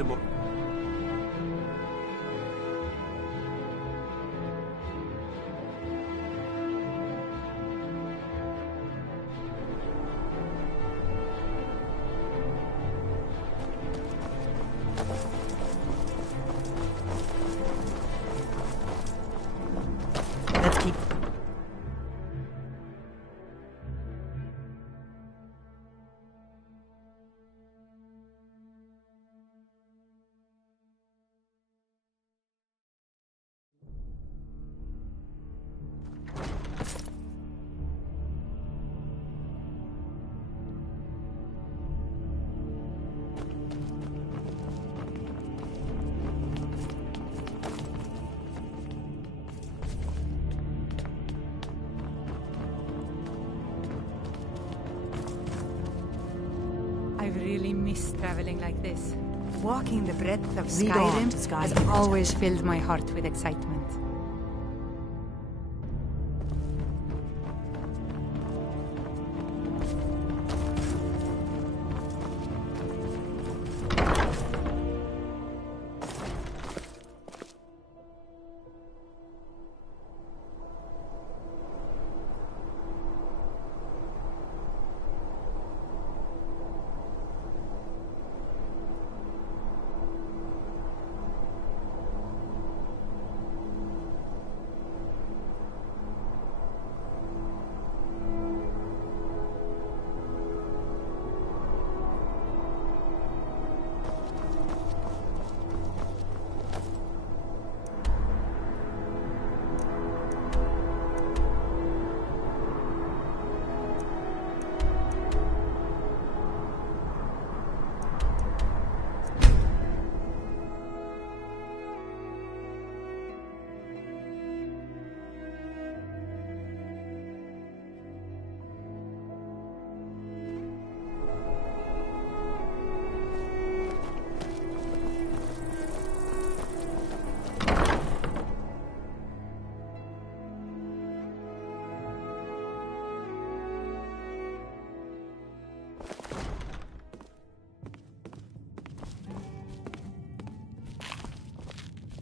tomorrow. Let's keep... I've really missed traveling like this. Walking the breadth of Lead on Skyrim to Skyrim. has always filled my heart with excitement.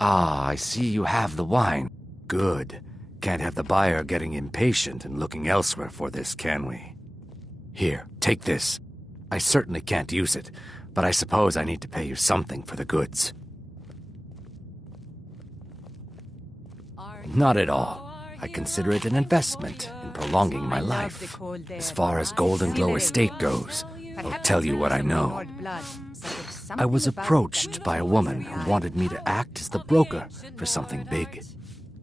Ah, I see you have the wine. Good. Can't have the buyer getting impatient and looking elsewhere for this, can we? Here, take this. I certainly can't use it, but I suppose I need to pay you something for the goods. Not at all. I consider it an investment in prolonging my life. As far as Golden Glow Estate goes, I'll tell you what I know. I was approached by a woman who wanted me to act as the broker for something big.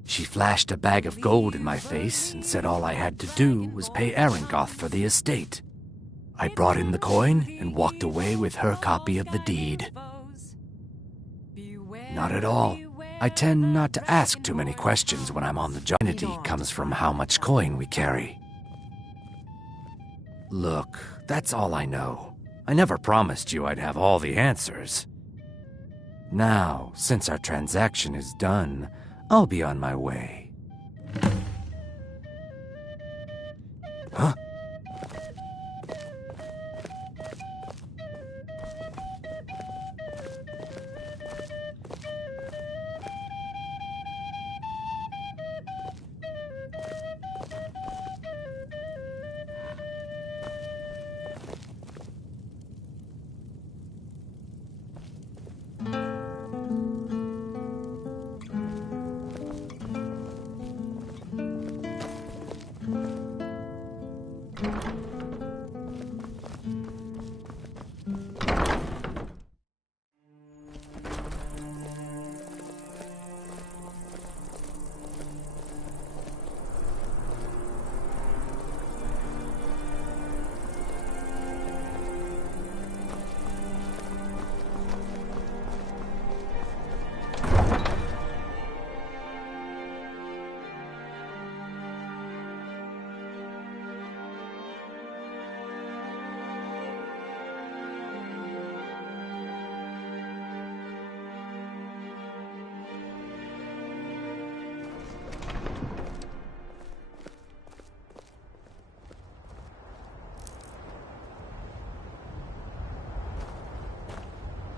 She flashed a bag of gold in my face and said all I had to do was pay Arangoth for the estate. I brought in the coin and walked away with her copy of the deed. Not at all. I tend not to ask too many questions when I'm on the job. Dignity comes from how much coin we carry. Look, that's all I know. I never promised you I'd have all the answers. Now, since our transaction is done, I'll be on my way. Huh?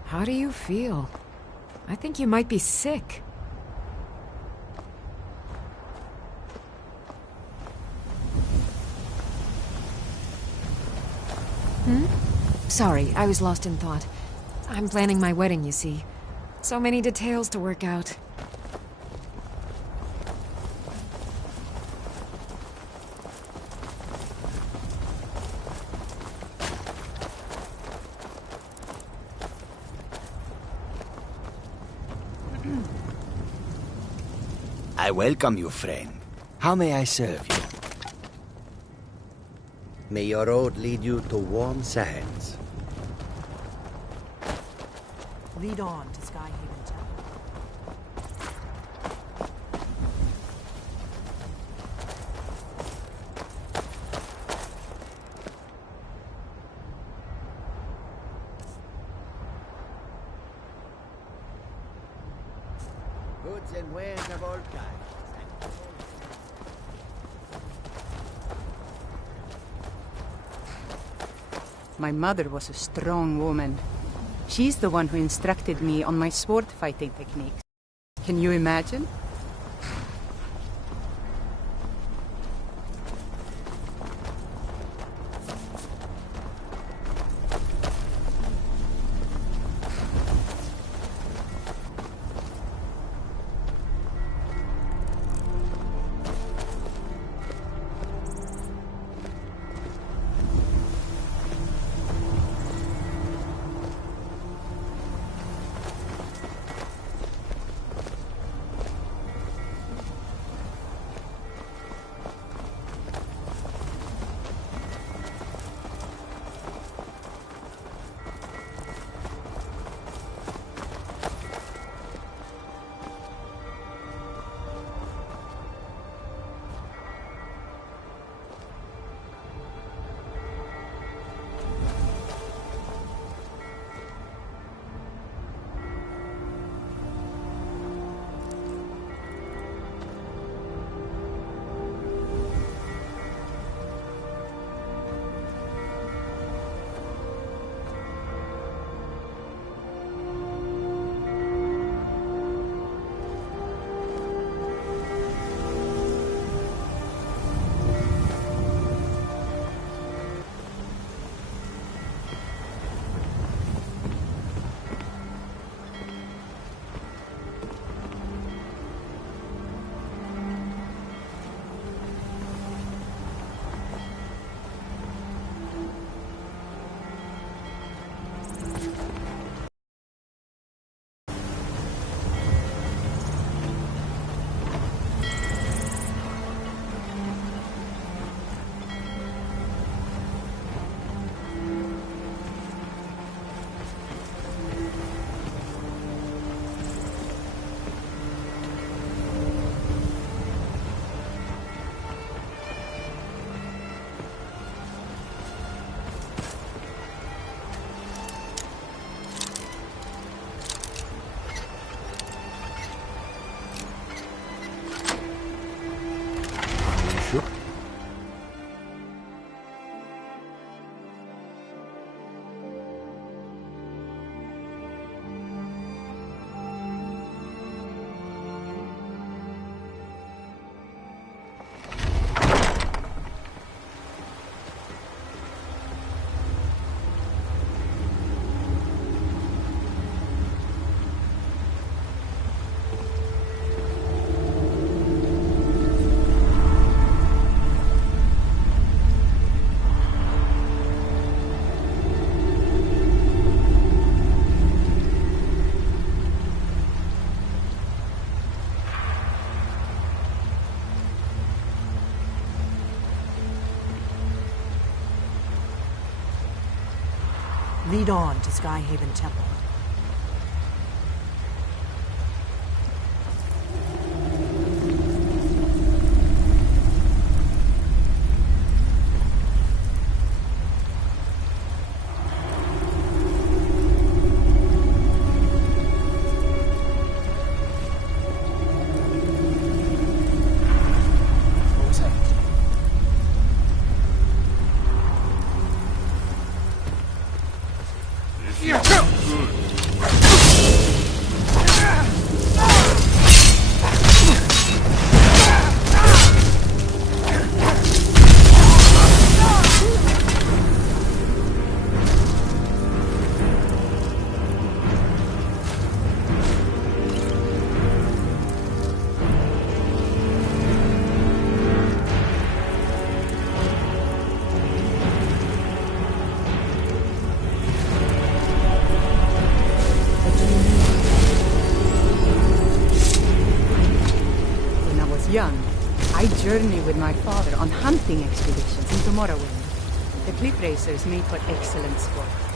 How do you feel? I think you might be sick. Sorry, I was lost in thought. I'm planning my wedding, you see. So many details to work out. I welcome you, friend. How may I serve you? May your road lead you to warm sands. Lead on to Skyhaven Tower. Goods and wares of all kinds. My mother was a strong woman. She's the one who instructed me on my sword fighting techniques. Can you imagine? Lead on to Skyhaven Temple. Yeah. journey with my father on hunting expeditions into Morrowind. The cliff racers made for excellent sport.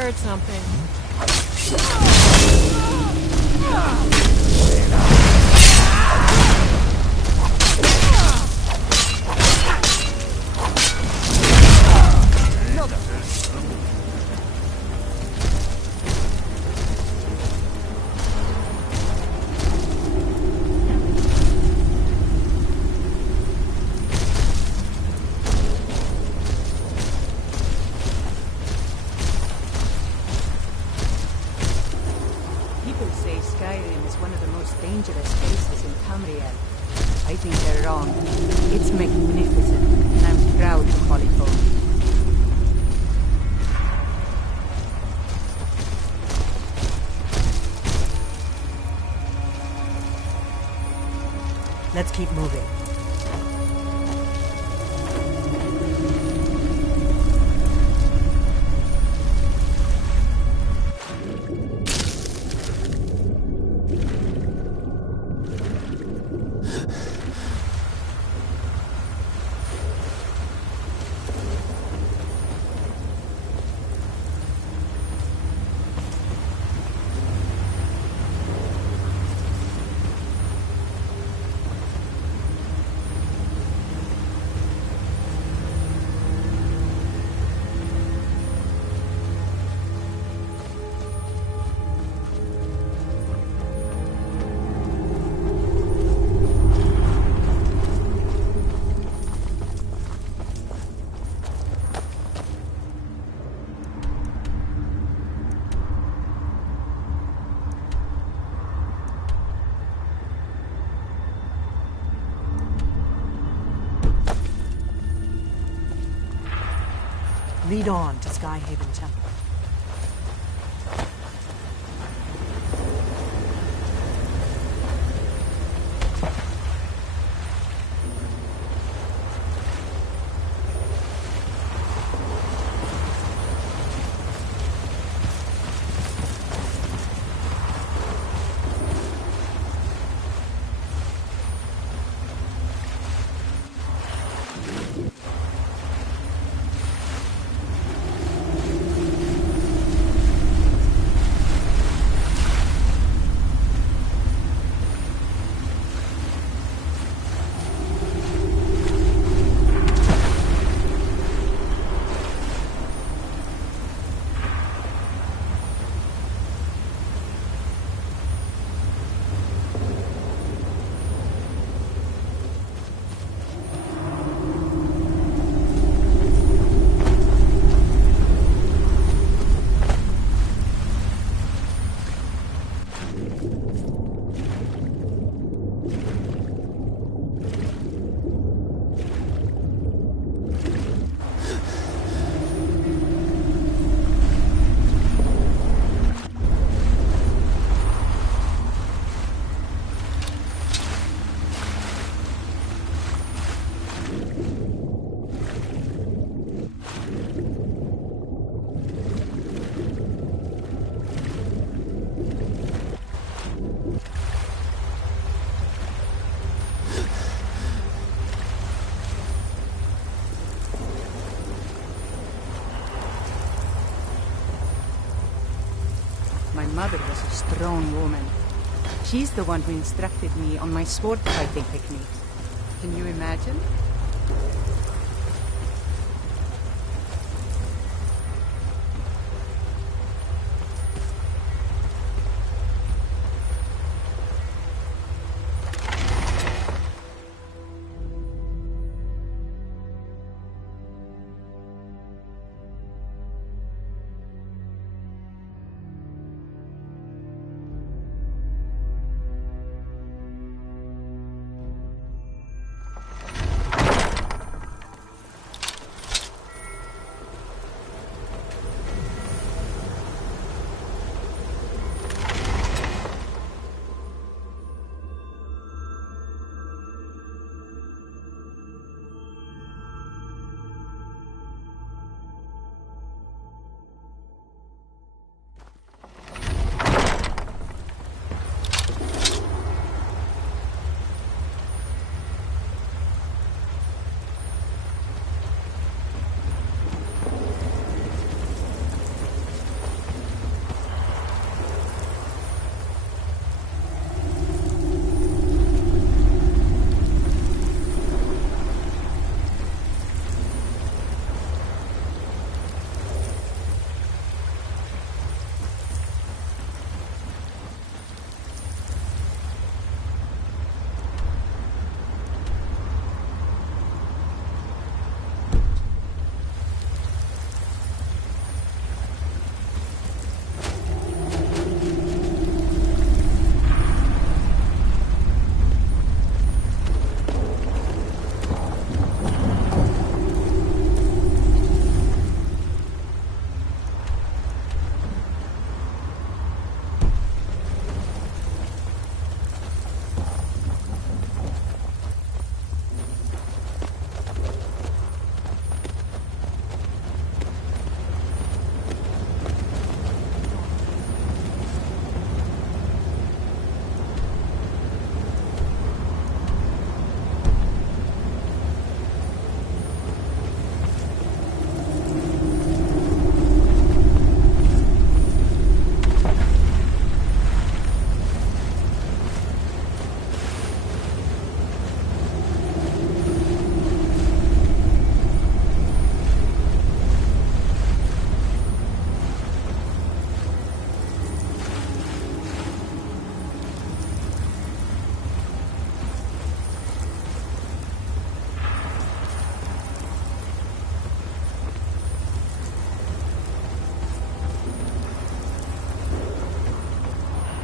heard something. People say Skyrim is one of the most dangerous places in Tamriel. I think they're wrong. It's magnificent, and I'm proud to call it home. Let's keep moving. Lead on to Skyhaven Temple. My mother was a strong woman. She's the one who instructed me on my sword fighting techniques. Can you imagine?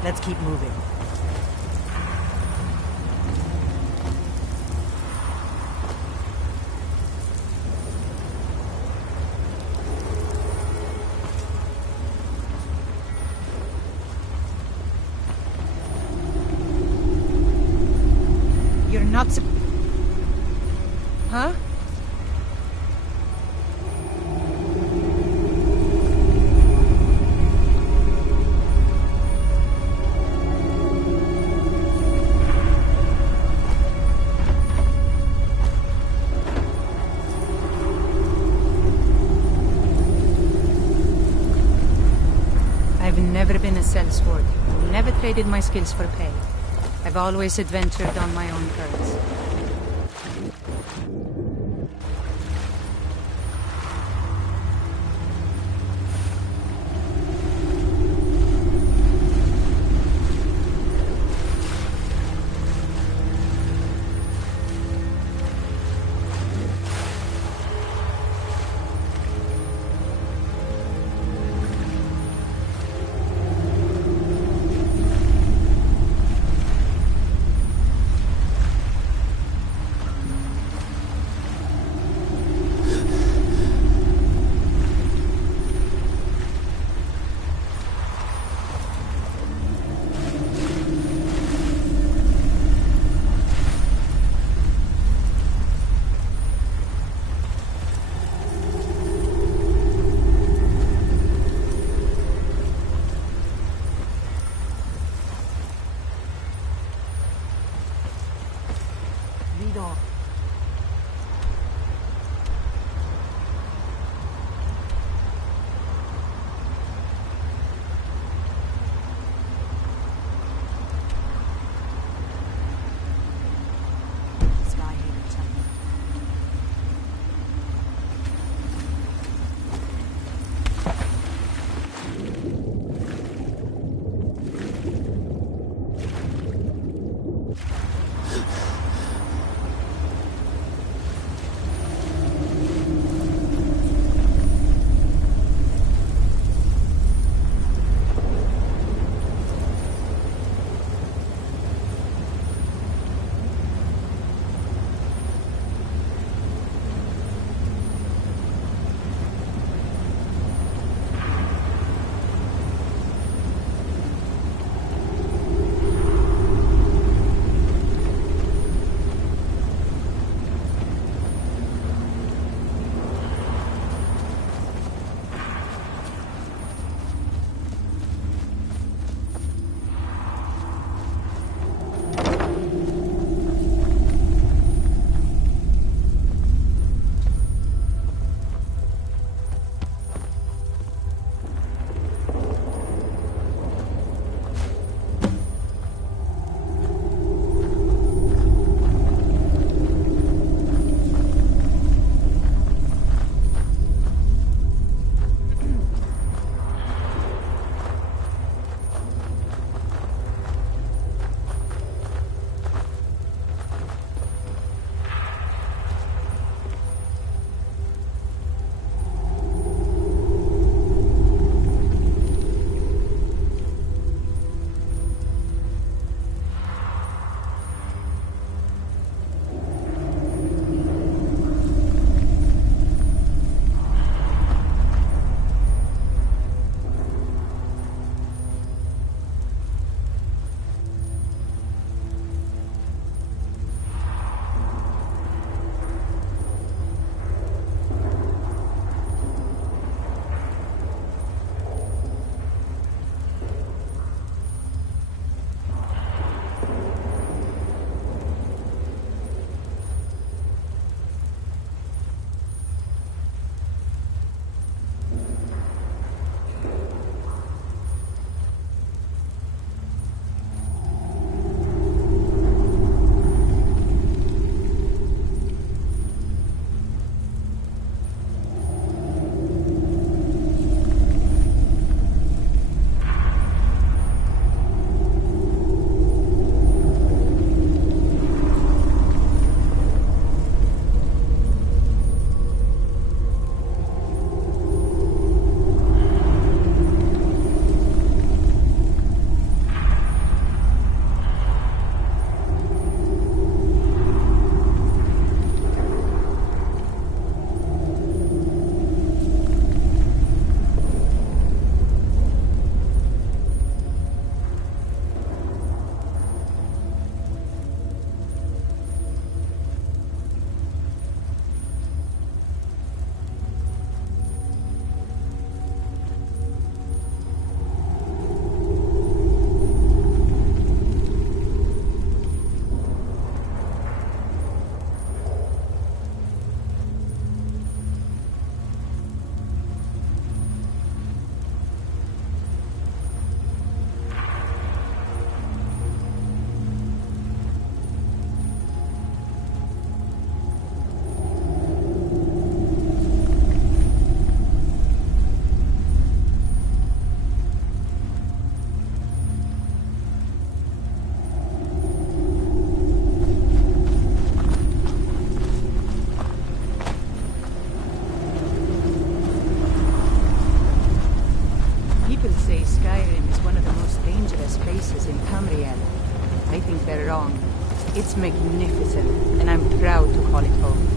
Let's keep moving. not Huh? I've never been a sellsword. Never traded my skills for pay. I've always adventured on my own terms. People say Skyrim is one of the most dangerous places in Tamriel. I think they're wrong. It's magnificent, and I'm proud to call it home.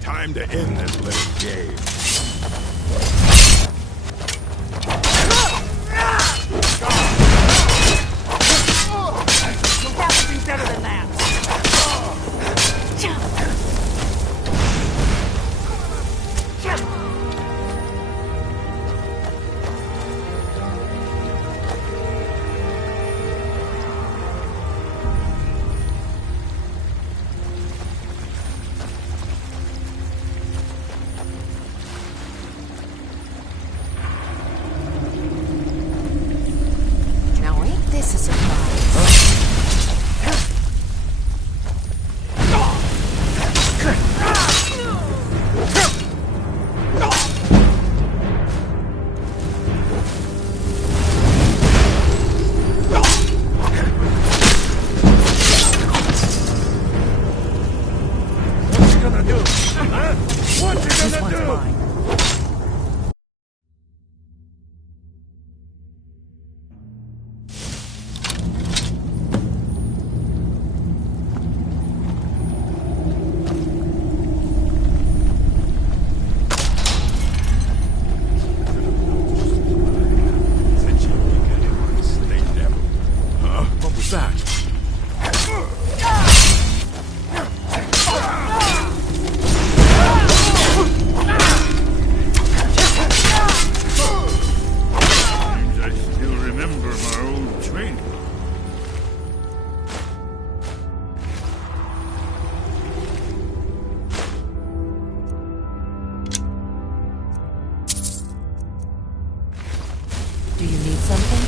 Time to end this little game. You'll have to be better than that. Now ain't this a surprise? What you gonna do? Huh? What you This gonna one's do? mine. Said you look at him on the snake devil. Huh? What was that? Seems I still remember my old training. Do you need something?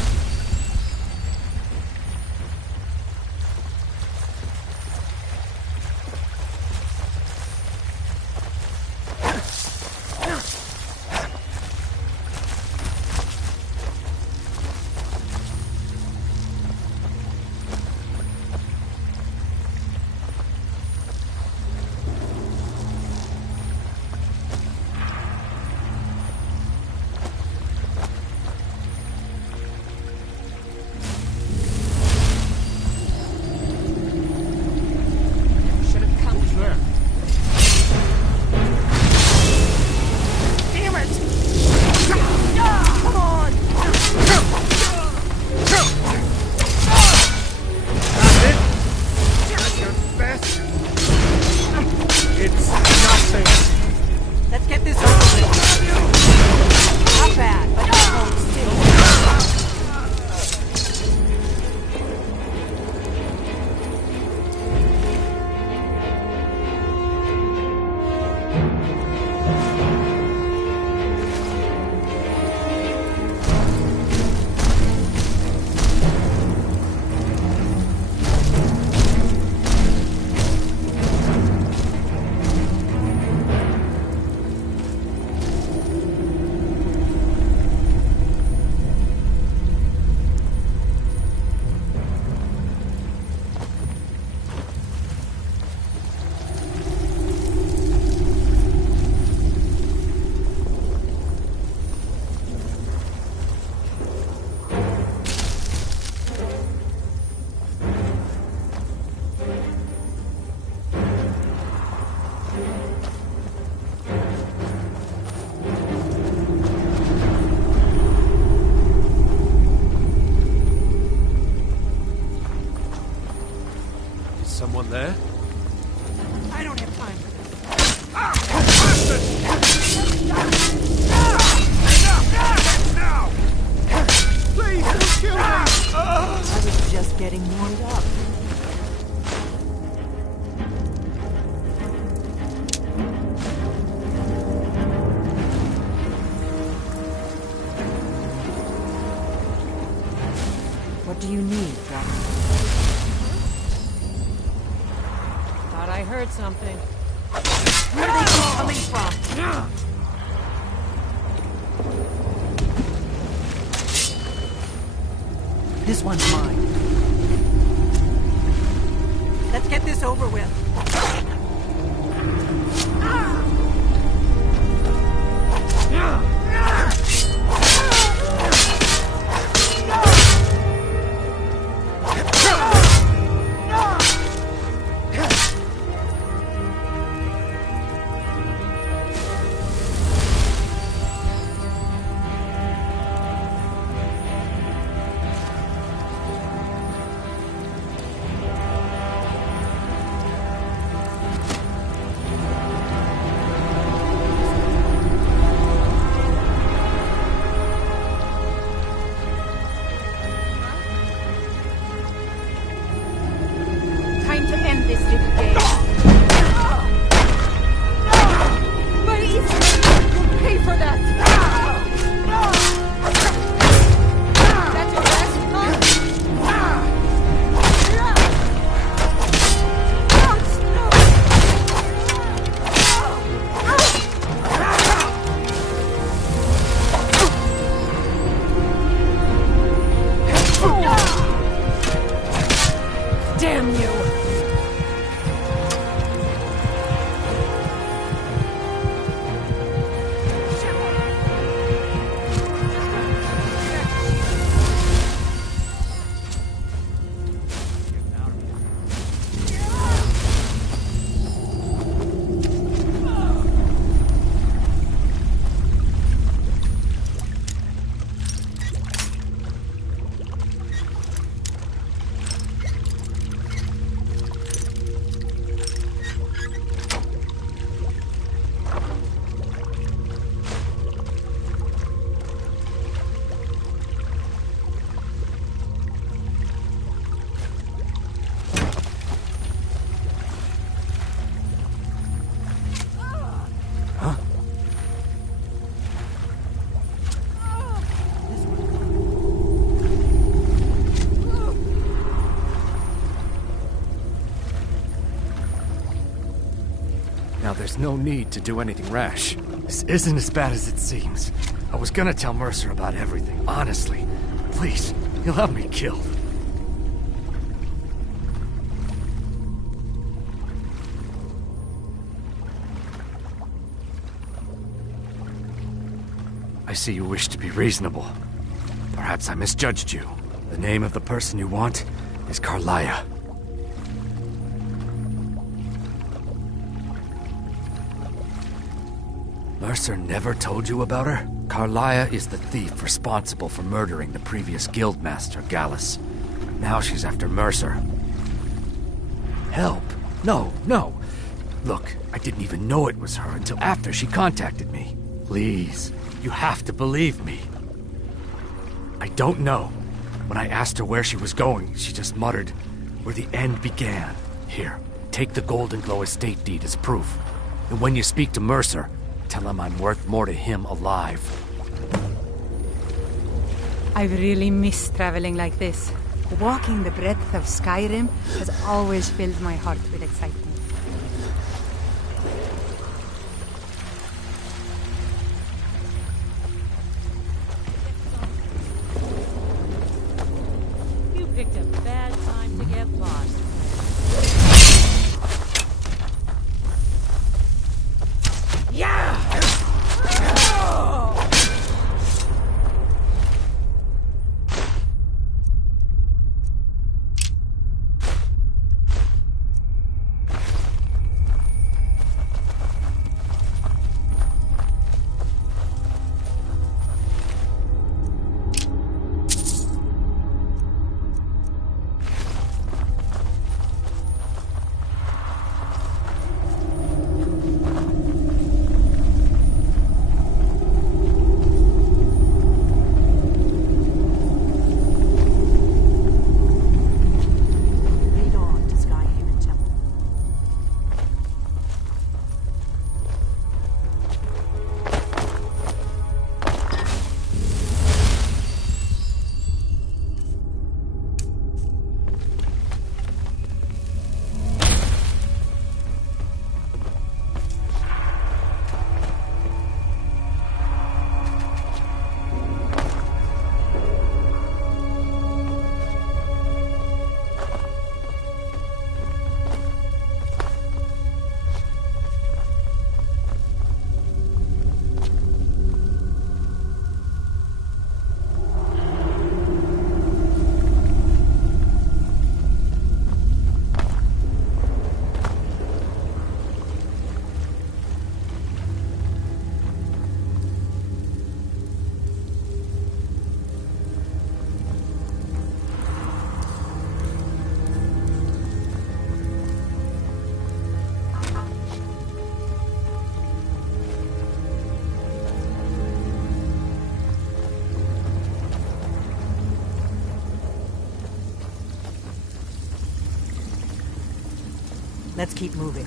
someone there? I don't have time for this. Now! Please, don't kill me! I was just getting warmed up. What do you need, brother? Thought I heard something. Where are they coming from? This one's mine. Let's get this over with. Time to end this little game. Please! You'll pay for that! That's your last call? Damn you! Now, there's no need to do anything rash. This isn't as bad as it seems. I was gonna tell Mercer about everything, honestly. Please, he'll have me killed. I see you wish to be reasonable. Perhaps I misjudged you. The name of the person you want is Carlia. Mercer never told you about her? Carlia is the thief responsible for murdering the previous guildmaster, Gallus. Now she's after Mercer. Help? No, no. Look, I didn't even know it was her until after she contacted me. Please, you have to believe me. I don't know. When I asked her where she was going, she just muttered, where the end began. Here, take the Golden Glow estate deed as proof. And when you speak to Mercer, tell him I'm worth more to him alive. I've really missed traveling like this. Walking the breadth of Skyrim has always filled my heart with excitement. You picked a bad time to get lost. Yeah! Let's keep moving.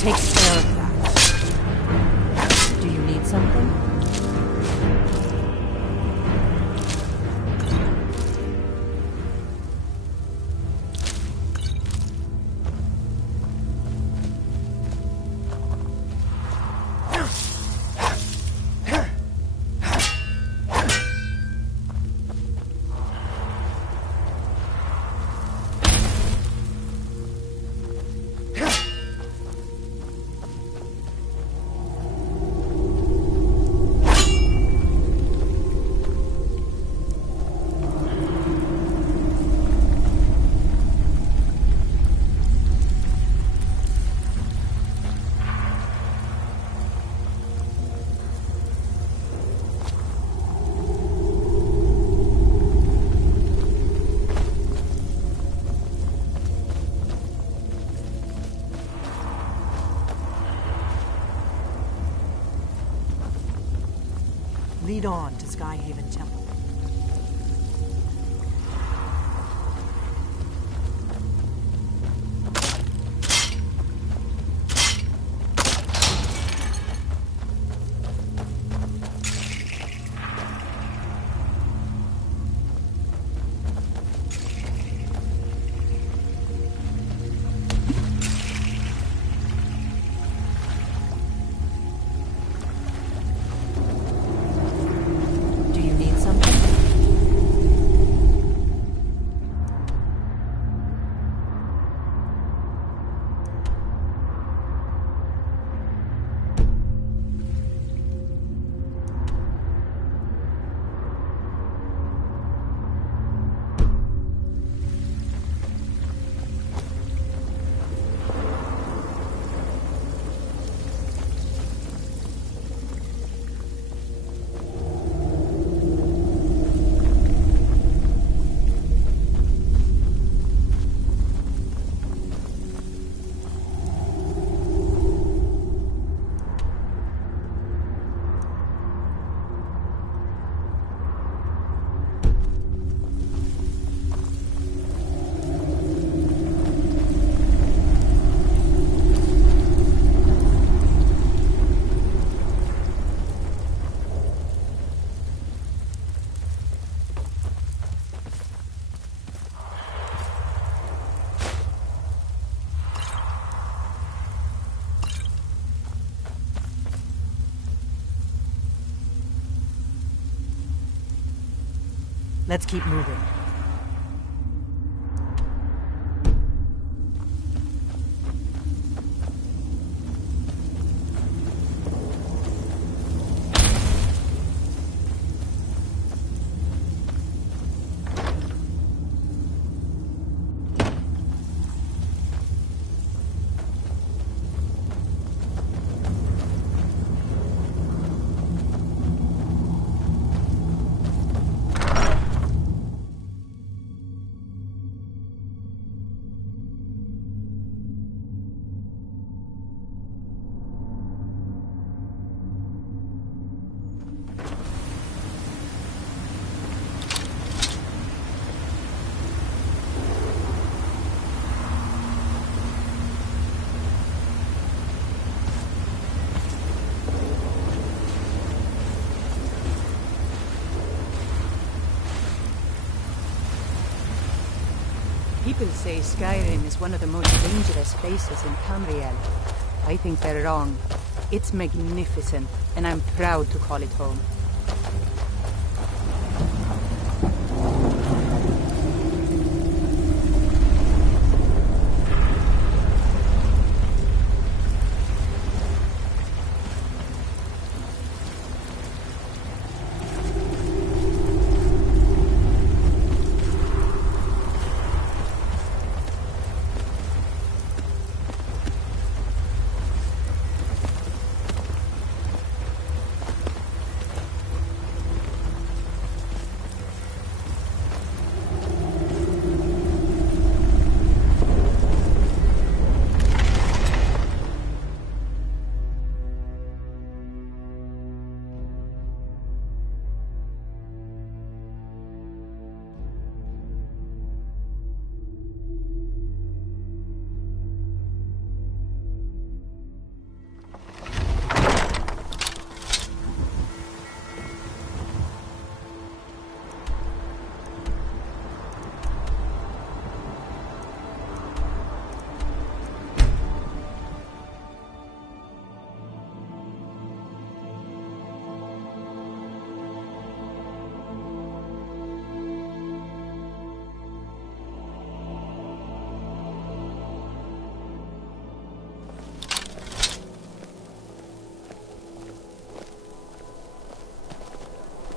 Takes care of that. Do you need something? Lead on to Skyhaven Temple. Let's keep moving. People say Skyrim is one of the most dangerous places in Tamriel. I think they're wrong. It's magnificent, and I'm proud to call it home.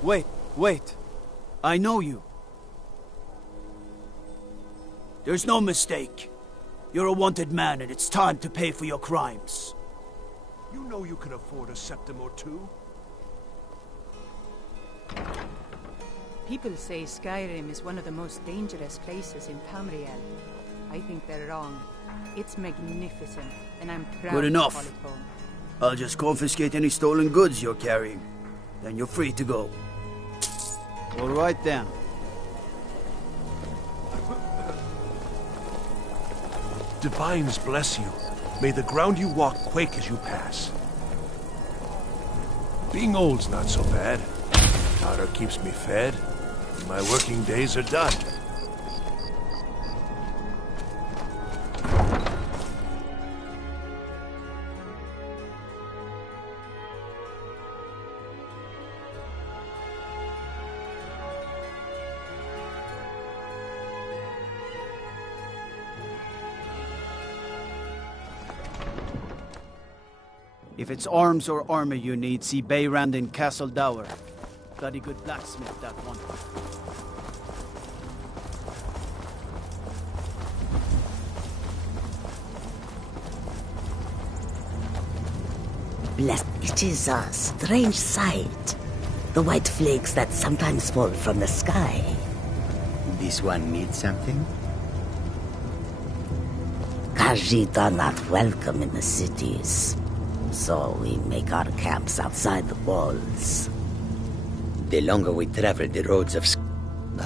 Wait. I know you. There's no mistake. You're a wanted man, and it's time to pay for your crimes. You know you can afford a septim or two. People say Skyrim is one of the most dangerous places in Tamriel. I think they're wrong. It's magnificent, and I'm proud Good to enough. call it home. I'll just confiscate any stolen goods you're carrying. Then you're free to go. All right, then. Divines bless you. May the ground you walk quake as you pass. Being old's not so bad. Powder keeps me fed, and my working days are done. If it's arms or armor you need, see Bayrand in Castle Dower. Bloody good blacksmith, that one. Bless. It is a strange sight. The white flakes that sometimes fall from the sky. This one needs something? Khajiit are not welcome in the cities. So we make our camps outside the walls. The longer we travel the roads of...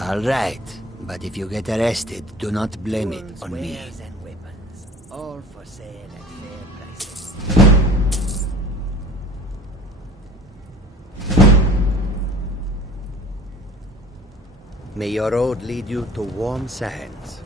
All right, but if you get arrested, do not blame it on me. Wares and weapons, all for sale at fair prices. May your road lead you to warm sands.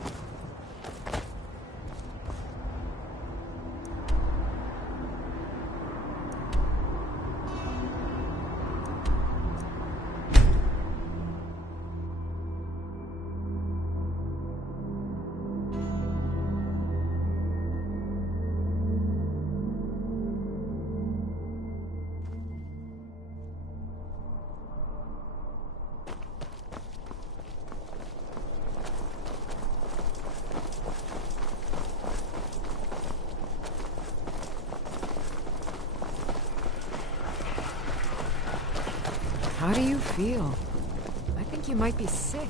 How do you feel? I think you might be sick.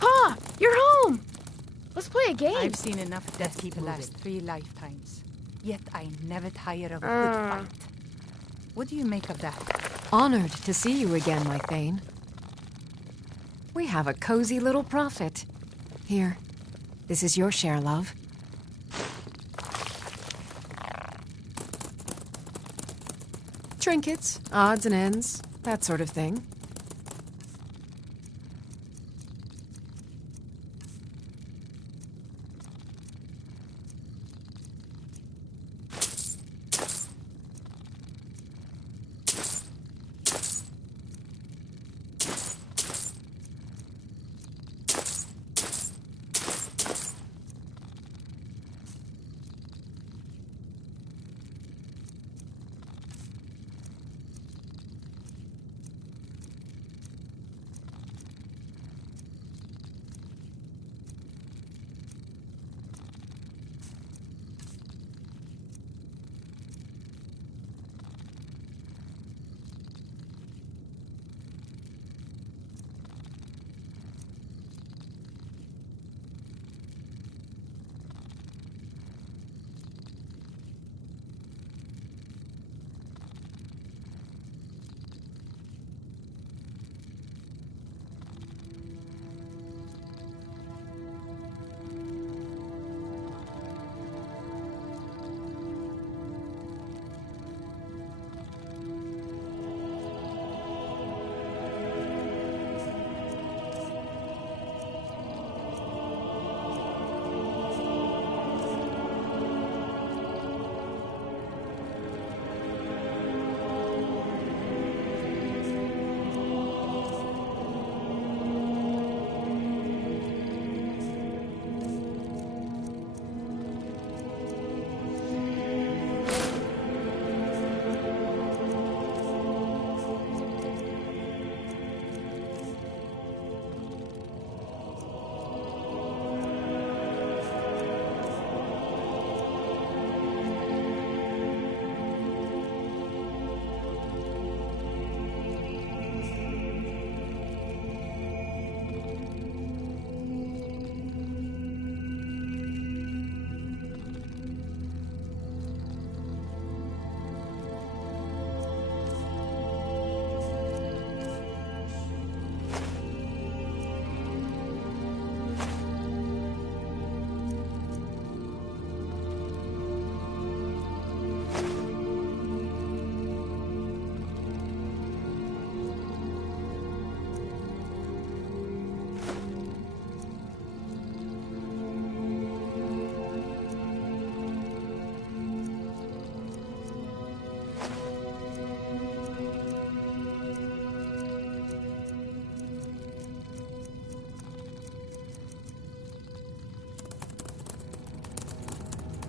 Pa! You're home! Let's play a game. I've seen enough death to last 3 lifetimes. Yet I never tire of a good fight. What do you make of that? Honored to see you again, my Thane. We have a cozy little prophet. Here, this is your share, love. Trinkets, odds and ends, that sort of thing.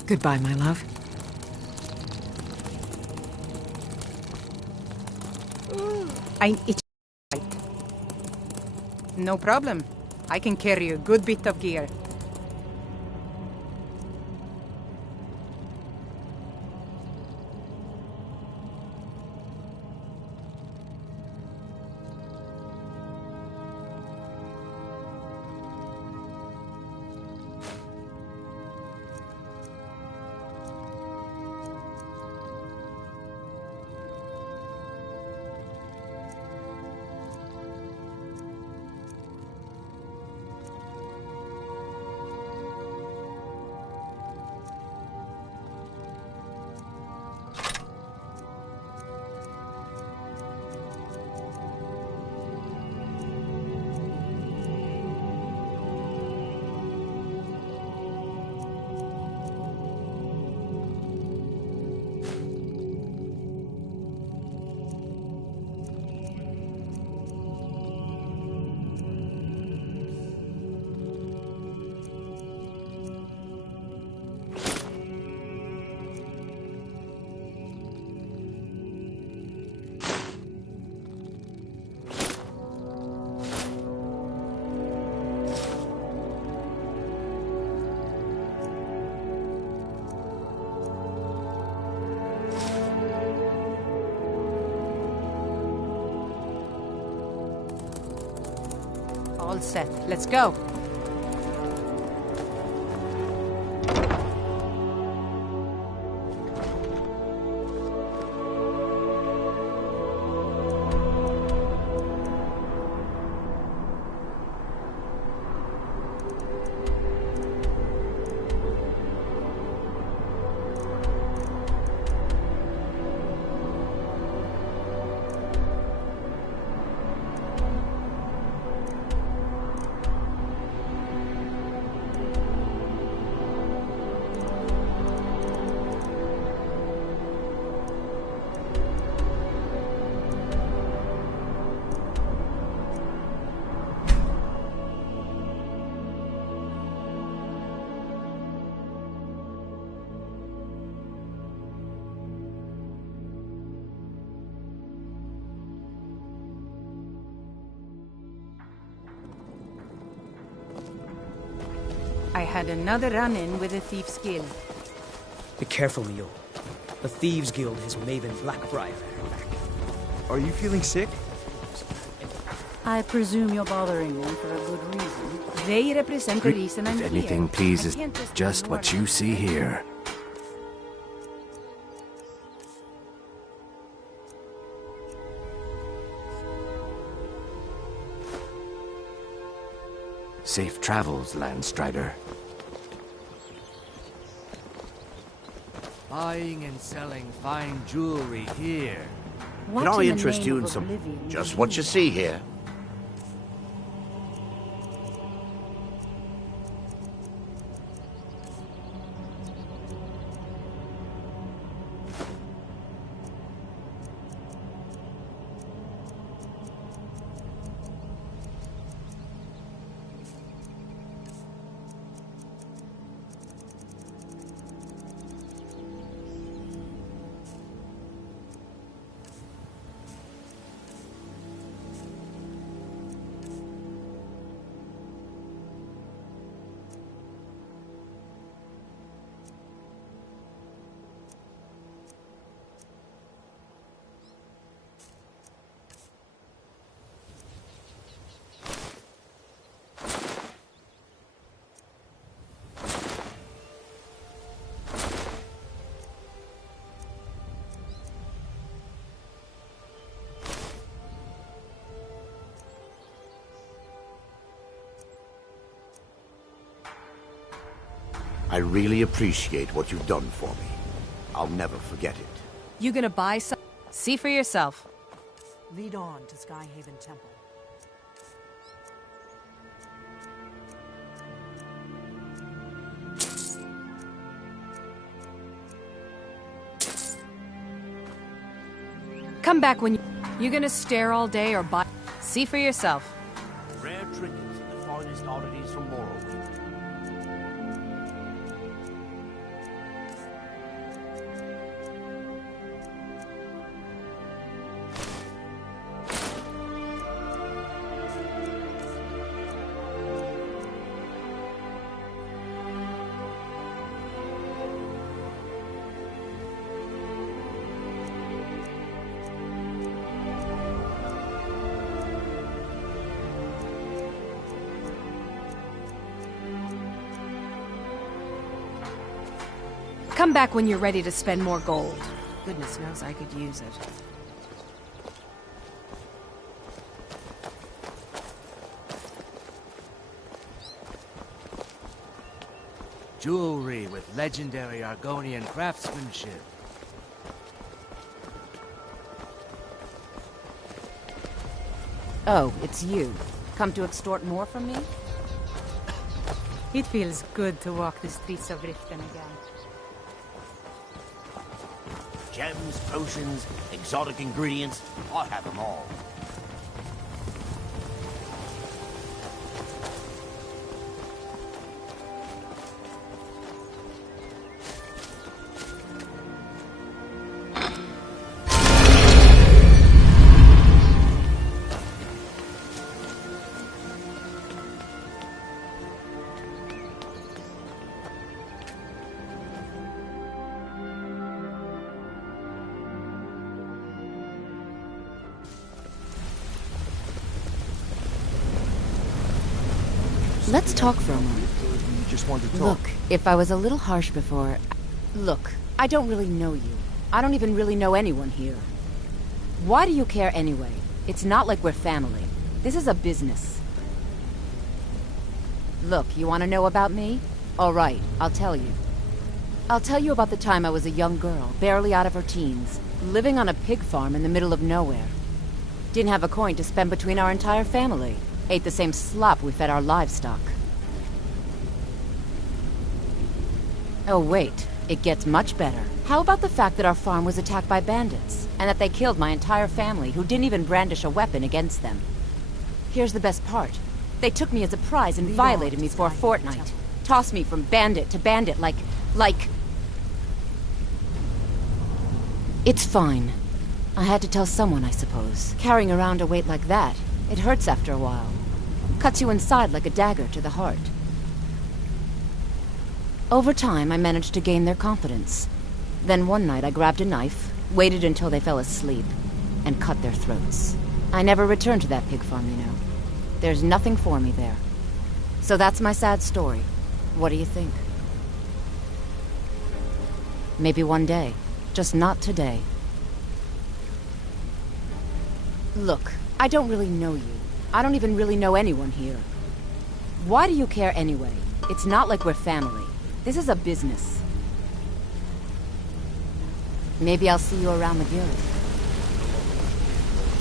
Goodbye, my love. I'm itching. No problem. I can carry a good bit of gear. All set. Let's go. I had another run-in with a Thief's Guild. Be careful, Mio. The Thieves Guild has Maven Blackbriar. Are you feeling sick? I presume you're bothering them for a good reason. They represent the reason I'm If anything here. pleases I can't just what you see here. Safe travels, Landstrider. Buying and selling fine jewelry here. Can I interest you in some... just what you see here? I really appreciate what you've done for me. I'll never forget it. You gonna buy some? See for yourself. Lead on to Skyhaven Temple. Come back when you gonna stare all day or buy? See for yourself. Rare trinkets and the finest oddities from Morrowind. Come back when you're ready to spend more gold. Goodness knows I could use it. Jewelry with legendary Argonian craftsmanship. Oh, it's you. Come to extort more from me? It feels good to walk the streets of Riften again. Gems, potions, exotic ingredients, I have them all. Let's talk for a moment. You just want to talk. Look, if I was a little harsh before... Look, I don't really know you. I don't even really know anyone here. Why do you care anyway? It's not like we're family. This is a business. Look, you want to know about me? All right, I'll tell you. I'll tell you about the time I was a young girl, barely out of her teens, living on a pig farm in the middle of nowhere. Didn't have a coin to spend between our entire family. Ate the same slop we fed our livestock. Oh wait, it gets much better. How about the fact that our farm was attacked by bandits, and that they killed my entire family who didn't even brandish a weapon against them? Here's the best part. They took me as a prize and violated me for a fortnight. Tossed me from bandit to bandit like... It's fine. I had to tell someone, I suppose. Carrying around a weight like that, it hurts after a while. Cuts you inside like a dagger to the heart. Over time, I managed to gain their confidence. Then one night I grabbed a knife, waited until they fell asleep, and cut their throats. I never returned to that pig farm, you know. There's nothing for me there. So that's my sad story. What do you think? Maybe one day. Just not today. Look, I don't really know you. I don't even really know anyone here. Why do you care anyway? It's not like we're family. This is a business. Maybe I'll see you around the guild.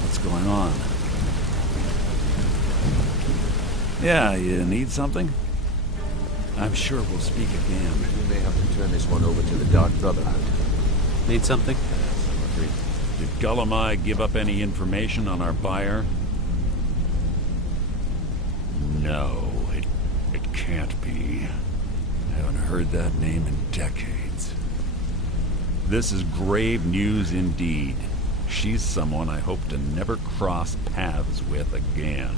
What's going on? Yeah, you need something? I'm sure we'll speak again. We may have to turn this one over to the Dark Brotherhood. Need something? Yes, I'm afraid. Did Gullamai give up any information on our buyer? No, it can't be. I haven't heard that name in decades. This is grave news indeed. She's someone I hope to never cross paths with again.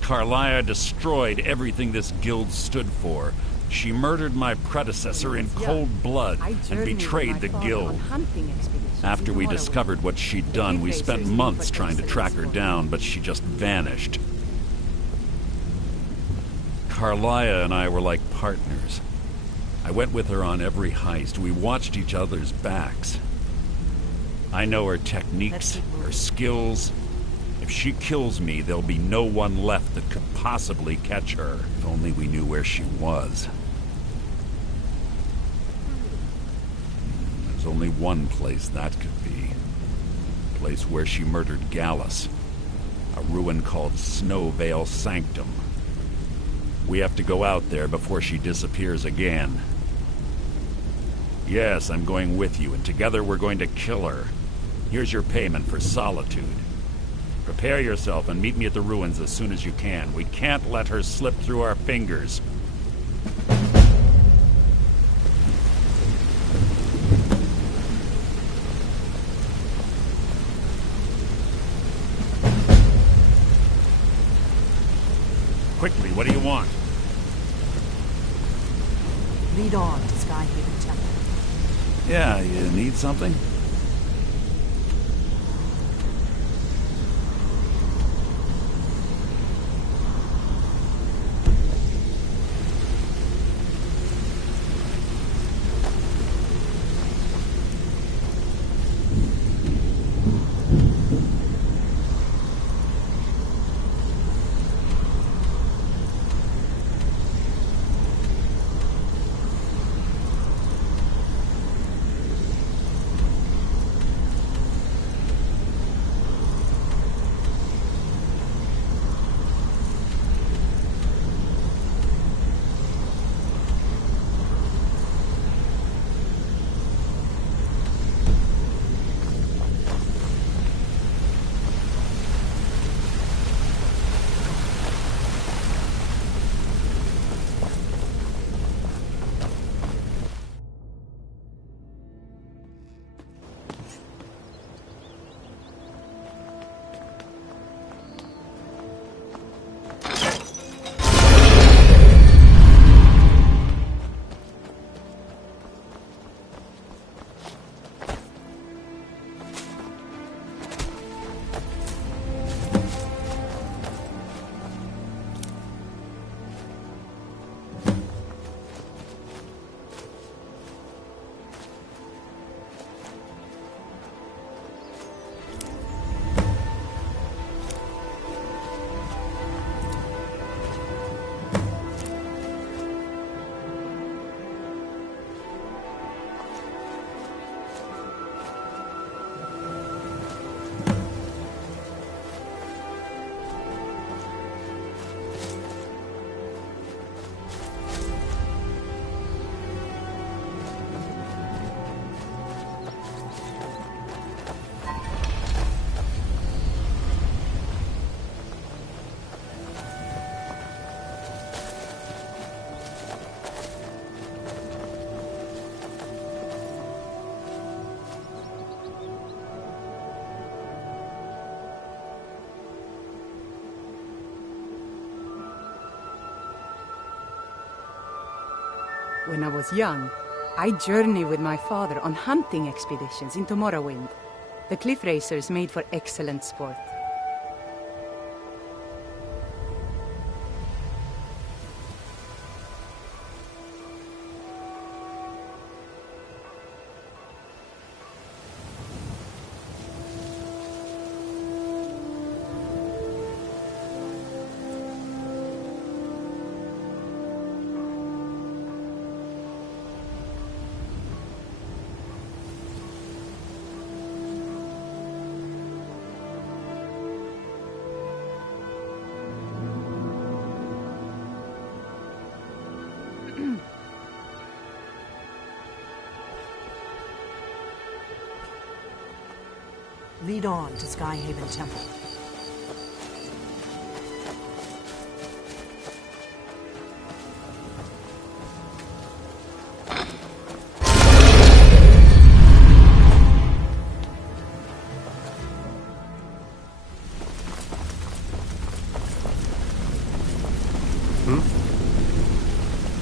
Karliah destroyed everything this guild stood for. She murdered my predecessor in cold blood and betrayed the guild. After we discovered what she'd done, we spent months trying to track her down, but she just vanished. Karliah and I were like partners. I went with her on every heist. We watched each other's backs. I know her techniques, her skills. If she kills me, there'll be no one left that could possibly catch her. If only we knew where she was. There's only one place that could be. A place where she murdered Gallus. A ruin called Snowvale Sanctum. We have to go out there before she disappears again. Yes, I'm going with you, and together we're going to kill her. Here's your payment for solitude. Prepare yourself and meet me at the ruins as soon as you can. We can't let her slip through our fingers. Quickly, what do you want? Lead on to Skyhaven Temple. Yeah, you need something? When I was young, I journeyed with my father on hunting expeditions into Morrowind. The cliff racers made for excellent sport. Lead on to Skyhaven Temple.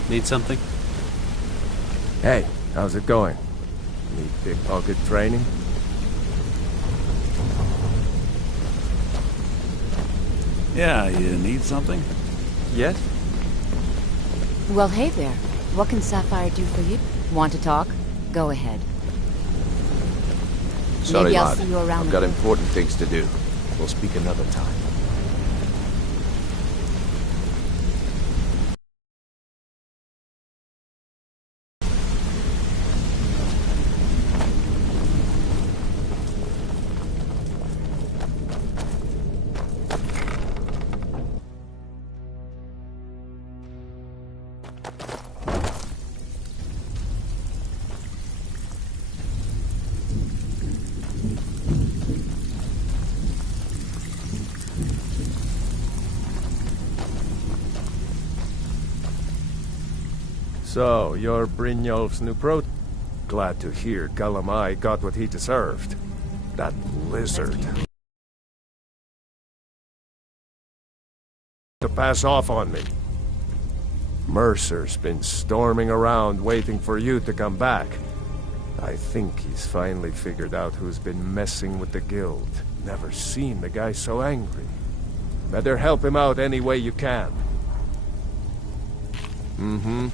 Need something? Hey, how's it going? Need pickpocket training? Yeah, you need something? Yes? Well, hey there. What can Sapphire do for you? Want to talk? Go ahead. Sorry, Maybe I'll lad. see you around I've the got corner. important things to do. We'll speak another time. So, you're Brynjolf's new pro... Glad to hear Galamai got what he deserved. That lizard. To pass off on me. Mercer's been storming around waiting for you to come back. I think he's finally figured out who's been messing with the guild. Never seen the guy so angry. Better help him out any way you can. Mm-hmm.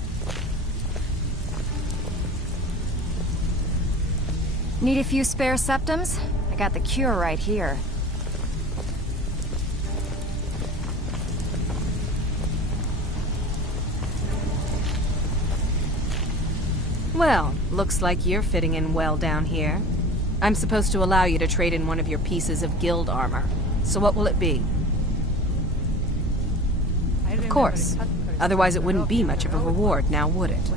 Need a few spare septums? I got the cure right here. Well, looks like you're fitting in well down here. I'm supposed to allow you to trade in one of your pieces of guild armor. So what will it be? Of course. Otherwise it wouldn't be much of a reward, now would it?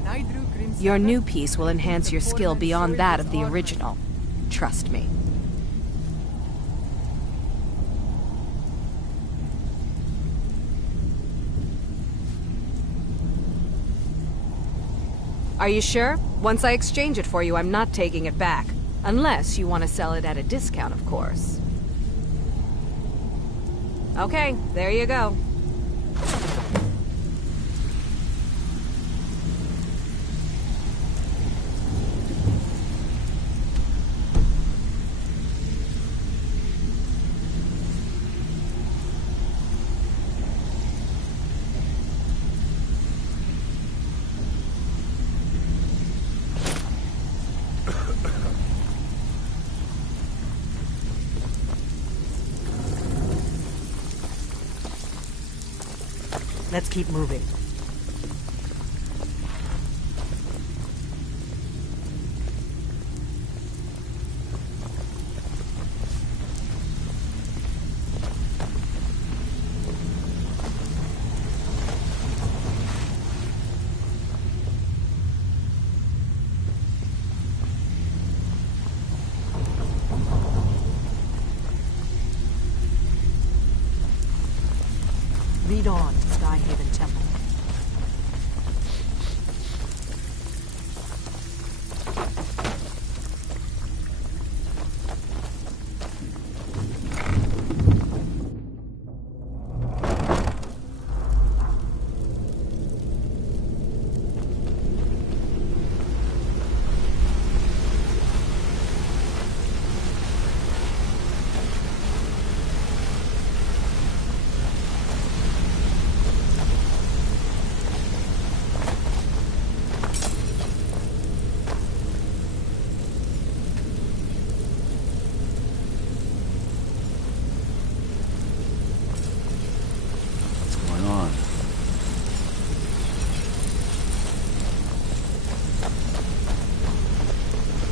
Your new piece will enhance your skill beyond that of the original. Trust me. Are you sure? Once I exchange it for you, I'm not taking it back. Unless you want to sell it at a discount, of course. Okay, there you go. Let's keep moving. Lead on to Skyhaven Temple.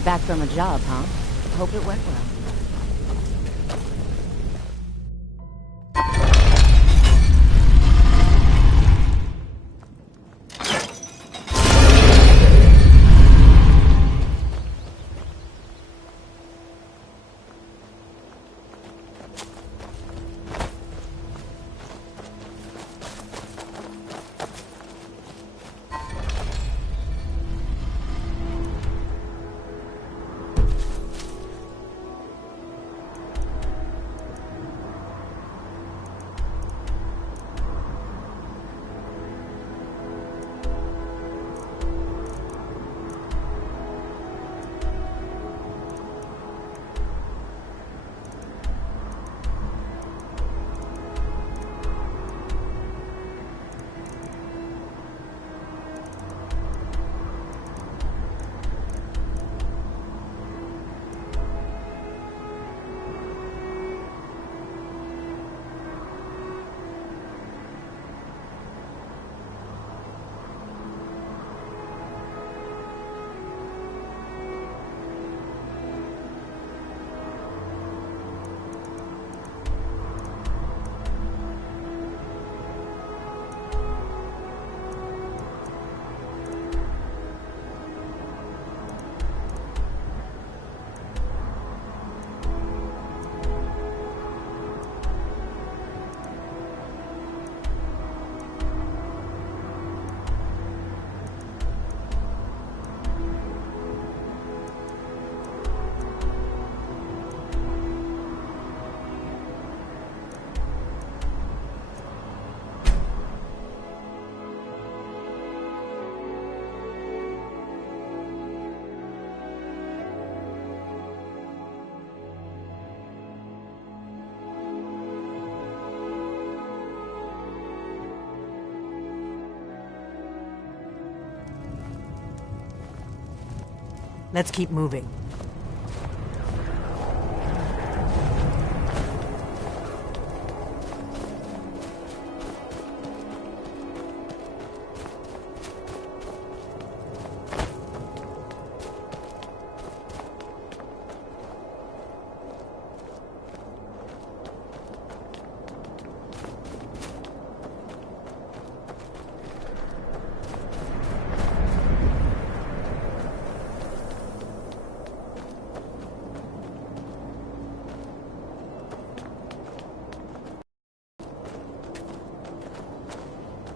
Back from a job, huh? Hope it went well. Let's keep moving.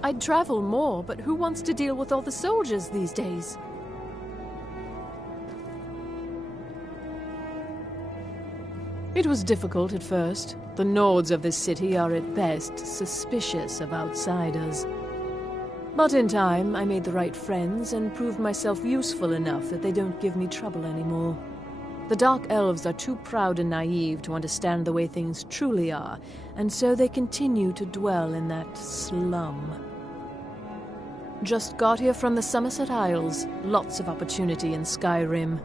I'd travel more, but who wants to deal with all the soldiers these days? It was difficult at first. The Nords of this city are at best suspicious of outsiders. But in time, I made the right friends and proved myself useful enough that they don't give me trouble anymore. The Dark Elves are too proud and naive to understand the way things truly are, and so they continue to dwell in that slum. Just got here from the Somerset Isles. Lots of opportunity in Skyrim.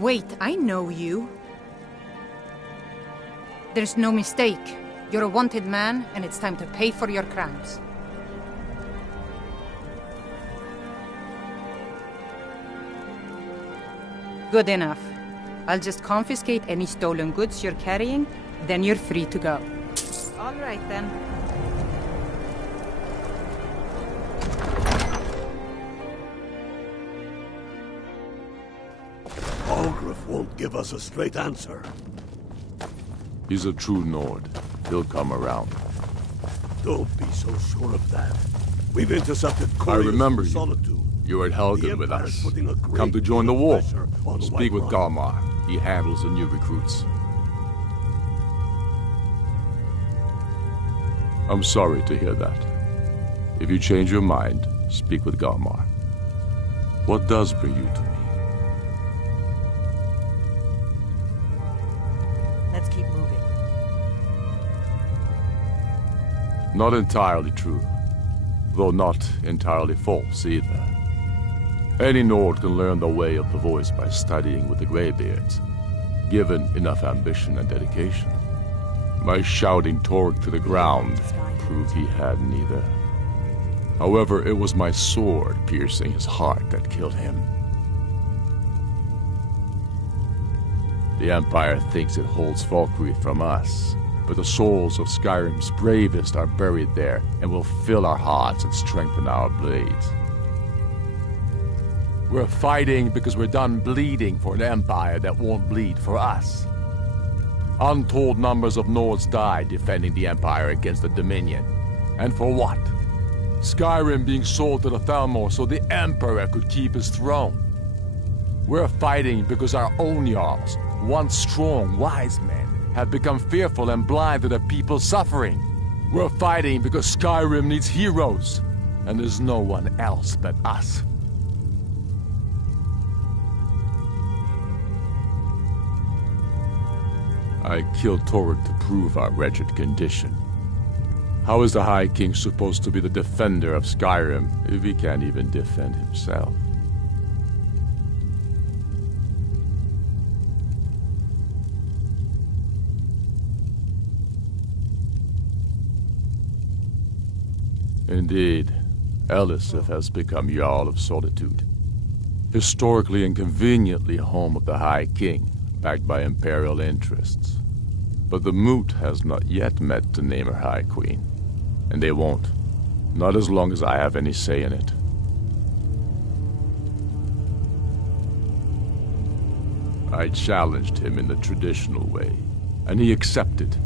Wait, I know you. There's no mistake. You're a wanted man, and it's time to pay for your crimes. Good enough. I'll just confiscate any stolen goods you're carrying, then you're free to go. All right, then. Algrif won't give us a straight answer. He's a true Nord. He'll come around. Don't be so sure of that. We've intercepted I couriers remember from you. Solitude. You were at Helgen with Empire's us. putting a great Come to join the deal of war. pressure on Speak with Whiterun. Galmar. He handles the new recruits. I'm sorry to hear that. If you change your mind, speak with Galmar. What does bring you to me? Let's keep moving. Not entirely true, though not entirely false either. Any Nord can learn the way of the voice by studying with the Greybeards, given enough ambition and dedication. My shouting Torg to the ground proved he had neither. However, it was my sword piercing his heart that killed him. The Empire thinks it holds Falkreath from us, but the souls of Skyrim's bravest are buried there and will fill our hearts and strengthen our blades. We're fighting because we're done bleeding for an empire that won't bleed for us. Untold numbers of Nords died defending the Empire against the Dominion. And for what? Skyrim being sold to the Thalmor so the Emperor could keep his throne. We're fighting because our own Jarls, once strong, wise men, have become fearful and blind to the people's suffering. We're fighting because Skyrim needs heroes, and there's no one else but us. I killed Torg to prove our wretched condition. How is the High King supposed to be the defender of Skyrim if he can't even defend himself? Indeed, Elisif has become Jarl of Solitude. Historically and conveniently home of the High King, backed by Imperial interests. But the Moot has not yet met to name her High Queen. And they won't. Not as long as I have any say in it. I challenged him in the traditional way, and he accepted.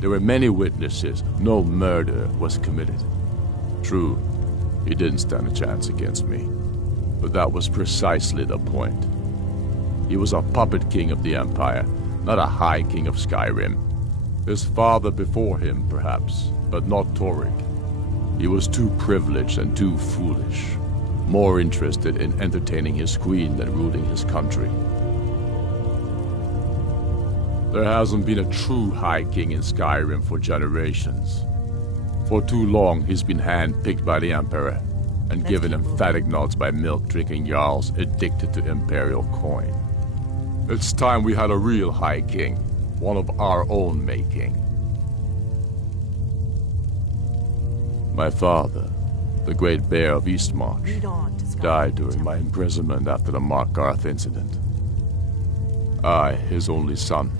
There were many witnesses. No murder was committed. True, he didn't stand a chance against me. But that was precisely the point. He was a puppet king of the Empire, not a High King of Skyrim. His father before him, perhaps, but not Torg. He was too privileged and too foolish, more interested in entertaining his queen than ruling his country. There hasn't been a true High King in Skyrim for generations. For too long, he's been hand-picked by the Emperor and given emphatic nods by milk-drinking Jarls addicted to Imperial coin. It's time we had a real High King, one of our own making. My father, the Great Bear of Eastmarch, died during my imprisonment after the Markarth incident. I, his only son,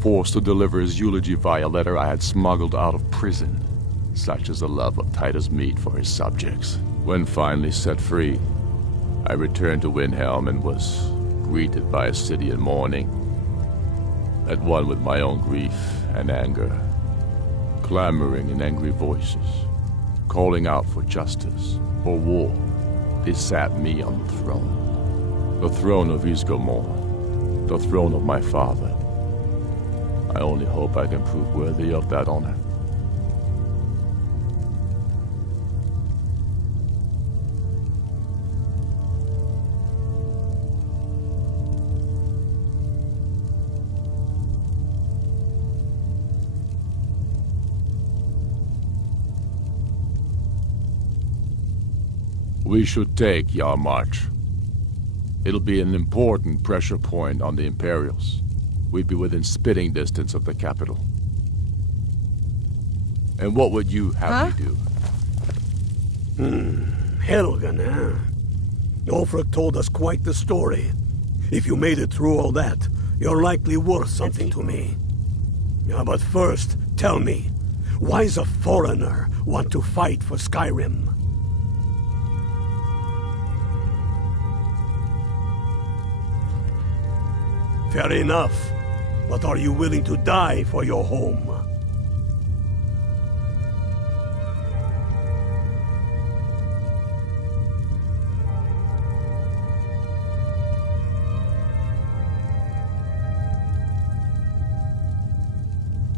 forced to deliver his eulogy via letter I had smuggled out of prison. Such is the love of Titus meat for his subjects. When finally set free, I returned to Windhelm and was greeted by a city in mourning, at one with my own grief and anger, clamoring in angry voices, calling out for justice, for war. They sat me on the throne of Ysgramor, the throne of my father. I only hope I can prove worthy of that honor. We should take Yarmarch. It'll be an important pressure point on the Imperials. We'd be within spitting distance of the capital. And what would you have me do? Helgen, huh? Ulfric told us quite the story. If you made it through all that, you're likely worth something to me. Yeah, but first, tell me, why does a foreigner want to fight for Skyrim? Fair enough. but are you willing to die for your home?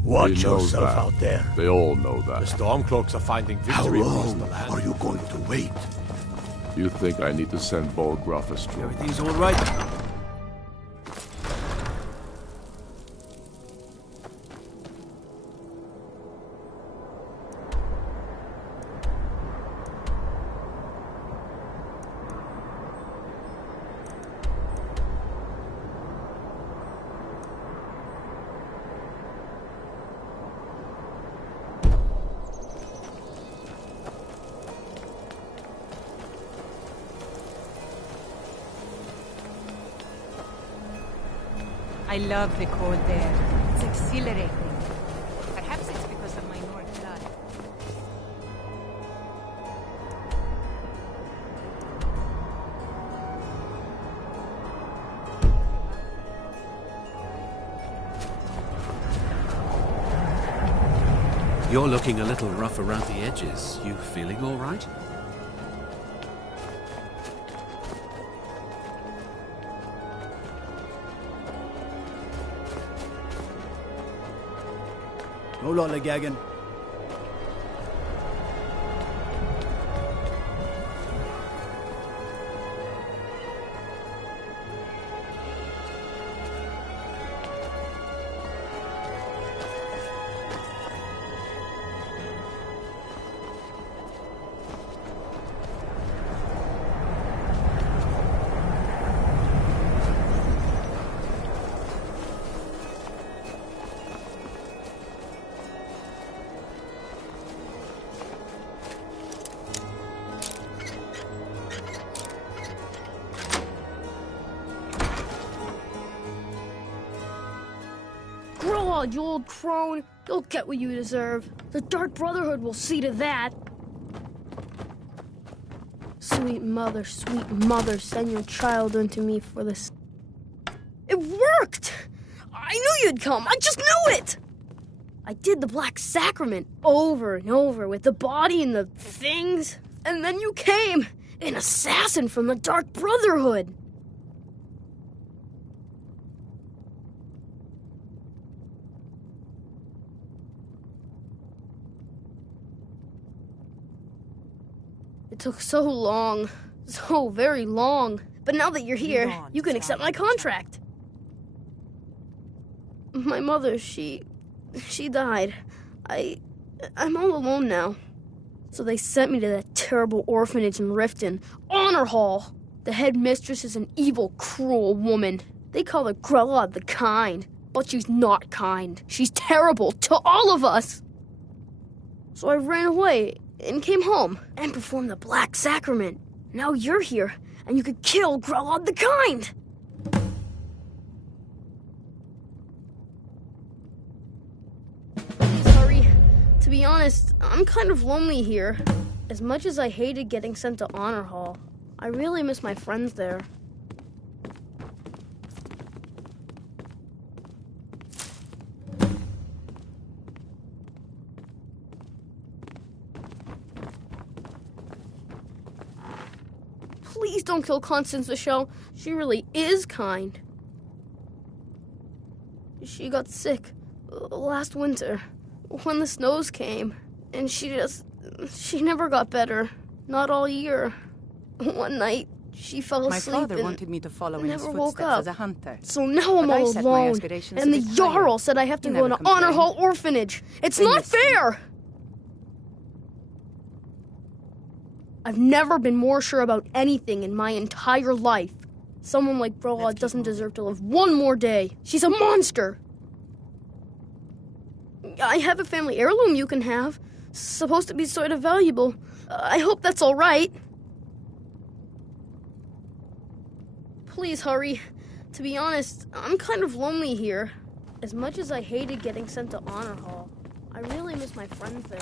Watch yourself out there. They all know that. The Stormcloaks are finding victory How across the long land. are you going to wait? You think I need to send Bolgraf astray? Everything's all right. I love the cold air. It's exhilarating. Perhaps it's because of my North blood. You're looking a little rough around the edges. You feeling all right? No lollygagging. You old crone. You'll get what you deserve. The Dark Brotherhood will see to that. Sweet mother, send your child unto me for this. It worked! I knew you'd come. I just knew it! I did the Black Sacrament over and over with the body and the things. And then you came, an assassin from the Dark Brotherhood. It took so long, so very long. But now that you're here, you can accept my contract. My mother, she died. I'm all alone now. So they sent me to that terrible orphanage in Riften, Honor Hall. The headmistress is an evil, cruel woman. They call her Grella the Kind, but she's not kind. She's terrible to all of us. So I ran away and came home and performed the Black Sacrament. Now you're here, and you could kill Grelod the Kind! Sorry. To be honest, I'm kind of lonely here. As much as I hated getting sent to Honor Hall, I really miss my friends there. Please don't kill Constance Michelle. She really is kind. She got sick last winter when the snows came, and she never got better. Not all year. One night, she fell asleep My father wanted me to follow in his never woke footsteps up. as a hunter. So now I'm all alone, and the Jarl said I have to go to Honor Hall Orphanage. It's not fair! I've never been more sure about anything in my entire life. Someone like Brolod doesn't deserve to live one more day. She's a monster! I have a family heirloom you can have. Supposed to be sort of valuable. I hope that's all right. Please hurry. To be honest, I'm kind of lonely here. As much as I hated getting sent to Honor Hall, I really miss my friends there.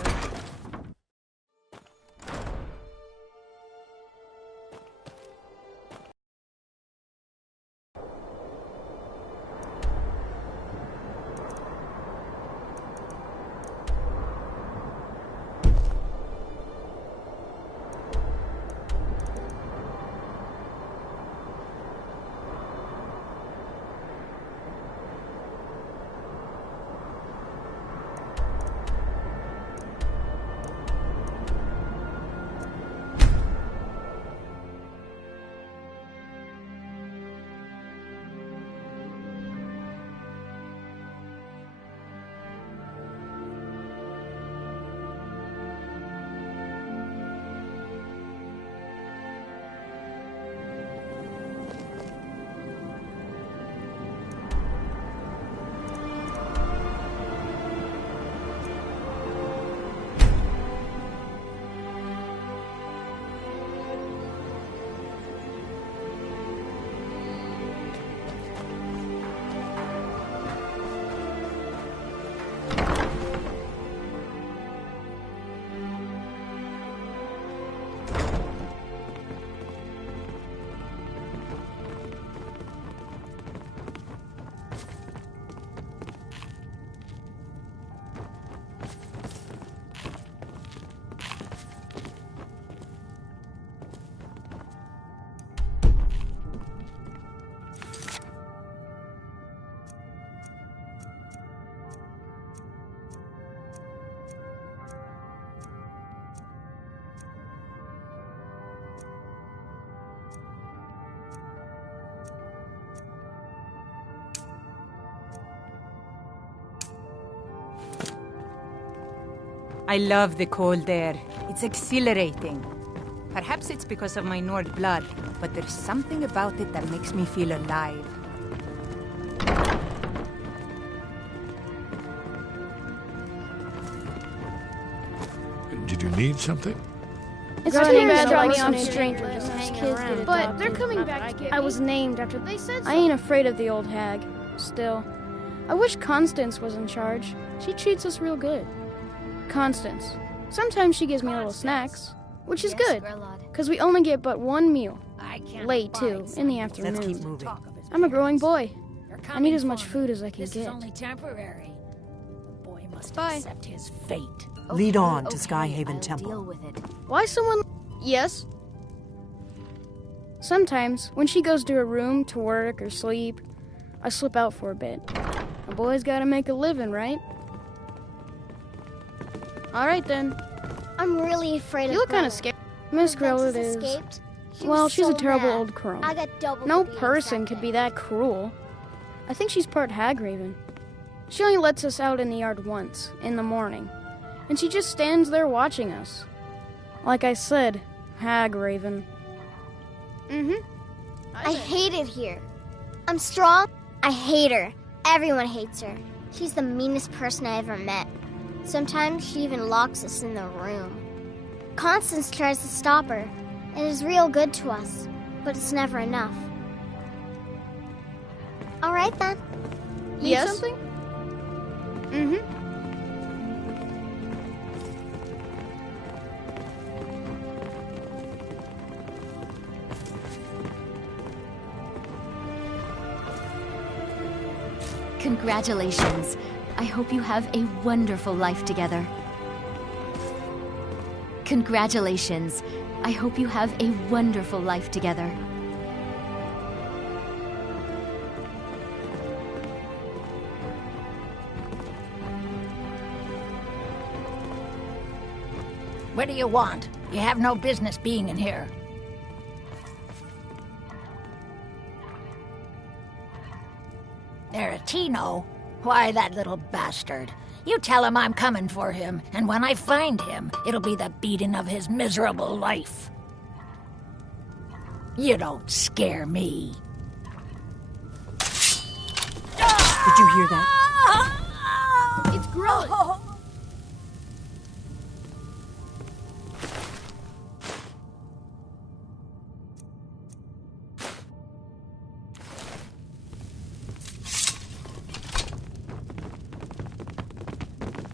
I love the cold air. It's exhilarating. Perhaps it's because of my Nord blood, but there's something about it that makes me feel alive. Did you need something? It's too bad to like some stranger just hanging around. But they're coming back to get me. I was named after they said so. I ain't afraid of the old hag. Still, I wish Constance was in charge. She treats us real good. Constance. Sometimes she gives me little snacks, which is good, because we only get but one meal. Late, too, in the afternoon. Let's keep moving. I'm a growing boy. I need as much food as I can This get. is only temporary. The boy must Bye. accept his fate. Lead on to Skyhaven Temple. Deal with it. Why someone... Yes? Sometimes, when she goes to her room to work or sleep, I slip out for a bit. A boy's gotta make a living, right? Alright then. I'm really afraid of You look kinda scared. Miss Grillard is... escaped. He Well, was she's so a terrible mad. old crone. I got double No the beatings person that could day. be that cruel. I think she's part Hagraven. She only lets us out in the yard once, in the morning. And she just stands there watching us. Like I said, Hagraven. I hate it here. I'm strong. I hate her. Everyone hates her. She's the meanest person I ever met. Sometimes she even locks us in the room. Constance tries to stop her, and is real good to us, but it's never enough. All right then. Need Yes? something? Congratulations. I hope you have a wonderful life together. Congratulations. I hope you have a wonderful life together. What do you want? You have no business being in here. Aretino? Why, that little bastard. You tell him I'm coming for him, and when I find him, it'll be the beating of his miserable life. You don't scare me. Did you hear that? It's Grillin.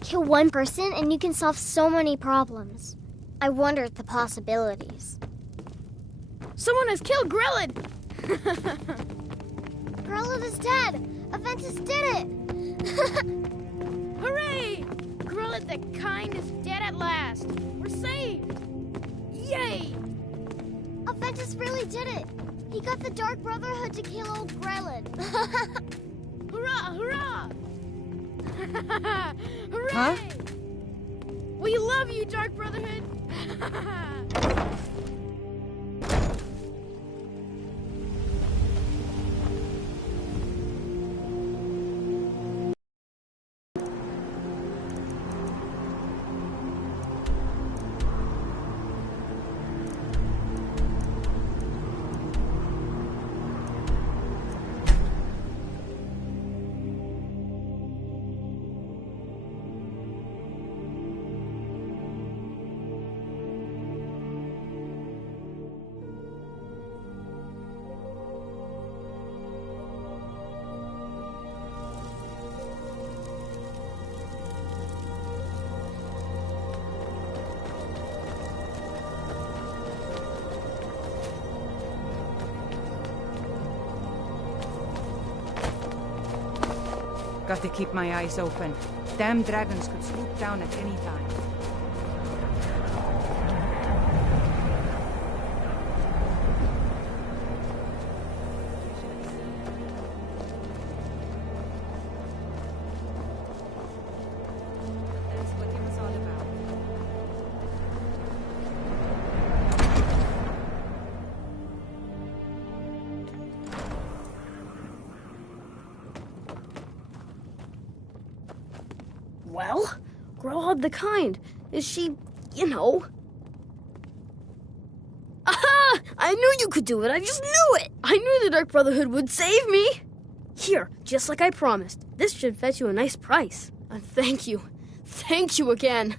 Kill one person and you can solve so many problems. I wonder at the possibilities. Someone has killed Grillin! Grillin is dead! Aventus did it! Hooray! Grillin the Kind is dead at last. We're saved! Yay! Aventus really did it! He got the Dark Brotherhood to kill old Grillin. Hurrah! Hurrah! Hooray! Huh? We love you, Dark Brotherhood! Got to keep my eyes open. Damn dragons could swoop down at any time. That's what it was all about. Well, Grillin the Kind. Is she, you know... Aha! I knew you could do it. I just knew it. I knew the Dark Brotherhood would save me. Here, just like I promised. This should fetch you a nice price. And thank you. Thank you again.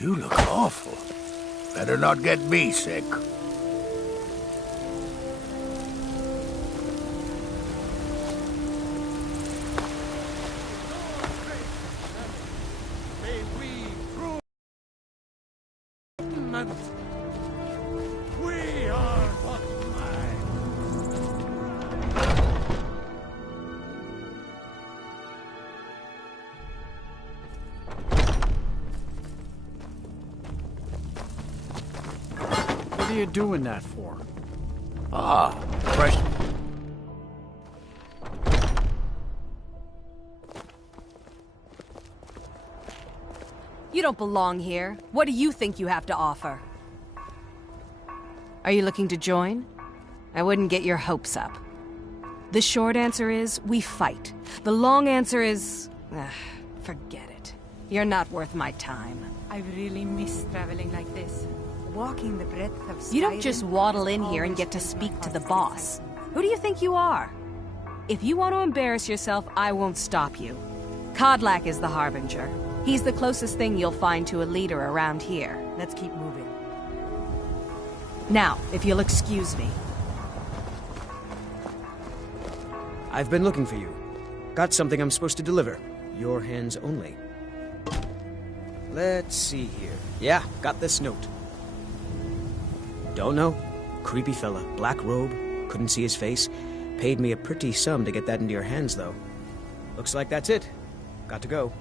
You look awful. Better not get me sick. What are you doing that for? Ah, fresh. You don't belong here. What do you think you have to offer? Are you looking to join? I wouldn't get your hopes up. The short answer is, we fight. The long answer is... forget it. You're not worth my time. I've really missed traveling like this. Walking the breadth of Skyrim. You don't just waddle in here and get to speak to the boss. Who do you think you are? If you want to embarrass yourself, I won't stop you. Kodlak is the Harbinger. He's the closest thing you'll find to a leader around here. Let's keep moving. Now, if you'll excuse me. I've been looking for you. Got something I'm supposed to deliver. Your hands only. Let's see here. Yeah, got this note. Don't know. Creepy fella. Black robe. Couldn't see his face. Paid me a pretty sum to get that into your hands, though. Looks like that's it. Got to go.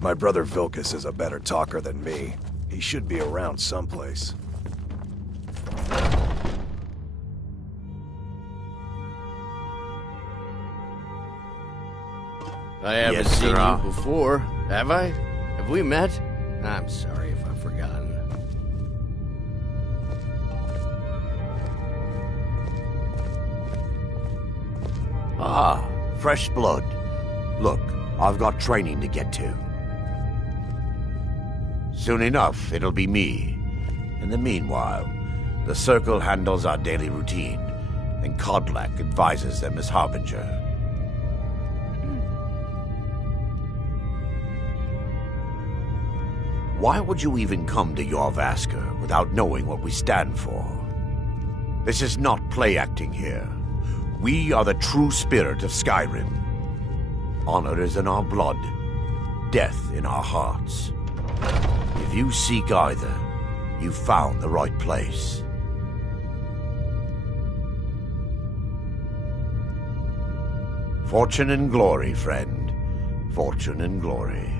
My brother Vilkas is a better talker than me. He should be around someplace. I haven't seen you before, have I? Have we met? I'm sorry if I've forgotten. Ah, fresh blood. Look, I've got training to get to. Soon enough, it'll be me. In the meanwhile, the Circle handles our daily routine, and Kodlak advises them as Harbinger. Why would you even come to Jorvaskr without knowing what we stand for? This is not play acting here. We are the true spirit of Skyrim. Honor is in our blood, death in our hearts. If you seek either, you've found the right place. Fortune and glory, friend. Fortune and glory.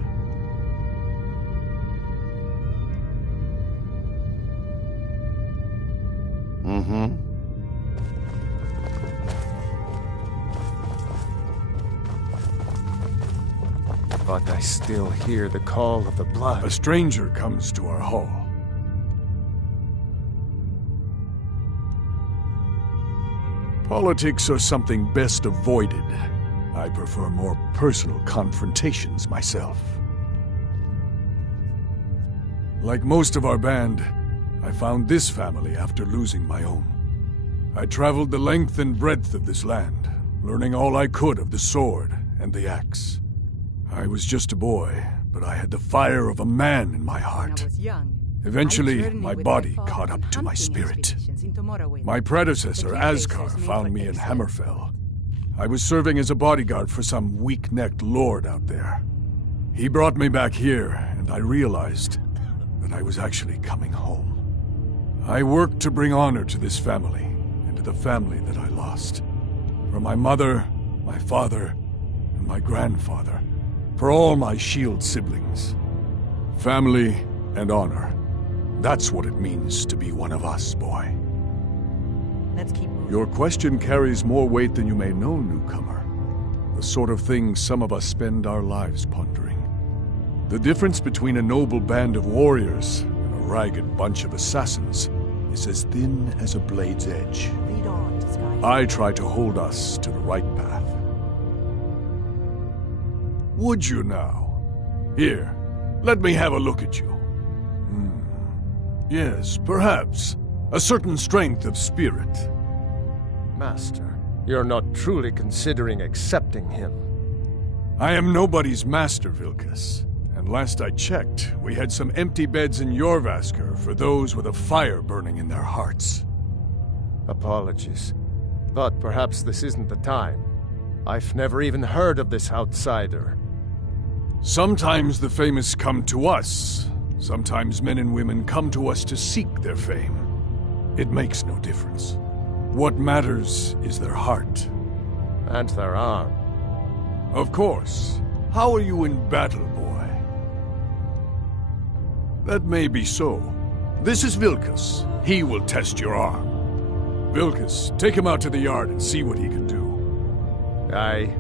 But I still hear the call of the blood. A stranger comes to our hall. Politics are something best avoided. I prefer more personal confrontations myself. Like most of our band, I found this family after losing my own. I traveled the length and breadth of this land, learning all I could of the sword and the axe. I was just a boy, but I had the fire of a man in my heart. Eventually, my body caught up to my spirit. My predecessor, Askar, found me in Hammerfell. I was serving as a bodyguard for some weak-necked lord out there. He brought me back here, and I realized that I was actually coming home. I worked to bring honor to this family, and to the family that I lost. For my mother, my father, and my grandfather. For all my shield siblings. Family and honor. That's what it means to be one of us, boy. Let's keep moving. Your question carries more weight than you may know, newcomer. The sort of thing some of us spend our lives pondering. The difference between a noble band of warriors and a ragged bunch of assassins is as thin as a blade's edge. Lead on to Skyrim. I try to hold us to the right path. Would you now? Here, let me have a look at you. Yes, perhaps. A certain strength of spirit. Master, you're not truly considering accepting him. I am nobody's master, Vilkas. And last I checked, we had some empty beds in Jorvaskr for those with a fire burning in their hearts. Apologies, but perhaps this isn't the time. I've never even heard of this outsider. Sometimes the famous come to us. Sometimes men and women come to us to seek their fame. It makes no difference. What matters is their heart. And their arm. Of course. How are you in battle, boy? That may be so. This is Vilkas. He will test your arm. Vilkas, take him out to the yard and see what he can do. Aye.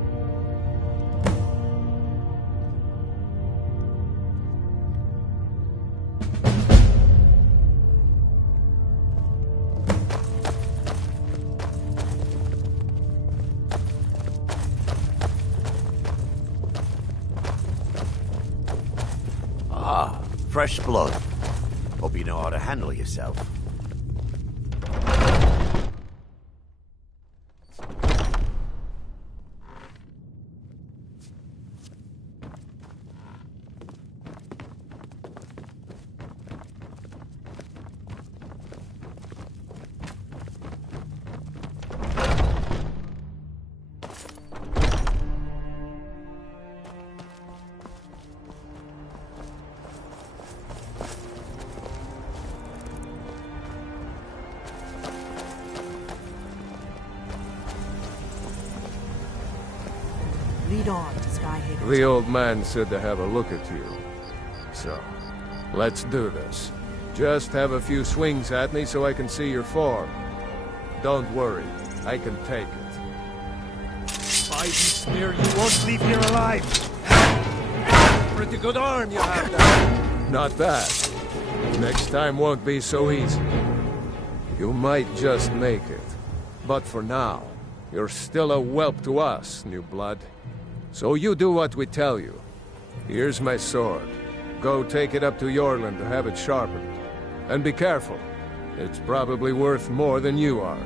Fresh blood. Hope you know how to handle yourself. on to Skyhaven. The old man said to have a look at you. So, let's do this. Just have a few swings at me so I can see your form. Don't worry, I can take it. By the smear, you won't leave here alive! Pretty good arm you have there. Not bad. Next time won't be so easy. You might just make it. But for now, you're still a whelp to us, new blood. So you do what we tell you. Here's my sword. Go take it up to Yorland to have it sharpened. And be careful. It's probably worth more than you are.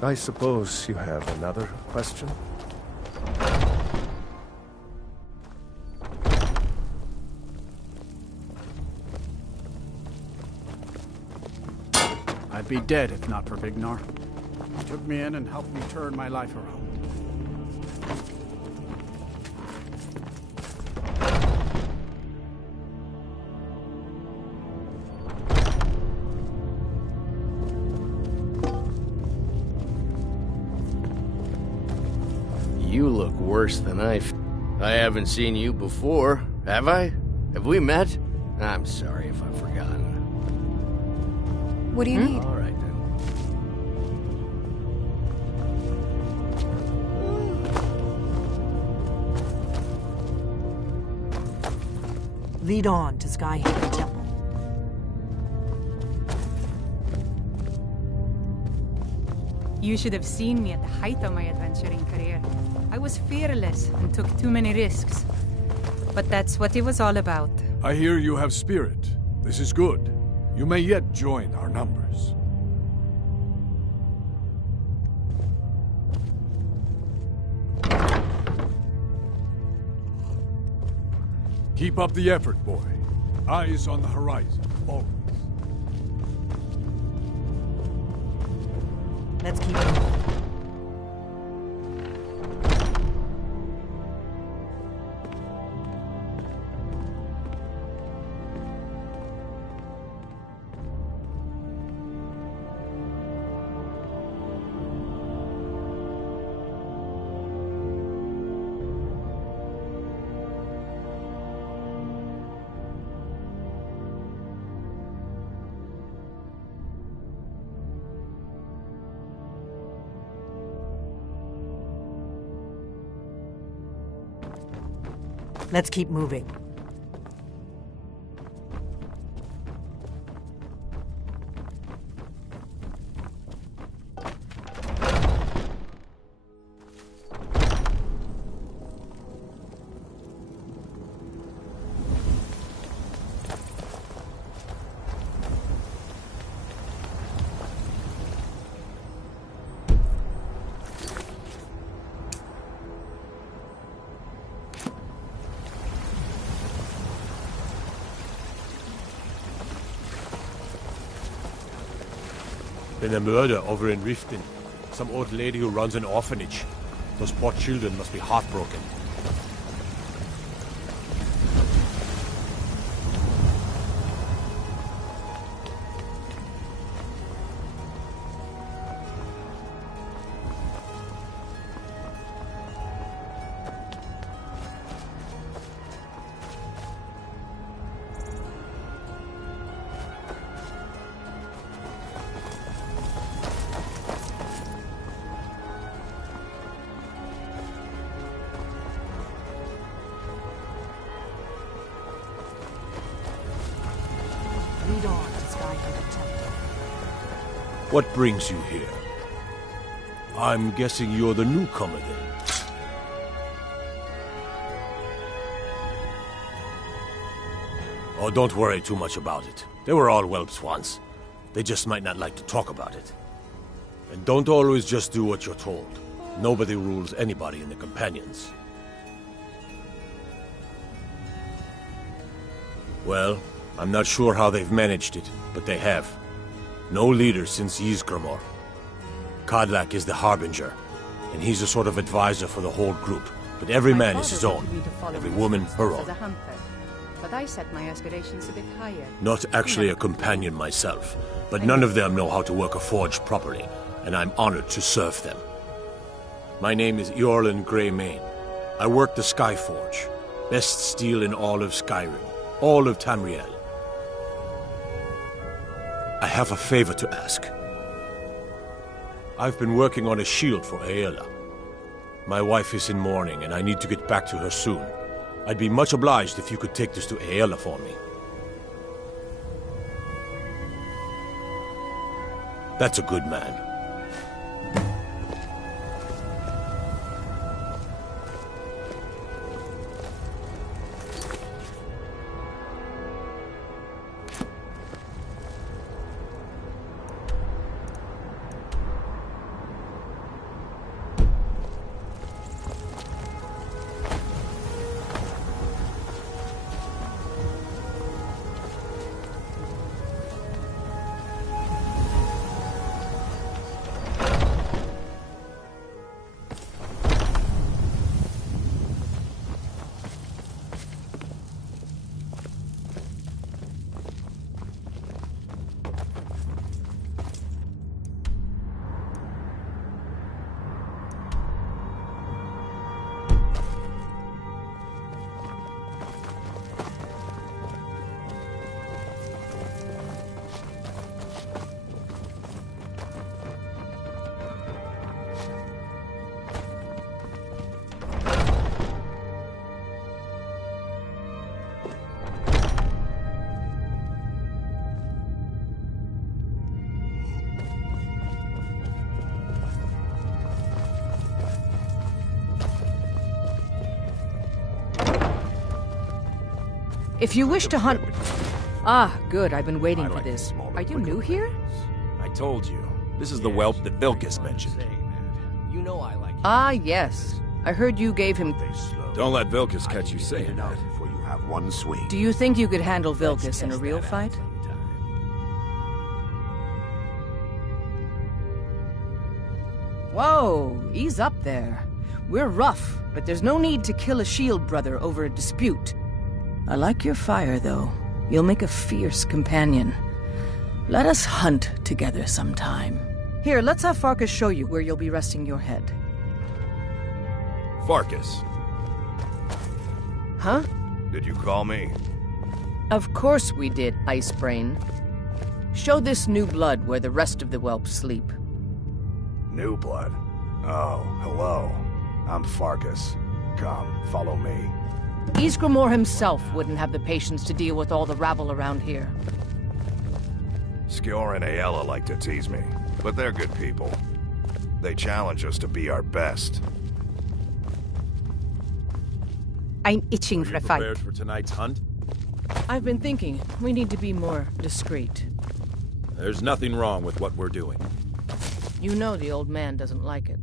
I suppose you have another question? I'd be dead if not for Vignar. He took me in and helped me turn my life around. You look worse than I haven't seen you before, have I? Have we met? I'm sorry if I've forgotten. What do you need? All right, then. Lead on to Skyhaven Temple. You should have seen me at the height of my adventuring career. I was fearless and took too many risks. But that's what it was all about. I hear you have spirit. This is good. You may yet join our numbers. Keep up the effort, boy. Eyes on the horizon, always. Let's keep moving. Let's keep moving. Been a murder over in Riften. Some old lady who runs an orphanage. Those poor children must be heartbroken. Lead on to Skyhaven Temple. What brings you here? I'm guessing you're the newcomer then. Oh, don't worry too much about it. They were all whelps once. They just might not like to talk about it. And don't always just do what you're told. Nobody rules anybody in the Companions. Well, I'm not sure how they've managed it, but they have. No leader since Ysgramor. Kodlak is the Harbinger, and he's a sort of advisor for the whole group. But every man is his own. Every woman, her own. But I set my aspirations a bit higher. Not actually a companion myself, but none of them know how to work a forge properly, and I'm honored to serve them. My name is Eorlin Greymane. I work the Skyforge. Best steel in all of Skyrim. All of Tamriel. I have a favor to ask. I've been working on a shield for Aela. My wife is in mourning, and I need to get back to her soon. I'd be much obliged if you could take this to Aela for me. That's a good man. If you wish to hunt... Ah, good. I've been waiting for this. Are you new here? I told you. This is the whelp that Vilkas mentioned. You know I like. Ah, yes. I heard you gave him... Don't let Vilkas catch you saying that. Before you have one swing. Do you think you could handle Vilkas in a real fight? Whoa, ease up there. We're rough, but there's no need to kill a shield brother over a dispute. I like your fire, though. You'll make a fierce companion. Let us hunt together sometime. Here, let's have Farkas show you where you'll be resting your head. Farkas. Huh? Did you call me? Of course we did, Icebrain. Show this new blood where the rest of the whelps sleep. New blood? Oh, hello. I'm Farkas. Come, follow me. Ysgramor himself wouldn't have the patience to deal with all the rabble around here. Skjor and Aela like to tease me, but they're good people. They challenge us to be our best. I'm itching for a fight. Prepared for tonight's hunt? I've been thinking, we need to be more discreet. There's nothing wrong with what we're doing. You know the old man doesn't like it.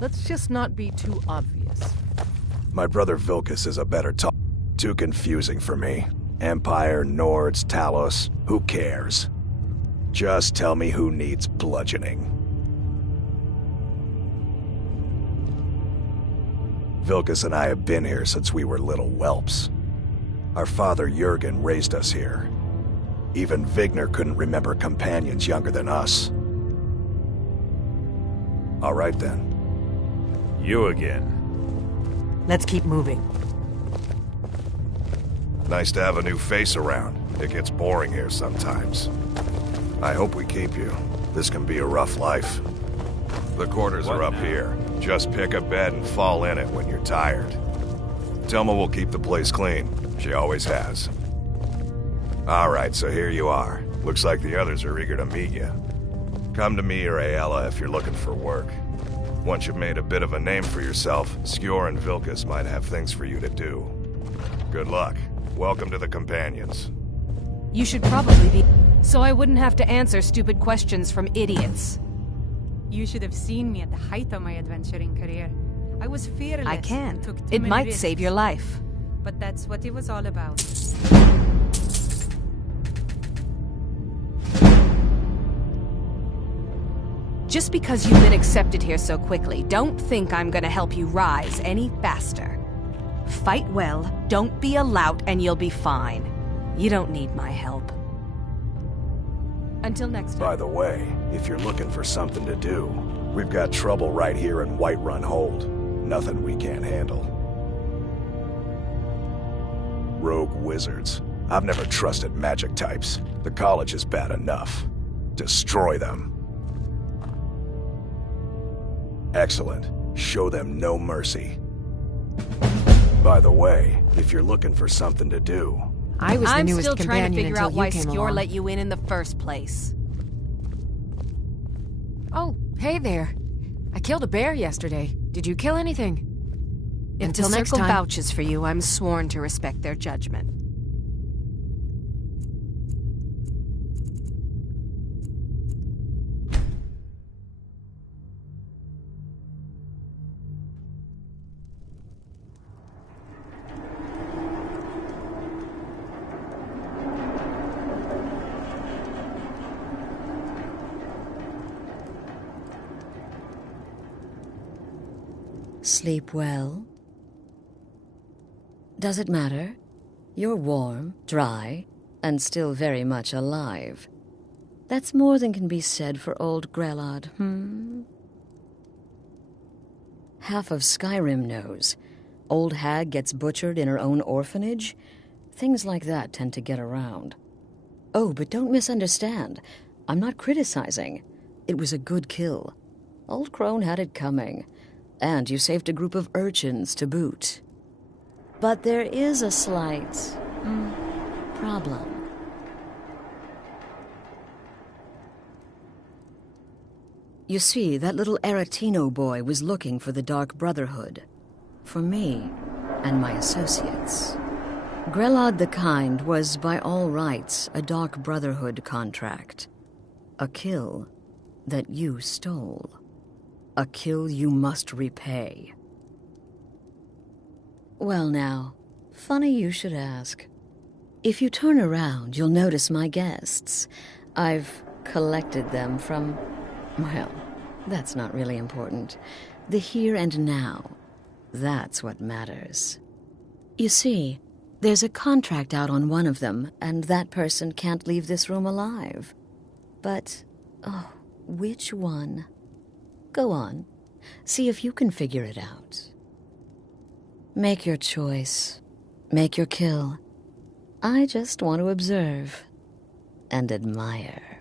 Let's just not be too obvious. My brother Vilkas is a better talker. Too confusing for me. Empire, Nords, Talos, who cares? Just tell me who needs bludgeoning. Vilkas and I have been here since we were little whelps. Our father Jurgen raised us here. Even Vigner couldn't remember companions younger than us. All right then. You again. Let's keep moving. Nice to have a new face around. It gets boring here sometimes. I hope we keep you. This can be a rough life. The quarters are up here. Just pick a bed and fall in it when you're tired. Telma will keep the place clean. She always has. Alright, so here you are. Looks like the others are eager to meet you. Come to me or Aela if you're looking for work. Once you've made a bit of a name for yourself, Skjor and Vilkas might have things for you to do. Good luck. Welcome to the Companions. You should probably be... so I wouldn't have to answer stupid questions from idiots. You should have seen me at the height of my adventuring career. I was fearless. I can. And took too It many might risks. save your life. But that's what it was all about. Just because you've been accepted here so quickly, don't think I'm gonna help you rise any faster. Fight well, don't be a lout, and you'll be fine. You don't need my help. Until next time. By the way, if you're looking for something to do, we've got trouble right here in Whiterun Hold. Nothing we can't handle. Rogue wizards. I've never trusted magic types. The college is bad enough. Destroy them. Excellent. Show them no mercy. By the way, if you're looking for something to do... I was the I'm newest still trying to companion figure out until why you came Skjor along. let you in the first place. Oh, hey there. I killed a bear yesterday. Did you kill anything? Until If the next Circle time. vouches for you, I'm sworn to respect their judgment. Sleep well? Does it matter? You're warm, dry, and still very much alive. That's more than can be said for old Grelod, Half of Skyrim knows. Old hag gets butchered in her own orphanage. Things like that tend to get around. Oh, but don't misunderstand. I'm not criticizing. It was a good kill. Old Crone had it coming. And you saved a group of urchins to boot. But there is a slight problem. You see, that little Aretino boy was looking for the Dark Brotherhood. For me and my associates. Grelod the Kind was, by all rights, a Dark Brotherhood contract. A kill that you stole. A kill you must repay. Well now, funny you should ask. If you turn around, you'll notice my guests. I've collected them from, well, that's not really important. The here and now. That's what matters. You see, there's a contract out on one of them, and that person can't leave this room alive. But, oh, which one? Go on. See if you can figure it out. Make your choice. Make your kill. I just want to observe and admire.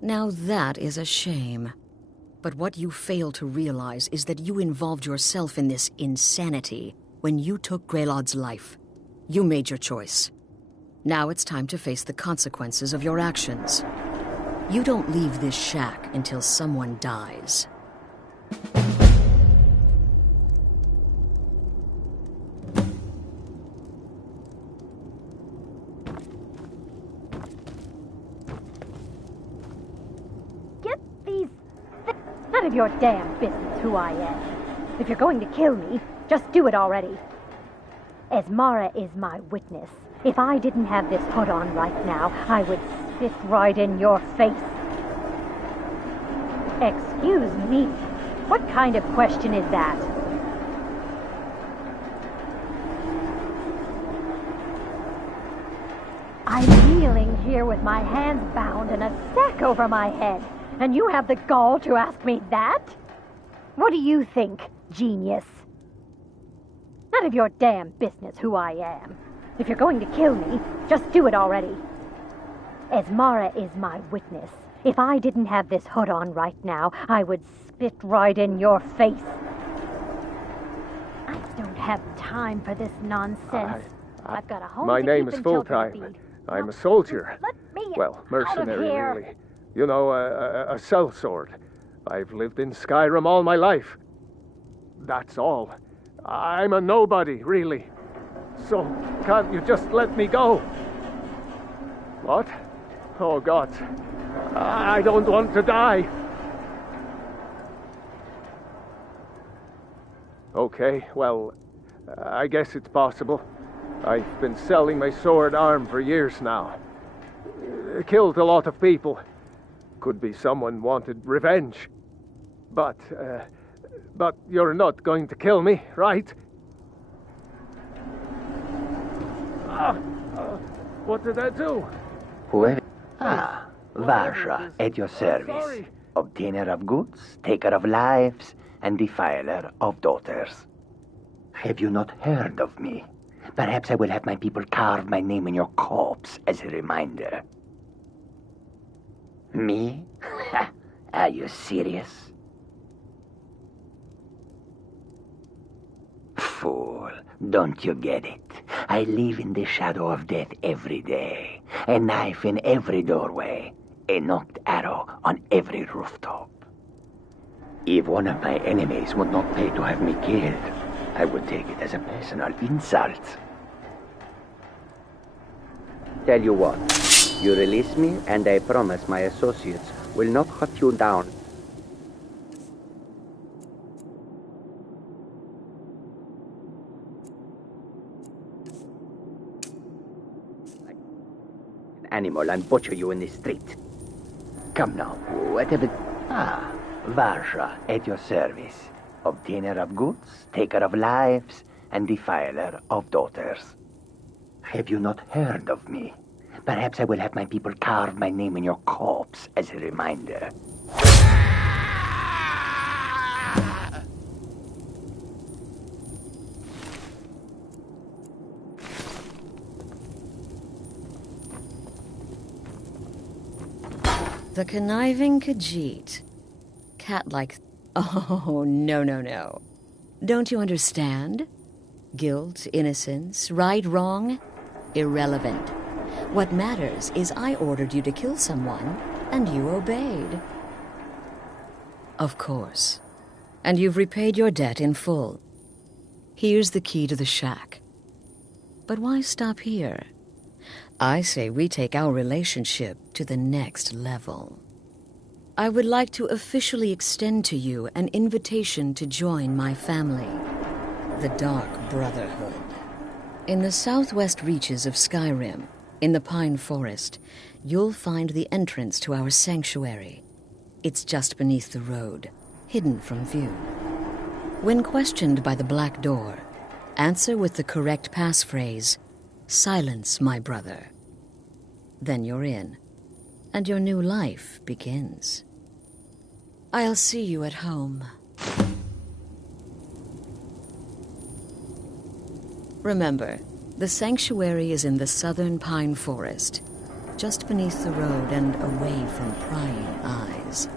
Now that is a shame. But what you fail to realize is that you involved yourself in this insanity when you took Grelod's life. You made your choice. Now it's time to face the consequences of your actions. You don't leave this shack until someone dies. None of your damn business who I am. If you're going to kill me, just do it already. Esmara is my witness. If I didn't have this hood on right now, I would spit right in your face. Excuse me. What kind of question is that? I'm kneeling here with my hands bound and a sack over my head. And you have the gall to ask me that? What do you think, genius? None of your damn business who I am. If you're going to kill me, just do it already. Esmara is my witness. If I didn't have this hood on right now, I would spit right in your face. I don't have time for this nonsense. I've got a home My to name keep is and children to full-time. feed. I'm a soldier. Let me Well, out of mercenary, here. really. You know, a sellsword. I've lived in Skyrim all my life. That's all. I'm a nobody, really. So, can't you just let me go? What? Oh, God. I don't want to die. Okay, well, I guess it's possible. I've been selling my sword arm for years now. Killed a lot of people. Could be someone wanted revenge. But you're not going to kill me, right? What did I do? Whoever... Varsha, at your service. Obtainer of goods, taker of lives, and defiler of daughters. Have you not heard of me? Perhaps I will have my people carve my name in your corpse as a reminder. Me? Are you serious? Fool, don't you get it? I live in the shadow of death every day. A knife in every doorway. A knocked arrow on every rooftop. If one of my enemies would not pay to have me killed, I would take it as a personal insult. Tell you what, you release me and I promise my associates will not hunt you down. Animal and butcher you in the street. Come now, whatever... Varsha, at your service. Obtainer of goods, taker of lives, and defiler of daughters. Have you not heard of me? Perhaps I will have my people carve my name in your corpse as a reminder. The conniving Khajiit. Cat-like... Oh, no. Don't you understand? Guilt, innocence, right, wrong, irrelevant. What matters is I ordered you to kill someone, and you obeyed. Of course. And you've repaid your debt in full. Here's the key to the shack. But why stop here? I say we take our relationship to the next level. I would like to officially extend to you an invitation to join my family, the Dark Brotherhood. In the southwest reaches of Skyrim, in the Pine Forest, you'll find the entrance to our sanctuary. It's just beneath the road, hidden from view. When questioned by the Black Door, answer with the correct passphrase, "Silence, my brother." Then you're in, and your new life begins. I'll see you at home. Remember, the sanctuary is in the southern Pine Forest, just beneath the road and away from prying eyes.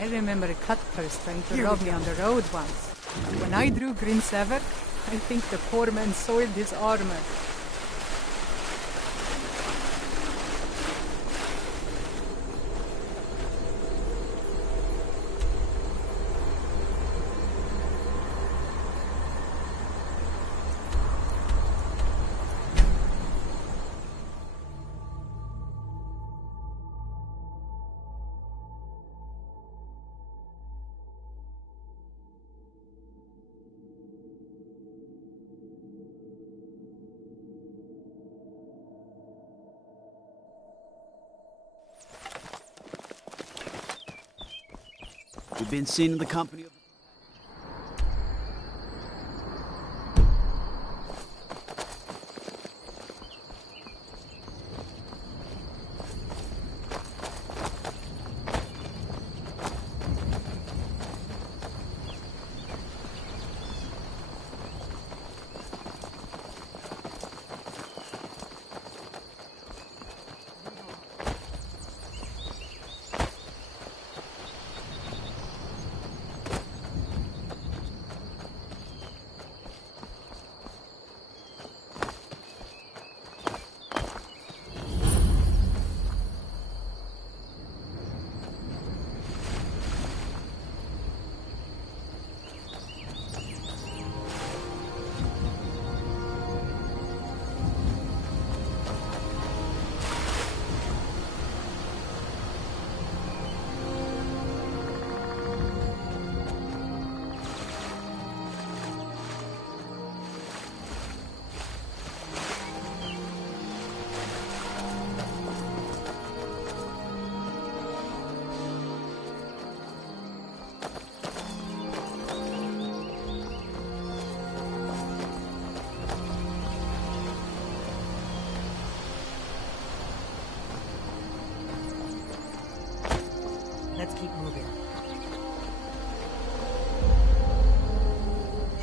I remember a cutpurse trying to rob me on the road once. When I drew Green Sever, I think the poor man soiled his armor. You've been seen in the company of... Let's keep moving.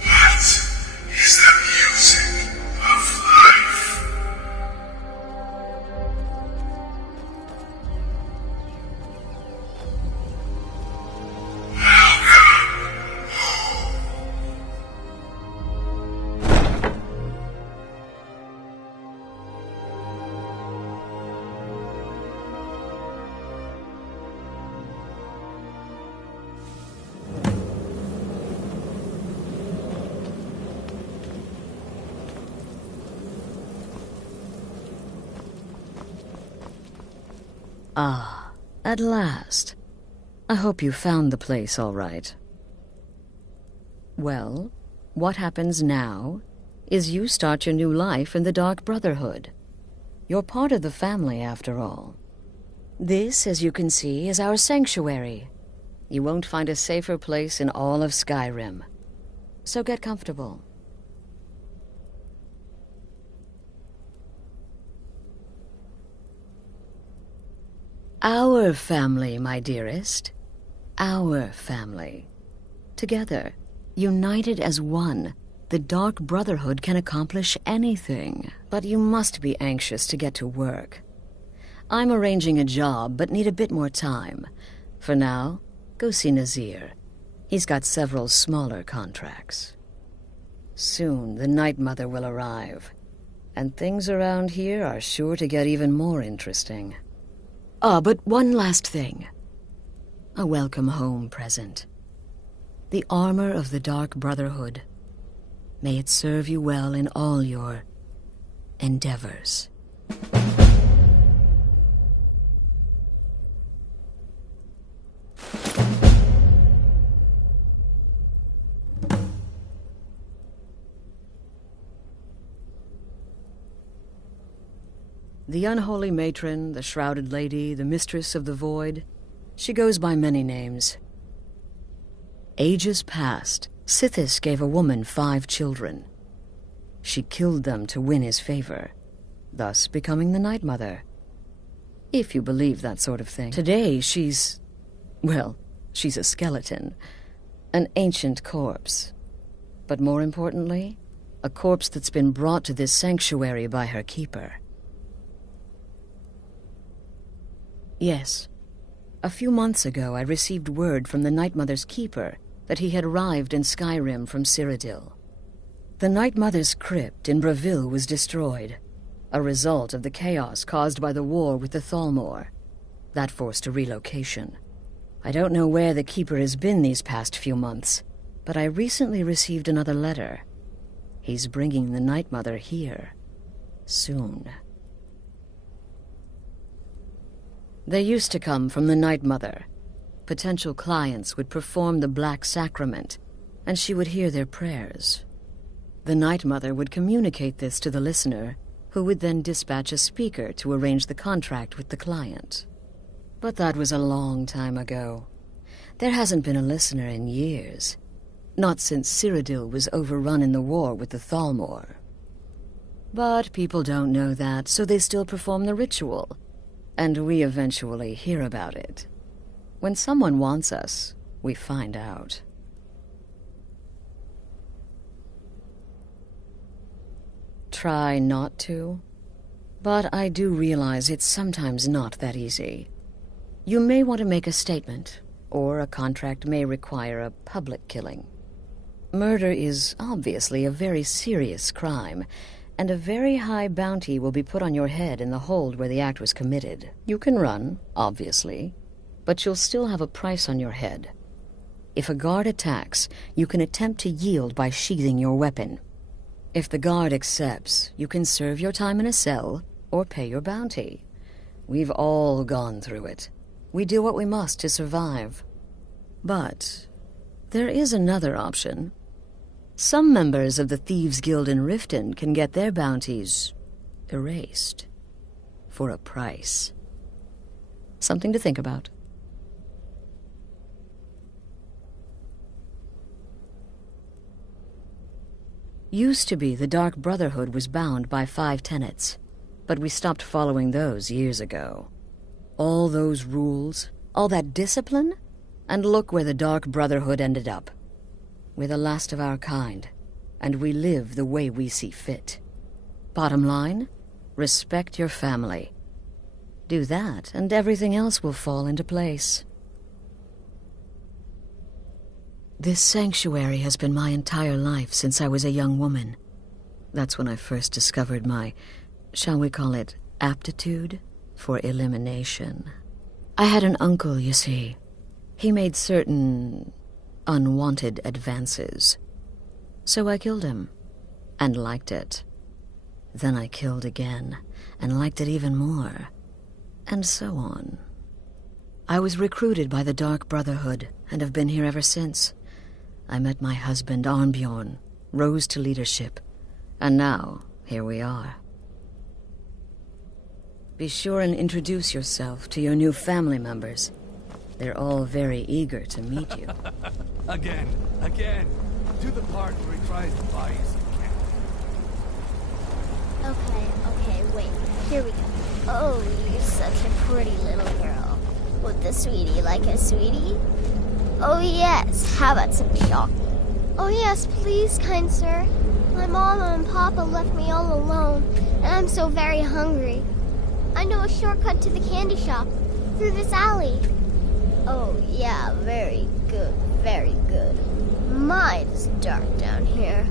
What is the music of life? Ah, at last. I hope you found the place all right. Well, what happens now is you start your new life in the Dark Brotherhood. You're part of the family, after all. This, as you can see, is our sanctuary. You won't find a safer place in all of Skyrim. So get comfortable. Our family, my dearest. Our family. Together, united as one, the Dark Brotherhood can accomplish anything. But you must be anxious to get to work. I'm arranging a job, but need a bit more time. For now, go see Nazir. He's got several smaller contracts. Soon, the Night Mother will arrive. And things around here are sure to get even more interesting. Ah, but one last thing. A welcome home present. The armor of the Dark Brotherhood. May it serve you well in all your endeavors. The unholy matron, the shrouded lady, the mistress of the void, she goes by many names. Ages past, Sithis gave a woman 5 children. She killed them to win his favor, thus becoming the Night Mother. If you believe that sort of thing. Today, she's a skeleton. An ancient corpse. But more importantly, a corpse that's been brought to this sanctuary by her keeper. Yes. A few months ago, I received word from the Night Mother's keeper that he had arrived in Skyrim from Cyrodiil. The Night Mother's crypt in Bravil was destroyed, a result of the chaos caused by the war with the Thalmor. That forced a relocation. I don't know where the keeper has been these past few months, but I recently received another letter. He's bringing the Night Mother here. Soon. They used to come from the Night Mother. Potential clients would perform the Black Sacrament, and she would hear their prayers. The Night Mother would communicate this to the listener, who would then dispatch a speaker to arrange the contract with the client. But that was a long time ago. There hasn't been a listener in years. Not since Cyrodiil was overrun in the war with the Thalmor. But people don't know that, so they still perform the ritual. And we eventually hear about it. When someone wants us, we find out. Try not to. But I do realize it's sometimes not that easy. You may want to make a statement, or a contract may require a public killing. Murder is obviously a very serious crime, and a very high bounty will be put on your head in the hold where the act was committed. You can run, obviously, but you'll still have a price on your head. If a guard attacks, you can attempt to yield by sheathing your weapon. If the guard accepts, you can serve your time in a cell or pay your bounty. We've all gone through it. We do what we must to survive. But there is another option. Some members of the Thieves' Guild in Riften can get their bounties erased for a price. Something to think about. Used to be the Dark Brotherhood was bound by 5 tenets, but we stopped following those years ago. All those rules, all that discipline, and look where the Dark Brotherhood ended up. We're the last of our kind, and we live the way we see fit. Bottom line, respect your family. Do that, and everything else will fall into place. This sanctuary has been my entire life since I was a young woman. That's when I first discovered my, shall we call it, aptitude for elimination. I had an uncle, you see. He made certain unwanted advances. So I killed him, and liked it. Then I killed again, and liked it even more, and so on. I was recruited by the Dark Brotherhood, and have been here ever since. I met my husband, Arnbjorn, rose to leadership, and now, here we are. Be sure and introduce yourself to your new family members. They're all very eager to meet you. Again. Do the part where he tries to buy you some candy. Okay, wait. Here we go. Oh, you're such a pretty little girl. Would the sweetie like a sweetie? Oh, yes. How about some chocolate? Oh, yes, please, kind sir. My mama and papa left me all alone, and I'm so very hungry. I know a shortcut to the candy shop, through this alley. Oh, yeah, very good, very good. My, it's dark down here.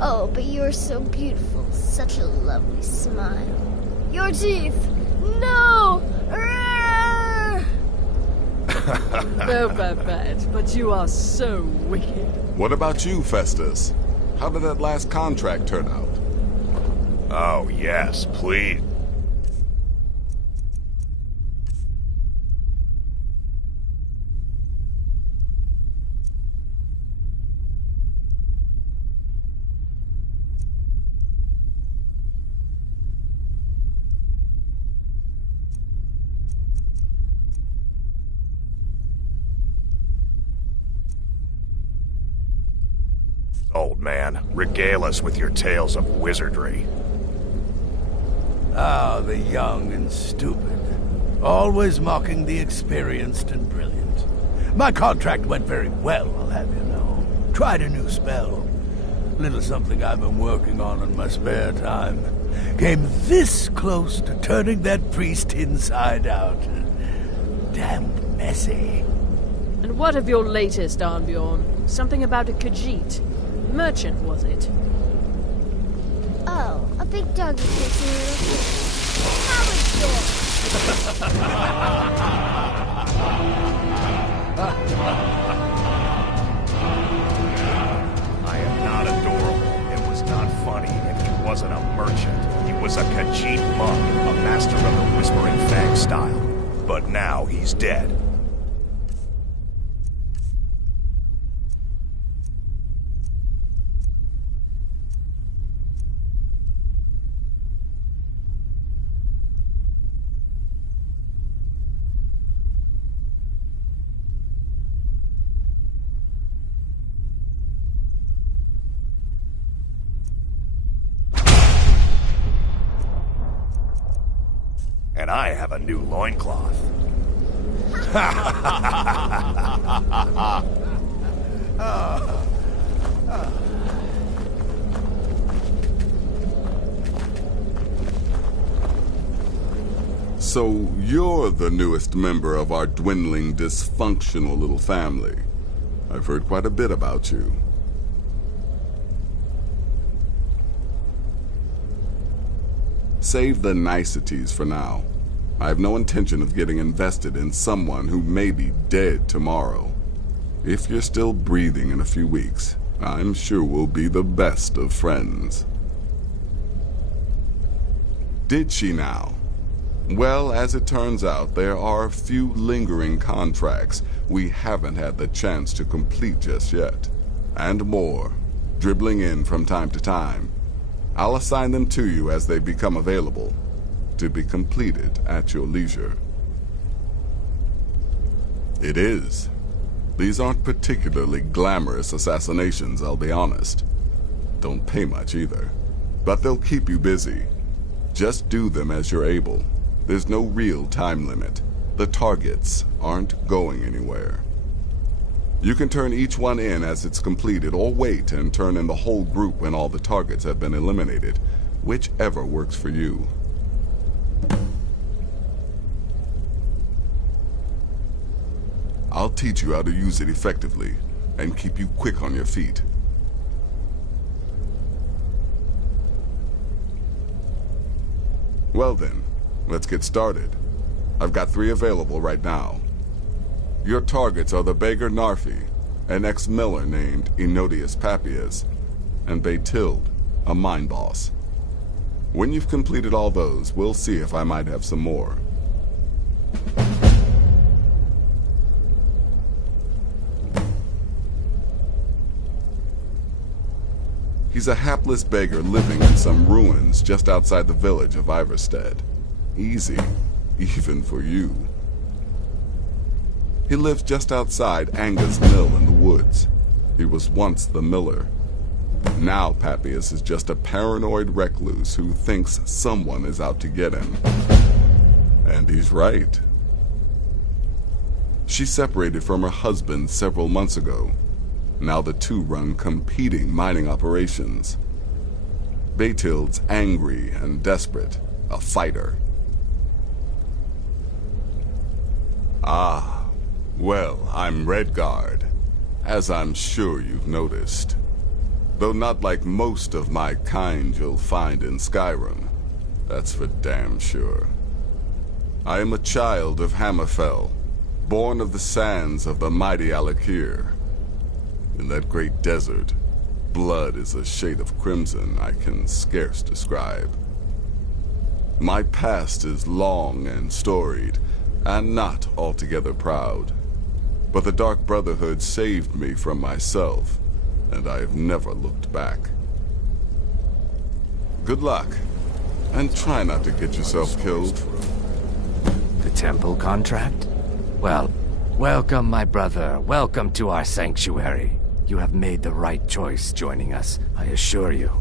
Oh, but you're so beautiful, such a lovely smile. Your teeth! No! No, Babette, but you are so wicked. What about you, Festus? How did that last contract turn out? Oh, yes, please. Old man, regale us with your tales of wizardry. Ah, the young and stupid. Always mocking the experienced and brilliant. My contract went very well, I'll have you know. Tried a new spell. Little something I've been working on in my spare time. Came this close to turning that priest inside out. Damn messy. And what of your latest, Arnbjorn? Something about a Khajiit. Merchant, was it? Oh, a big doggy kissing a little kid. How adorable. I am not adorable. It was not funny, and he wasn't a merchant. He was a Khajiit monk, a master of the Whispering Fang style. But now he's dead. and I have a new loincloth. So you're the newest member of our dwindling, dysfunctional little family. I've heard quite a bit about you. Save the niceties for now. I have no intention of getting invested in someone who may be dead tomorrow. If you're still breathing in a few weeks, I'm sure we'll be the best of friends. Did she now? Well, as it turns out, there are a few lingering contracts we haven't had the chance to complete just yet. And more, dribbling in from time to time. I'll assign them to you as they become available, to be completed at your leisure. It is. These aren't particularly glamorous assassinations, I'll be honest. Don't pay much either. But they'll keep you busy. Just do them as you're able. There's no real time limit. The targets aren't going anywhere. You can turn each one in as it's completed, or wait and turn in the whole group when all the targets have been eliminated. Whichever works for you. I'll teach you how to use it effectively, and keep you quick on your feet. Well then, let's get started. I've got 3 available right now. Your targets are the beggar Narfi, an ex-miller named Enodius Papias, and Baytild, a mine boss. When you've completed all those, we'll see if I might have some more. He's a hapless beggar living in some ruins just outside the village of Iverstead. Easy, even for you. He lives just outside Anga's mill in the woods. He was once the miller. Now Papias is just a paranoid recluse who thinks someone is out to get him. And he's right. She separated from her husband several months ago. Now the two run competing mining operations. Baytild's angry and desperate, a fighter. Ah, well, I'm Redguard, as I'm sure you've noticed. Though not like most of my kind you'll find in Skyrim, that's for damn sure. I am a child of Hammerfell, born of the sands of the mighty Alakir. In that great desert, blood is a shade of crimson I can scarce describe. My past is long and storied, and not altogether proud. But the Dark Brotherhood saved me from myself, and I have never looked back. Good luck, and try not to get yourself killed. The temple contract? Well, welcome, my brother. Welcome to our sanctuary. You have made the right choice joining us, I assure you.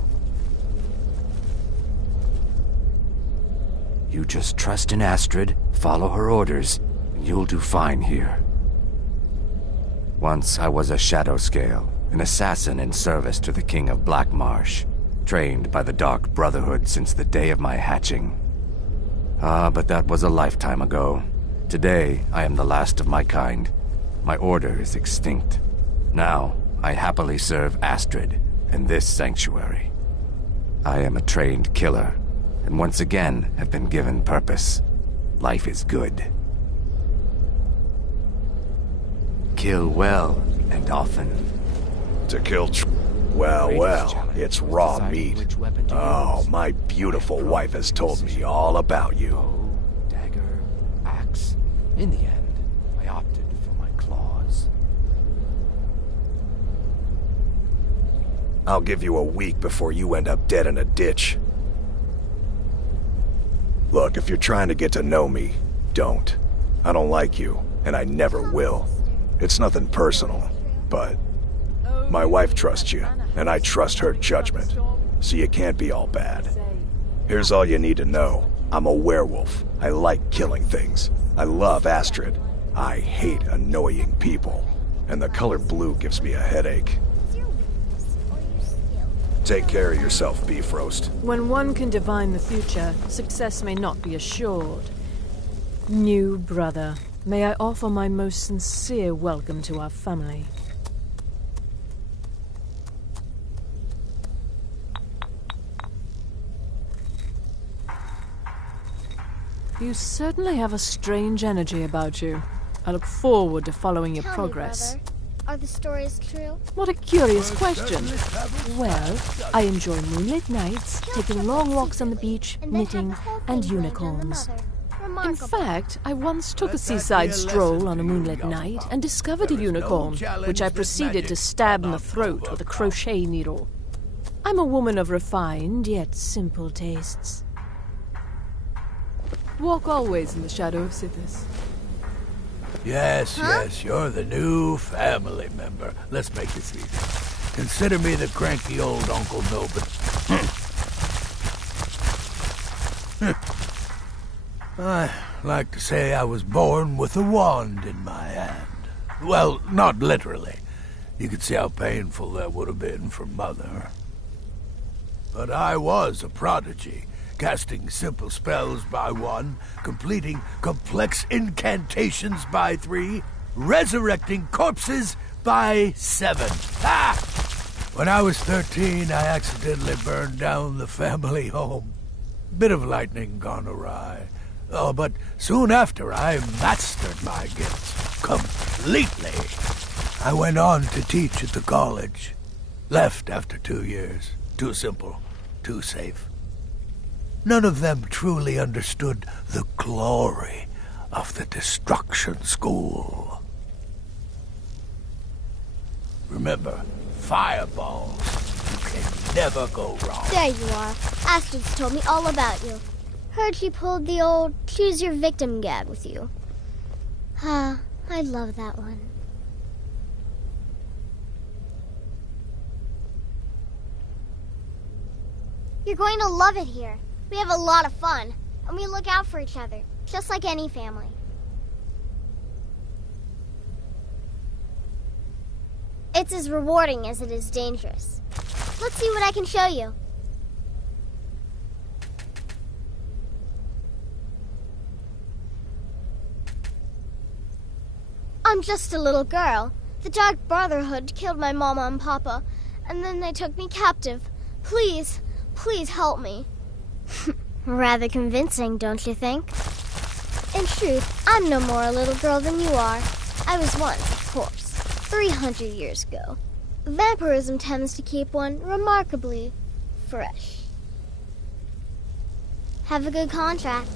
You just trust in Astrid, follow her orders, and you'll do fine here. Once I was a Shadowscale, an assassin in service to the King of Blackmarsh, trained by the Dark Brotherhood since the day of my hatching. Ah, but that was a lifetime ago. Today, I am the last of my kind. My order is extinct. Now, I happily serve Astrid and this sanctuary. I am a trained killer, and once again have been given purpose. Life is good. Kill well and often. To kill well, it's raw meat. Oh, my beautiful wife has told me all about you. Bow, dagger, axe. In the end, I opted for my claws. I'll give you a week before you end up dead in a ditch. Look, if you're trying to get to know me, don't. I don't like you, and I never will. It's nothing personal, but my wife trusts you, and I trust her judgment, so you can't be all bad. Here's all you need to know. I'm a werewolf. I like killing things. I love Astrid. I hate annoying people. And the color blue gives me a headache. Take care of yourself, Beef Roast. When one can divine the future, success may not be assured. New brother, may I offer my most sincere welcome to our family. You certainly have a strange energy about you. I look forward to following your progress. Me, brother, are the stories true? What a curious question. Well, I enjoy moonlit nights, taking long walks on the beach, knitting, and unicorns. In fact, I once took a seaside stroll on a moonlit night and discovered a unicorn, which I proceeded to stab in the throat with a crochet needle. I'm a woman of refined yet simple tastes. Walk always in the shadow of Sithis. Yes, yes, you're the new family member. Let's make this easy. Consider me the cranky old Uncle Norbert. I like to say I was born with a wand in my hand. Well, not literally. You could see how painful that would have been for Mother. But I was a prodigy, casting simple spells by 1, completing complex incantations by 3, resurrecting corpses by 7. Ah! When I was 13, I accidentally burned down the family home. Bit of lightning gone awry. Oh, but soon after, I mastered my gifts completely. I went on to teach at the college. Left after 2 years. Too simple, too safe. None of them truly understood the glory of the Destruction School. Remember, fireballs. You can never go wrong. There you are. Astrid's told me all about you. Heard she pulled the old choose your victim gag with you. Ah, I love that one. You're going to love it here. We have a lot of fun, and we look out for each other, just like any family. It's as rewarding as it is dangerous. Let's see what I can show you. I'm just a little girl. The Dark Brotherhood killed my mama and papa, and then they took me captive. Please, please help me. Rather convincing, don't you think? In truth, I'm no more a little girl than you are. I was once, of course, 300 years ago. Vampirism tends to keep one remarkably fresh. Have a good contract.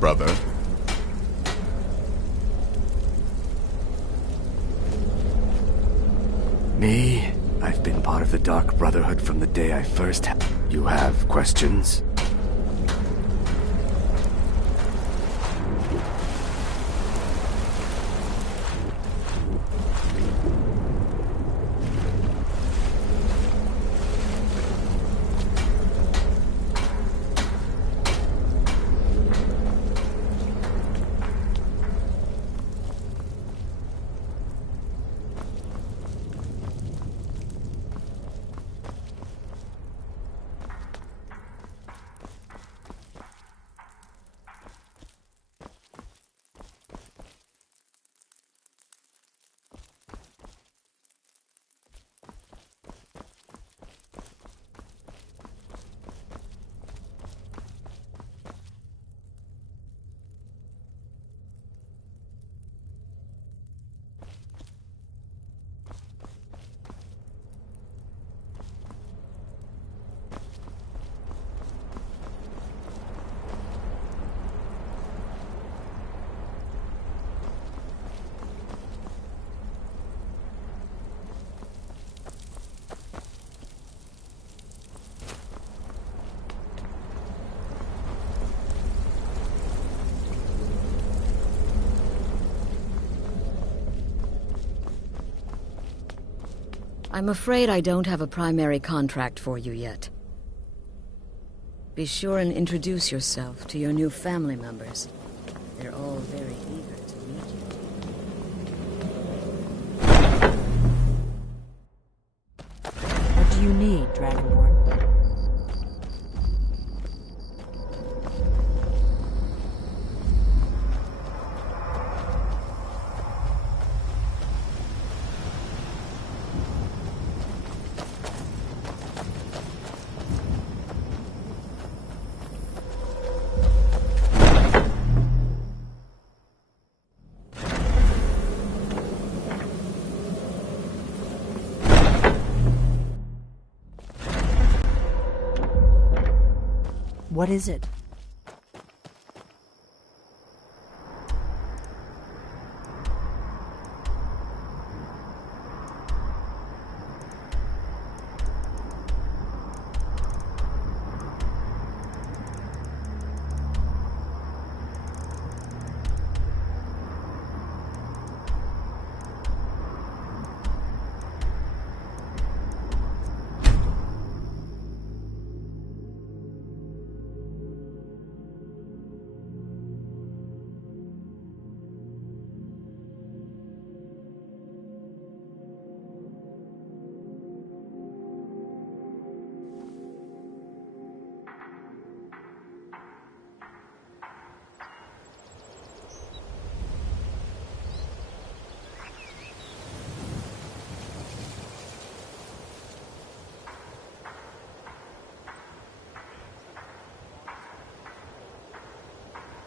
Brother. Me? I've been part of the Dark Brotherhood from the day I first You have questions? I'm afraid I don't have a primary contract for you yet. Be sure and introduce yourself to your new family members. They're all very eager to meet you. What do you need, Dragonborn? What is it?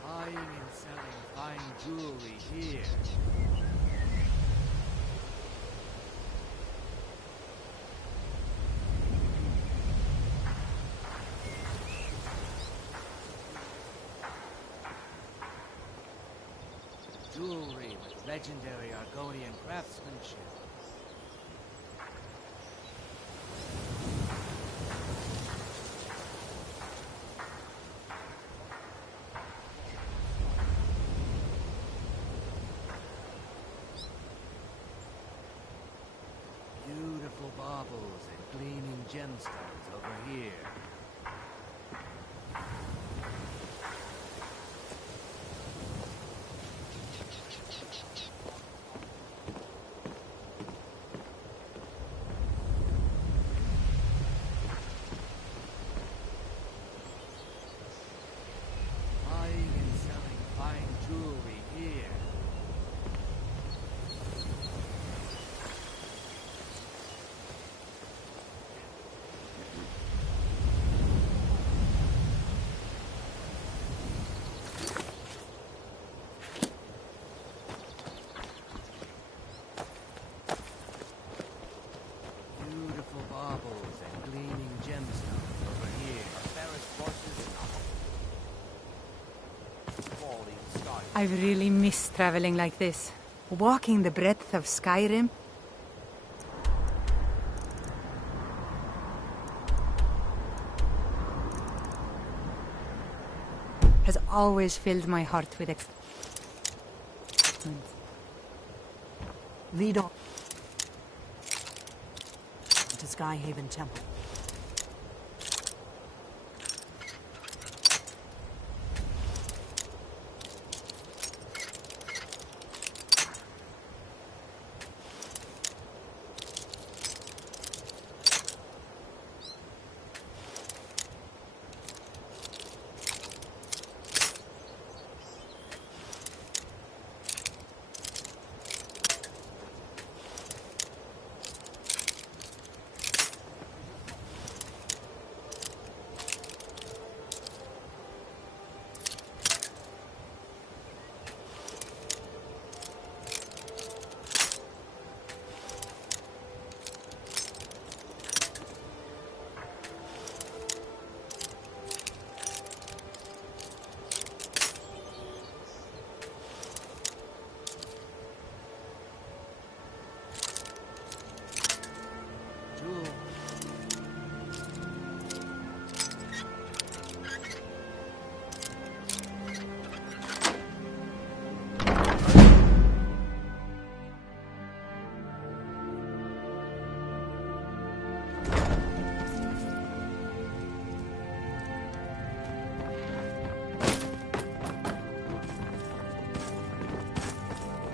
Buying and selling fine jewelry here. Jewelry with legendary Argonian craftsmanship. Beautiful baubles and gleaming gemstones over here. Buying and selling fine jewelry here. Beautiful baubles and gleaming gemstones over here. I've really missed traveling like this. Walking the breadth of Skyrim. Has always filled my heart with excitement. Lead on to Skyhaven Temple.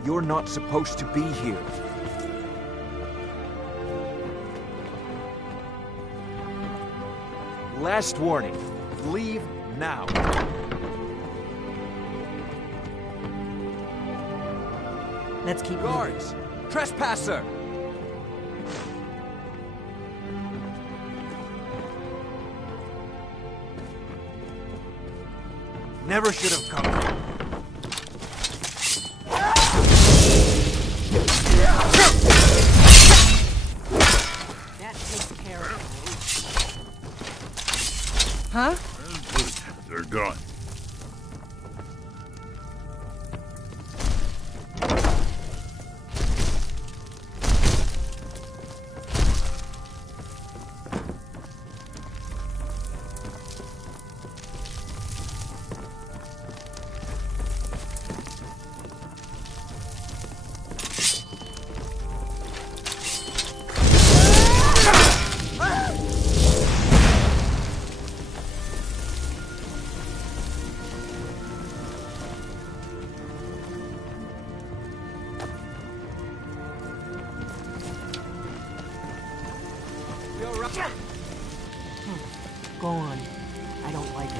You're not supposed to be here. Last warning. Leave now. Let's keep guards. Trespasser. Never should have come here. That takes care of it. Huh? Good. They're gone. Go on. I don't like it.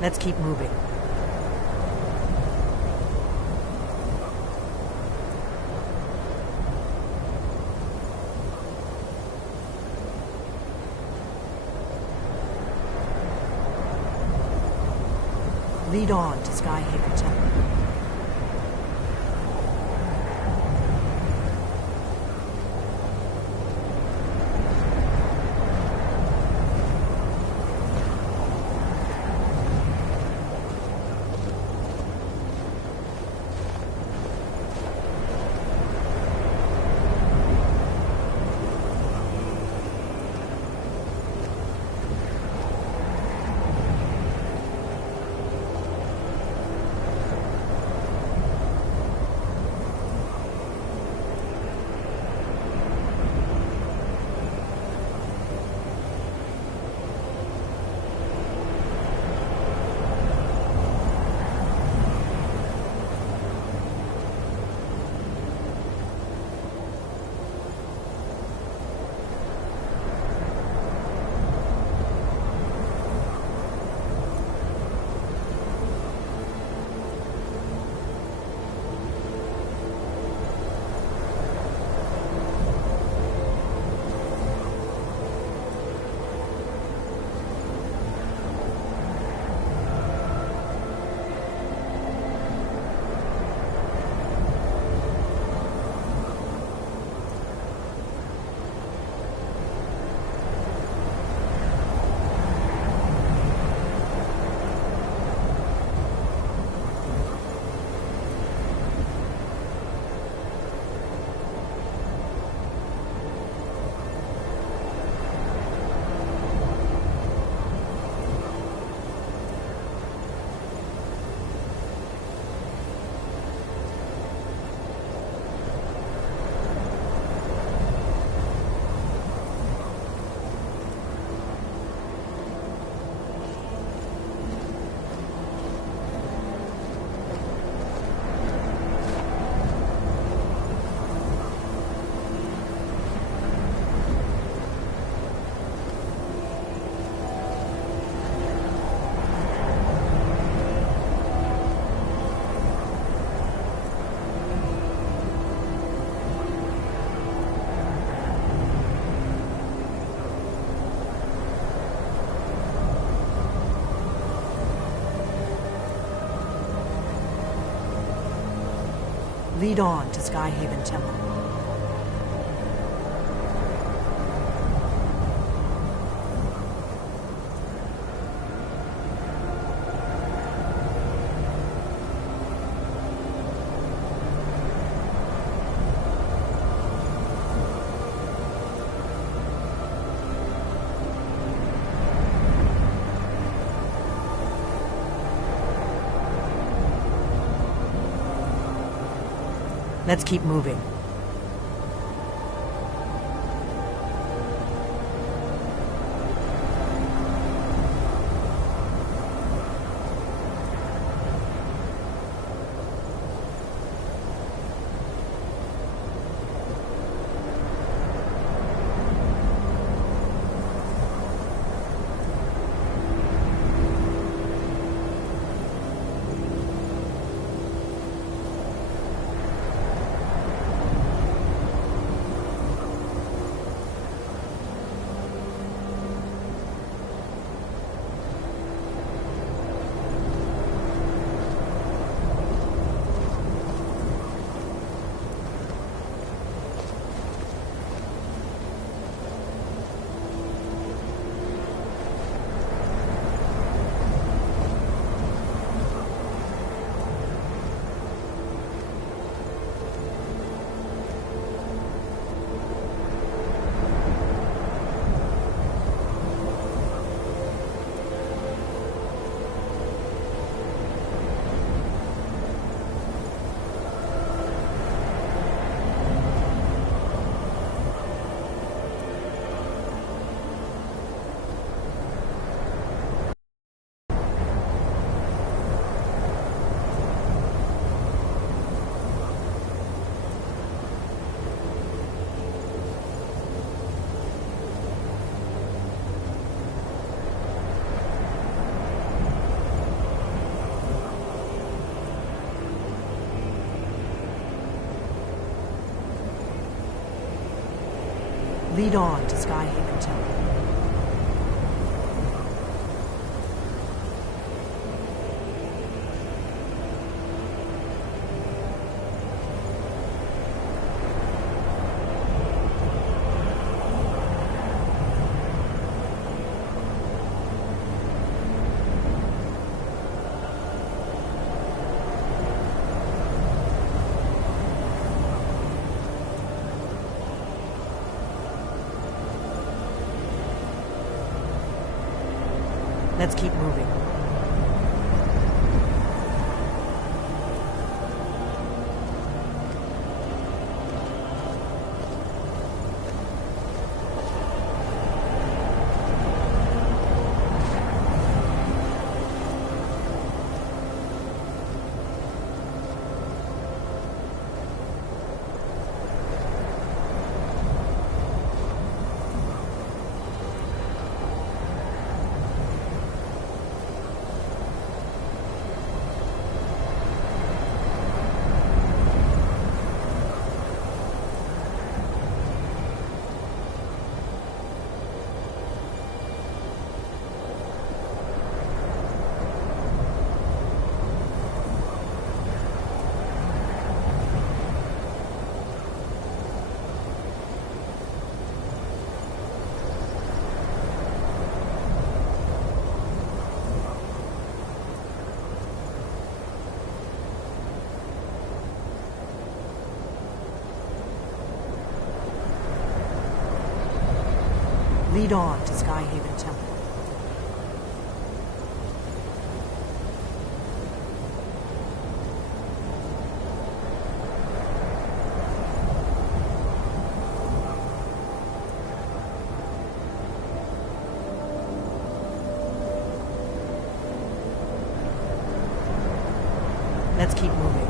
Let's keep moving. Lead on to Skyhaven Temple. Lead on to Skyhaven Temple. Let's keep moving. Lead on to Skyhaven Temple. Let's keep moving. Lead on to Skyhaven Temple. Let's keep moving.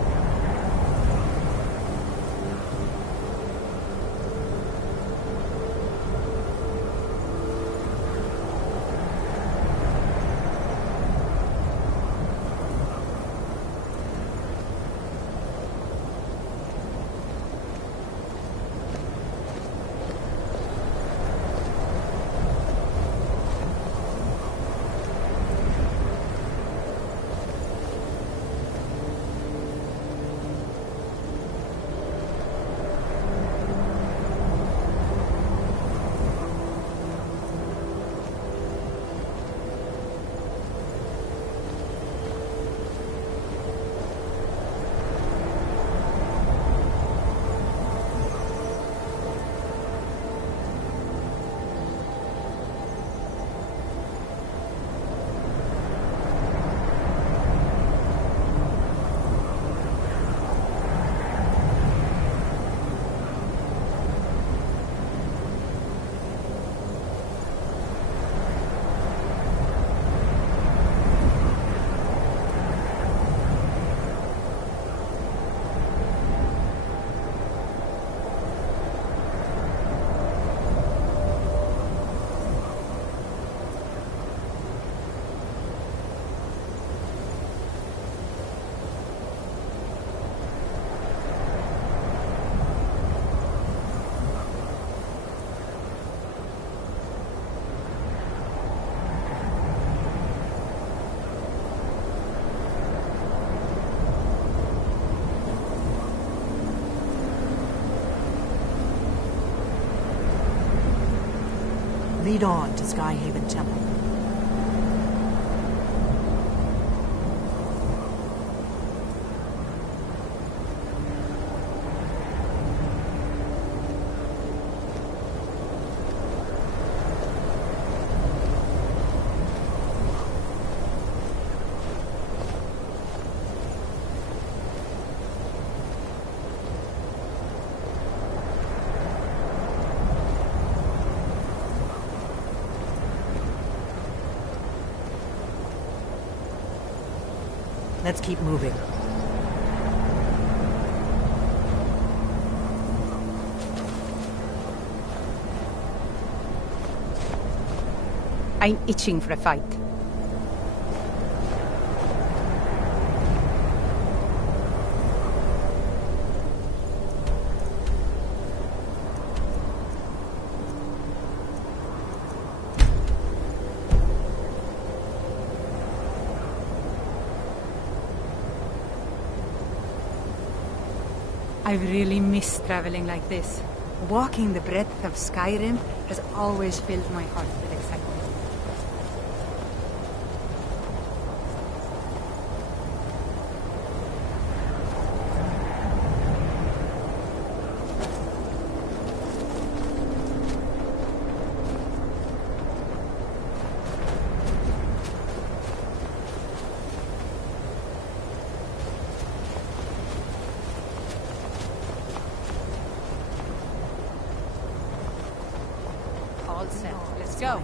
Lead on to Skyhaven Temple. Let's keep moving. I'm itching for a fight. I've really missed traveling like this. Walking the breadth of Skyrim has always filled my heart with excitement. All set. Let's go.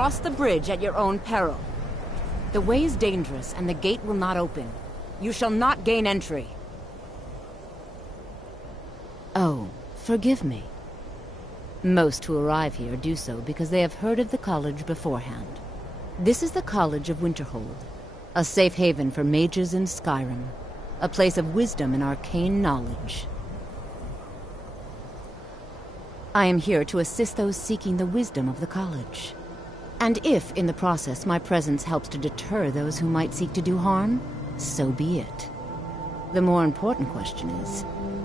cross the bridge at your own peril. The way is dangerous, and the gate will not open. You shall not gain entry. Oh, forgive me. Most who arrive here do so because they have heard of the college beforehand. This is the College of Winterhold, a safe haven for mages in Skyrim, a place of wisdom and arcane knowledge. I am here to assist those seeking the wisdom of the college. And if, in the process, my presence helps to deter those who might seek to do harm, so be it. The more important question is,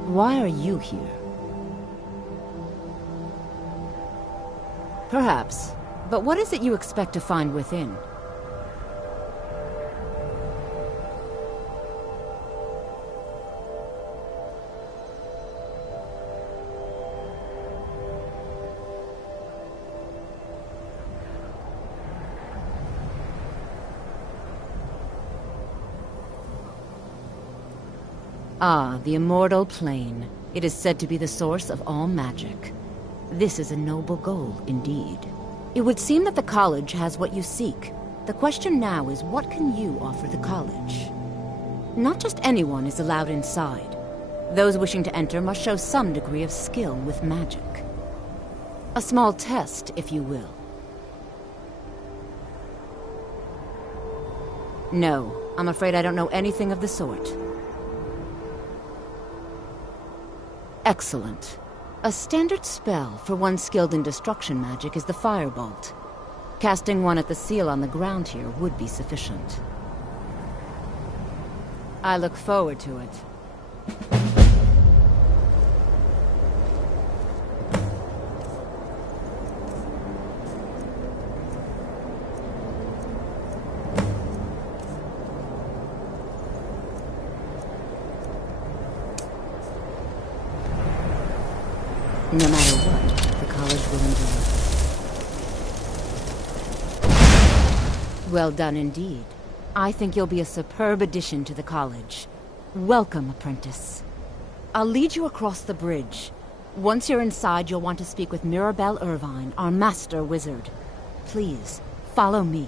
why are you here? Perhaps, but what is it you expect to find within? Ah, the immortal plane. It is said to be the source of all magic. This is a noble goal, indeed. It would seem that the college has what you seek. The question now is, what can you offer the college? Not just anyone is allowed inside. Those wishing to enter must show some degree of skill with magic. A small test, if you will. No, I'm afraid I don't know anything of the sort. Excellent. A standard spell for one skilled in destruction magic is the Firebolt. Casting one at the seal on the ground here would be sufficient. I look forward to it. No matter what, the college will endure. Well done indeed. I think you'll be a superb addition to the college. Welcome, apprentice. I'll lead you across the bridge. Once you're inside, you'll want to speak with Mirabelle Irvine, our master wizard. Please, follow me.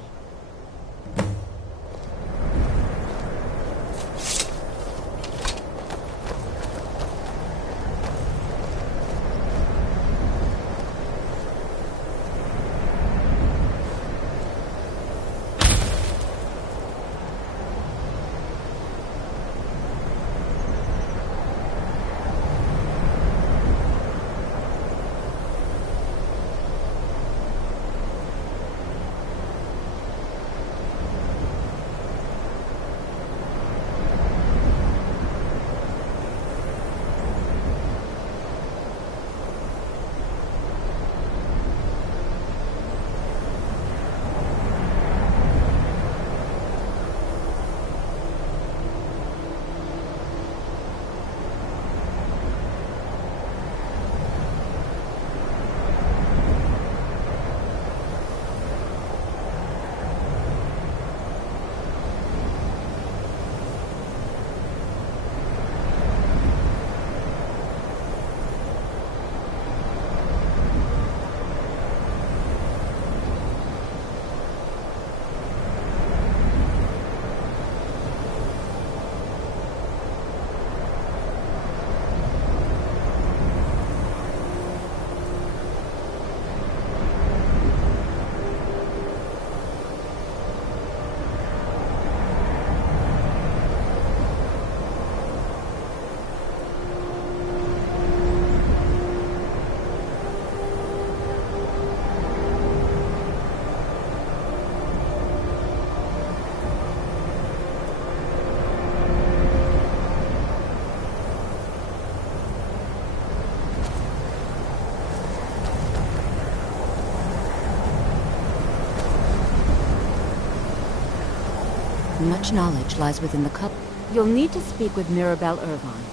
Much knowledge lies within the cup. You'll need to speak with Mirabelle Irvine.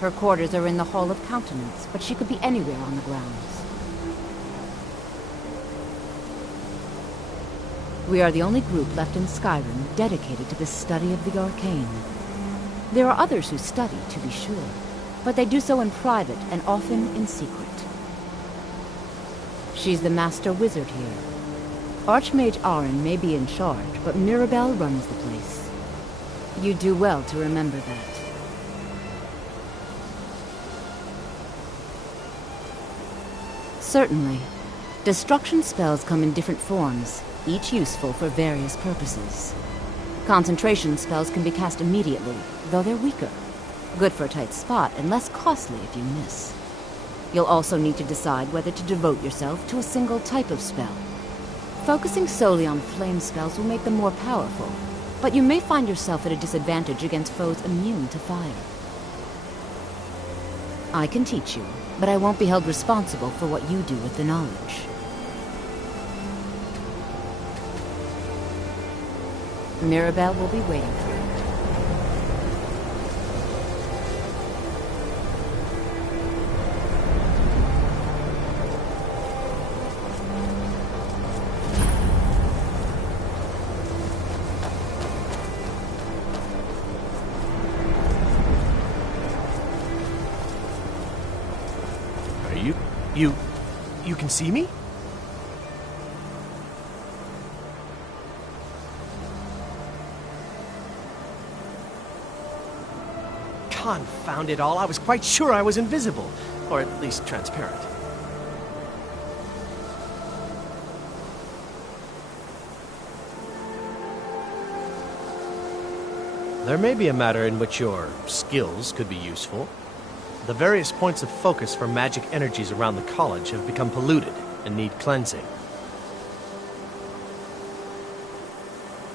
Her quarters are in the Hall of Countenance, but she could be anywhere on the grounds. We are the only group left in Skyrim dedicated to the study of the arcane. There are others who study, to be sure, but they do so in private and often in secret. She's the master wizard here. Archmage Arin may be in charge, but Mirabelle runs the place. You do well to remember that. Certainly. Destruction spells come in different forms, each useful for various purposes. Concentration spells can be cast immediately, though they're weaker. Good for a tight spot and less costly if you miss. You'll also need to decide whether to devote yourself to a single type of spell. Focusing solely on flame spells will make them more powerful, but you may find yourself at a disadvantage against foes immune to fire. I can teach you, but I won't be held responsible for what you do with the knowledge. Mirabelle will be waiting for you. You can see me? Confound it all, I was quite sure I was invisible. Or at least transparent. There may be a matter in which your skills could be useful. The various points of focus for magic energies around the college have become polluted and need cleansing.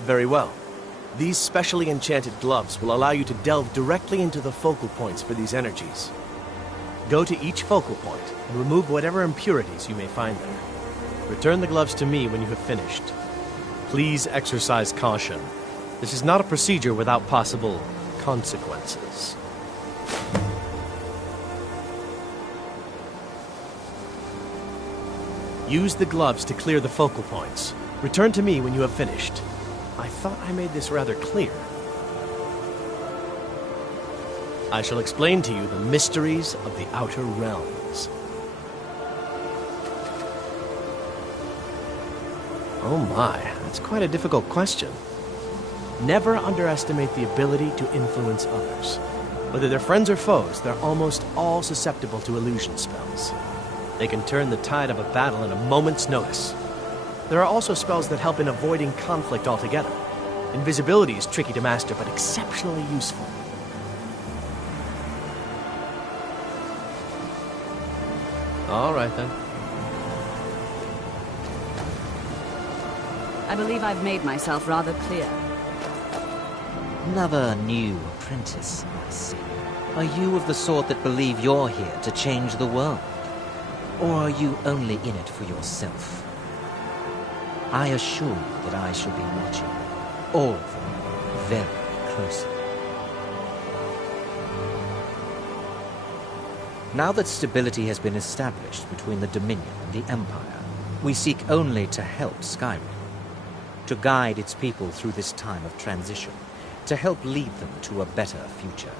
Very well. These specially enchanted gloves will allow you to delve directly into the focal points for these energies. Go to each focal point and remove whatever impurities you may find there. Return the gloves to me when you have finished. Please exercise caution. This is not a procedure without possible consequences. Use the gloves to clear the focal points. Return to me when you have finished. I thought I made this rather clear. I shall explain to you the mysteries of the Outer Realms. Oh my, that's quite a difficult question. Never underestimate the ability to influence others. Whether they're friends or foes, they're almost all susceptible to illusion spells. They can turn the tide of a battle in a moment's notice. There are also spells that help in avoiding conflict altogether. Invisibility is tricky to master, but exceptionally useful. All right, then. I believe I've made myself rather clear. Another new apprentice, I see. Are you of the sort that believe you're here to change the world? Or are you only in it for yourself? I assure you that I shall be watching all of them very closely. Now that stability has been established between the Dominion and the Empire, we seek only to help Skyrim, to guide its people through this time of transition, to help lead them to a better future.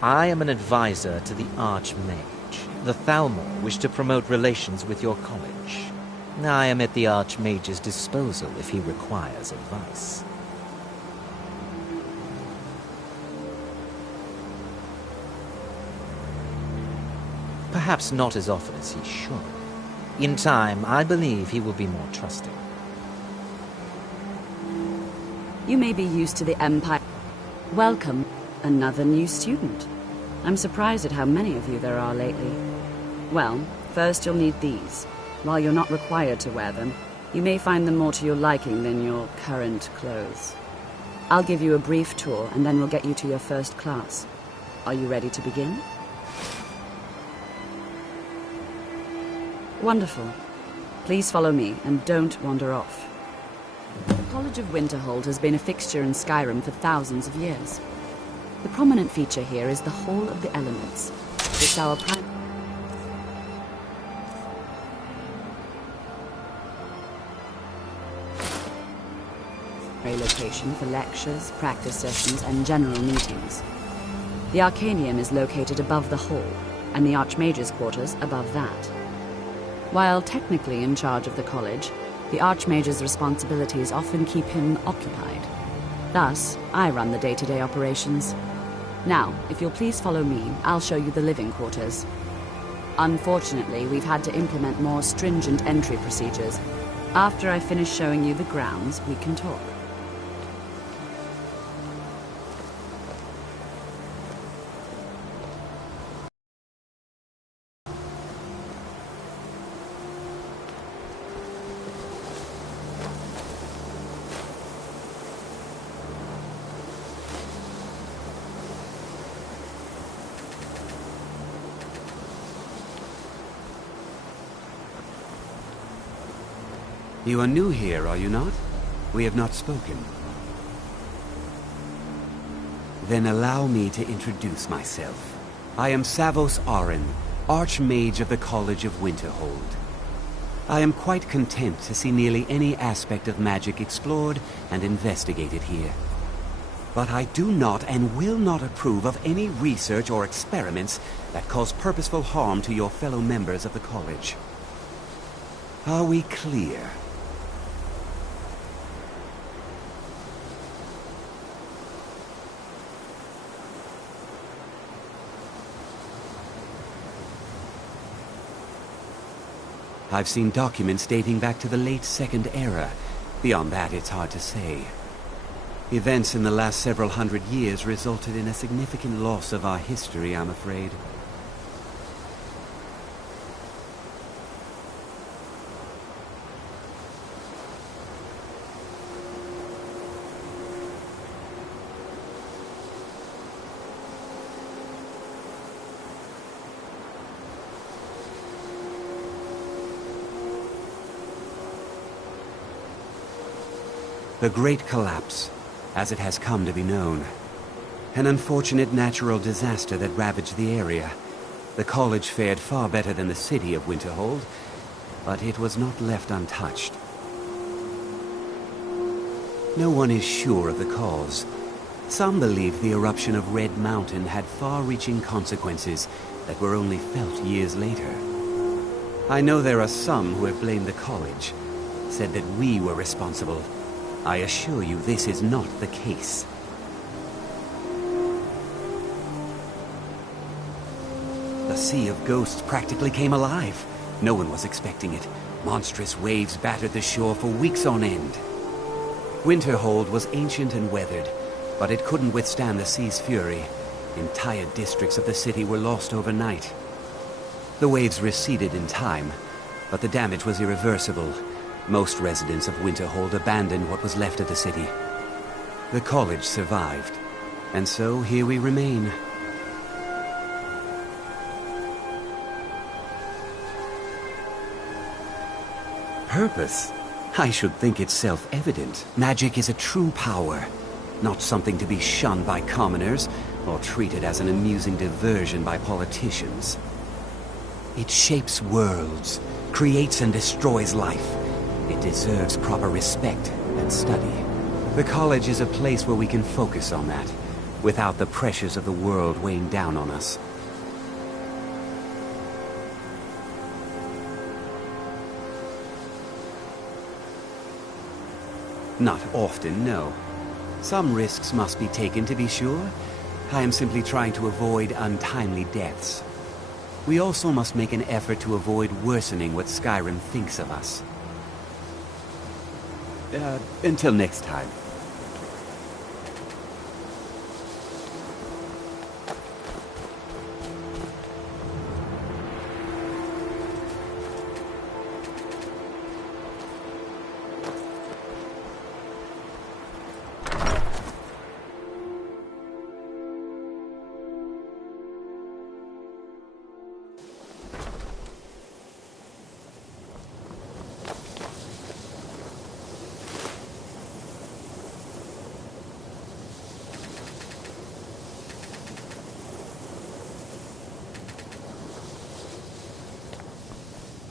I am an advisor to the Archmage. The Thalmor wish to promote relations with your college. I am at the Archmage's disposal if he requires advice. Perhaps not as often as he should. In time, I believe he will be more trusting. You may be used to the Empire. Welcome, another new student. I'm surprised at how many of you there are lately. Well, first you'll need these. While you're not required to wear them, you may find them more to your liking than your current clothes. I'll give you a brief tour, and then we'll get you to your first class. Are you ready to begin? Wonderful. Please follow me, and don't wander off. The College of Winterhold has been a fixture in Skyrim for thousands of years. The prominent feature here is the Hall of the Elements. It's our primary location for lectures, practice sessions, and general meetings. The Arcanium is located above the hall, and the Archmage's quarters above that. While technically in charge of the college, the Archmage's responsibilities often keep him occupied. Thus, I run the day-to-day operations. Now, if you'll please follow me, I'll show you the living quarters. Unfortunately, we've had to implement more stringent entry procedures. After I finish showing you the grounds, we can talk. You are new here, are you not? We have not spoken. Then allow me to introduce myself. I am Savos Arin, Archmage of the College of Winterhold. I am quite content to see nearly any aspect of magic explored and investigated here. But I do not and will not approve of any research or experiments that cause purposeful harm to your fellow members of the college. Are we clear? I've seen documents dating back to the late Second Era. Beyond that, it's hard to say. Events in the last several hundred years resulted in a significant loss of our history, I'm afraid. The Great Collapse, as it has come to be known. An unfortunate natural disaster that ravaged the area. The college fared far better than the city of Winterhold, but it was not left untouched. No one is sure of the cause. Some believe the eruption of Red Mountain had far-reaching consequences that were only felt years later. I know there are some who have blamed the college, said that we were responsible. I assure you this is not the case. The Sea of Ghosts practically came alive. No one was expecting it. Monstrous waves battered the shore for weeks on end. Winterhold was ancient and weathered, but it couldn't withstand the sea's fury. Entire districts of the city were lost overnight. The waves receded in time, but the damage was irreversible. Most residents of Winterhold abandoned what was left of the city. The college survived, and so here we remain. Purpose? I should think it's self-evident. Magic is a true power, not something to be shunned by commoners or treated as an amusing diversion by politicians. It shapes worlds, creates and destroys life. It deserves proper respect and study. The college is a place where we can focus on that, without the pressures of the world weighing down on us. Not often, no. Some risks must be taken to be sure. I am simply trying to avoid untimely deaths. We also must make an effort to avoid worsening what Skyrim thinks of us. Until next time.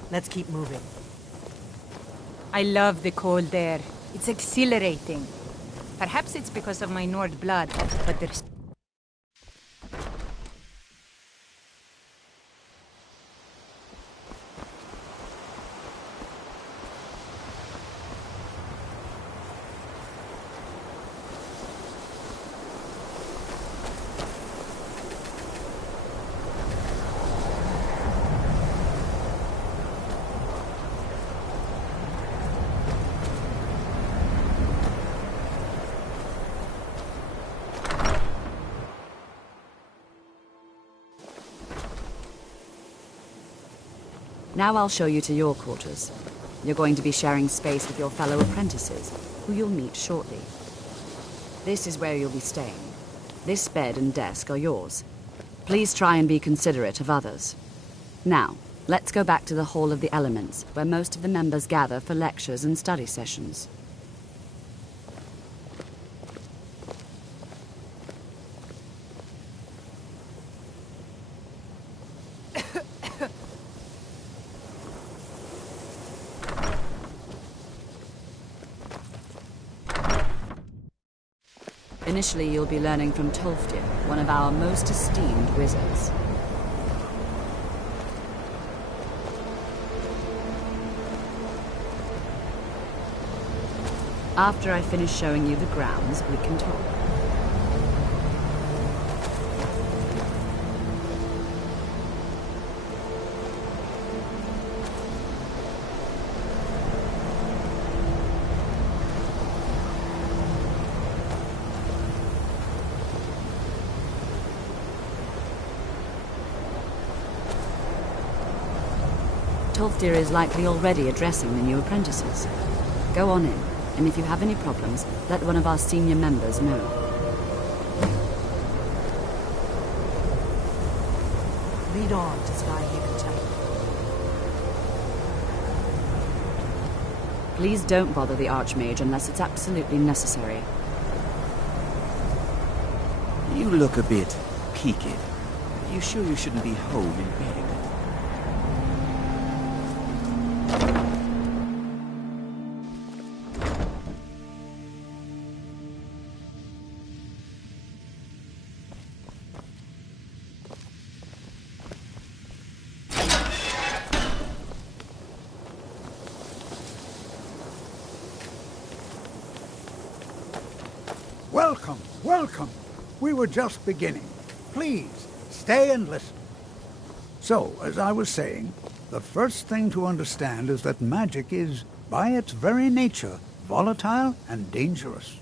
Let's keep moving. I love the cold air. It's exhilarating. Perhaps it's because of my Nord blood, but there's... Now I'll show you to your quarters. You're going to be sharing space with your fellow apprentices, who you'll meet shortly. This is where you'll be staying. This bed and desk are yours. Please try and be considerate of others. Now, let's go back to the Hall of the Elements, where most of the members gather for lectures and study sessions. Initially, you'll be learning from Tolfdir, one of our most esteemed wizards. After I finish showing you the grounds, we can talk. Tolfdir is likely already addressing the new apprentices. Go on in, and if you have any problems, let one of our senior members know. Lead on to Skyhaven Temple. Please don't bother the Archmage unless it's absolutely necessary. You look a bit peaked. You sure you shouldn't be home in bed? Welcome, welcome. We were just beginning. Please, stay and listen. So, as I was saying, the first thing to understand is that magic is, by its very nature, volatile and dangerous.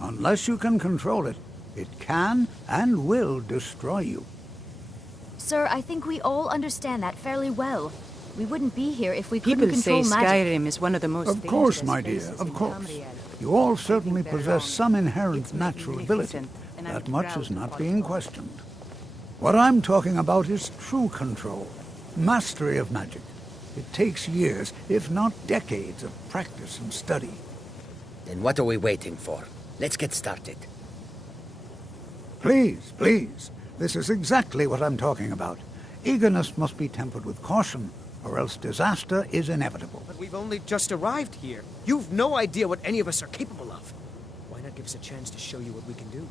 Unless you can control it, it can and will destroy you. Sir, I think we all understand that fairly well. We wouldn't be here if we couldn't People control say magic. Skyrim is one of the most Of course, dangerous my dear, places of in course. Tamriel. You all certainly Keep it possess wrong. some inherent It's natural ability. magnificent, and I'm That much proud is to not call being it questioned. What I'm talking about is true control, mastery of magic. It takes years, if not decades, of practice and study. Then what are we waiting for? Let's get started. Please, please. This is exactly what I'm talking about. Eagerness must be tempered with caution, or else disaster is inevitable. But we've only just arrived here. You've no idea what any of us are capable of. Why not give us a chance to show you what we can do?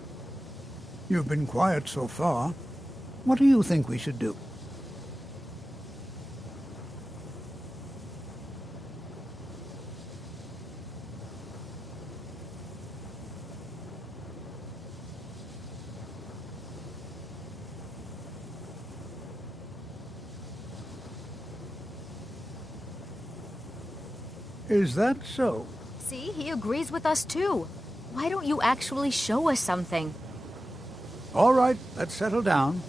You've been quiet so far. What do you think we should do? Is that so? See, he agrees with us too. Why don't you actually show us something? All right, let's settle down.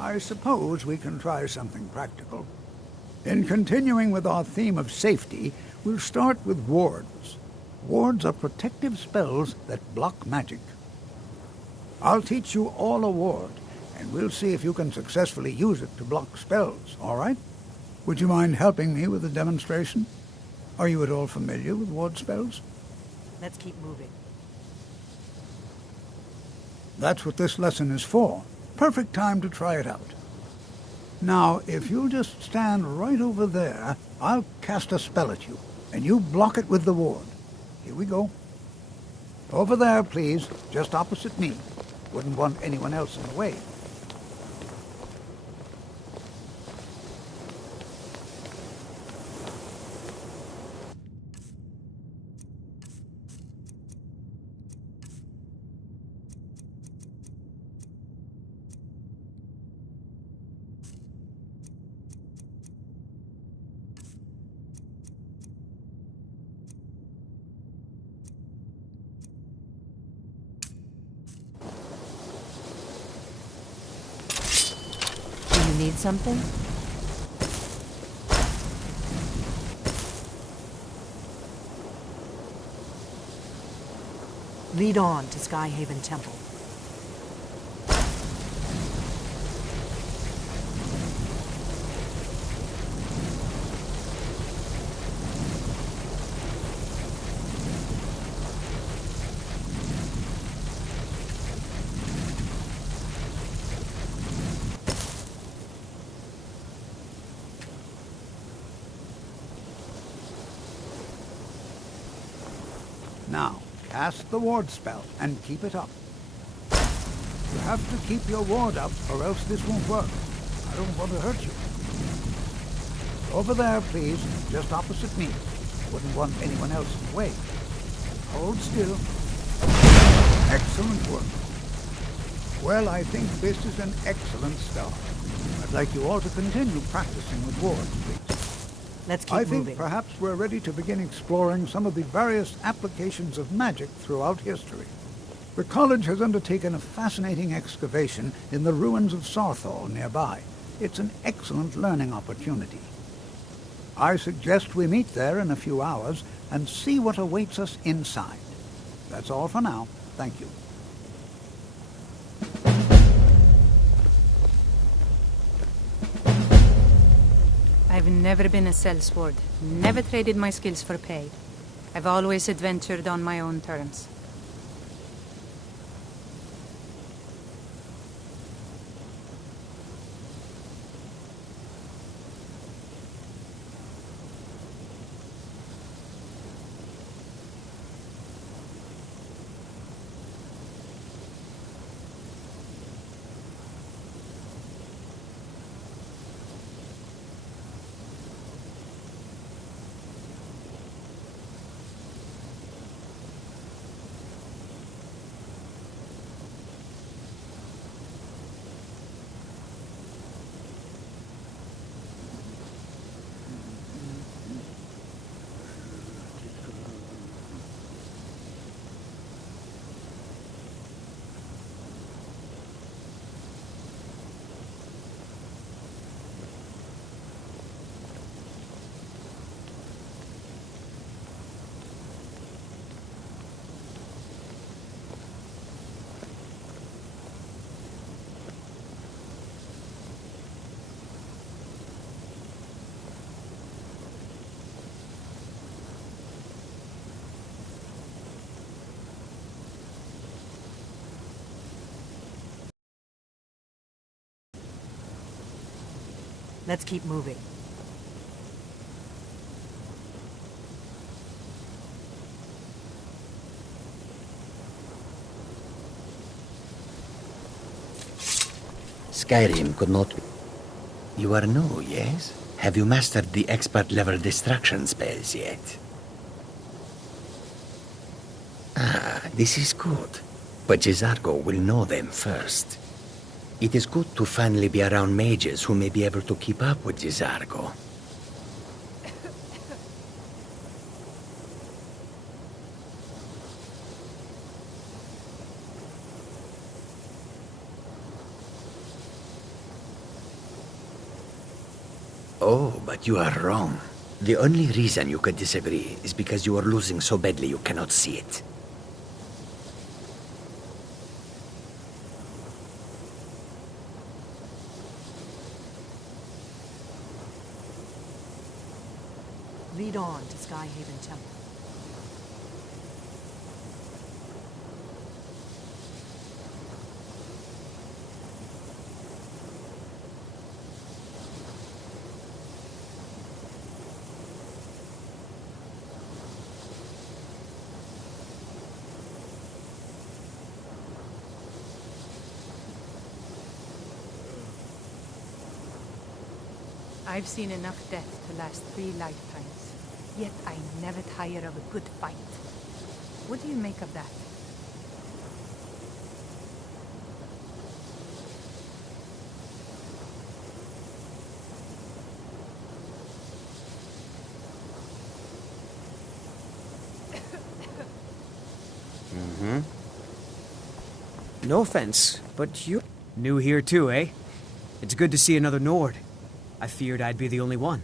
I suppose we can try something practical. In continuing with our theme of safety, we'll start with wards. Wards are protective spells that block magic. I'll teach you all a ward, and we'll see if you can successfully use it to block spells, all right? Would you mind helping me with the demonstration? Are you at all familiar with ward spells? Let's keep moving. That's what this lesson is for. Perfect time to try it out. Now, if you'll just stand right over there, I'll cast a spell at you, and you block it with the ward. Here we go. Over there, please, just opposite me. Wouldn't want anyone else in the way. Need something? Lead on to Skyhaven Temple. Now, cast the ward spell and keep it up. You have to keep your ward up or else this won't work. I don't want to hurt you. Over there, please, just opposite me. Wouldn't want anyone else in the way. Hold still. Excellent work. Well, I think this is an excellent start. I'd like you all to continue practicing with wards, please. Let's keep I moving. think perhaps we're ready to begin exploring some of the various applications of magic throughout history. The college has undertaken a fascinating excavation in the ruins of Sarthal nearby. It's an excellent learning opportunity. I suggest we meet there in a few hours and see what awaits us inside. That's all for now. Thank you. I've never been a sellsword, never traded my skills for pay. I've always adventured on my own terms. Let's keep moving. Skyrim could not be. You are new, yes? Have you mastered the expert-level distraction spells yet? Ah, this is good. But Jizargo will know them first. It is good to finally be around mages who may be able to keep up with Jizargo. Oh, but you are wrong. The only reason you could disagree is because you are losing so badly you cannot see it. Lead on to Skyhaven Temple. I've seen enough death to last 3 lifetimes, yet I never tire of a good fight. What do you make of that? No offense, but you're new here too, eh? It's good to see another Nord. I feared I'd be the only one.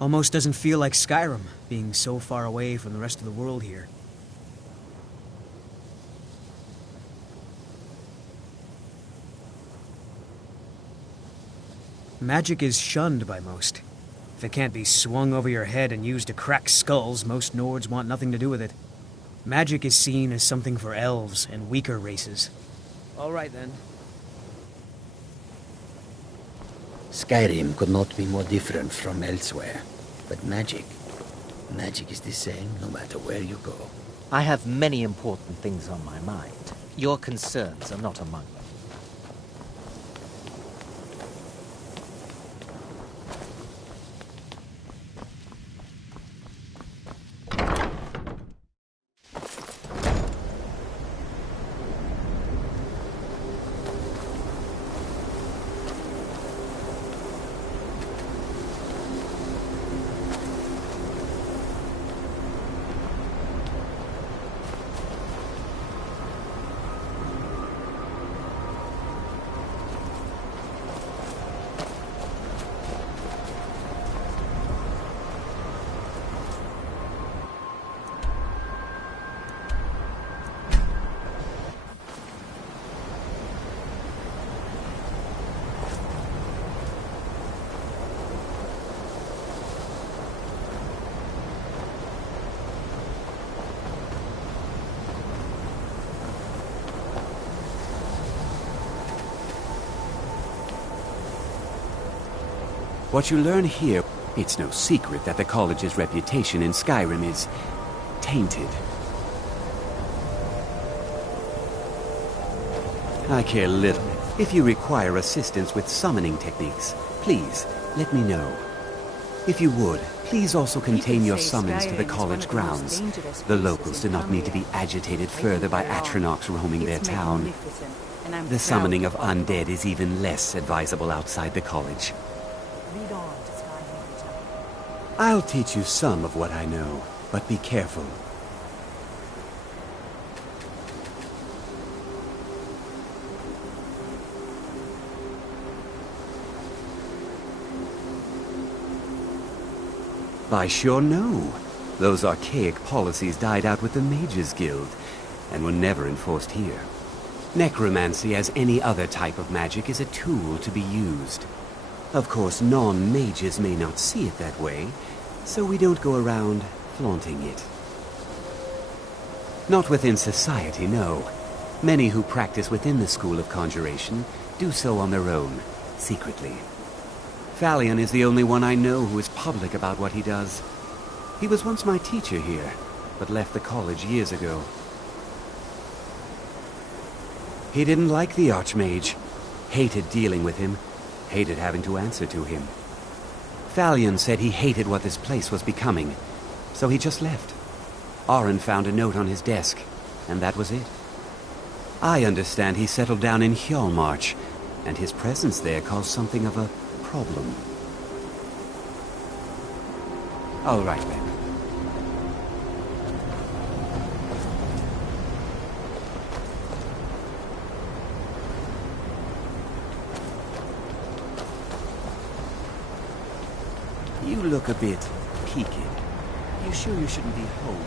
Almost doesn't feel like Skyrim, being so far away from the rest of the world here. Magic is shunned by most. If it can't be swung over your head and used to crack skulls, most Nords want nothing to do with it. Magic is seen as something for elves and weaker races. All right, then. Skyrim could not be more different from elsewhere. But magic is the same no matter where you go. I have many important things on my mind. Your concerns are not among them. What you learn here, it's no secret that the college's reputation in Skyrim is tainted. I care little. If you require assistance with summoning techniques, please let me know. If you would, please also contain your summons to the college grounds. The locals do not need to be agitated further by Atronachs roaming their town. The summoning of undead is even less advisable outside the college. Lead on to Skyrim Temple. I'll teach you some of what I know, but be careful. By sure no. Those archaic policies died out with the Mages Guild, and were never enforced here. Necromancy, as any other type of magic, is a tool to be used. Of course, non-mages may not see it that way, so we don't go around flaunting it. Not within society, no. Many who practice within the School of Conjuration do so on their own, secretly. Falion is the only one I know who is public about what he does. He was once my teacher here, but left the college years ago. He didn't like the Archmage, hated dealing with him, hated having to answer to him. Falion said he hated what this place was becoming, so he just left. Arin found a note on his desk, and that was it. I understand he settled down in Hjalmarch, and his presence there caused something of a problem. All right, then. You look a bit peaked. You sure you shouldn't be home?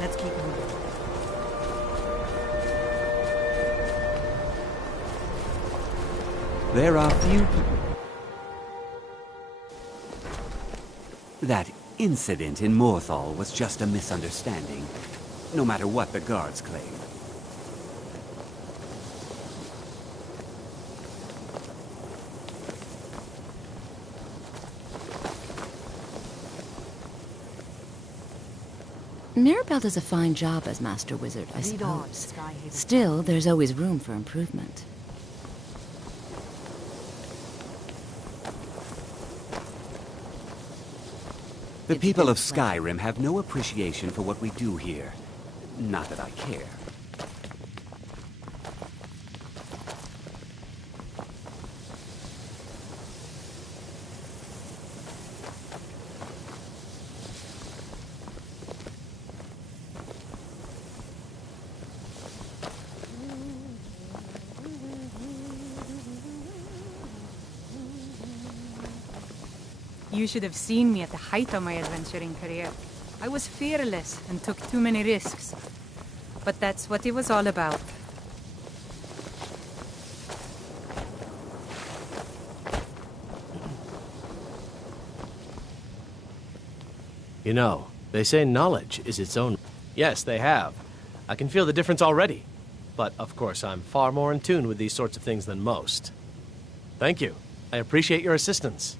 Let's keep moving. There are few... That incident in Morthal was just a misunderstanding, no matter what the guards claim. Mirabelle does a fine job as Master Wizard, I suppose. Still, there's always room for improvement. The people of Skyrim have no appreciation for what we do here. Not that I care. You should have seen me at the height of my adventuring career. I was fearless and took too many risks. But that's what it was all about. You know, they say knowledge is its own... Yes, they have. I can feel the difference already. But, of course, I'm far more in tune with these sorts of things than most. Thank you. I appreciate your assistance.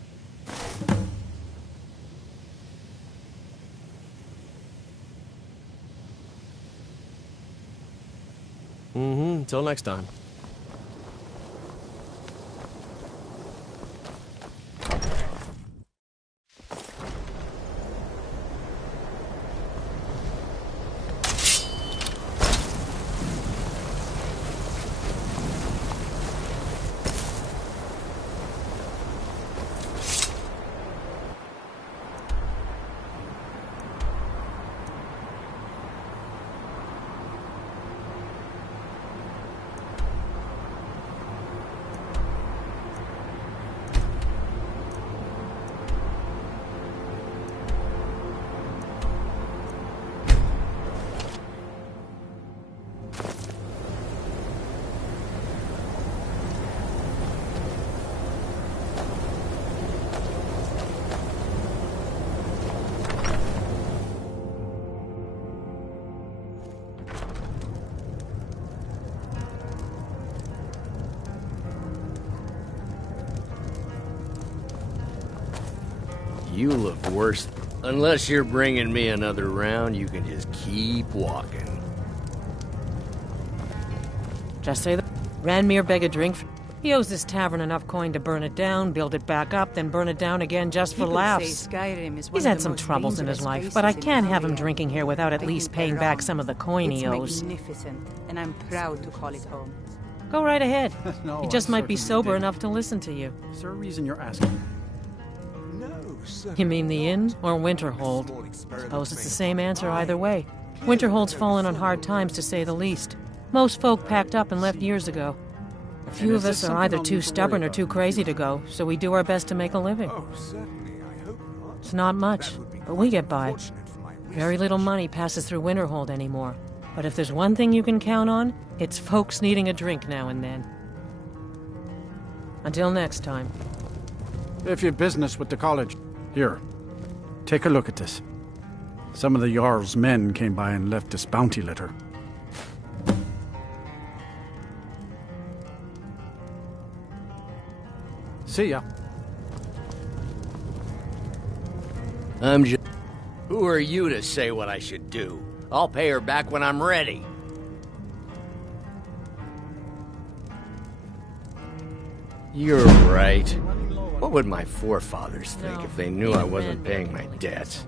Until next time. You look worse. Unless you're bringing me another round, you can just keep walking. Just say that. Ranmir beg a drink. He owes this tavern enough coin to burn it down, build it back up, then burn it down again just for People laughs. say Skyrim is one He's of had the some most troubles in his dangerous life, but I places in can't have him Valia. drinking here without at I least think paying they're back wrong. some of the coin he owes. It's magnificent, and I'm proud to call it home. Go right ahead. No, He just I might be certainly sober didn't. enough to listen to you. Is there a reason you're asking? You mean the inn or Winterhold? Suppose it's the same answer either way. Winterhold's fallen on hard times, to say the least. Most folk packed up and left years ago. A few of us are either too stubborn or too crazy to go, so we do our best to make a living. It's not much, but we get by. Very little money passes through Winterhold anymore. But if there's one thing you can count on, it's folks needing a drink now and then. Until next time. If you've business with the college, here, take a look at this. Some of the Jarl's men came by and left this bounty letter. See ya. I'm just... Who are you to say what I should do? I'll pay her back when I'm ready. You're right. What would my forefathers think if they knew I wasn't paying my debts?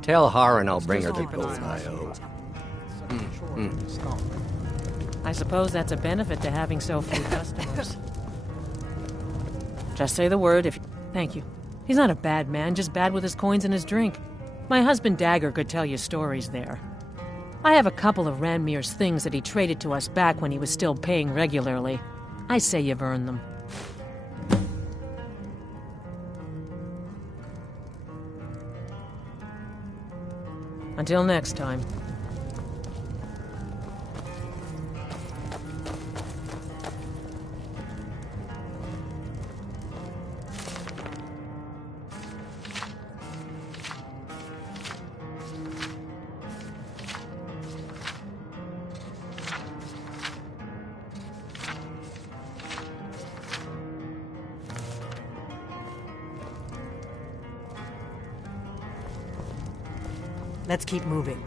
Tell Haran I'll bring her the gold I owe. I suppose that's a benefit to having so few customers. Just say the word if... Thank you. He's not a bad man, just bad with his coins and his drink. My husband Dagger could tell you stories there. I have a couple of Ranmir's things that he traded to us back when he was still paying regularly. I say you've earned them. Until next time. Let's keep moving.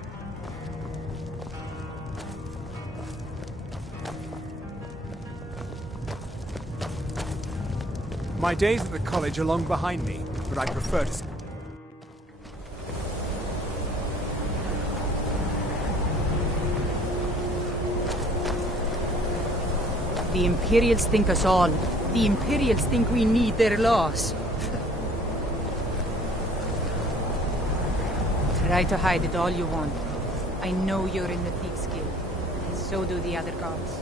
My days at the college are long behind me, but I prefer to... The Imperials think us all. The Imperials think we need their laws. Try to hide it all you want. I know you're in the Thieves' Guild, and so do the other gods.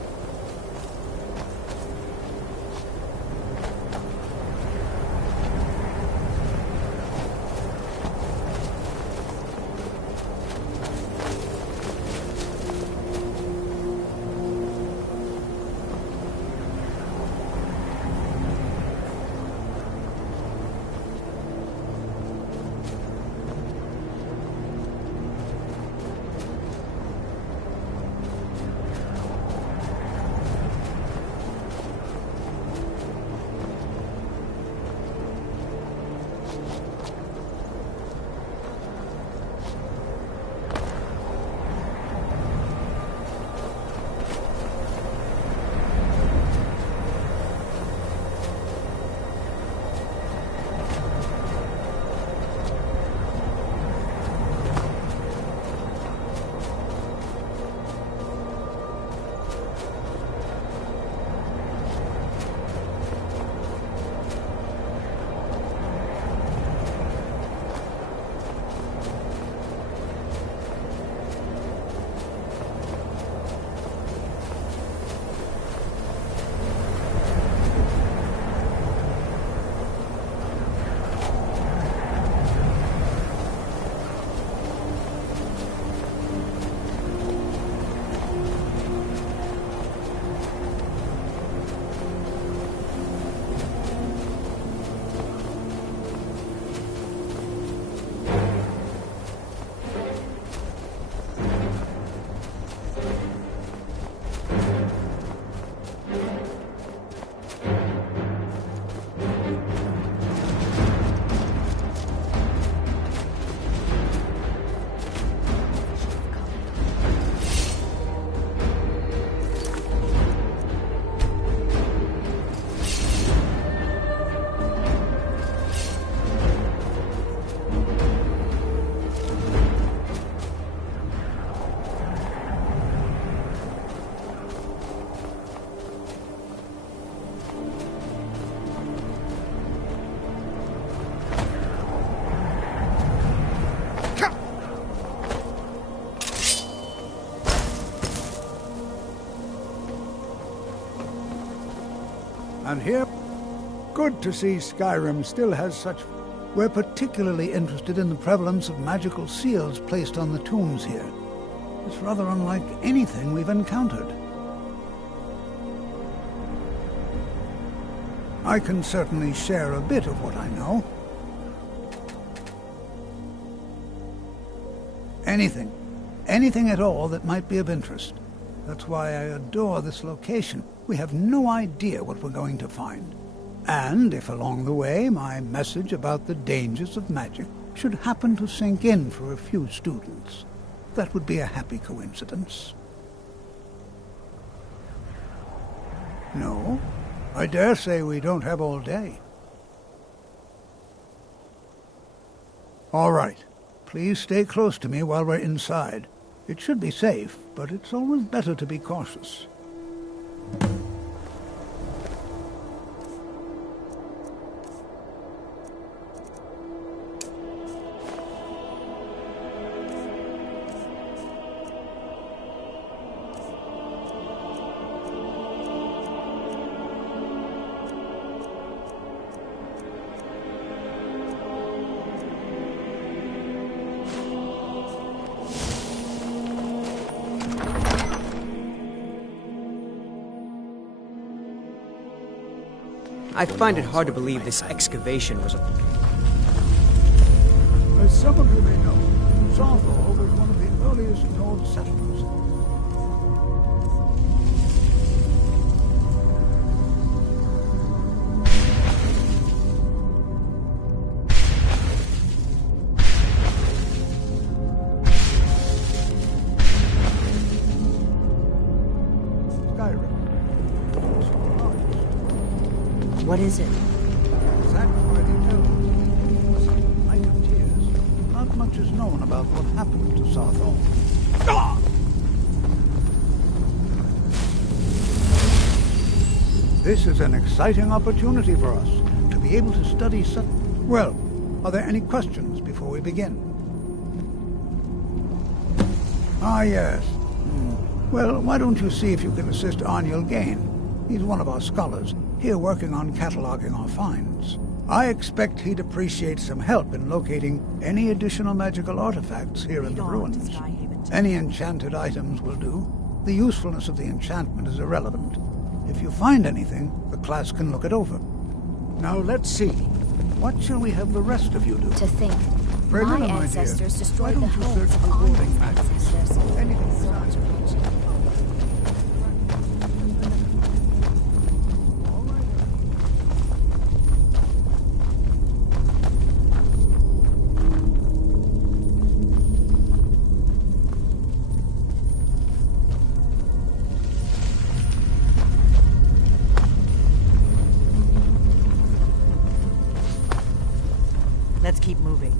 And here, good to see Skyrim still has such... We're particularly interested in the prevalence of magical seals placed on the tombs here. It's rather unlike anything we've encountered. I can certainly share a bit of what I know. Anything at all that might be of interest. That's why I adore this location. We have no idea what we're going to find. And if along the way my message about the dangers of magic should happen to sink in for a few students, that would be a happy coincidence. No, I dare say we don't have all day. All right. Please stay close to me while we're inside. It should be safe, but it's always better to be cautious. I find it hard to believe this excavation was a... As some of you may know, Zarthor was one of the earliest Nord settlers. What is it? Zach already told me. It was a night of tears. Not much is known about what happened to Sarthorn. This is an exciting opportunity for us to be able to study such... Well, are there any questions before we begin? Ah, yes. Well, why don't you see if you can assist Arniel Gain? He's one of our scholars, here working on cataloging our finds. I expect he'd appreciate some help in locating any additional magical artifacts here in the ruins. Any enchanted items will do. The usefulness of the enchantment is irrelevant. If you find anything, the class can look it over. Now let's see. What shall we have the rest of you do? To think. Brelina, My my ancestors dear, destroyed why the don't you homes search of for warding Arnold's magics? ancestors. Anything So much bloodshed. Let's keep moving.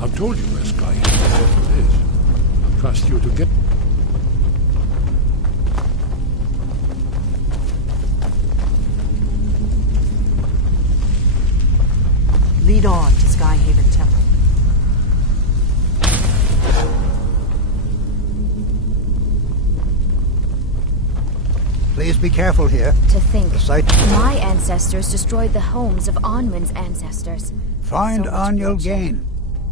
I've told you where Skyrim is. I trust you to get... Lead on to Skyhaven Temple. Please be careful here. To think. The site... My ancestors destroyed the homes of Onwin's ancestors. Find So much Arniel bloodshed. Gain.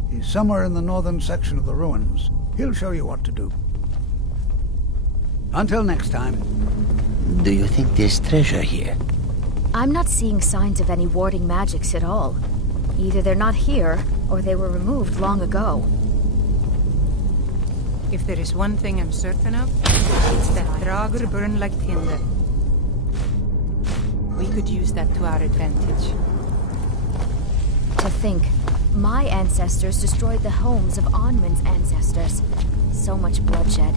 He's somewhere in the northern section of the ruins. He'll show you what to do. Until next time. Do you think there's treasure here? I'm not seeing signs of any warding magics at all. Either they're not here, or they were removed long ago. If there is one thing I'm certain of, it's that Draugr burn like tinder. We could use that to our advantage. To think. My ancestors destroyed the homes of Onwin's ancestors. So much bloodshed.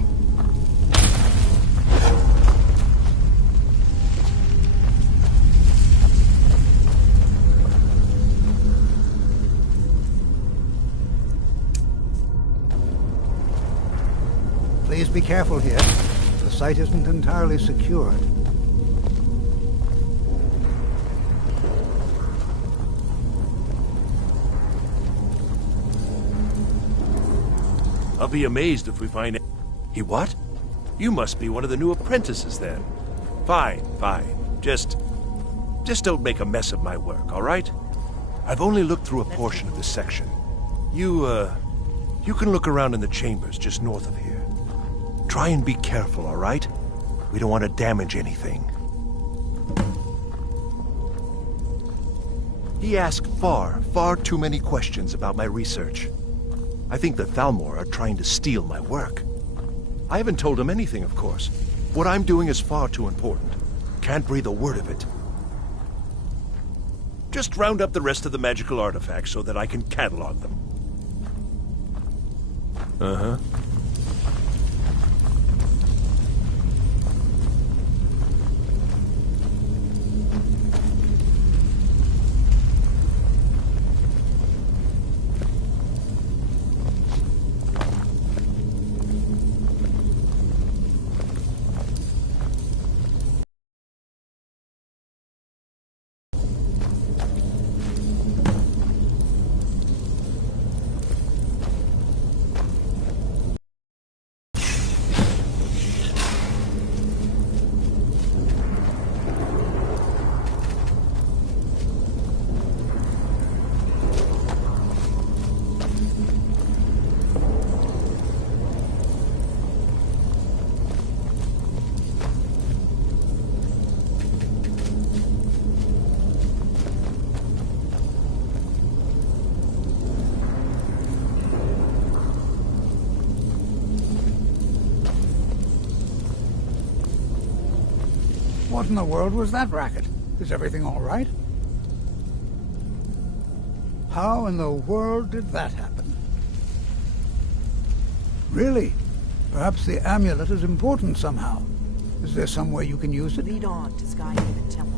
Please be careful here. The site isn't entirely secured. I'll be amazed if we find it. He what? You must be one of the new apprentices then. Fine, fine. Just don't make a mess of my work, all right? I've only looked through a portion of this section. You can look around in the chambers just north of here. Try and be careful, all right? We don't want to damage anything. He asked far too many questions about my research. I think the Thalmor are trying to steal my work. I haven't told him anything, of course. What I'm doing is far too important. Can't breathe a word of it. Just round up the rest of the magical artifacts so that I can catalog them. Uh-huh. What in the world was that racket? Is everything all right? How in the world did that happen? Really? Perhaps the amulet is important somehow. Is there some way you can use it? Lead on to Skyrim Temple.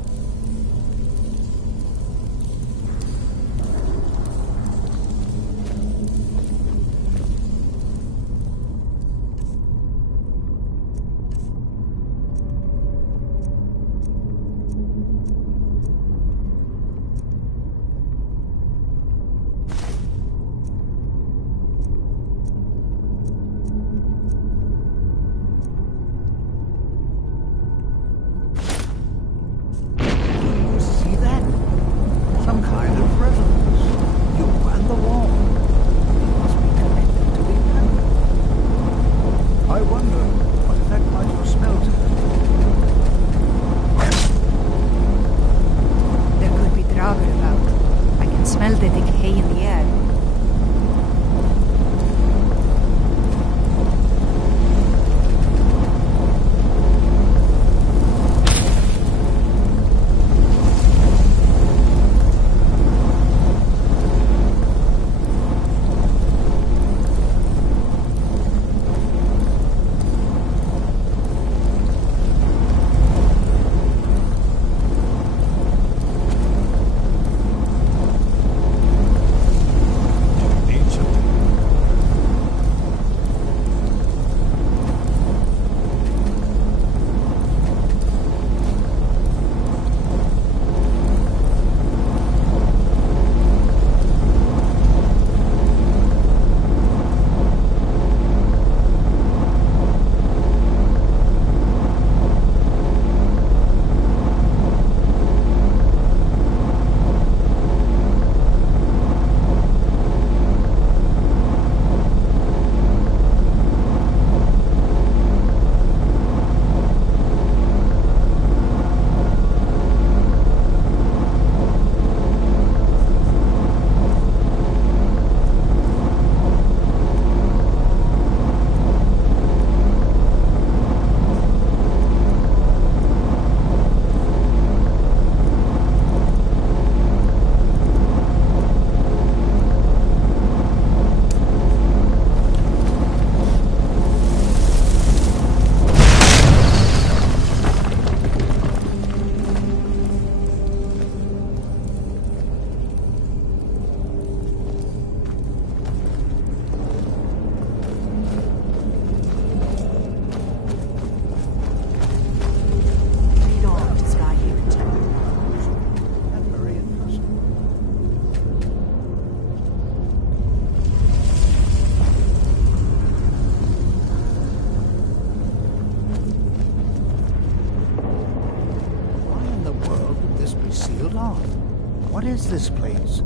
What is this place?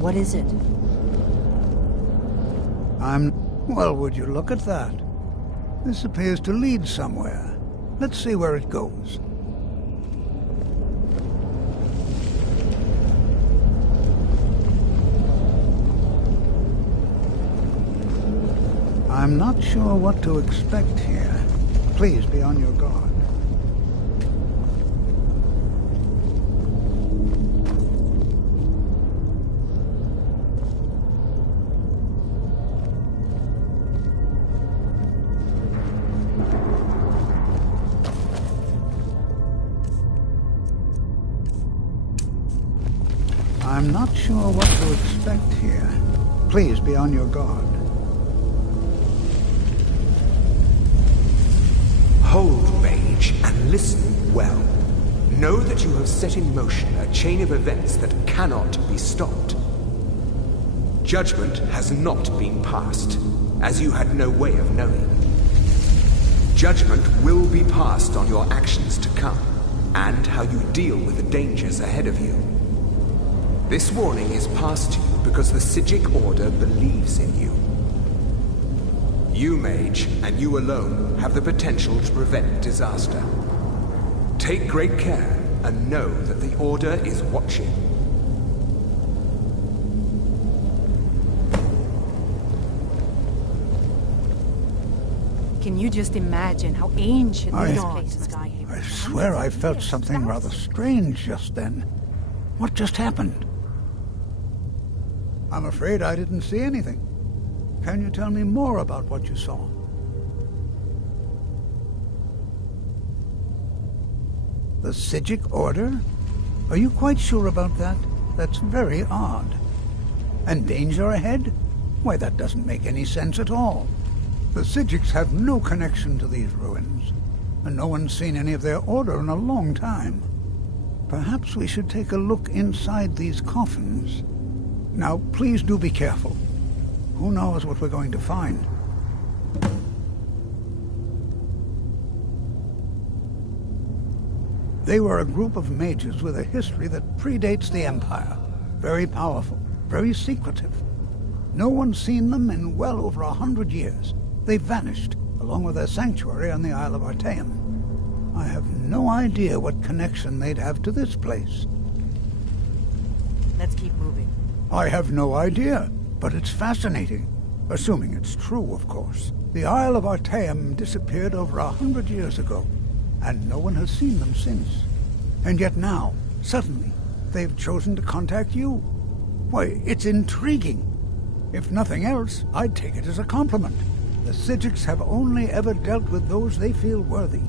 What is it? Well, would you look at that? This appears to lead somewhere. Let's see where it goes. I'm not sure what to expect here. Please be on your guard. I'm not sure what to expect here. Please be on your guard. Hold, mage, and listen well. Know that you have set in motion a chain of events that cannot be stopped. Judgment has not been passed, as you had no way of knowing. Judgment will be passed on your actions to come, and how you deal with the dangers ahead of you. This warning is passed to you because the Psijic Order believes in you. You, mage, and you alone, have the potential to prevent disaster. Take great care, and know that the Order is watching. Can you just imagine how ancient this place is? I swear I felt something rather strange just then. What just happened? I'm afraid I didn't see anything. Can you tell me more about what you saw? The Psijic Order? Are you quite sure about that? That's very odd. And danger ahead? Why, that doesn't make any sense at all. The Psijics have no connection to these ruins, and no one's seen any of their order in a long time. Perhaps we should take a look inside these coffins. Now, please do be careful. Who knows what we're going to find? They were a group of mages with a history that predates the Empire. Very powerful, very secretive. No one's seen them in well over 100 years. They vanished, along with their sanctuary on the Isle of Artaeum. I have no idea what connection they'd have to this place. Let's keep moving. I have no idea, but it's fascinating. Assuming it's true, of course. The Isle of Artaeum disappeared over 100 years ago, and no one has seen them since. And yet now, suddenly, they've chosen to contact you. Why, it's intriguing. If nothing else, I'd take it as a compliment. The Psijics have only ever dealt with those they feel worthy.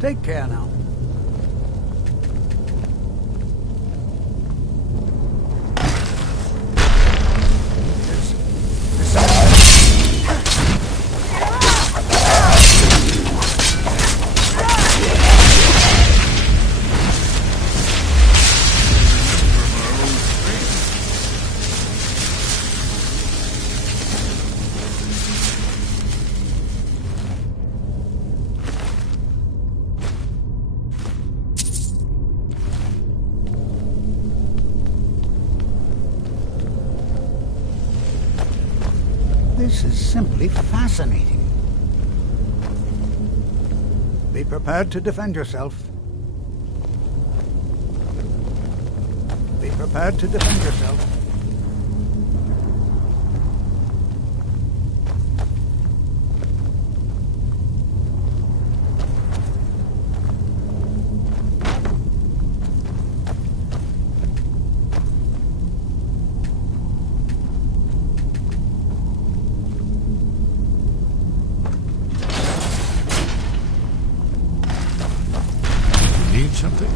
Take care now. This is simply fascinating. Be prepared to defend yourself. Be prepared to defend yourself. Something?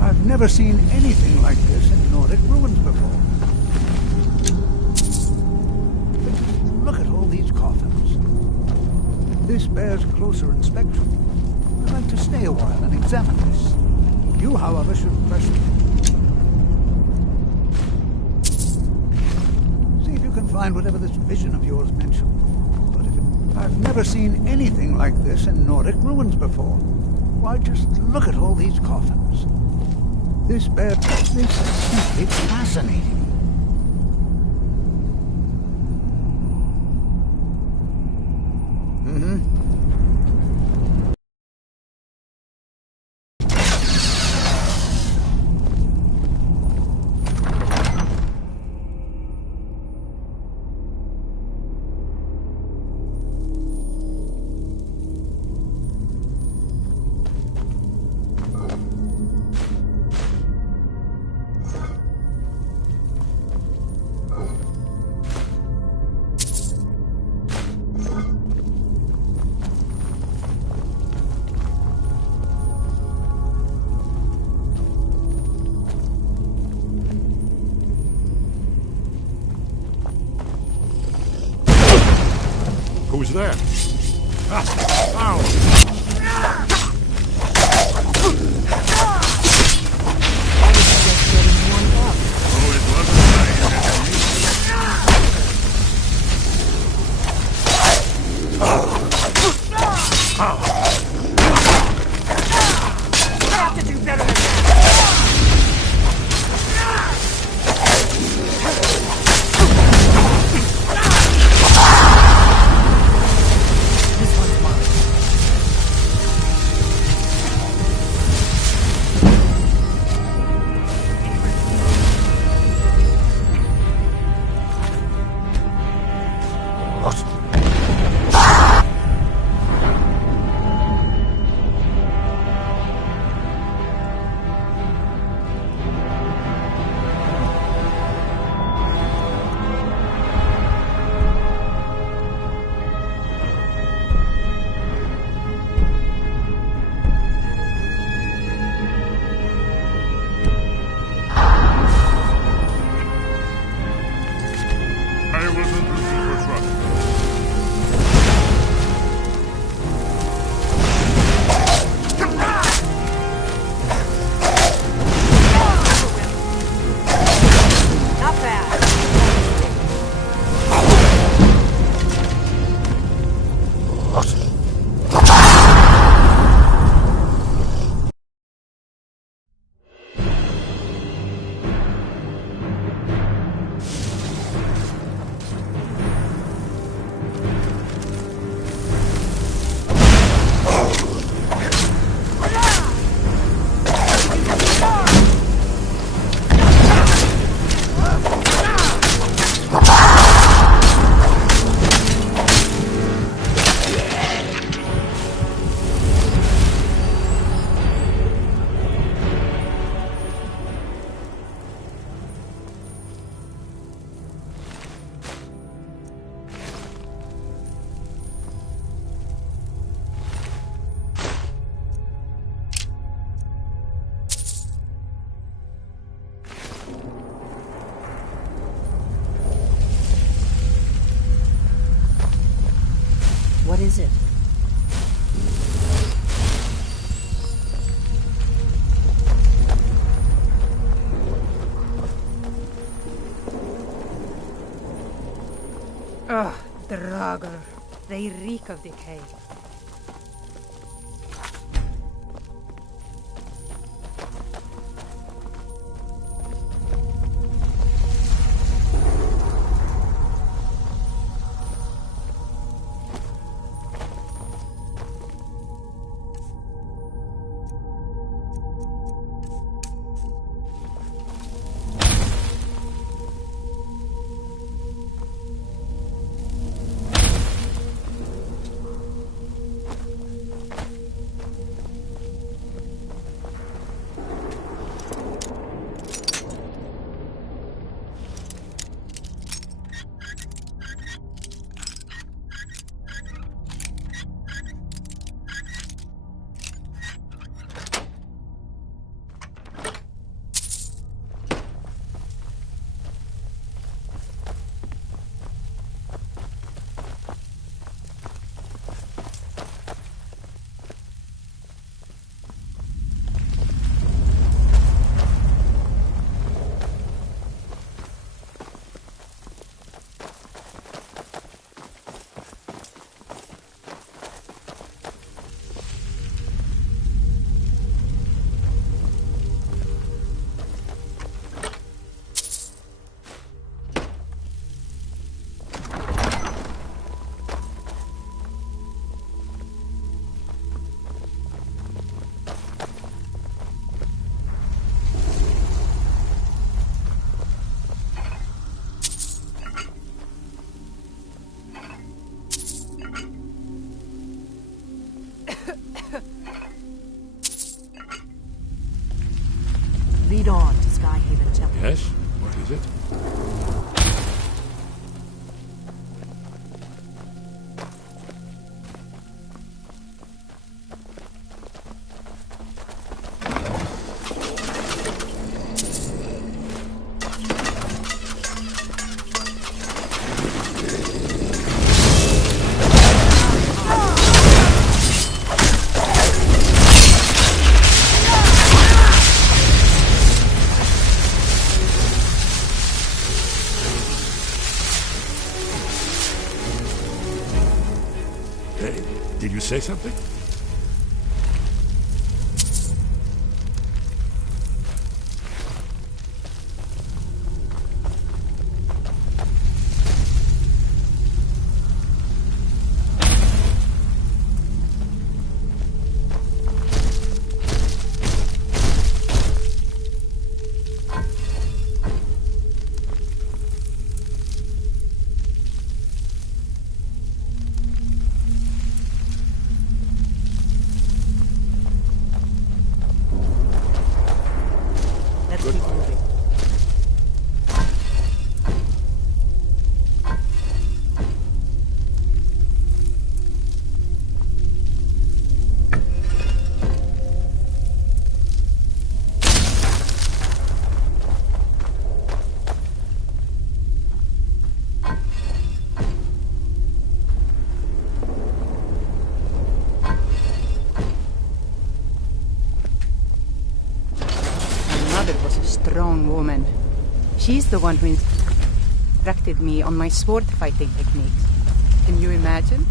I've never seen anything like this in Nordic ruins before. Look at all these coffins. This bears closer inspection. I'd like to stay a while and examine this. You, however, should press it. See if you can find whatever this vision of yours mentioned. But I've never seen anything like this in Nordic ruins before. Why, just look at all these coffins. This is simply fascinating. Who's there? Ow! Oh, it wasn't have to do better than that! This one's mine. What is it? Ugh, Draugr. They reek of decay. Lead on to Skyhaven Temple. Yes? What is it? Did you say something? Strong woman. She's the one who instructed me on my sword fighting techniques. Can you imagine?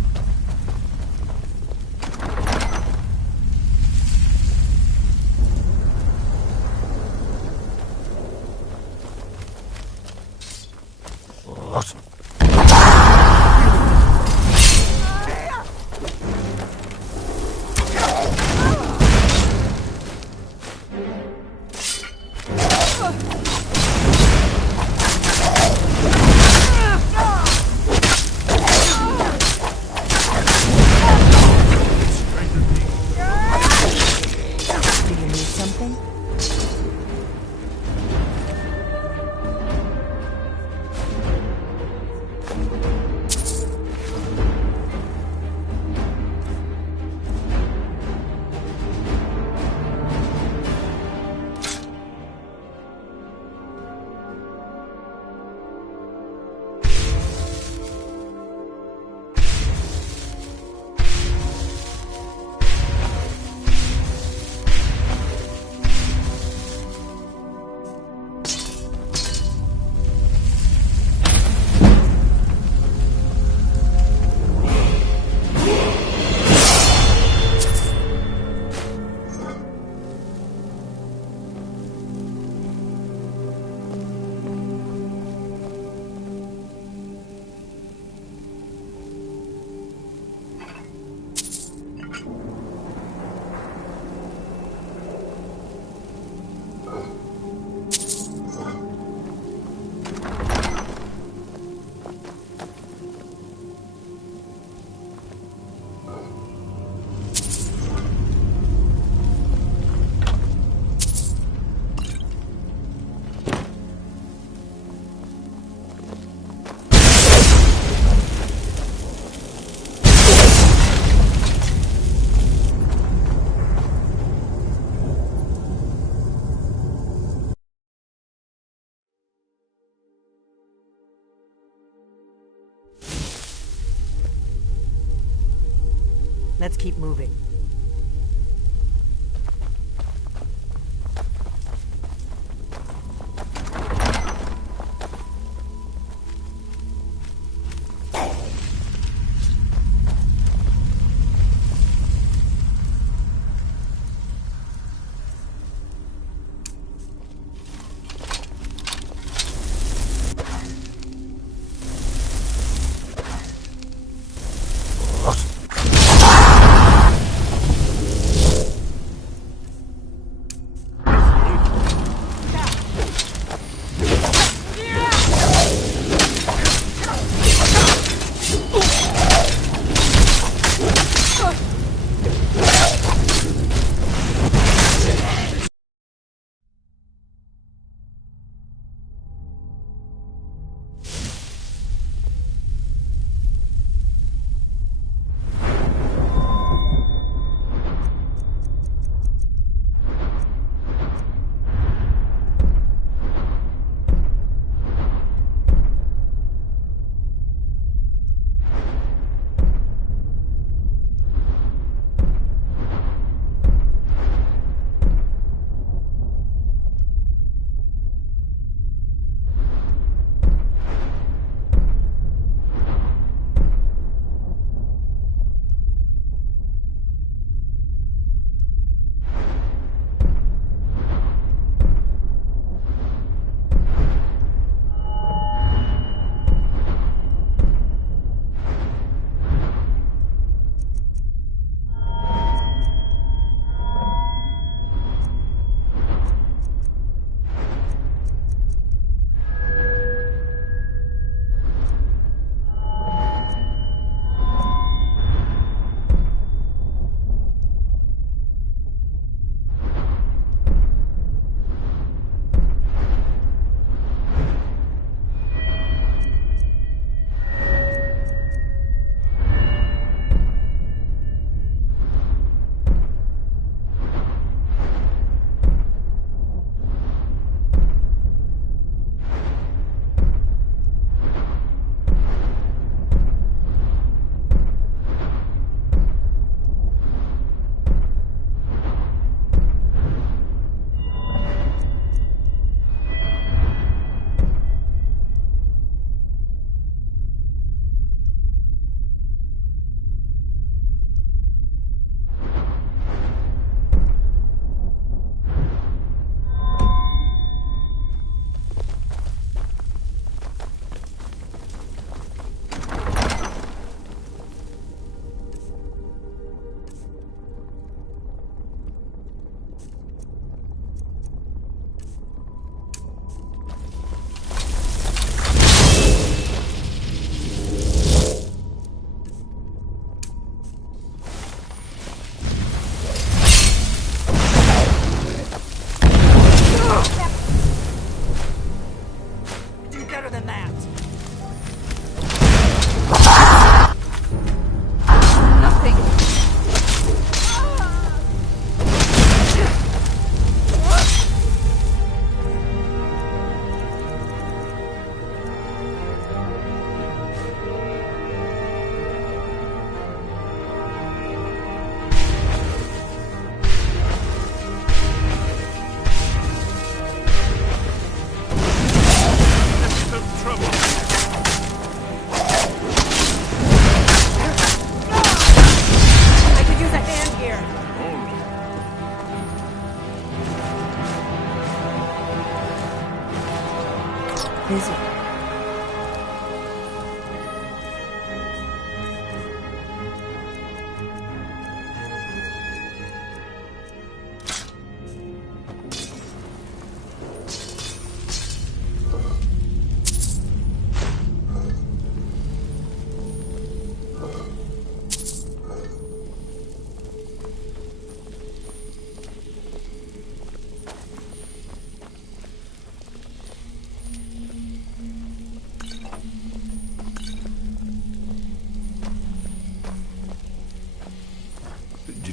Let's keep moving.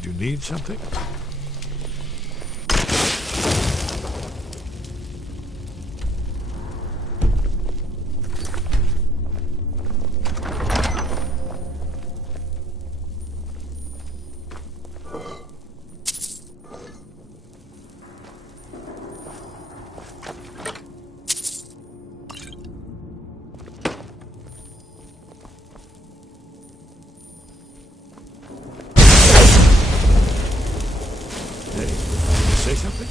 Did you need something? Say something?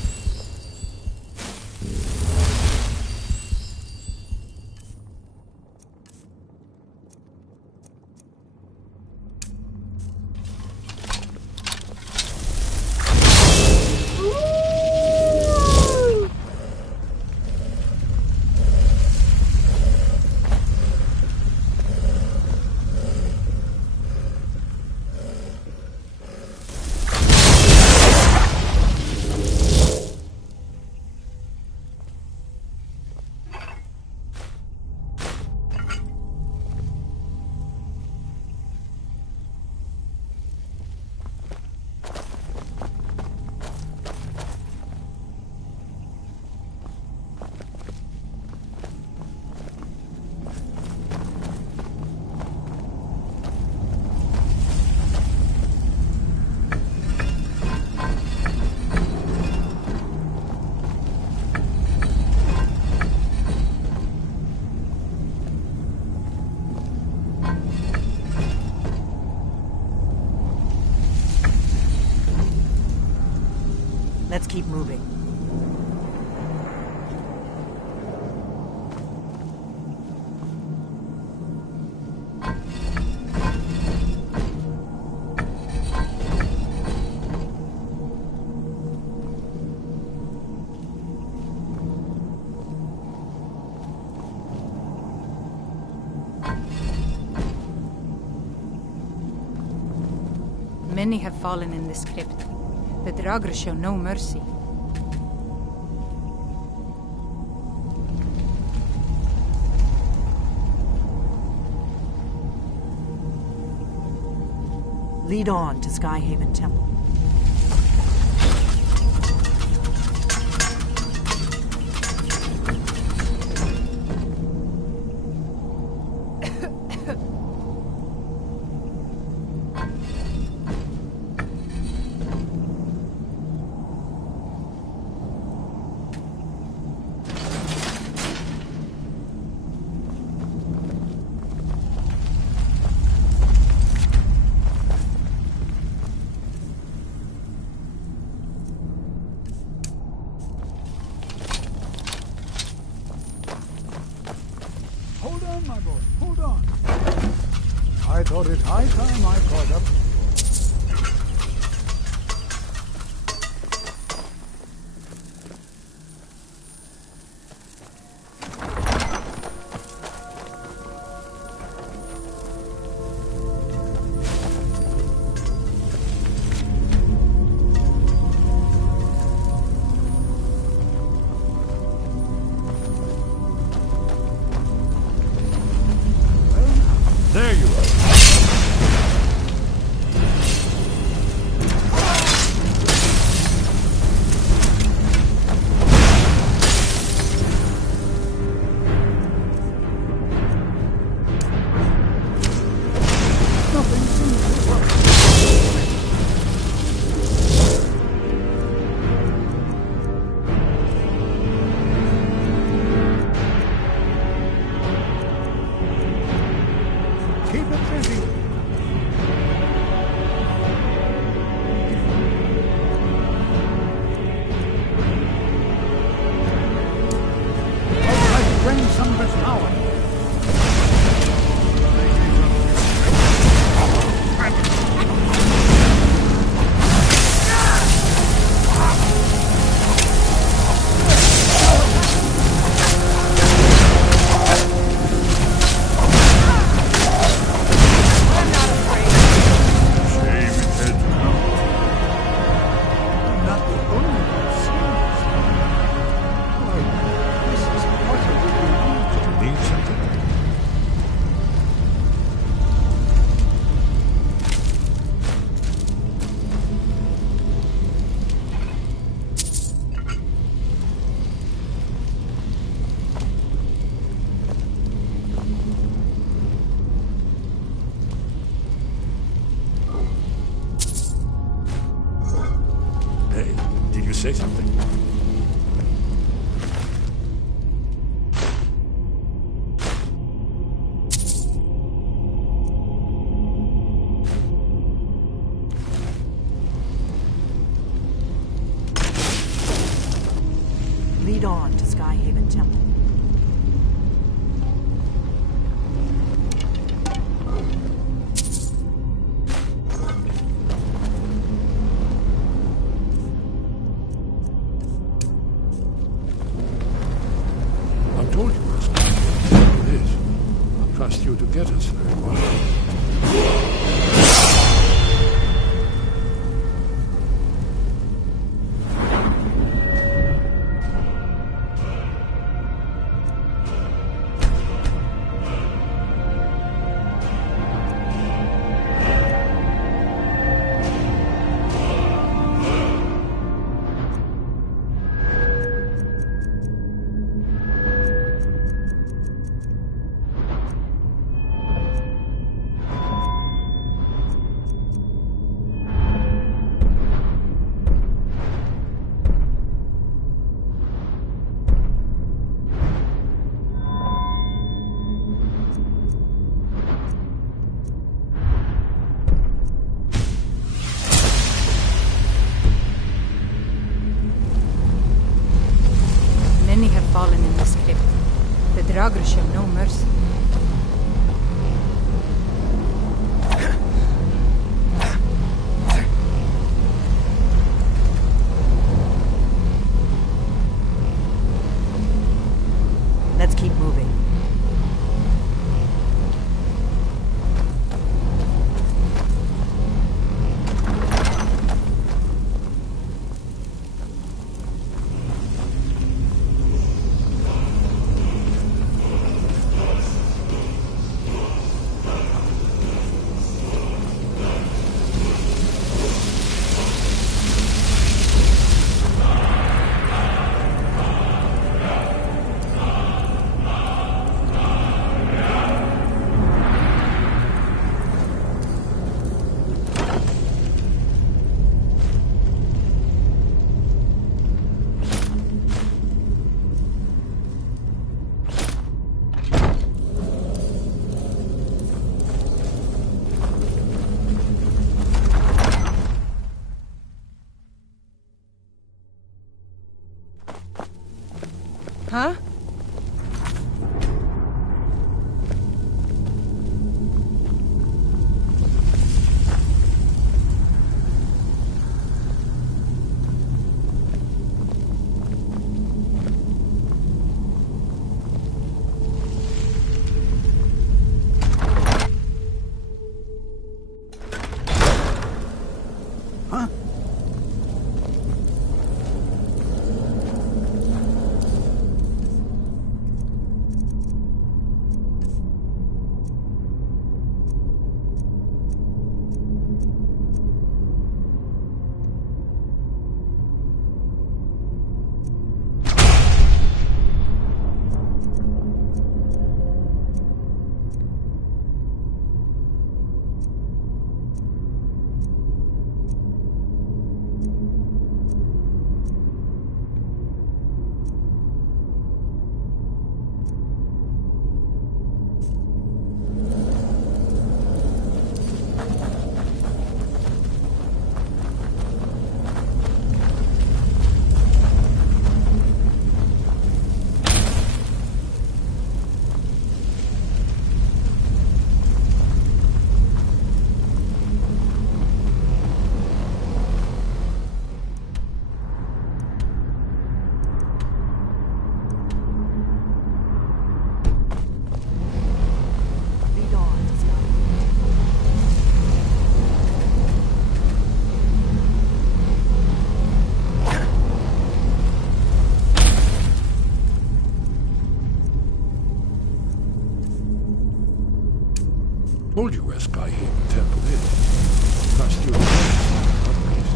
Let's keep moving. Many have fallen in this crypt. The Draugr show no mercy. Lead on to Skyhaven Temple. Hold on, my boy. Hold on. I thought it high time I caught up. There you are. Nothing seems to work. Keep it busy. I'll try to bring some of its power. say something. Lead on to Skyhaven Temple. I've told you where Skyhaven Temple is. I trust you to get us there. Many have fallen in this crypt. The Draugr show no mercy. Let's keep moving. Huh? Told you where Skyhaven Temple is. Trust you to get us there, please.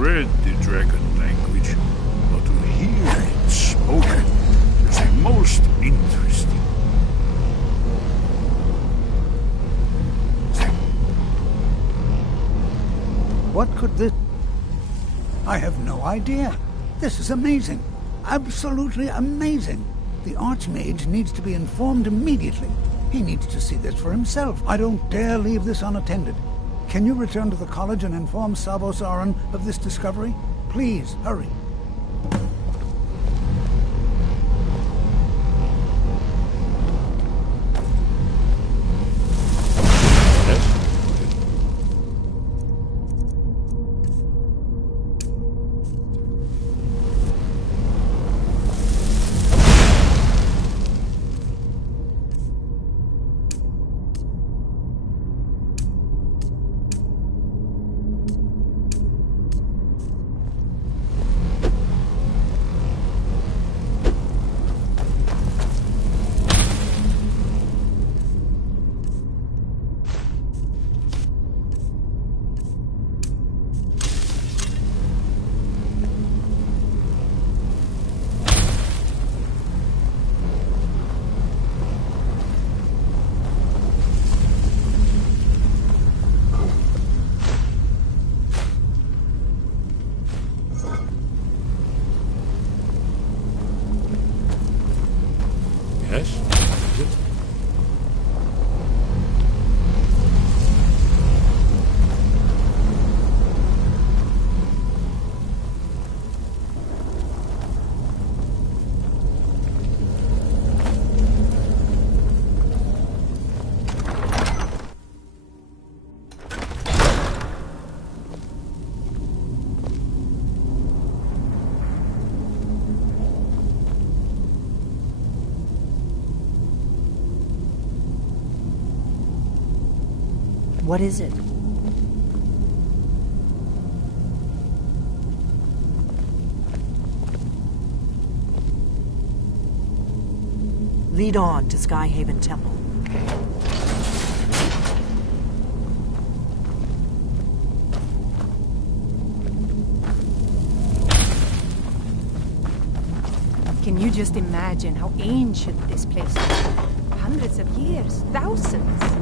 read the dragon language, but to hear it spoken is the most interesting. What could this... I have no idea. This is amazing. Absolutely amazing. The Archmage needs to be informed immediately. He needs to see this for himself. I don't dare leave this unattended. Can you return to the college and inform Savos Aran of this discovery? Please, hurry. What is it? Lead on to Skyhaven Temple. Can you just imagine how ancient this place is? Hundreds of years, thousands.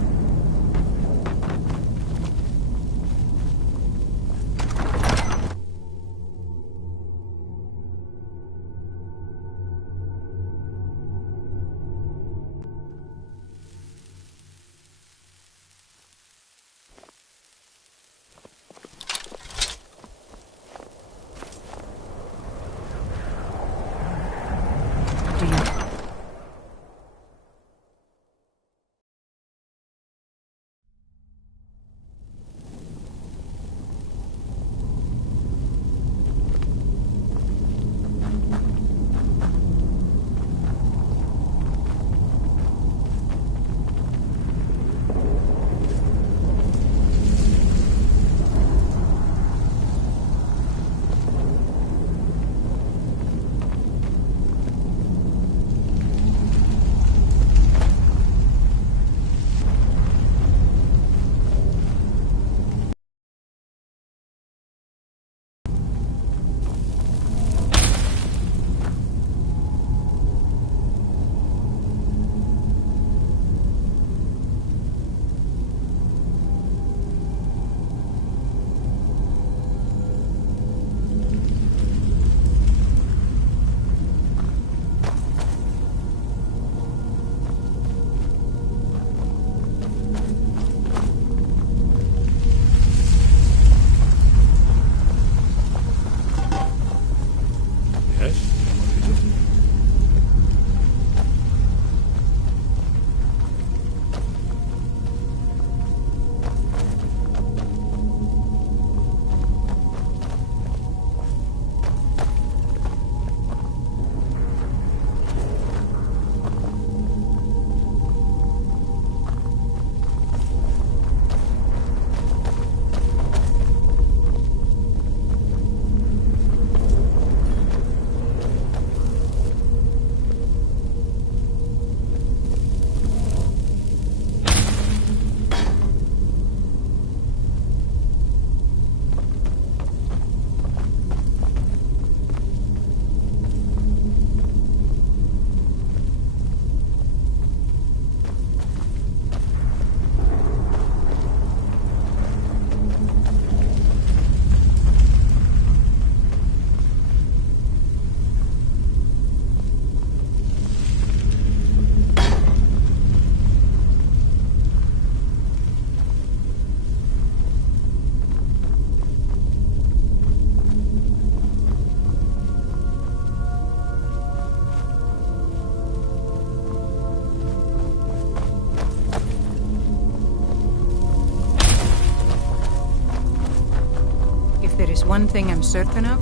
one thing I'm certain of,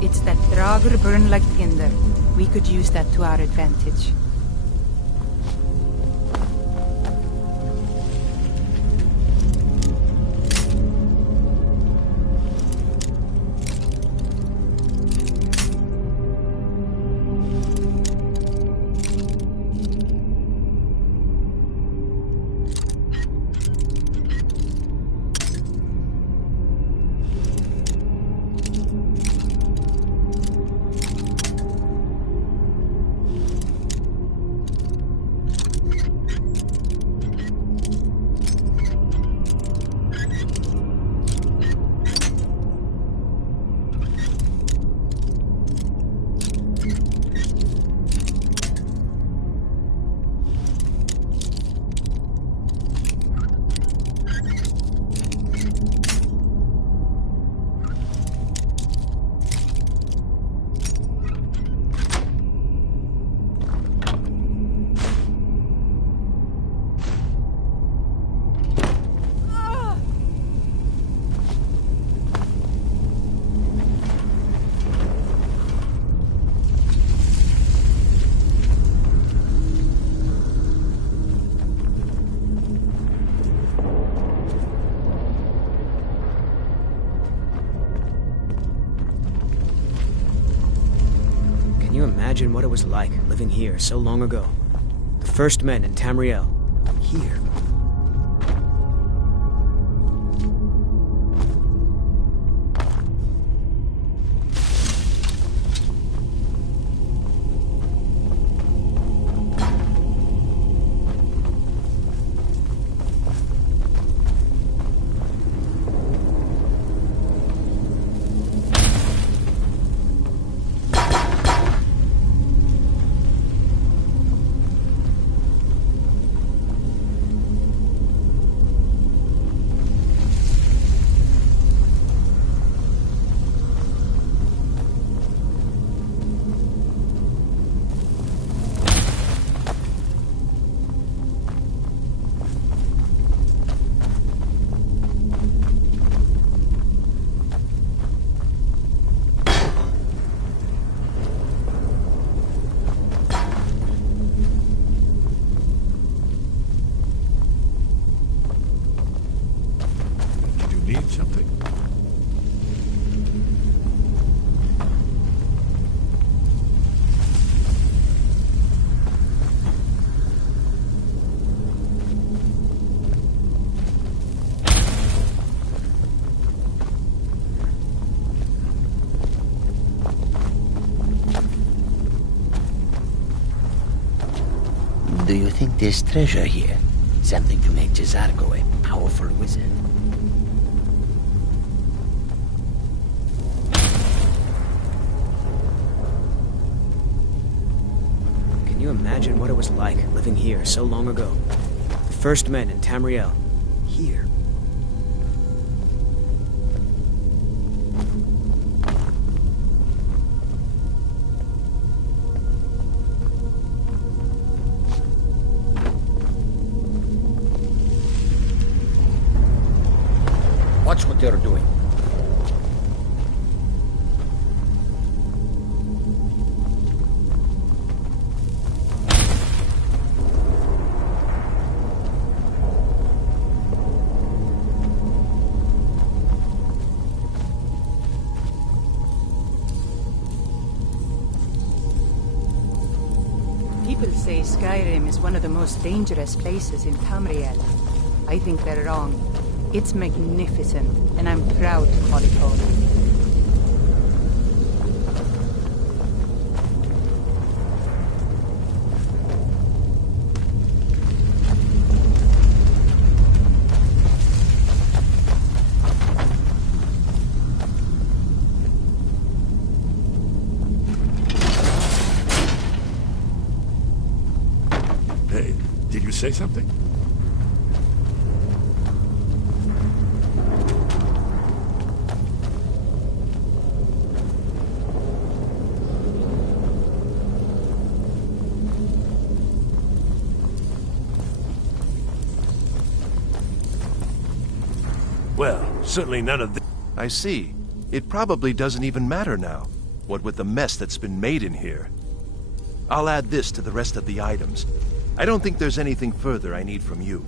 it's that Draugr burn like tinder. We could use that to our advantage. Imagine what it was like living here so long ago. The first men in Tamriel. Here. Do you think there's treasure here? Something to make Jazargo a powerful wizard? Can you imagine what it was like living here so long ago? The first men in Tamriel. Here. Watch what they're doing. People say Skyrim is one of the most dangerous places in Tamriel. I think they're wrong. It's magnificent, and I'm proud to call it home. Hey, did you say something? Well, certainly none of this. I see. It probably doesn't even matter now, what with the mess that's been made in here. I'll add this to the rest of the items. I don't think there's anything further I need from you.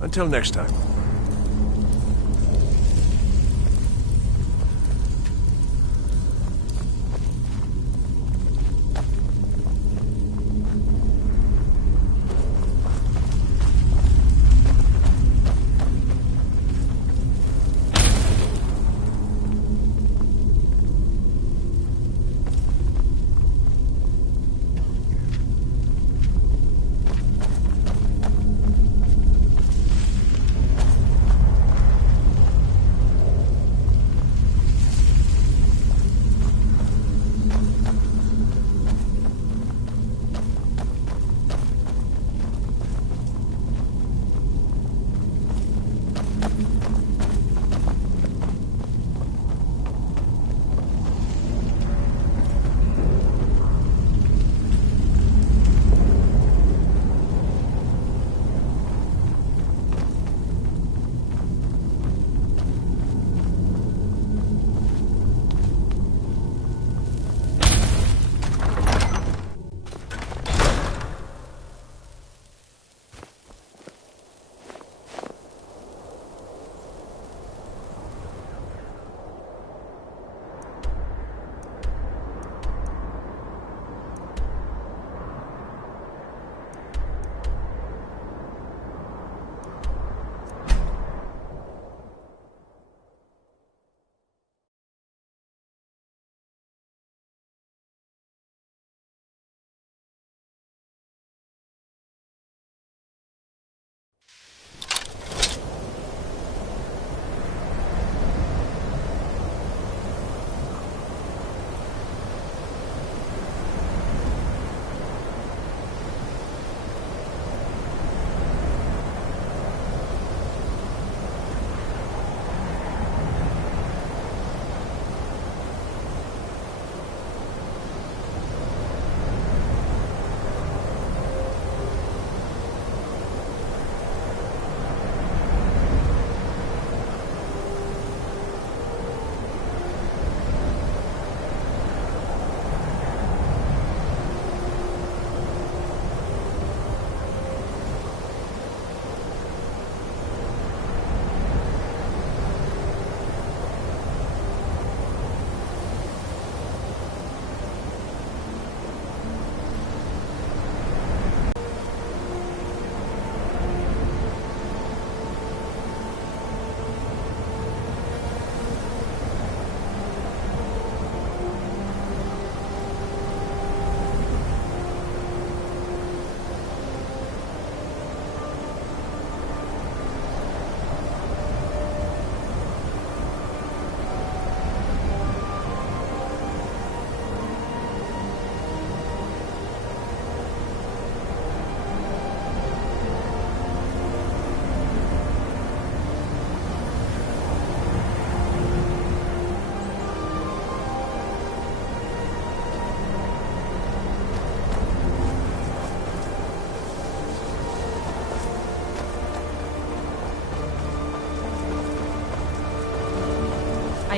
Until next time.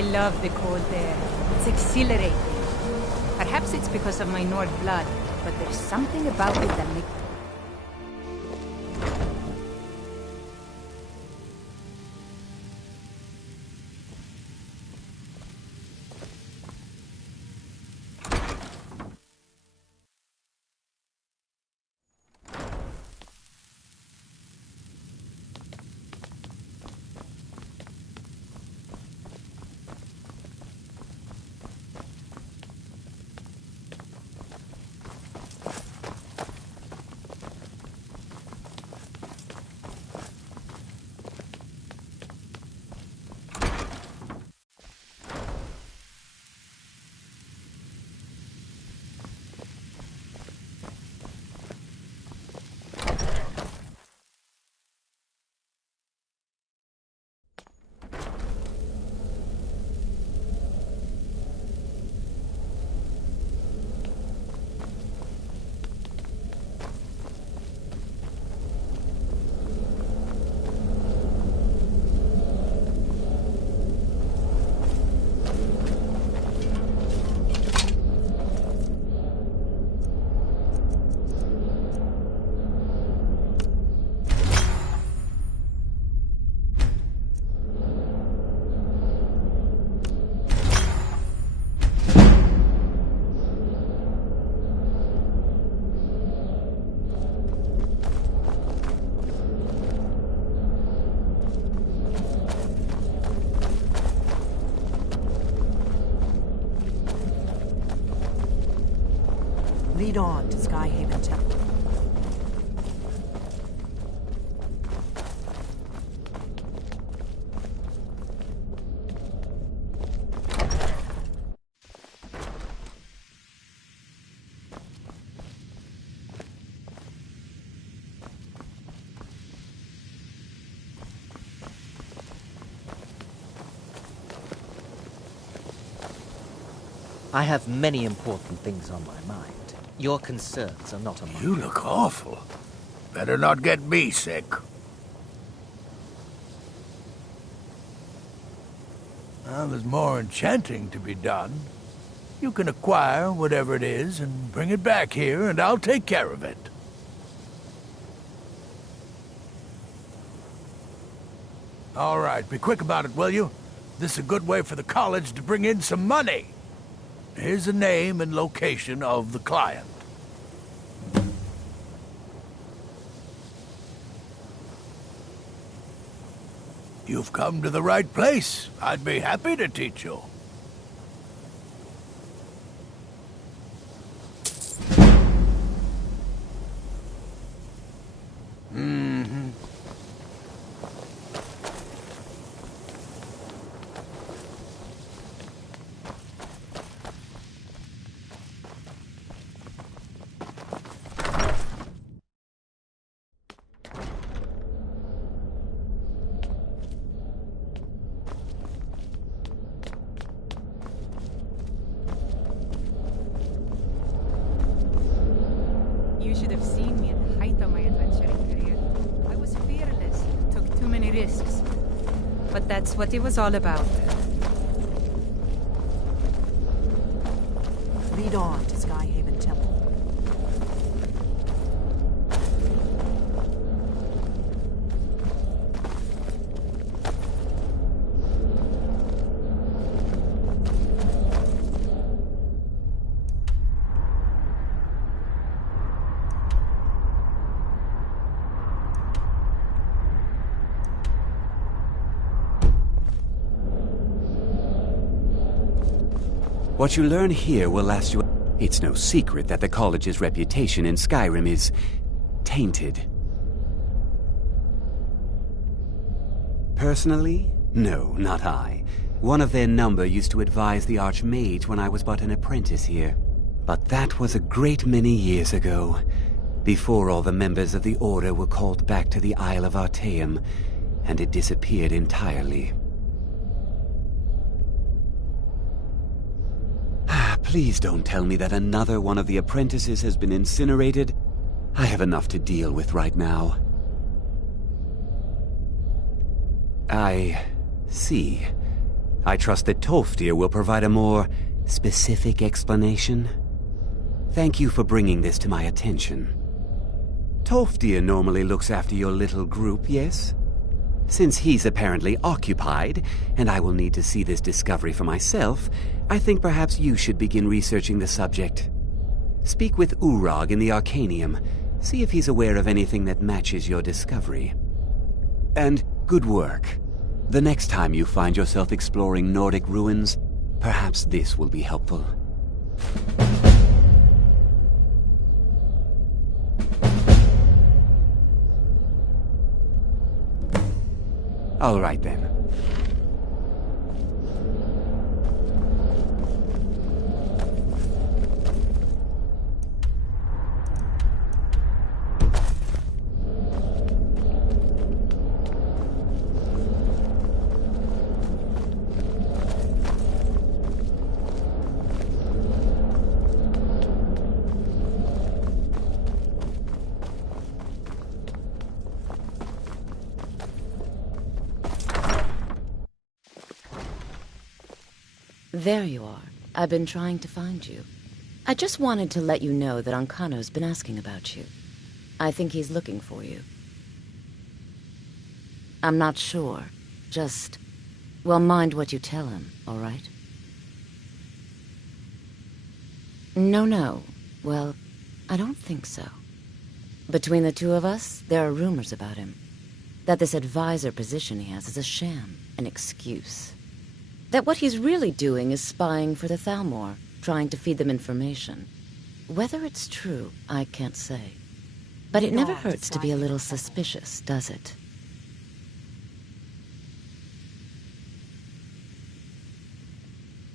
I love the cold there. It's exhilarating. Perhaps it's because of my Nord blood, but there's something about it that makes... Lead on to Skyhaven Temple. I have many important things on my mind. Your concerns are not among You look awful. Better not get me sick. Well, there's more enchanting to be done. You can acquire whatever it is and bring it back here, and I'll take care of it. All right, be quick about it, will you? This is a good way for the college to bring in some money. Here's the name and location of the client. You've come to the right place. I'd be happy to teach you. You should have seen me at the height of my adventuring career. I was fearless and took too many risks. But that's what it was all about. Lead on to Skyhaven Temple. What you learn here will last you... It's no secret that the college's reputation in Skyrim is tainted. Personally? No, not I. One of their number used to advise the Archmage when I was but an apprentice here. But that was a great many years ago, before all the members of the Order were called back to the Isle of Artaeum, and it disappeared entirely. Please don't tell me that another one of the apprentices has been incinerated. I have enough to deal with right now. I see. I trust that Tolfdir will provide a more specific explanation. Thank you for bringing this to my attention. Tolfdir normally looks after your little group, yes? Since he's apparently occupied, and I will need to see this discovery for myself, I think perhaps you should begin researching the subject. Speak with Urag in the Arcanium. See if he's aware of anything that matches your discovery. And good work. The next time you find yourself exploring Nordic ruins, perhaps this will be helpful. All right, then. There you are. I've been trying to find you. I just wanted to let you know that Ancano's been asking about you. I think he's looking for you. I'm not sure. Just, well, mind what you tell him, all right? No. Well, I don't think so. Between the two of us, there are rumors about him. That this advisor position he has is a sham, an excuse. That what he's really doing is spying for the Thalmor, trying to feed them information. Whether it's true, I can't say. But it never hurts to be a little suspicious, does it?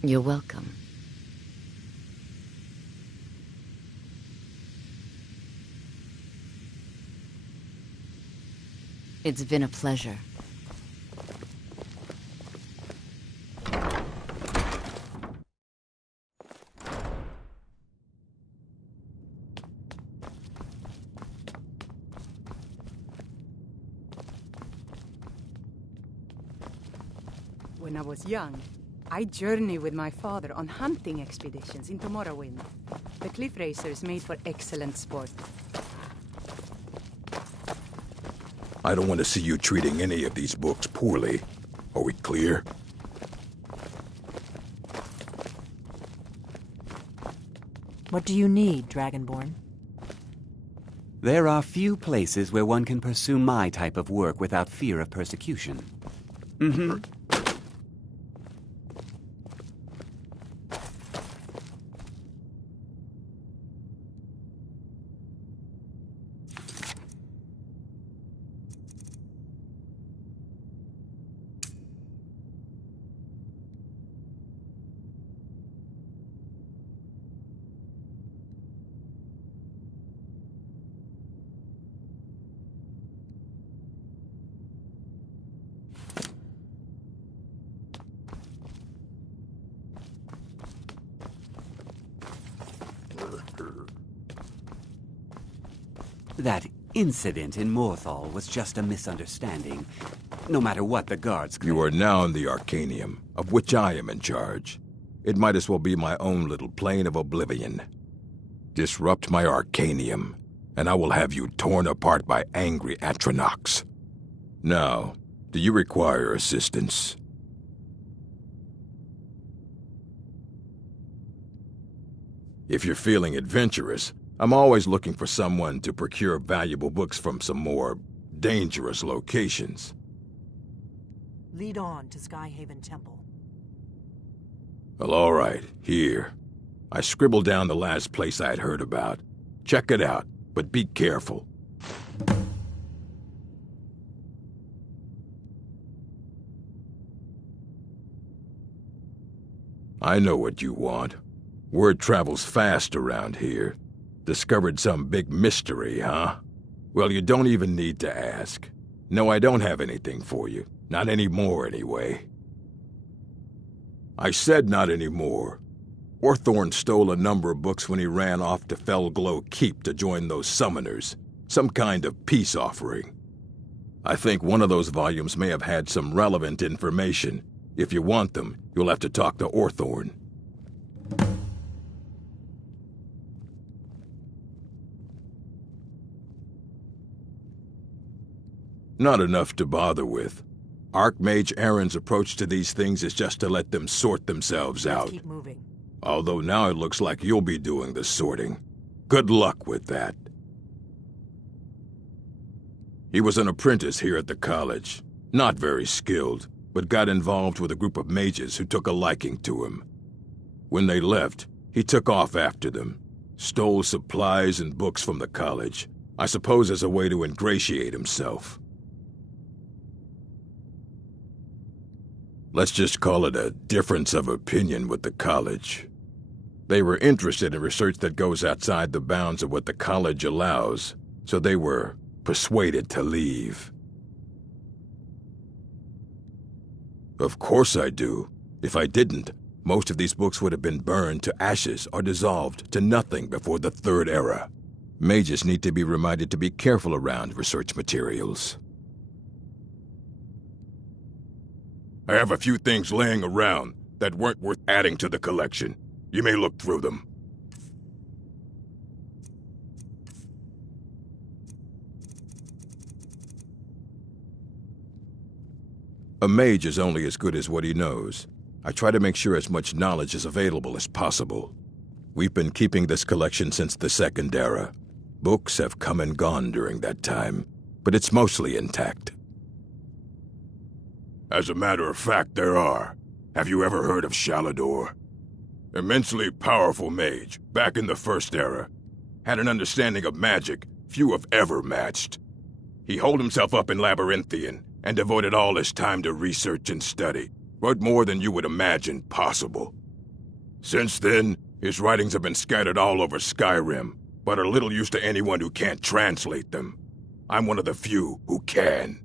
You're welcome. It's been a pleasure. When I was young, I journeyed with my father on hunting expeditions into Morrowind. The cliff racers made for excellent sport. I don't want to see you treating any of these books poorly. Are we clear? What do you need, Dragonborn? There are few places where one can pursue my type of work without fear of persecution. Mm-hmm. That incident in Morthal was just a misunderstanding. No matter what the guards claim. You are now in the Arcanium, of which I am in charge. It might as well be my own little plane of oblivion. Disrupt my Arcanium, and I will have you torn apart by angry Atronachs. Now, do you require assistance? If you're feeling adventurous, I'm always looking for someone to procure valuable books from some more dangerous locations. Lead on to Skyhaven Temple. Well, all right, here. I scribbled down the last place I had heard about. Check it out, but be careful. I know what you want. Word travels fast around here. Discovered some big mystery, huh? Well, you don't even need to ask. No, I don't have anything for you. Not anymore, anyway. I said not anymore. Orthorn stole a number of books when he ran off to Felglow Keep to join those summoners. Some kind of peace offering. I think one of those volumes may have had some relevant information. If you want them, you'll have to talk to Orthorn. Not enough to bother with. Archmage Aaron's approach to these things is just to let them sort themselves out. Keep moving. Although now it looks like you'll be doing the sorting. Good luck with that. He was an apprentice here at the college. Not very skilled, but got involved with a group of mages who took a liking to him. When they left, he took off after them. Stole supplies and books from the college. I suppose as a way to ingratiate himself. Let's just call it a difference of opinion with the college. They were interested in research that goes outside the bounds of what the college allows, so they were persuaded to leave. Of course I do. If I didn't, most of these books would have been burned to ashes or dissolved to nothing before the Third Era. Mages need to be reminded to be careful around research materials. I have a few things laying around that weren't worth adding to the collection. You may look through them. A mage is only as good as what he knows. I try to make sure as much knowledge is available as possible. We've been keeping this collection since the Second Era. Books have come and gone during that time, but it's mostly intact. As a matter of fact, there are. Have you ever heard of Shalador? Immensely powerful mage, back in the First Era. Had an understanding of magic few have ever matched. He holed himself up in Labyrinthian and devoted all his time to research and study, but more than you would imagine possible. Since then, his writings have been scattered all over Skyrim, but are little use to anyone who can't translate them. I'm one of the few who can.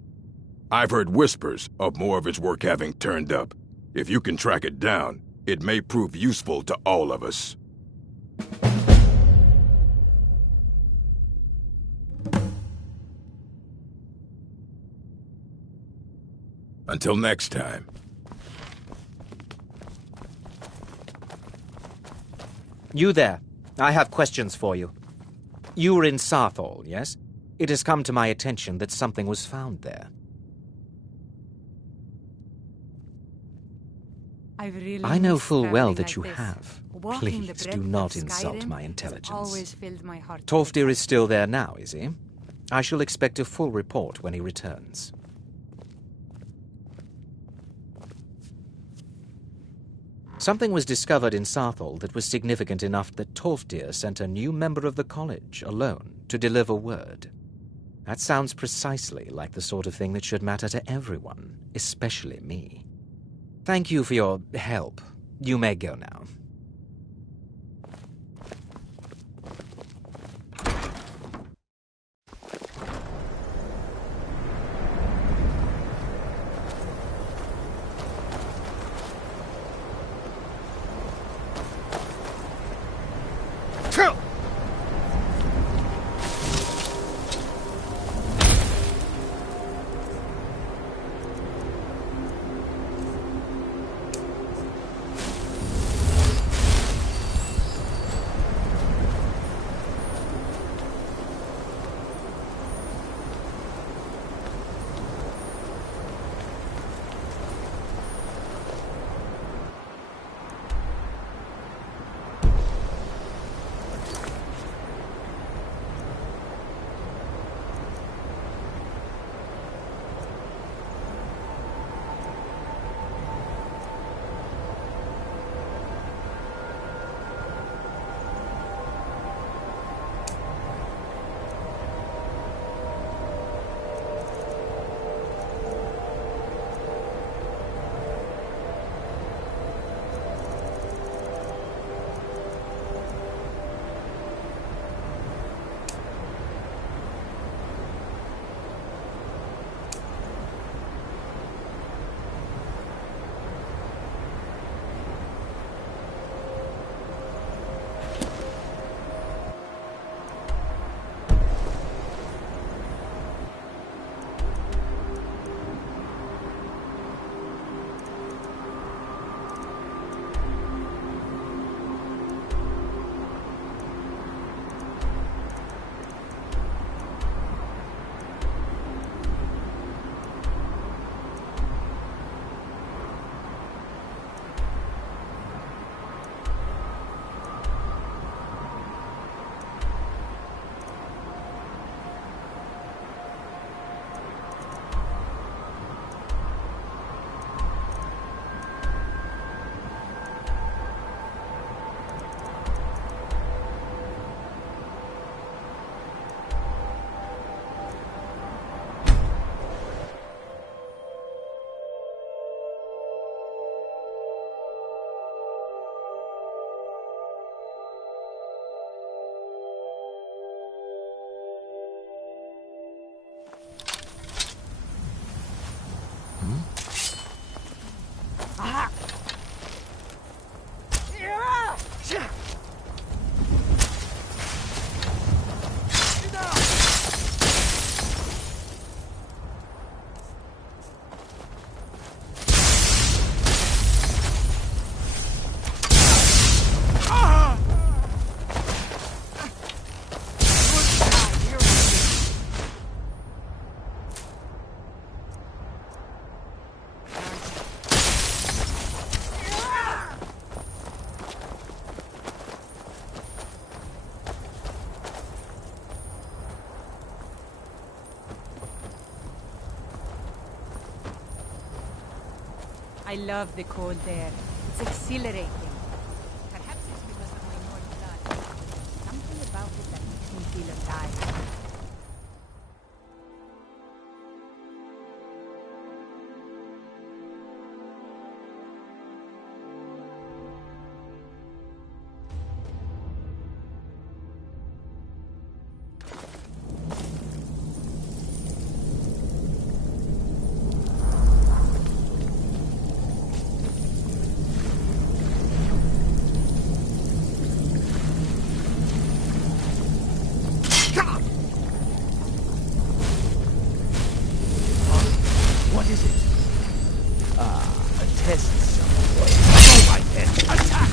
I've heard whispers of more of his work having turned up. If you can track it down, it may prove useful to all of us. Until next time. You there. I have questions for you. You were in Sarthal, yes? It has come to my attention that something was found there. I know full well that you have. Please do not insult my intelligence. Tolfdir is still there now, is he? I shall expect a full report when he returns. Something was discovered in Sarthal that was significant enough that Tolfdir sent a new member of the college, alone, to deliver word. That sounds precisely like the sort of thing that should matter to everyone, especially me. Thank you for your help. You may go now. I love the cold air. It's exhilarating. die. What is it? A test zone. Go right then. Attack!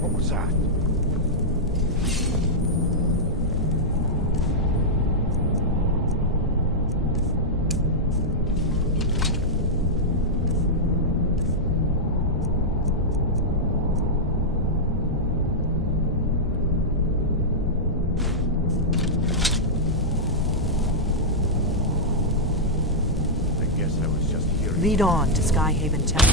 What was that? I guess I was just hearing. Lead on to Skyhaven Temple.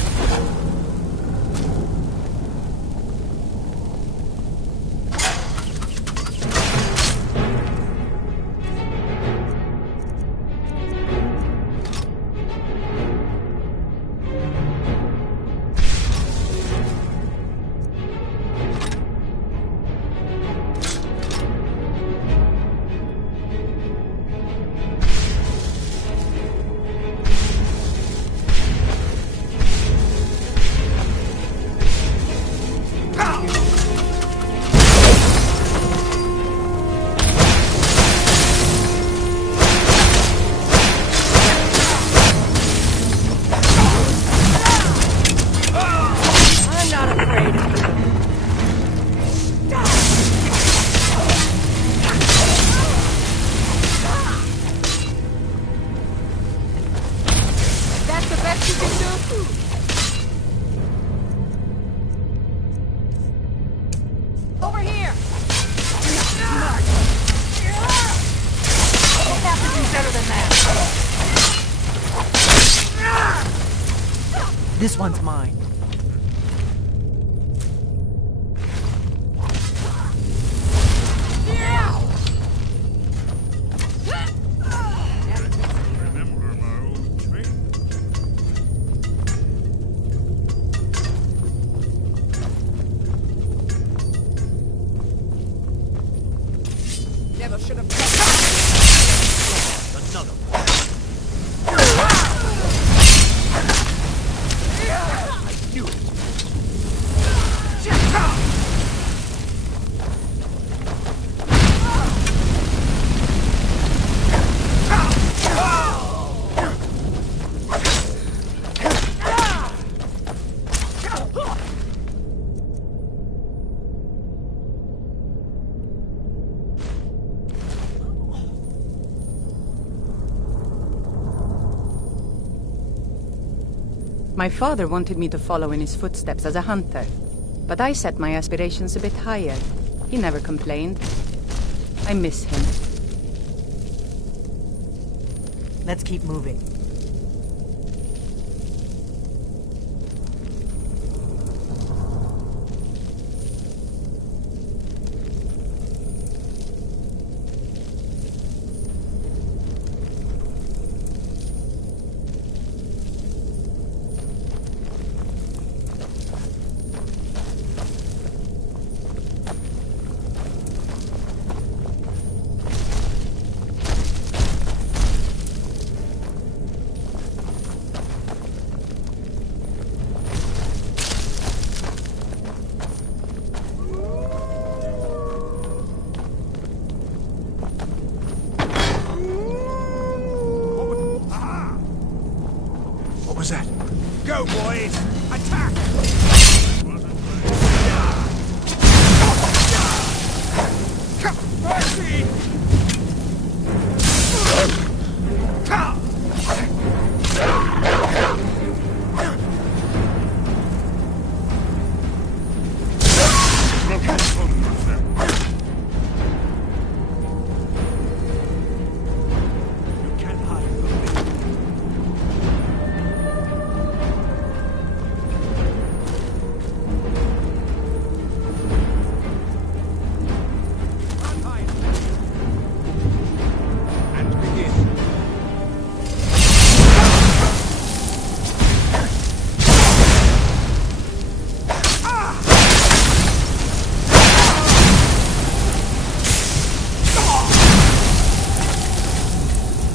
Over here! Don't have to do better than that. This one's mine. Never should have another one. I knew it. My father wanted me to follow in his footsteps as a hunter, but I set my aspirations a bit higher. He never complained. I miss him. Let's keep moving. was that? Go, boys! Attack! Mercy!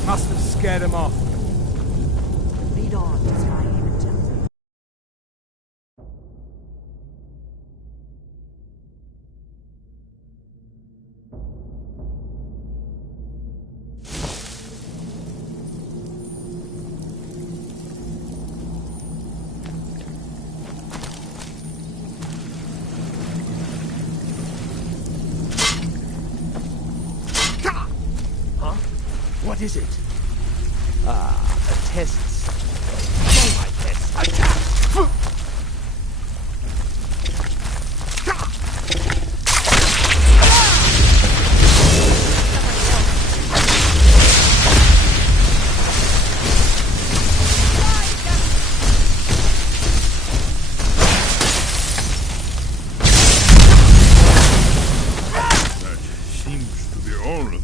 Must have scared him off. Lead on to Skyhaven Temple. Huh? What is it? A test. Oh, my test. Attack! That seems to be all of them.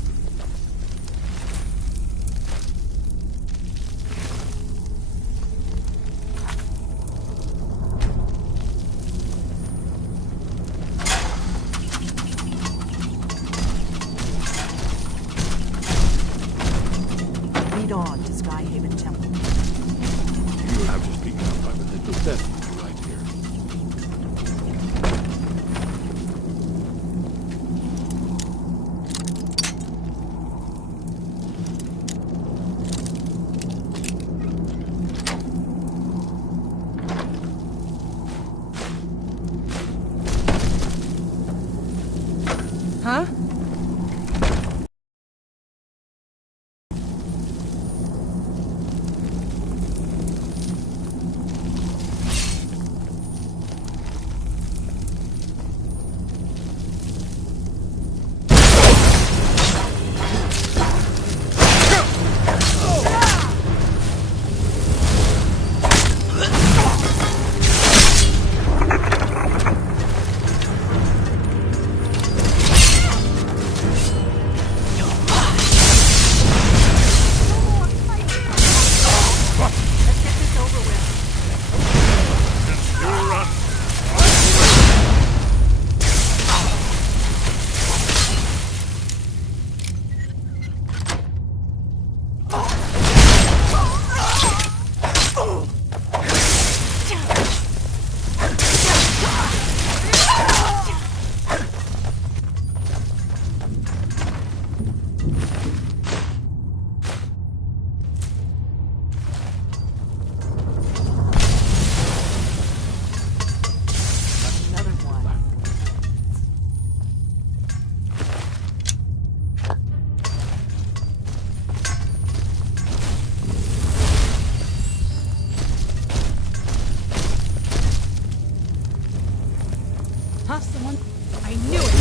Lead on to Skyhaven Temple. You have just become a little deaf right here. Huh? Huh? Someone? I knew it!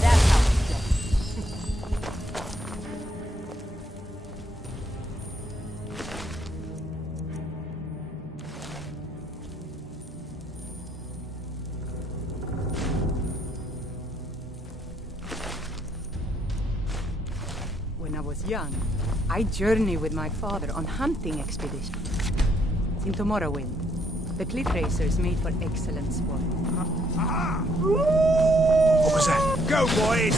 That's how it's done. When I was young, I journeyed with my father on hunting expeditions. In Tomorrowwind, the cliff racers made for excellent sport. What was that? Go, boys!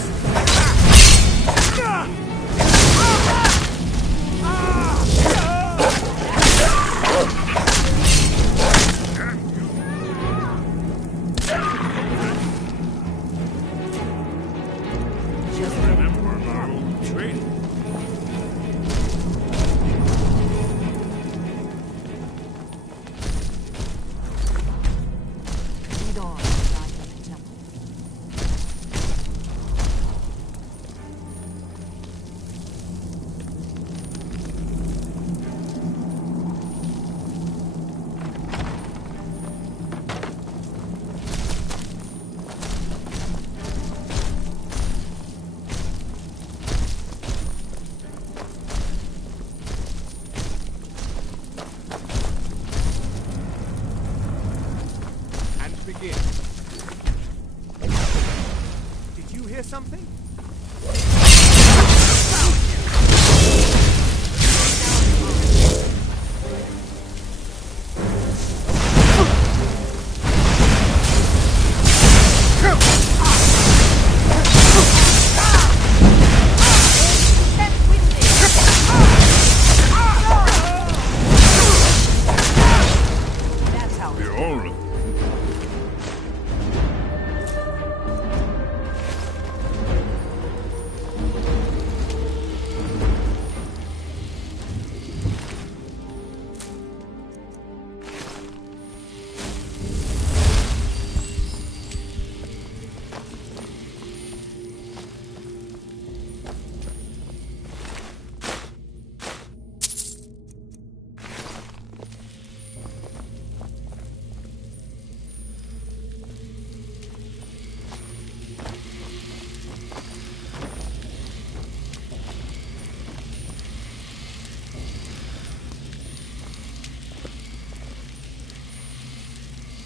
begin. Did you hear something?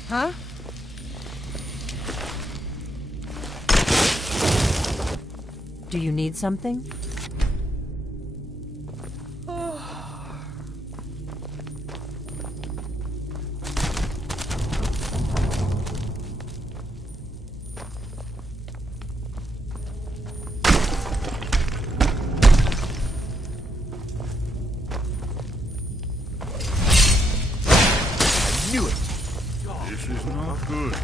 Huh? Do you need something? This is not good.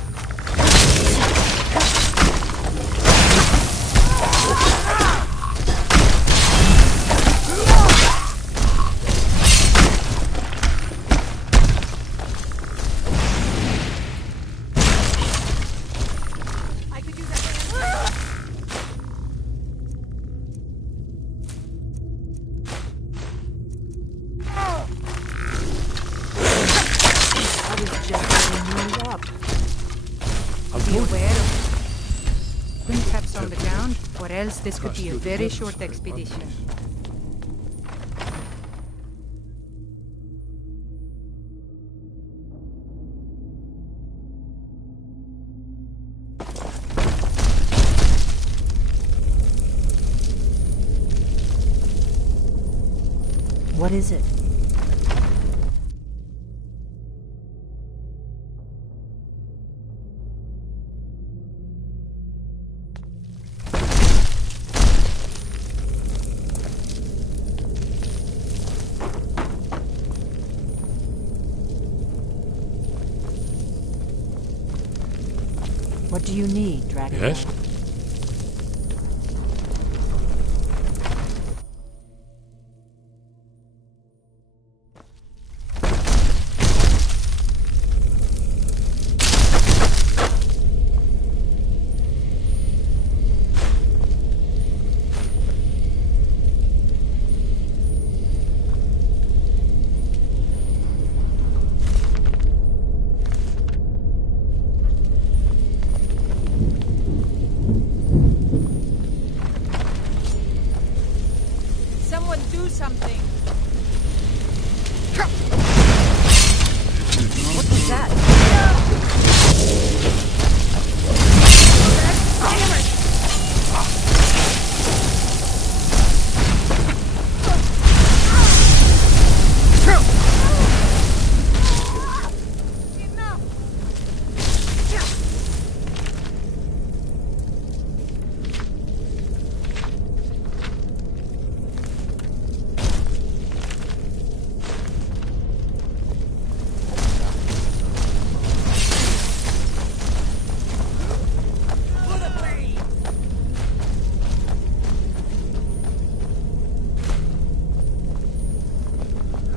Be aware of twin traps on the ground, or else this could be a very short expedition. What is it? What do you need, Dragon? Yes? Someone do something! What was that?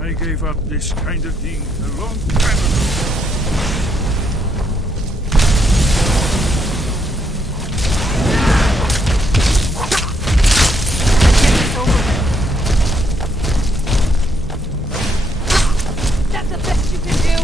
I gave up this kind of thing a long time ago. That's the best you can do!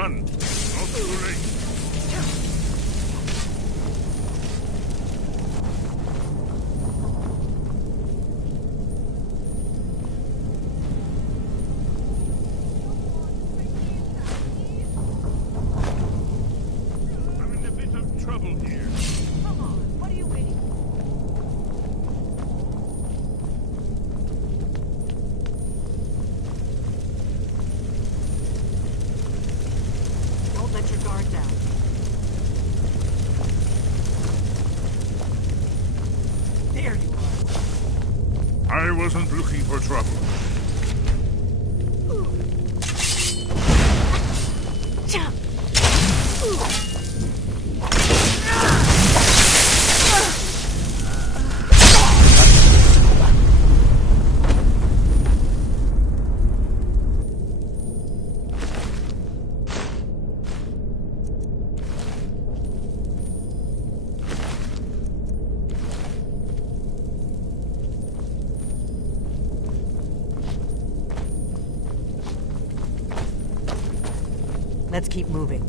run. Not too late. I'm in a bit of trouble here. Come on, what are you waiting for? Don't let your guard down. There you are. I wasn't looking for trouble. Let's keep moving.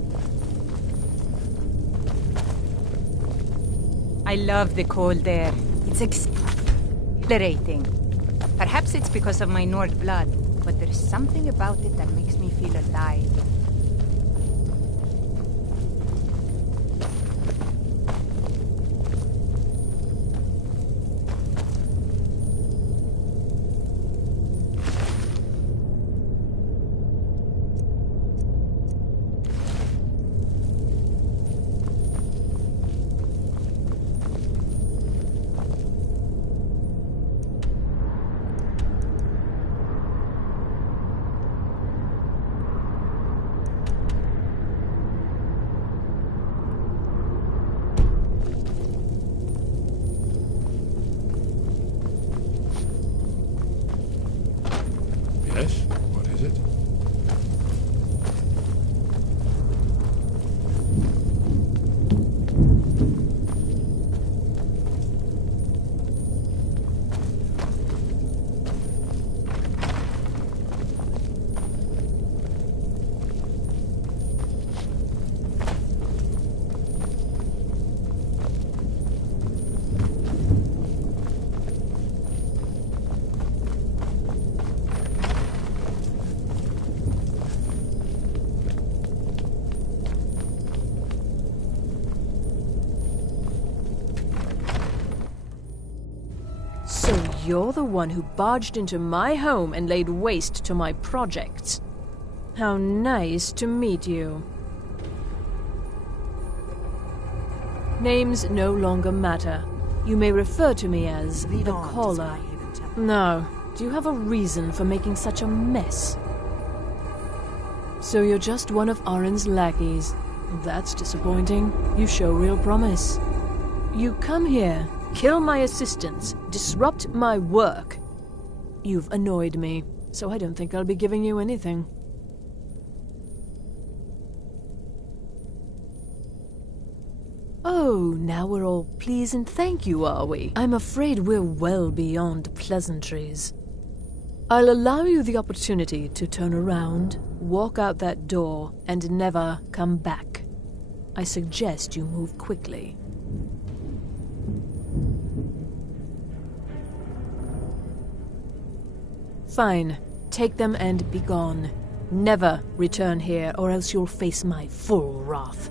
I love the cold air. It's exhilarating. Perhaps it's because of my Nord blood, but there's something about it that makes me feel alive. Yes? What is it? So you're the one who barged into my home and laid waste to my projects. How nice to meet you. Names no longer matter. You may refer to me as the Caller. Now, do you have a reason for making such a mess? So you're just one of Arin's lackeys. That's disappointing. You show real promise. You come here, kill my assistants, disrupt my work. You've annoyed me, so I don't think I'll be giving you anything. Oh, now we're all please and thank you, are we? I'm afraid we're well beyond pleasantries. I'll allow you the opportunity to turn around, walk out that door, and never come back. I suggest you move quickly. Fine. Take them and be gone. Never return here, or else you'll face my full wrath.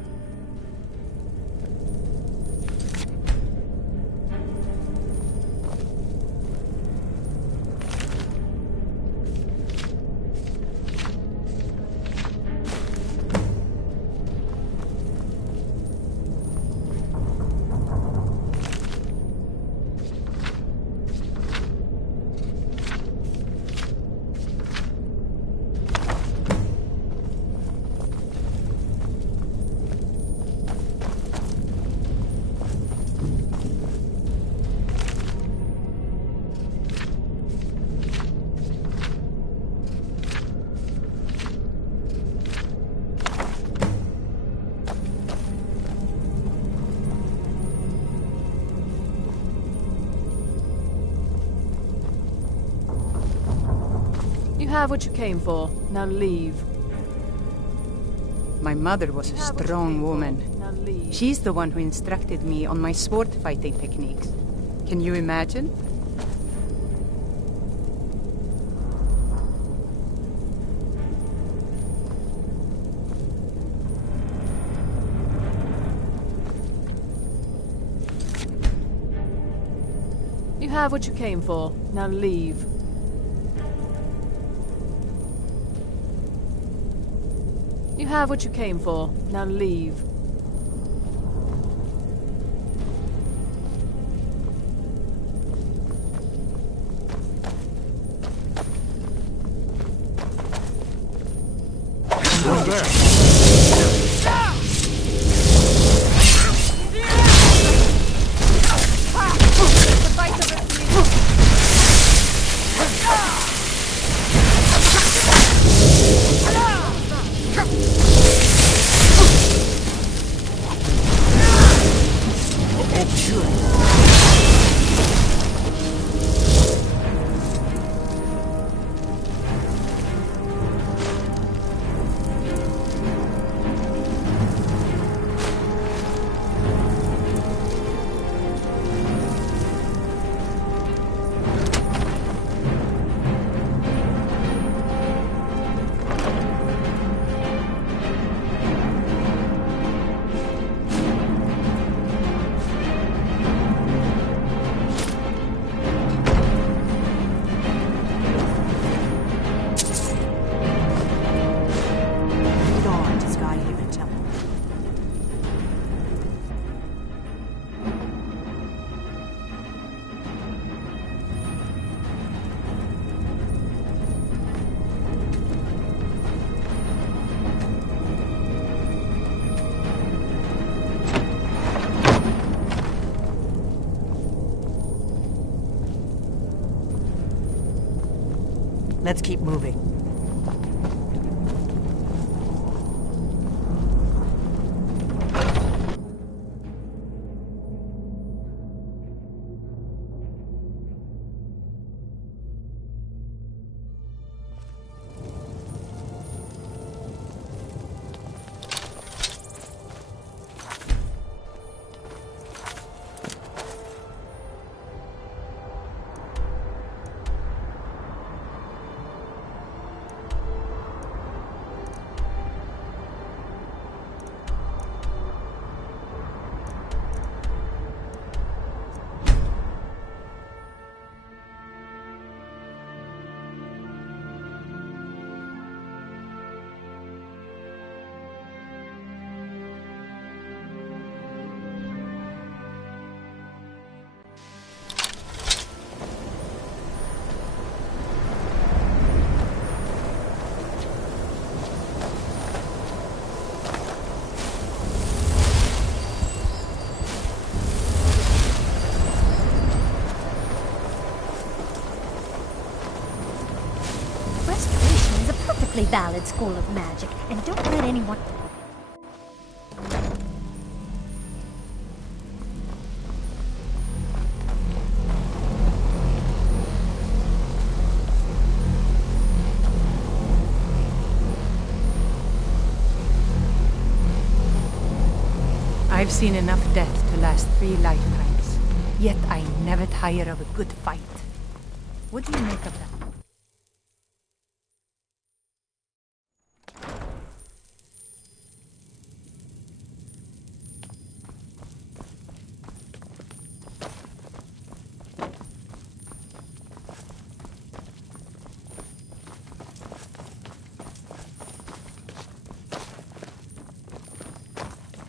You have what you came for. Now leave. My mother was a strong woman. She's the one who instructed me on my sword fighting techniques. Can you imagine? You have what you came for. Now leave. You have what you came for. Now leave. Let's keep moving. Valid school of magic, and don't let anyone... I've seen enough death to last 3 lifetimes, yet I never tire of a good fight. What do you make of that?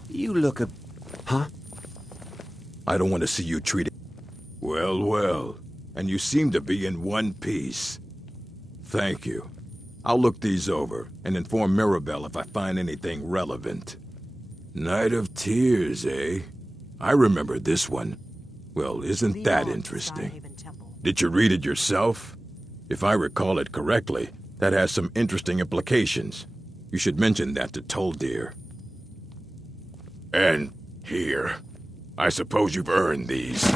You look a... Huh? I don't want to see you treated... Well, well. And you seem to be in one piece. Thank you. I'll look these over and inform Mirabelle if I find anything relevant. Night of Tears, eh? I remember this one. Well, isn't that interesting? Did you read it yourself? If I recall it correctly, that has some interesting implications. You should mention that to Toldir. And here. I suppose you've earned these.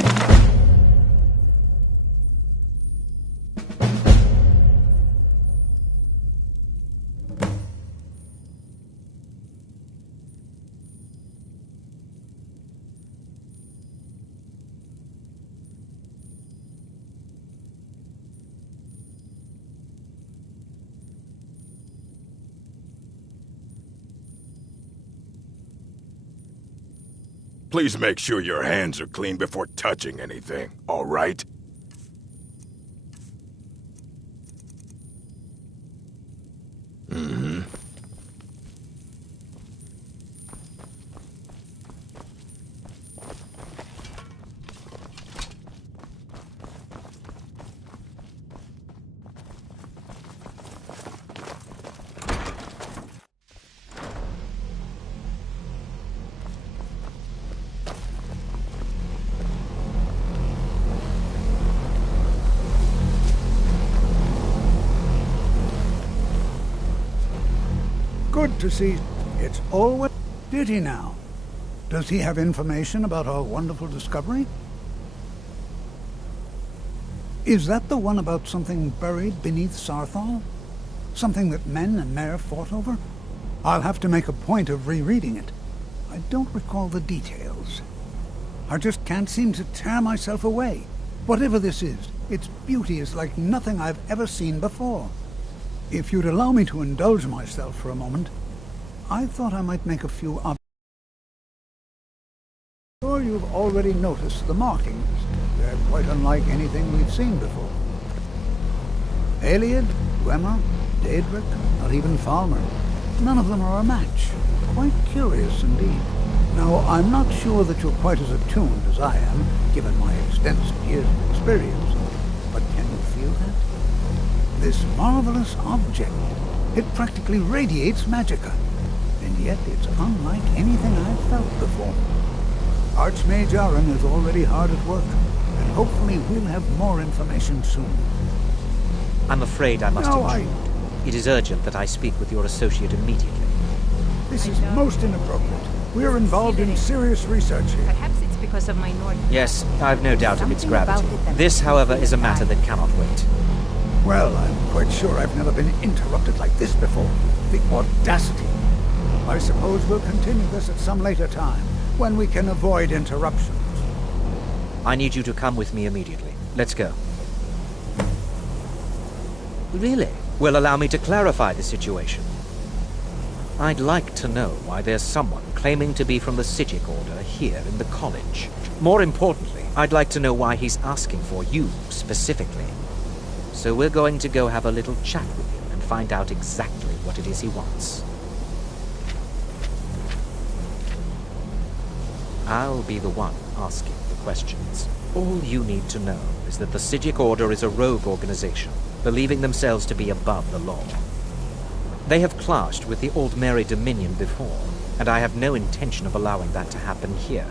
Please make sure your hands are clean before touching anything, all right? Mm-hmm. Good to see. It's always... Did he now? Does he have information about our wonderful discovery? Is that the one about something buried beneath Sarthal? Something that men and Mare fought over? I'll have to make a point of rereading it. I don't recall the details. I just can't seem to tear myself away. Whatever this is, its beauty is like nothing I've ever seen before. If you'd allow me to indulge myself for a moment, I thought I might make a few Sure, you've already noticed the markings. They're quite unlike anything we've seen before. Eliad, Dwemer, Daedric, not even Falmer. None of them are a match. Quite curious indeed. Now, I'm not sure that you're quite as attuned as I am, given my extensive years of experience, but can you feel that? This marvelous object, it practically radiates magicka, and yet it's unlike anything I've felt before. Archmage Aaron is already hard at work, and hopefully we'll have more information soon. I'm afraid I must No, intrude. It is urgent that I speak with your associate immediately. This is most inappropriate. We're involved in serious research here. Perhaps it's because of my North. Yes, I've no doubt of its gravity. This, however, is a matter that cannot wait. Well, I'm quite sure I've never been interrupted like this before. The audacity. I suppose we'll continue this at some later time, when we can avoid interruptions. I need you to come with me immediately. Let's go. Really? Well, allow me to clarify the situation. I'd like to know why there's someone claiming to be from the Psijic Order here in the college. More importantly, I'd like to know why he's asking for you, specifically. So we're going to go have a little chat with him and find out exactly what it is he wants. I'll be the one asking the questions. All you need to know is that the Psijic Order is a rogue organization, believing themselves to be above the law. They have clashed with the Old Mary Dominion before, and I have no intention of allowing that to happen here.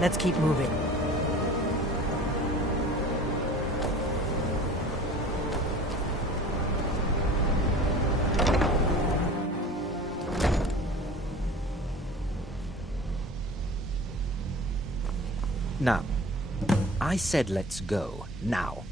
Let's keep moving. Now, I said let's go, now.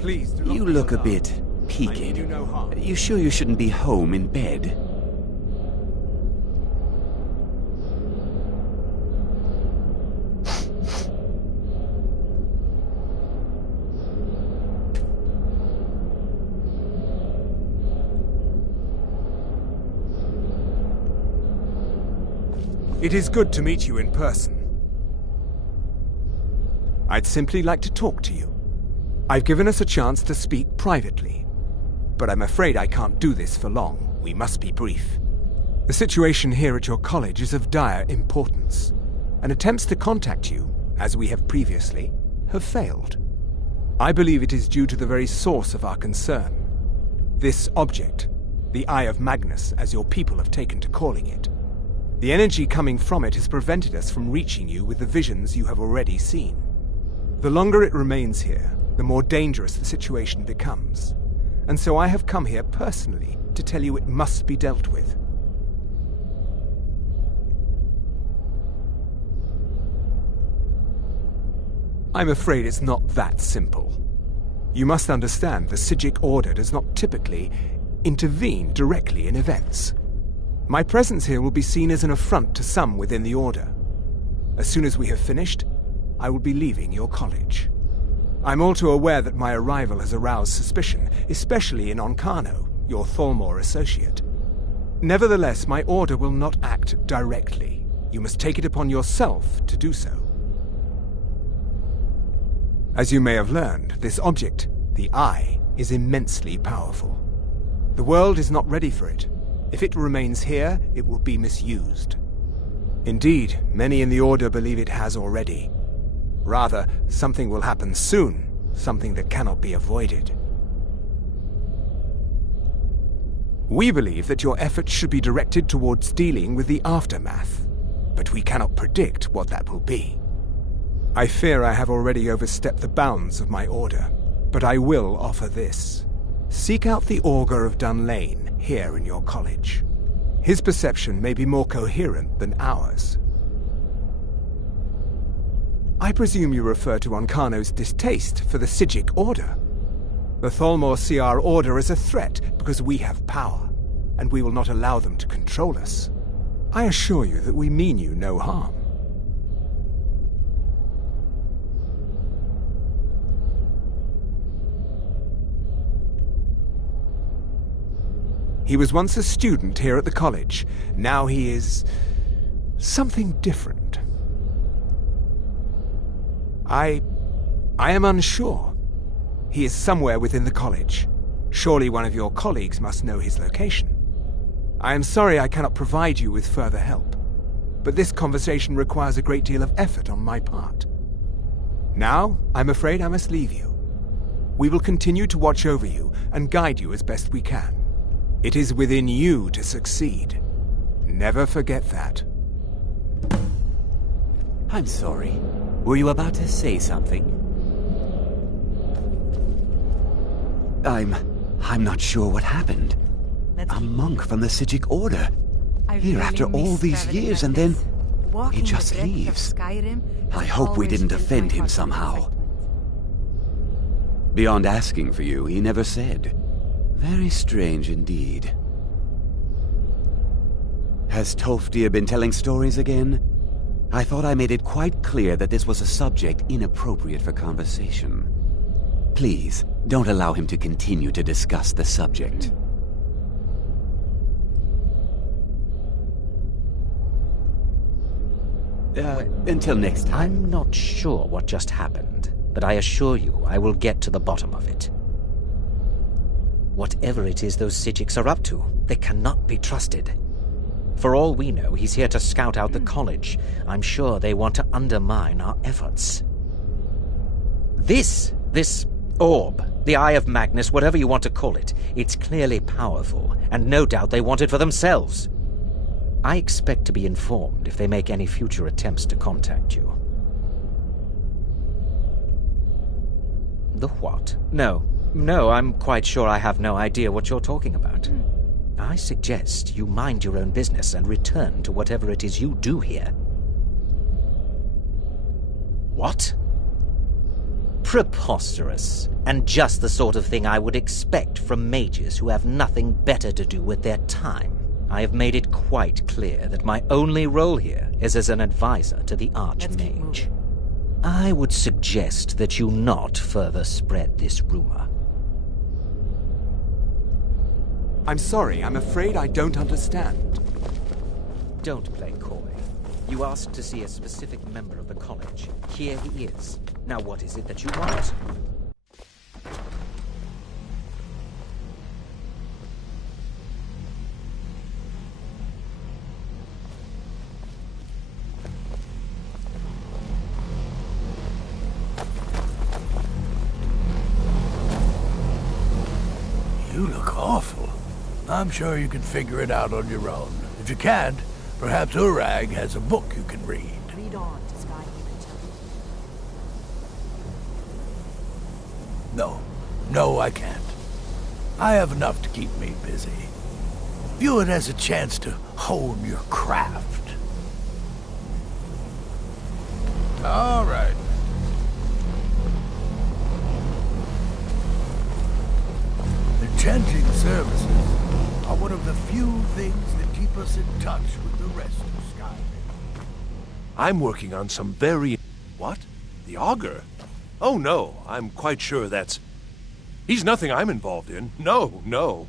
Please, you look a bit peaked. You sure you shouldn't be home in bed? It is good to meet you in person. I'd simply like to talk to you. I've given us a chance to speak privately, but I'm afraid I can't do this for long. We must be brief. The situation here at your college is of dire importance, and attempts to contact you, as we have previously, have failed. I believe it is due to the very source of our concern. This object, the Eye of Magnus, as your people have taken to calling it. The energy coming from it has prevented us from reaching you with the visions you have already seen. The longer it remains here, the more dangerous the situation becomes. And so I have come here personally to tell you it must be dealt with. I'm afraid it's not that simple. You must understand the Psijic Order does not typically intervene directly in events. My presence here will be seen as an affront to some within the Order. As soon as we have finished, I will be leaving your college. I'm all too aware that my arrival has aroused suspicion, especially in Onkano, your Thalmor associate. Nevertheless, my order will not act directly. You must take it upon yourself to do so. As you may have learned, this object, the Eye, is immensely powerful. The world is not ready for it. If it remains here, it will be misused. Indeed, many in the Order believe it has already. Rather, something will happen soon, something that cannot be avoided. We believe that your efforts should be directed towards dealing with the aftermath, but we cannot predict what that will be. I fear I have already overstepped the bounds of my order, but I will offer this. Seek out the Augur of Dunlane here in your college. His perception may be more coherent than ours. I presume you refer to Onkano's distaste for the Psijic Order. The Thalmor see our order as a threat because we have power, and we will not allow them to control us. I assure you that we mean you no harm. He was once a student here at the college. Now he is something different. I am unsure. He is somewhere within the college. Surely one of your colleagues must know his location. I am sorry I cannot provide you with further help, but this conversation requires a great deal of effort on my part. Now, I'm afraid I must leave you. We will continue to watch over you and guide you as best we can. It is within you to succeed. Never forget that. I'm sorry. Were you about to say something? I'm not sure what happened. A monk from the Psijic Order. Here after all these years, and then he just leaves. I hope we didn't offend him somehow. Beyond asking for you, he never said. Very strange indeed. Has Tolfdir been telling stories again? I thought I made it quite clear that this was a subject inappropriate for conversation. Please, don't allow him to continue to discuss the subject. Until next time. I'm not sure what just happened, but I assure you I will get to the bottom of it. Whatever it is those Psijics are up to, they cannot be trusted. For all we know, he's here to scout out the college. I'm sure they want to undermine our efforts. This orb, the Eye of Magnus, whatever you want to call it, it's clearly powerful, and no doubt they want it for themselves. I expect to be informed if they make any future attempts to contact you. The what? No, I'm quite sure I have no idea what you're talking about. I suggest you mind your own business and return to whatever it is you do here. What? Preposterous, and just the sort of thing I would expect from mages who have nothing better to do with their time. I have made it quite clear that my only role here is as an advisor to the Archmage. I would suggest that you not further spread this rumor. I'm sorry, I'm afraid I don't understand. Don't play coy. You asked to see a specific member of the college. Here he is. Now what is it that you want? You look awful. I'm sure you can figure it out on your own. If you can't, perhaps Urag has a book you can read. Lead on to Skyhaven Temple. No, I can't. I have enough to keep me busy. View it as a chance to hone your craft. All right. Enchanting services are one of the few things that keep us in touch with the rest of Skyrim. I'm working on some very... What? The Augur? Oh, no. I'm quite sure that's... He's nothing I'm involved in. No.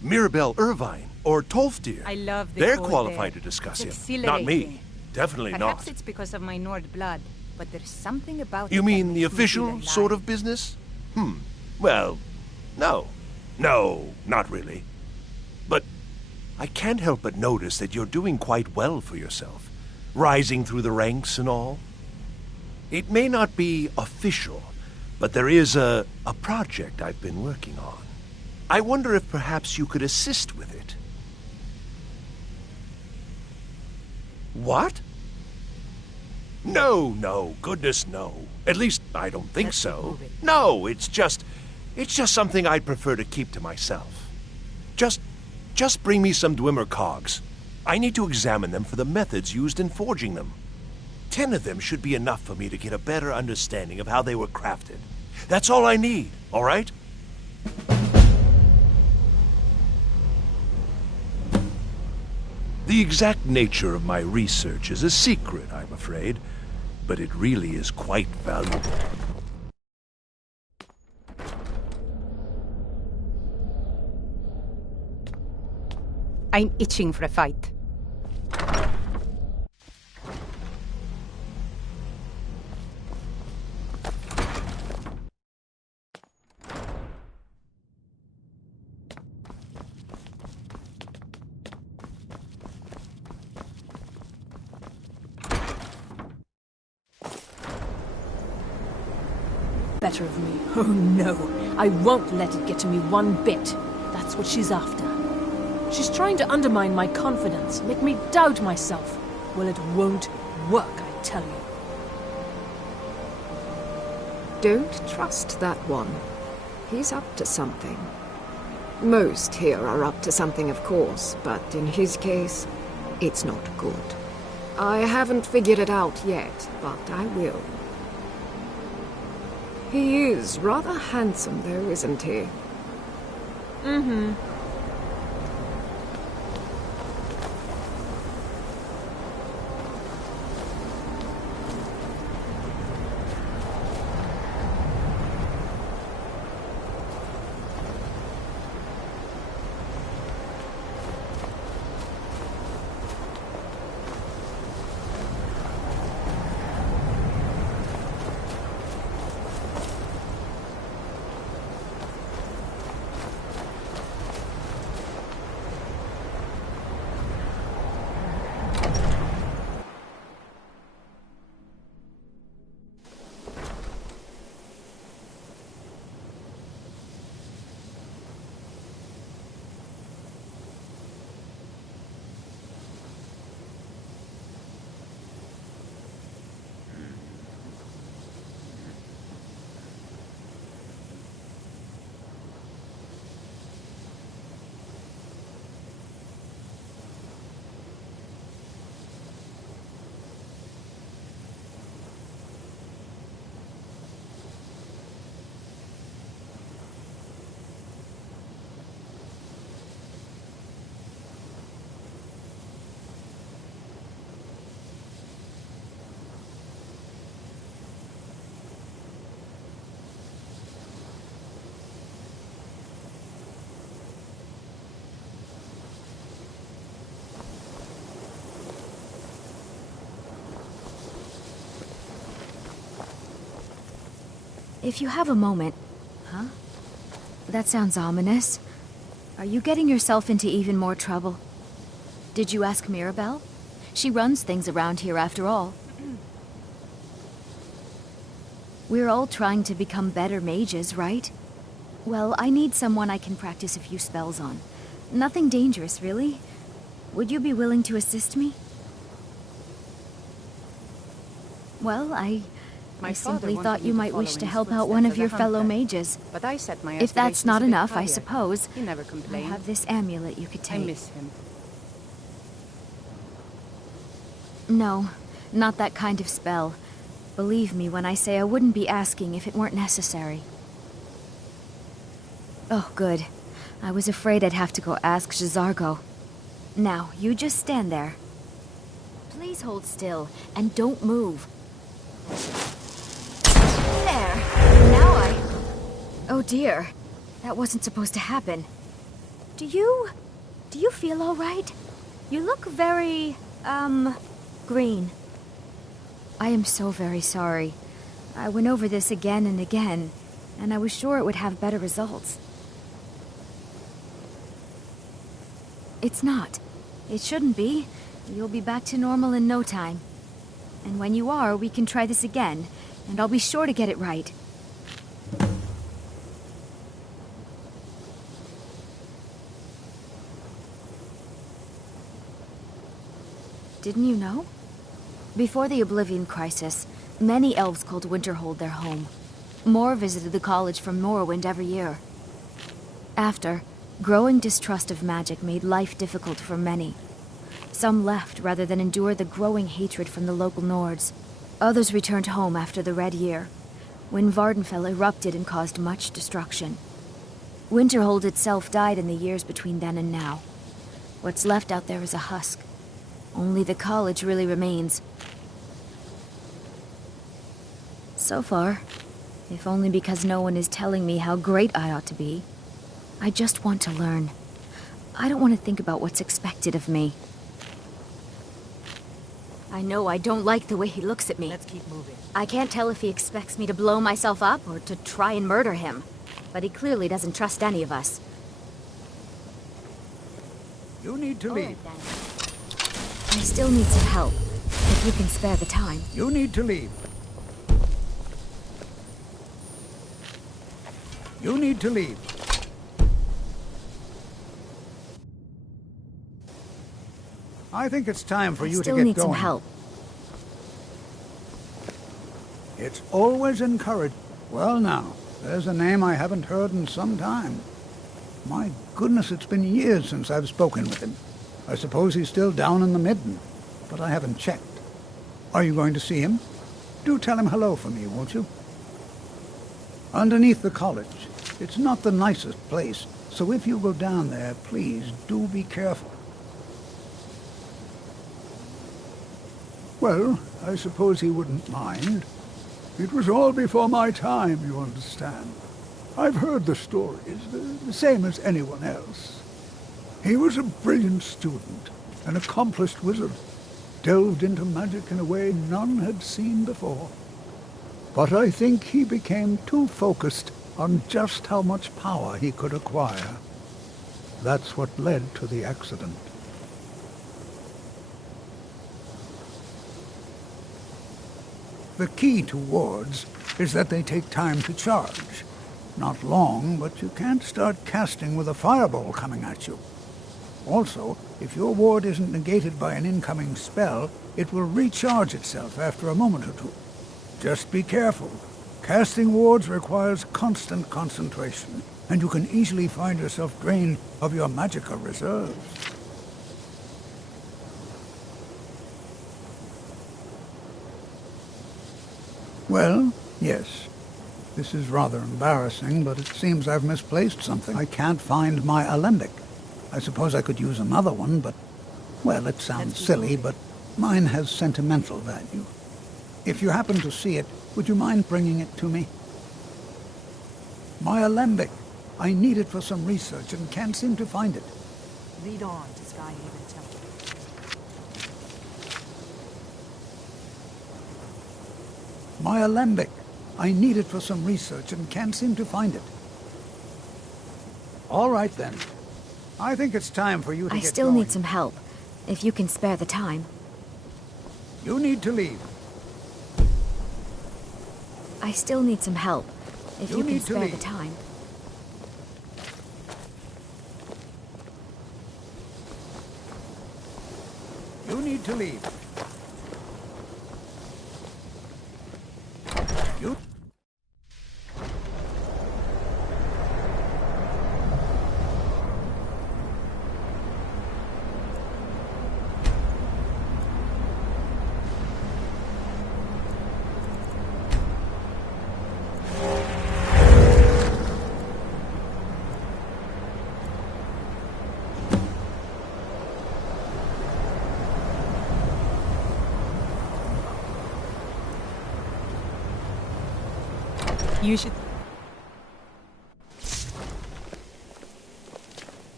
Mirabelle Irvine or Tolfdir. I love the They're code qualified there. to discuss It's him. Not me. exhilarating. Definitely Perhaps not. it's because of my Nord blood, but there's something about You it mean that the makes me feel official alive. sort of business? Well, no. No, not really. But I can't help but notice that you're doing quite well for yourself. Rising through the ranks and all. It may not be official, but there is a project I've been working on. I wonder if perhaps you could assist with it. What? No, goodness no. At least I don't think so. No, it's just something I'd prefer to keep to myself. Just bring me some Dwemer cogs. I need to examine them for the methods used in forging them. 10 of them should be enough for me to get a better understanding of how they were crafted. That's all I need, all right? The exact nature of my research is a secret, I'm afraid, but it really is quite valuable. I'm itching for a fight. Better of me. Oh no, I won't let it get to me one bit. That's what she's after. She's trying to undermine my confidence, make me doubt myself. Well, it won't work, I tell you. Don't trust that one. He's up to something. Most here are up to something, of course, but in his case, it's not good. I haven't figured it out yet, but I will. He is rather handsome, though, isn't he? Mm-hmm. If you have a moment... Huh? That sounds ominous. Are you getting yourself into even more trouble? Did you ask Mirabelle? She runs things around here after all. We're all trying to become better mages, right? Well, I need someone I can practice a few spells on. Nothing dangerous, really. Would you be willing to assist me? Well, I simply thought you might wish to help out one of your fellow mages. But I set my If that's not aspirations a bit enough, I higher. suppose He never I complained. have this amulet you could take. I miss him. No, not that kind of spell. Believe me when I say I wouldn't be asking if it weren't necessary. Oh, good. I was afraid I'd have to go ask J'zargo. Now, you just stand there. Please hold still, and don't move. There! Now Oh dear. That wasn't supposed to happen. Do you feel all right? You look very, green. I am so very sorry. I went over this again and again, and I was sure it would have better results. It's not. It shouldn't be. You'll be back to normal in no time. And when you are, we can try this again, and I'll be sure to get it right. Didn't you know? Before the Oblivion Crisis, many elves called Winterhold their home. More visited the college from Morrowind every year. After, growing distrust of magic made life difficult for many. Some left rather than endure the growing hatred from the local Nords. Others returned home after the Red Year, when Vardenfell erupted and caused much destruction. Winterhold itself died in the years between then and now. What's left out there is a husk. Only the college really remains. So far, if only because no one is telling me how great I ought to be, I just want to learn. I don't want to think about what's expected of me. I know I don't like the way he looks at me. Let's keep moving. I can't tell if he expects me to blow myself up or to try and murder him. But he clearly doesn't trust any of us. You need to leave. I still need some help, if you can spare the time. You need to leave. You need to leave. I think it's time for you to get going. I still need some help. It's always encouraged. Well now, there's a name I haven't heard in some time. My goodness, it's been years since I've spoken with him. I suppose he's still down in the Midden, but I haven't checked. Are you going to see him? Do tell him hello for me, won't you? Underneath the college. It's not the nicest place, so if you go down there, please do be careful. Well, I suppose he wouldn't mind. It was all before my time, you understand. I've heard the stories, the same as anyone else. He was a brilliant student, an accomplished wizard, delved into magic in a way none had seen before. But I think he became too focused on just how much power he could acquire. That's what led to the accident. The key to wards is that they take time to charge. Not long, but you can't start casting with a fireball coming at you. Also, if your ward isn't negated by an incoming spell, it will recharge itself after a moment or two. Just be careful. Casting wards requires constant concentration, and you can easily find yourself drained of your magicka reserves. Well, yes. This is rather embarrassing, but it seems I've misplaced something. I can't find my alembic. I suppose I could use another one, but, well, it sounds silly, but mine has sentimental value. If you happen to see it, would you mind bringing it to me? My alembic. I need it for some research and can't seem to find it. Lead on to Skyhaven Temple. My alembic. I need it for some research and can't seem to find it. All right, then. I think it's time for you to I get still going. need some help, if you can spare the time. You need to leave. I still need some help, if You you can need to spare the leave. time. You need to leave. You... You should...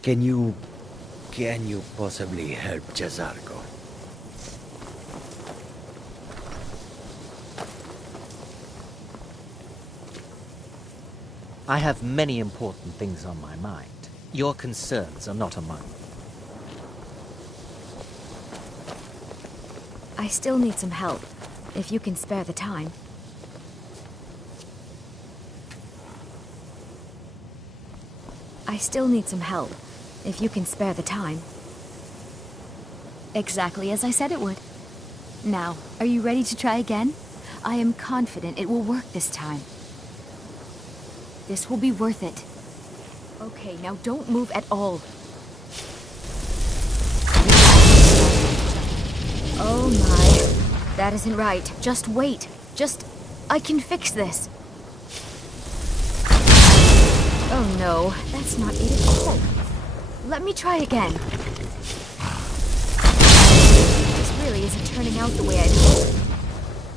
Can you possibly help Jazarko? I have many important things on my mind. Your concerns are not among them. I still need some help, if you can spare the time. I still need some help, if you can spare the time. Exactly as I said it would. Now, are you ready to try again? I am confident it will work this time. This will be worth it. Okay, now don't move at all. Oh my. That isn't right. Just wait. I can fix this. Oh no, that's not it at all. Let me try again. This really isn't turning out the way I'd hoped.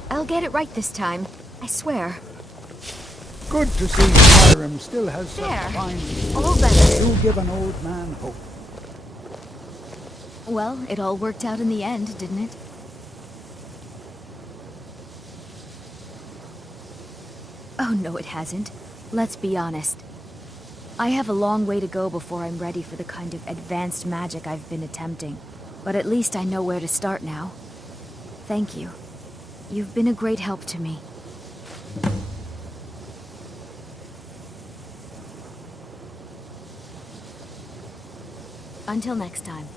I'll get it right this time. I swear. Good to see Skyrim still has such There. fine... All better. You give an old man hope. Well, it all worked out in the end, didn't it? Oh no, it hasn't. Let's be honest. I have a long way to go before I'm ready for the kind of advanced magic I've been attempting. But at least I know where to start now. Thank you. You've been a great help to me. Until next time.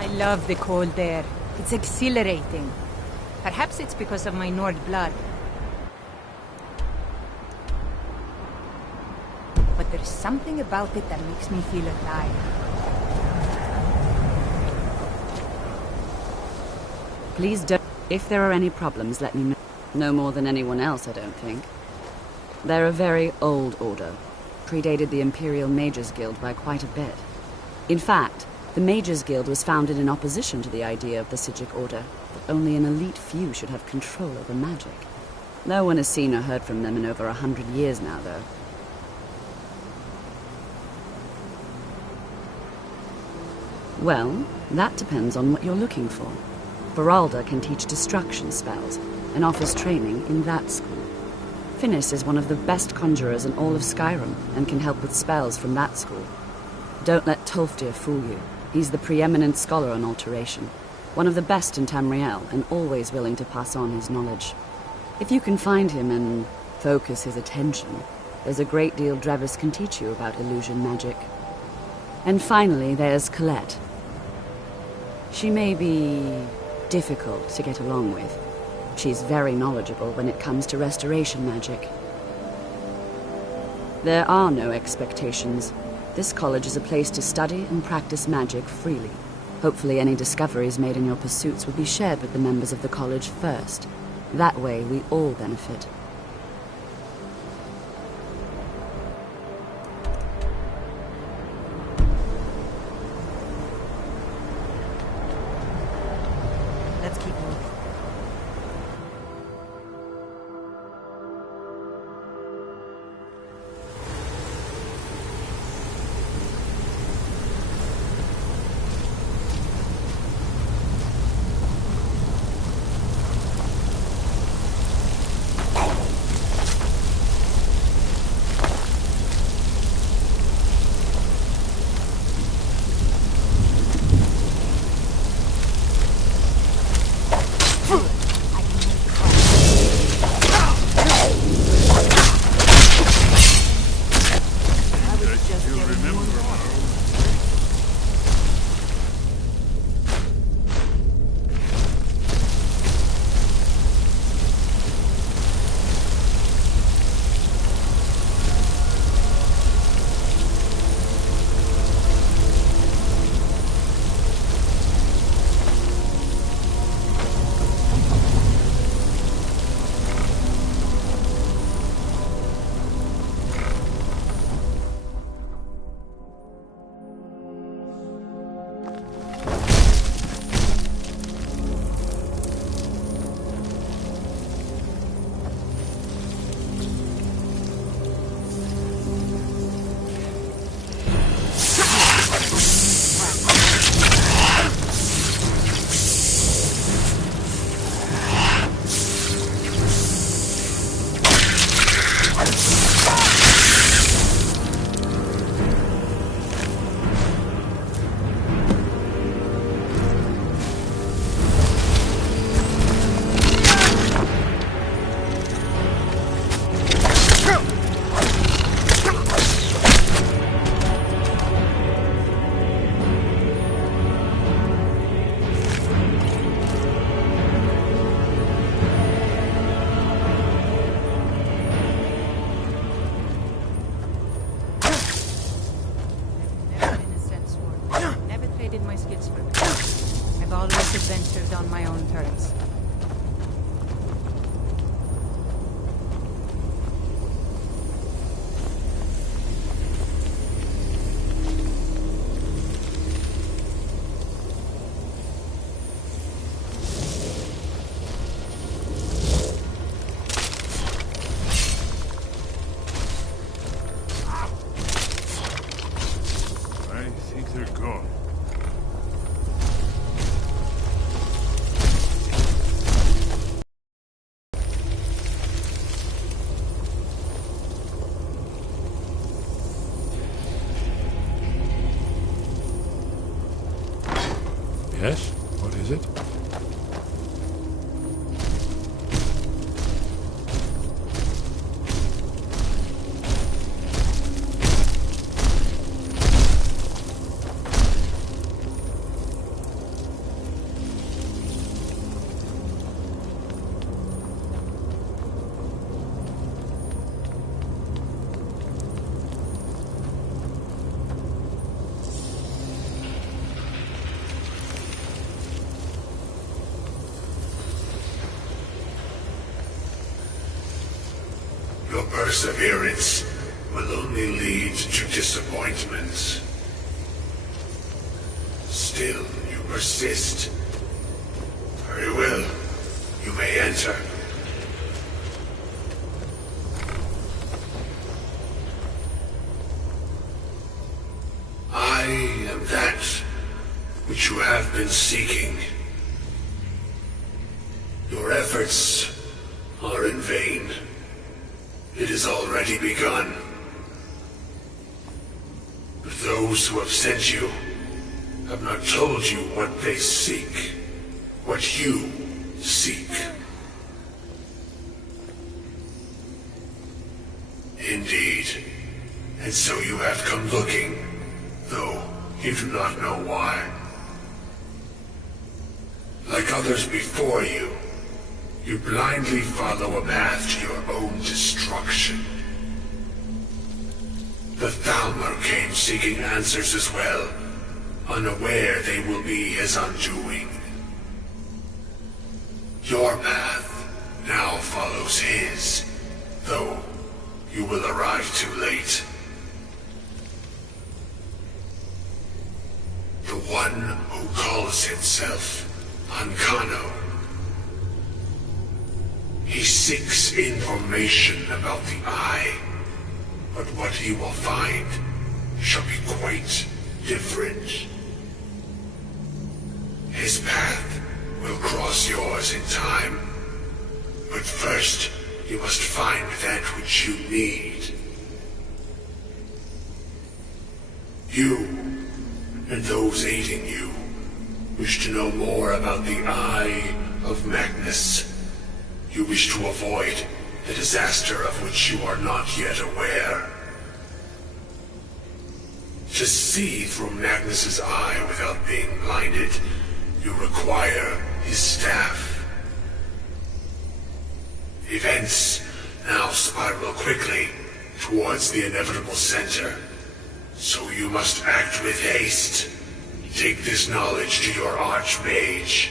I love the cold air. It's exhilarating. Perhaps it's because of my Nord blood. But there's something about it that makes me feel alive. Please don't. If there are any problems, let me know. No more than anyone else, I don't think. They're a very old order. Predated the Imperial Mages Guild by quite a bit. In fact, the Mages Guild was founded in opposition to the idea of the Psijic Order, that only an elite few should have control over magic. No one has seen or heard from them in over 100 years now, though. Well, that depends on what you're looking for. Beralda can teach destruction spells, and offers training in that school. Finis is one of the best conjurers in all of Skyrim, and can help with spells from that school. Don't let Tolfdir fool you. He's the preeminent scholar on alteration, one of the best in Tamriel, and always willing to pass on his knowledge. If you can find him and focus his attention, there's a great deal Drevis can teach you about illusion magic. And finally, there's Colette. She may be difficult to get along with. She's very knowledgeable when it comes to restoration magic. There are no expectations. This college is a place to study and practice magic freely. Hopefully any discoveries made in your pursuits will be shared with the members of the college first. That way we all benefit. Let's keep moving. On my own terms. I think they're gone. Yes? What is it? perseverance will only lead to disappointment. Still, you persist. Very well. You may enter. I am that which you have been seeking. Your efforts are in vain. It has already begun. But those who have sent you have not told you what they seek, what you seek. Indeed. And so you have come looking, though you do not know why. Like others before you, you blindly follow a path to your own destruction. The Thalmor came seeking answers as well, unaware they will be his undoing. Your path now follows his, though you will arrive too late. The one who calls himself Ankano. He seeks information about the Eye, but what he will find shall be quite different. His path will cross yours in time, but first you must find that which you need. You, and those aiding you, wish to know more about the Eye of Magnus. You wish to avoid the disaster of which you are not yet aware. To see through Magnus's eye without being blinded, you require his staff. Events now spiral quickly towards the inevitable center, so you must act with haste. Take this knowledge to your Archmage.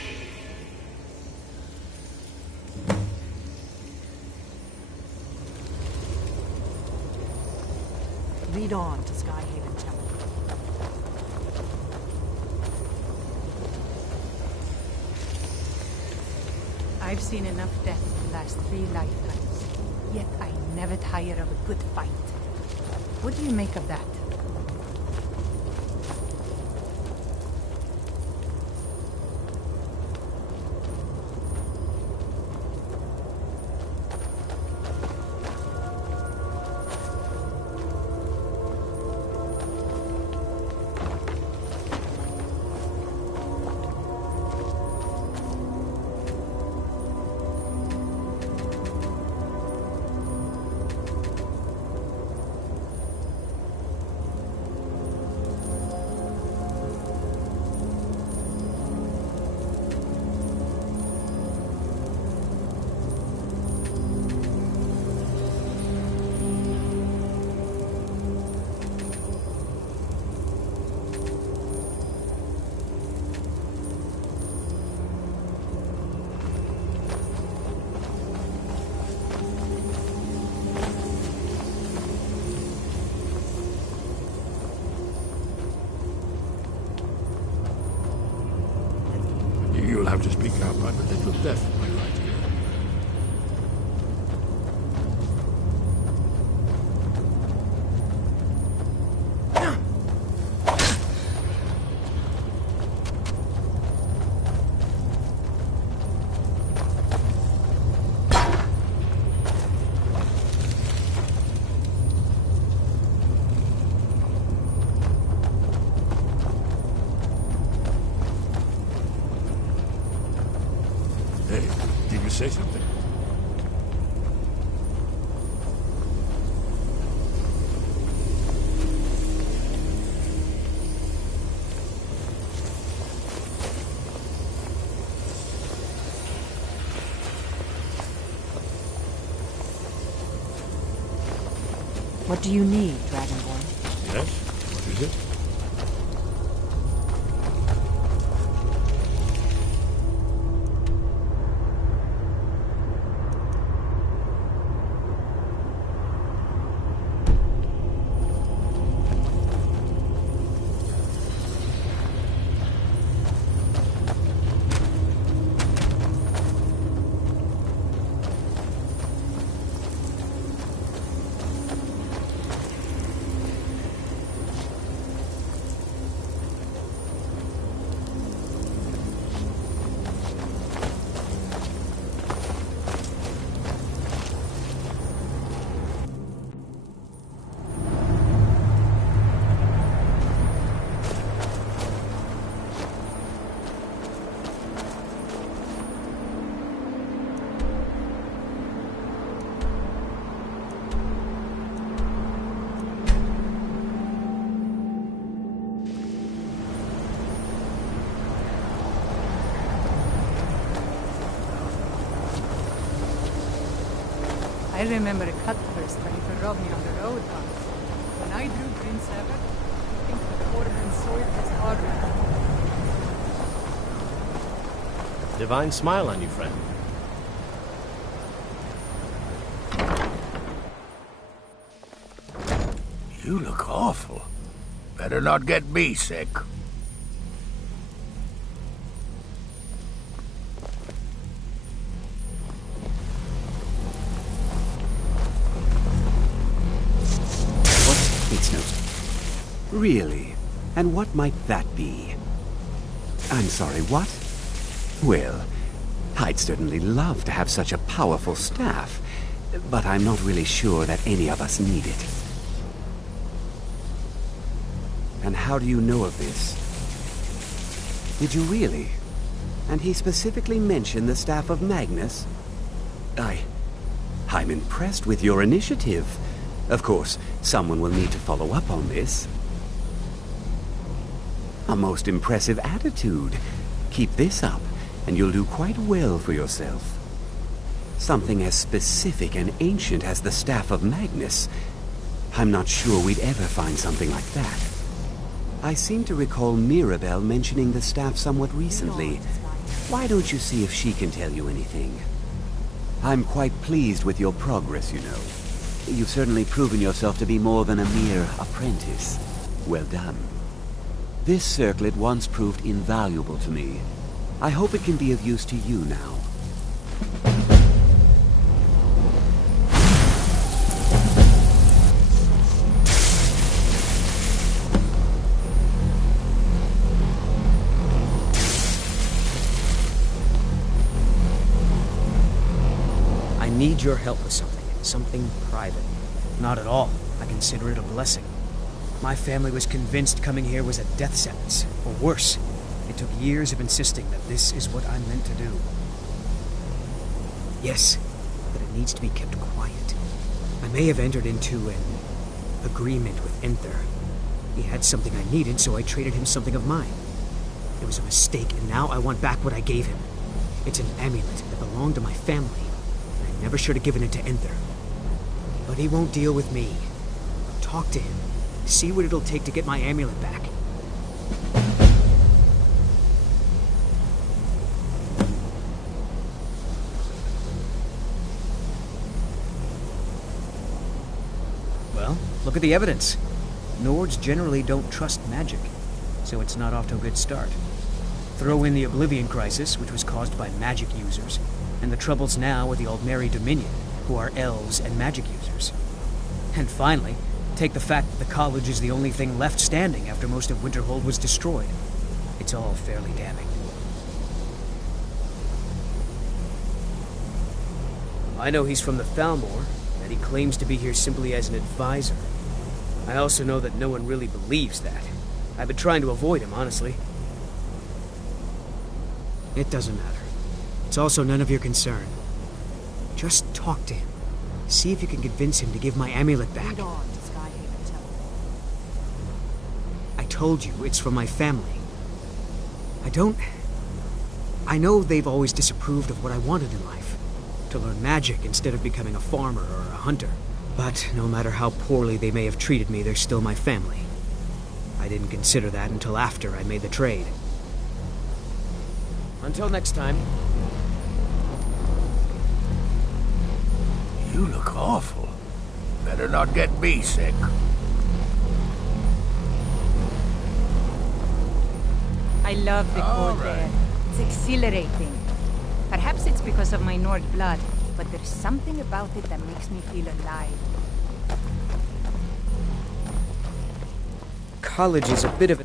Lead on to Skyhaven Temple. I've seen enough death to last 3 lifetimes, yet I never tire of a good fight. What do you make of that? You'll have to speak up. I'm a little deaf in my right ear. Say something. What do you need, Dragonborn? Yes? What is it? I remember Cutthurst trying to rob me on the road once. When I drew Prince Ever, I think the corner and soiled his armor. Divine smile on you, friend. You look awful. Better not get me sick. It's no... Really? And what might that be? I'm sorry, what? Well, I'd certainly love to have such a powerful staff, but I'm not really sure that any of us need it. And how do you know of this? Did you really? And he specifically mentioned the staff of Magnus? I'm impressed with your initiative. Of course, someone will need to follow up on this. A most impressive attitude. Keep this up, and you'll do quite well for yourself. Something as specific and ancient as the staff of Magnus. I'm not sure we'd ever find something like that. I seem to recall Mirabelle mentioning the staff somewhat recently. Why don't you see if she can tell you anything? I'm quite pleased with your progress, you know. You've certainly proven yourself to be more than a mere apprentice. Well done. This circlet once proved invaluable to me. I hope it can be of use to you now. I need your help with something private. Not at all. I consider it a blessing. My family was convinced coming here was a death sentence, or worse. It took years of insisting that this is what I'm meant to do. Yes, but it needs to be kept quiet. I may have entered into an agreement with Enther. He had something I needed, so I traded him something of mine. It was a mistake, and now I want back what I gave him. It's an amulet that belonged to my family, and I never should have given it to Enther. But he won't deal with me. Talk to him. See what it'll take to get my amulet back. Well, look at the evidence. Nords generally don't trust magic, so it's not off to a good start. Throw in the Oblivion Crisis, which was caused by magic users, and the troubles now with the Aldmeri Dominion, who are elves and magic users. And finally, take the fact that the college is the only thing left standing after most of Winterhold was destroyed. It's all fairly damning. I know he's from the Thalmor, and he claims to be here simply as an advisor. I also know that no one really believes that. I've been trying to avoid him, honestly. It doesn't matter. It's also none of your concern. Just talk to him. See if you can convince him to give my amulet back. Lead on to Skyhaven Temple. I told you, it's from my family. I know they've always disapproved of what I wanted in life. To learn magic instead of becoming a farmer or a hunter. But no matter how poorly they may have treated me, they're still my family. I didn't consider that until after I made the trade. Until next time. You look awful. Better not get me sick. I love the cold air. It's exhilarating. Perhaps it's because of my Nord blood, but there's something about it that makes me feel alive. College is a bit of a...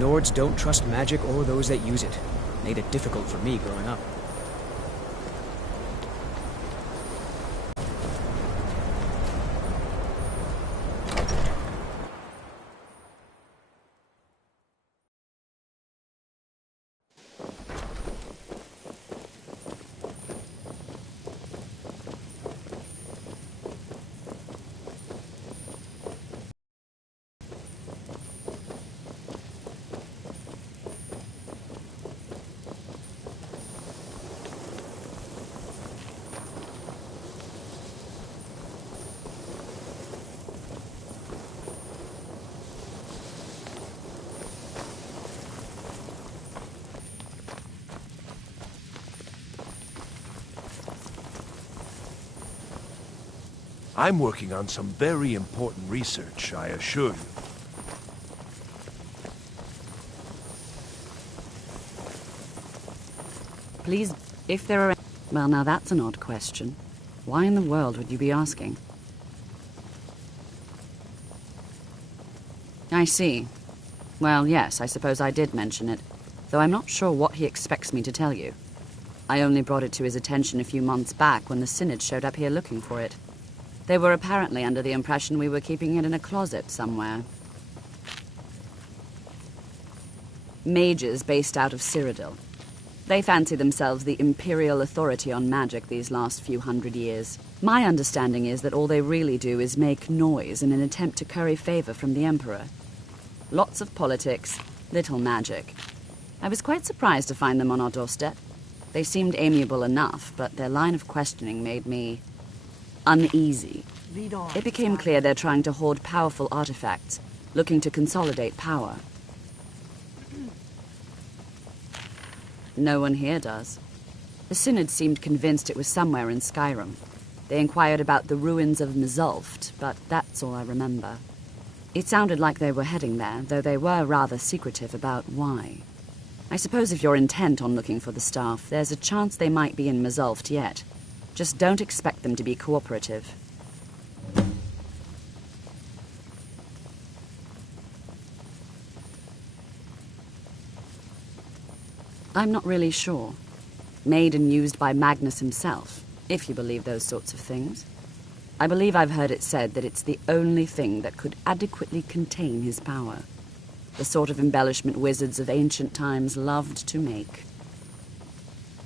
Nords don't trust magic or those that use it. Made it difficult for me growing up. I'm working on some very important research, I assure you. Please, if there are... Well, now that's an odd question. Why in the world would you be asking? I see. Well, yes, I suppose I did mention it, though I'm not sure what he expects me to tell you. I only brought it to his attention a few months back when the Synod showed up here looking for it. They were apparently under the impression we were keeping it in a closet somewhere. Mages based out of Cyrodiil. They fancy themselves the imperial authority on magic these last few hundred years. My understanding is that all they really do is make noise in an attempt to curry favor from the Emperor. Lots of politics, little magic. I was quite surprised to find them on our doorstep. They seemed amiable enough, but their line of questioning made me uneasy. It became clear they're trying to hoard powerful artifacts, looking to consolidate power. No one here does. The Synod seemed convinced it was somewhere in Skyrim. They inquired about the ruins of Mzulft, but that's all I remember. It sounded like they were heading there, though they were rather secretive about why. I suppose if you're intent on looking for the staff, there's a chance they might be in Mzulft yet. Just don't expect them to be cooperative. I'm not really sure. Made and used by Magnus himself, if you believe those sorts of things. I believe I've heard it said that it's the only thing that could adequately contain his power. The sort of embellishment wizards of ancient times loved to make.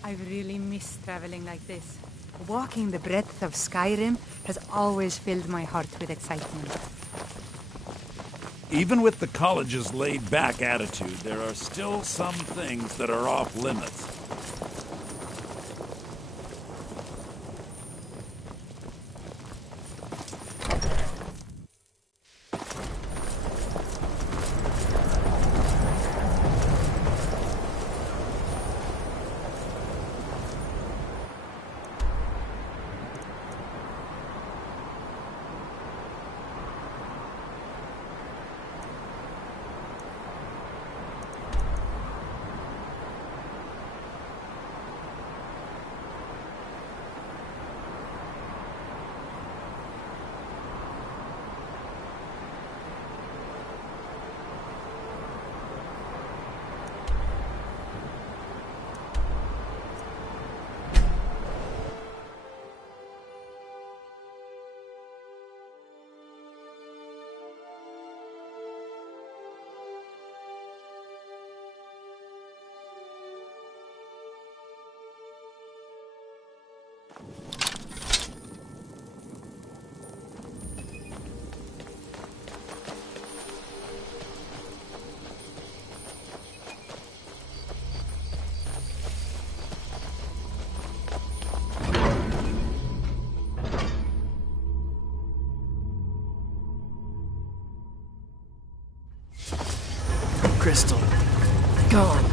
I've really missed traveling like this. Walking the breadth of Skyrim has always filled my heart with excitement. Even with the college's laid-back attitude, there are still some things that are off-limits. Crystal. Gone.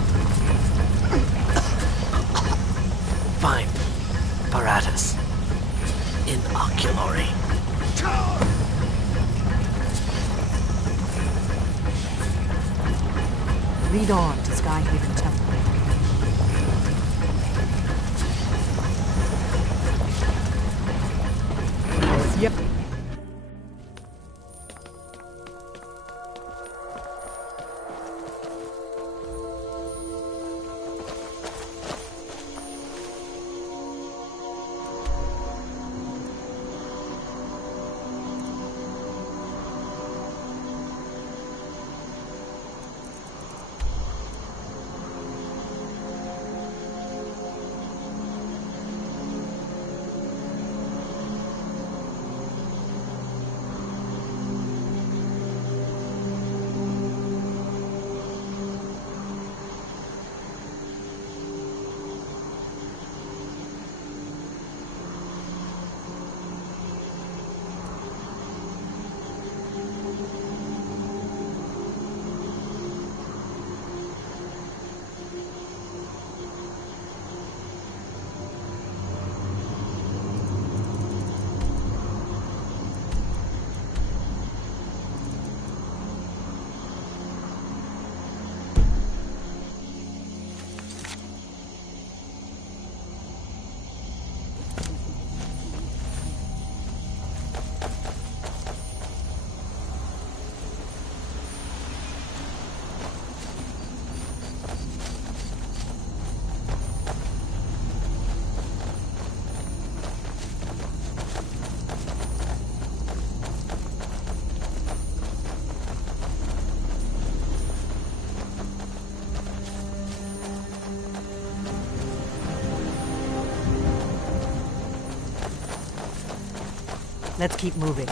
Fine. Paratus. Inoculary. Lead on to Skyhaven Temple. Yep. Let's keep moving.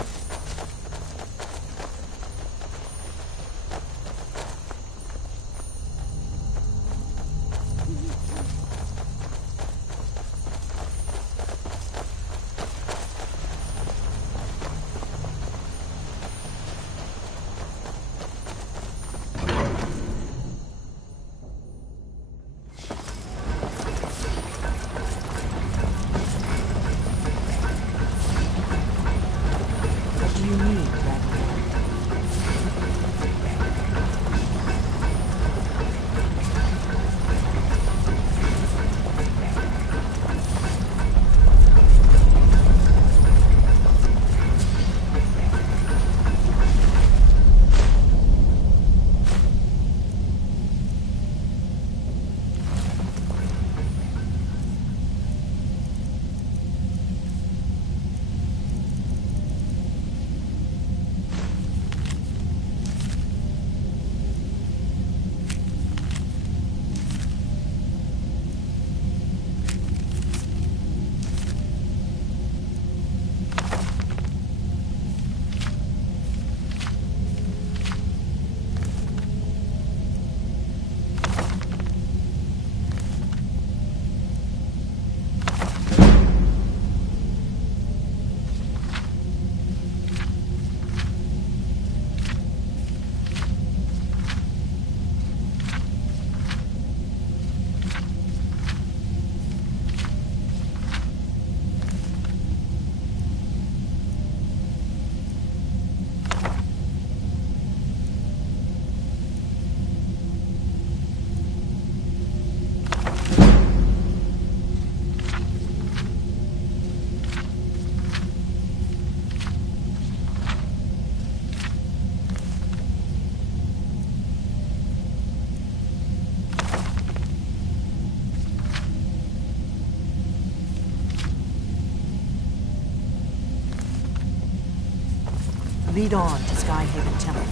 Lead on to Skyhaven Temple.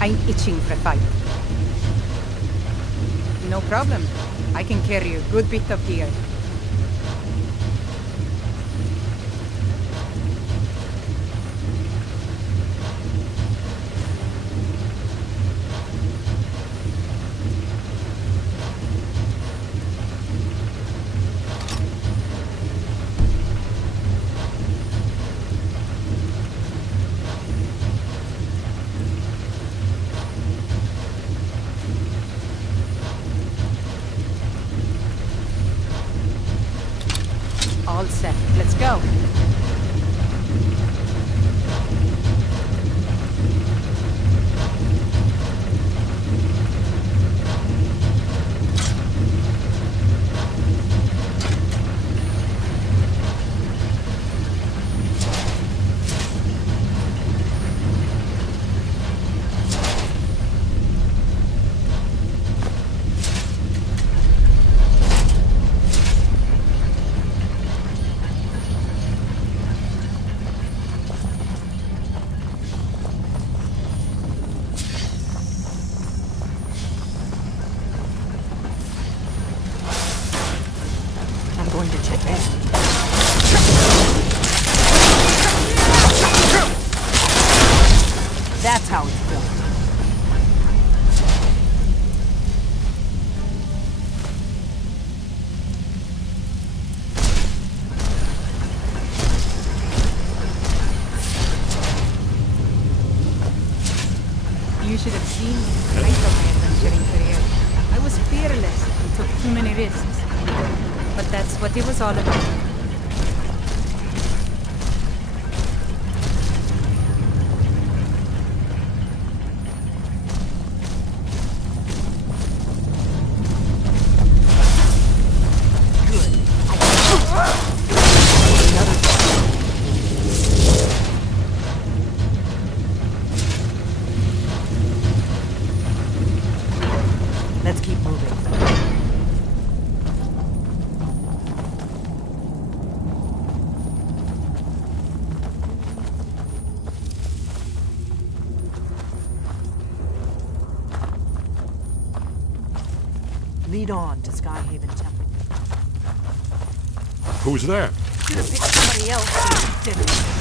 I'm itching for a fight. No problem. I can carry a good bit of gear. All set. Let's go. Going to check in. That's how it's built. You should have seen me at the height of my adventuring career. I was fearless and took too many risks. But that's what it was all about. Let's keep moving. Lead on to Skyhaven Temple. Who's there? Should have picked somebody else, so you didn't.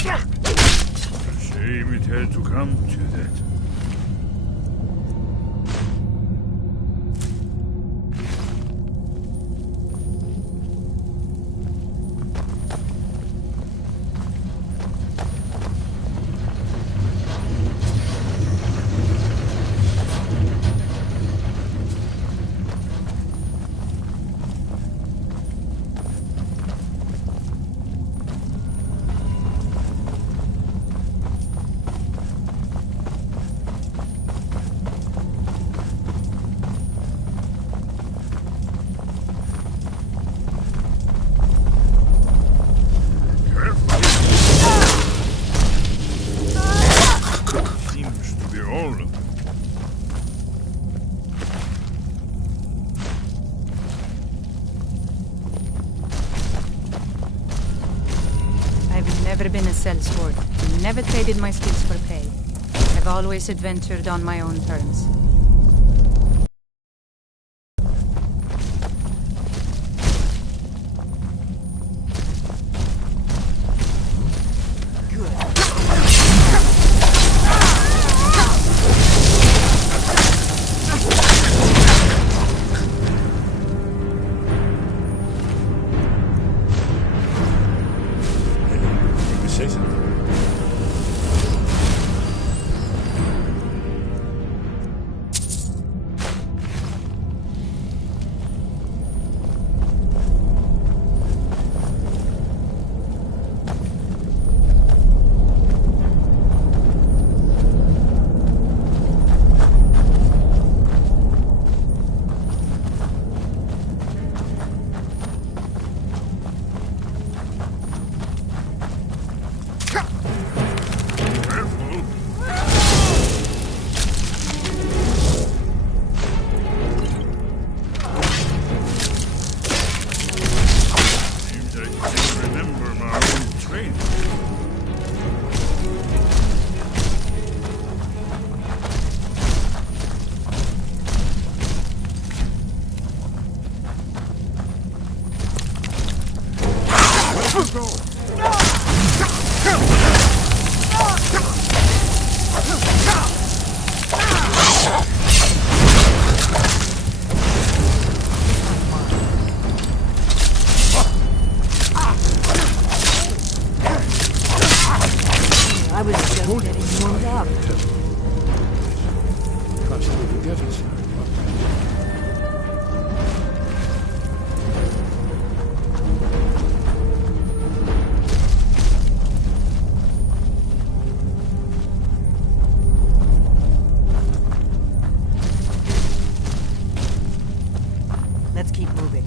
Shame it had to come to that. Never been a sellsport. Never traded my skills for pay. I've always adventured on my own terms. I was just getting warmed up. Trust you to get us there. Let's keep moving.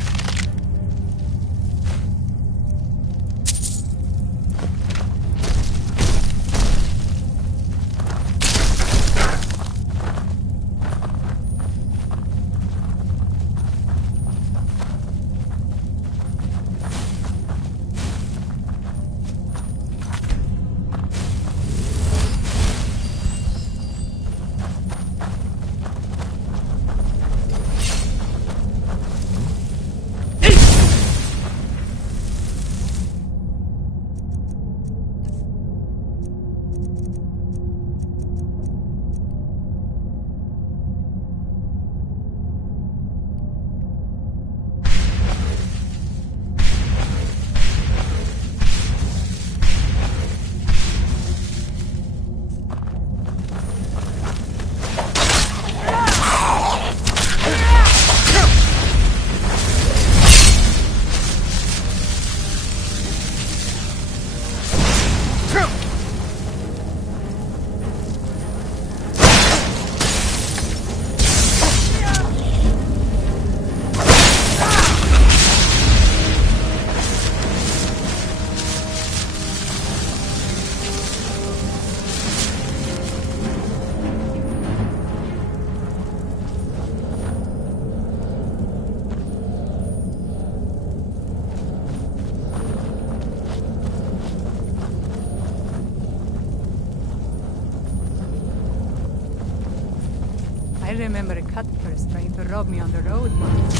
I remember a cutpurse trying to rob me on the road once.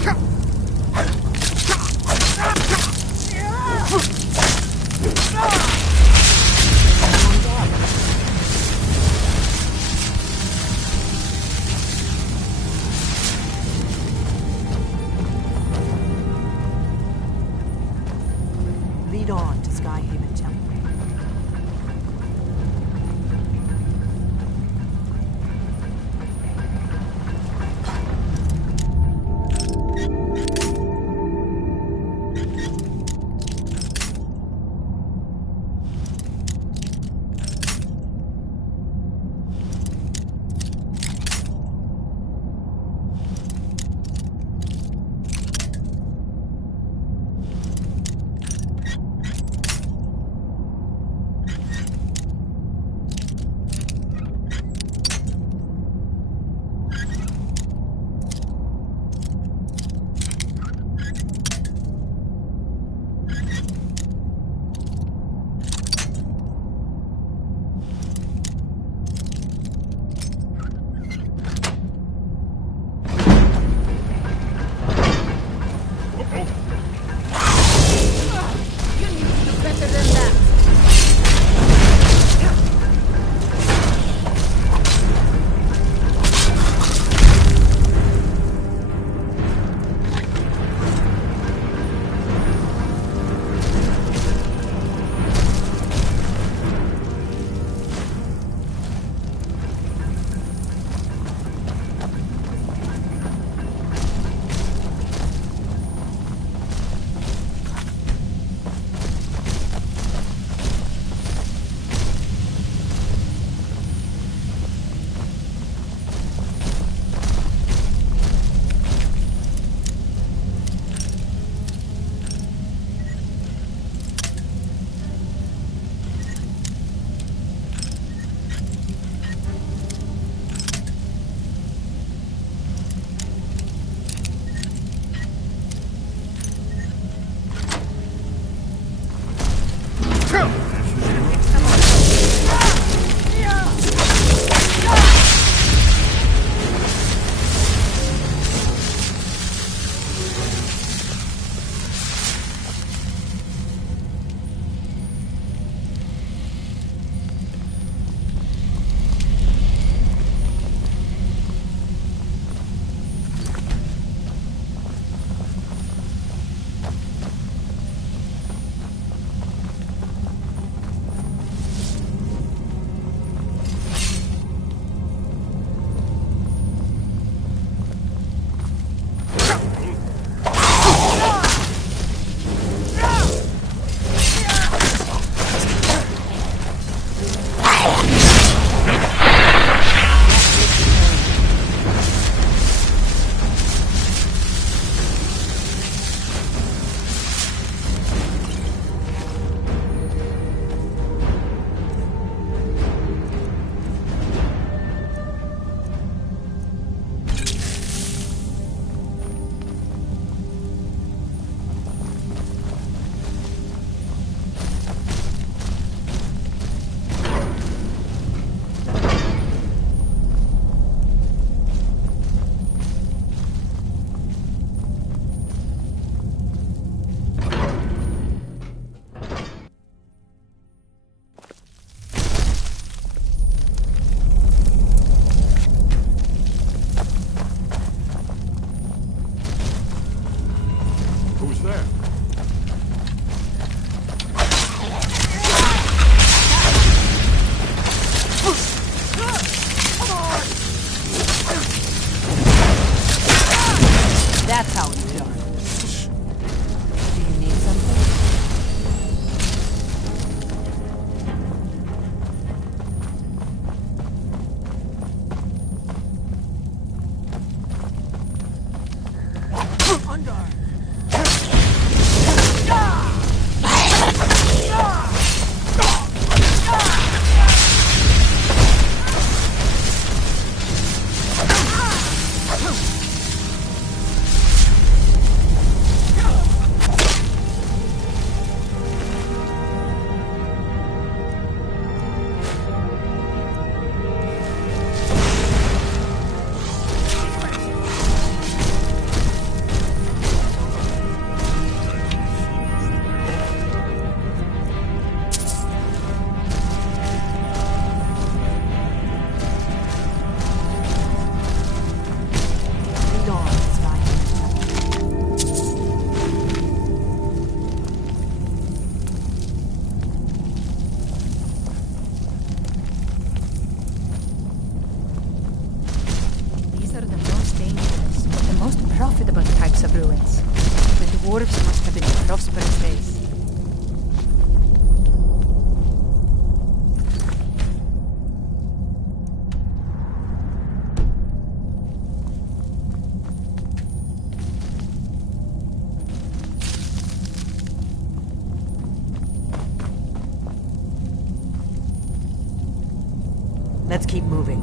Let's keep moving.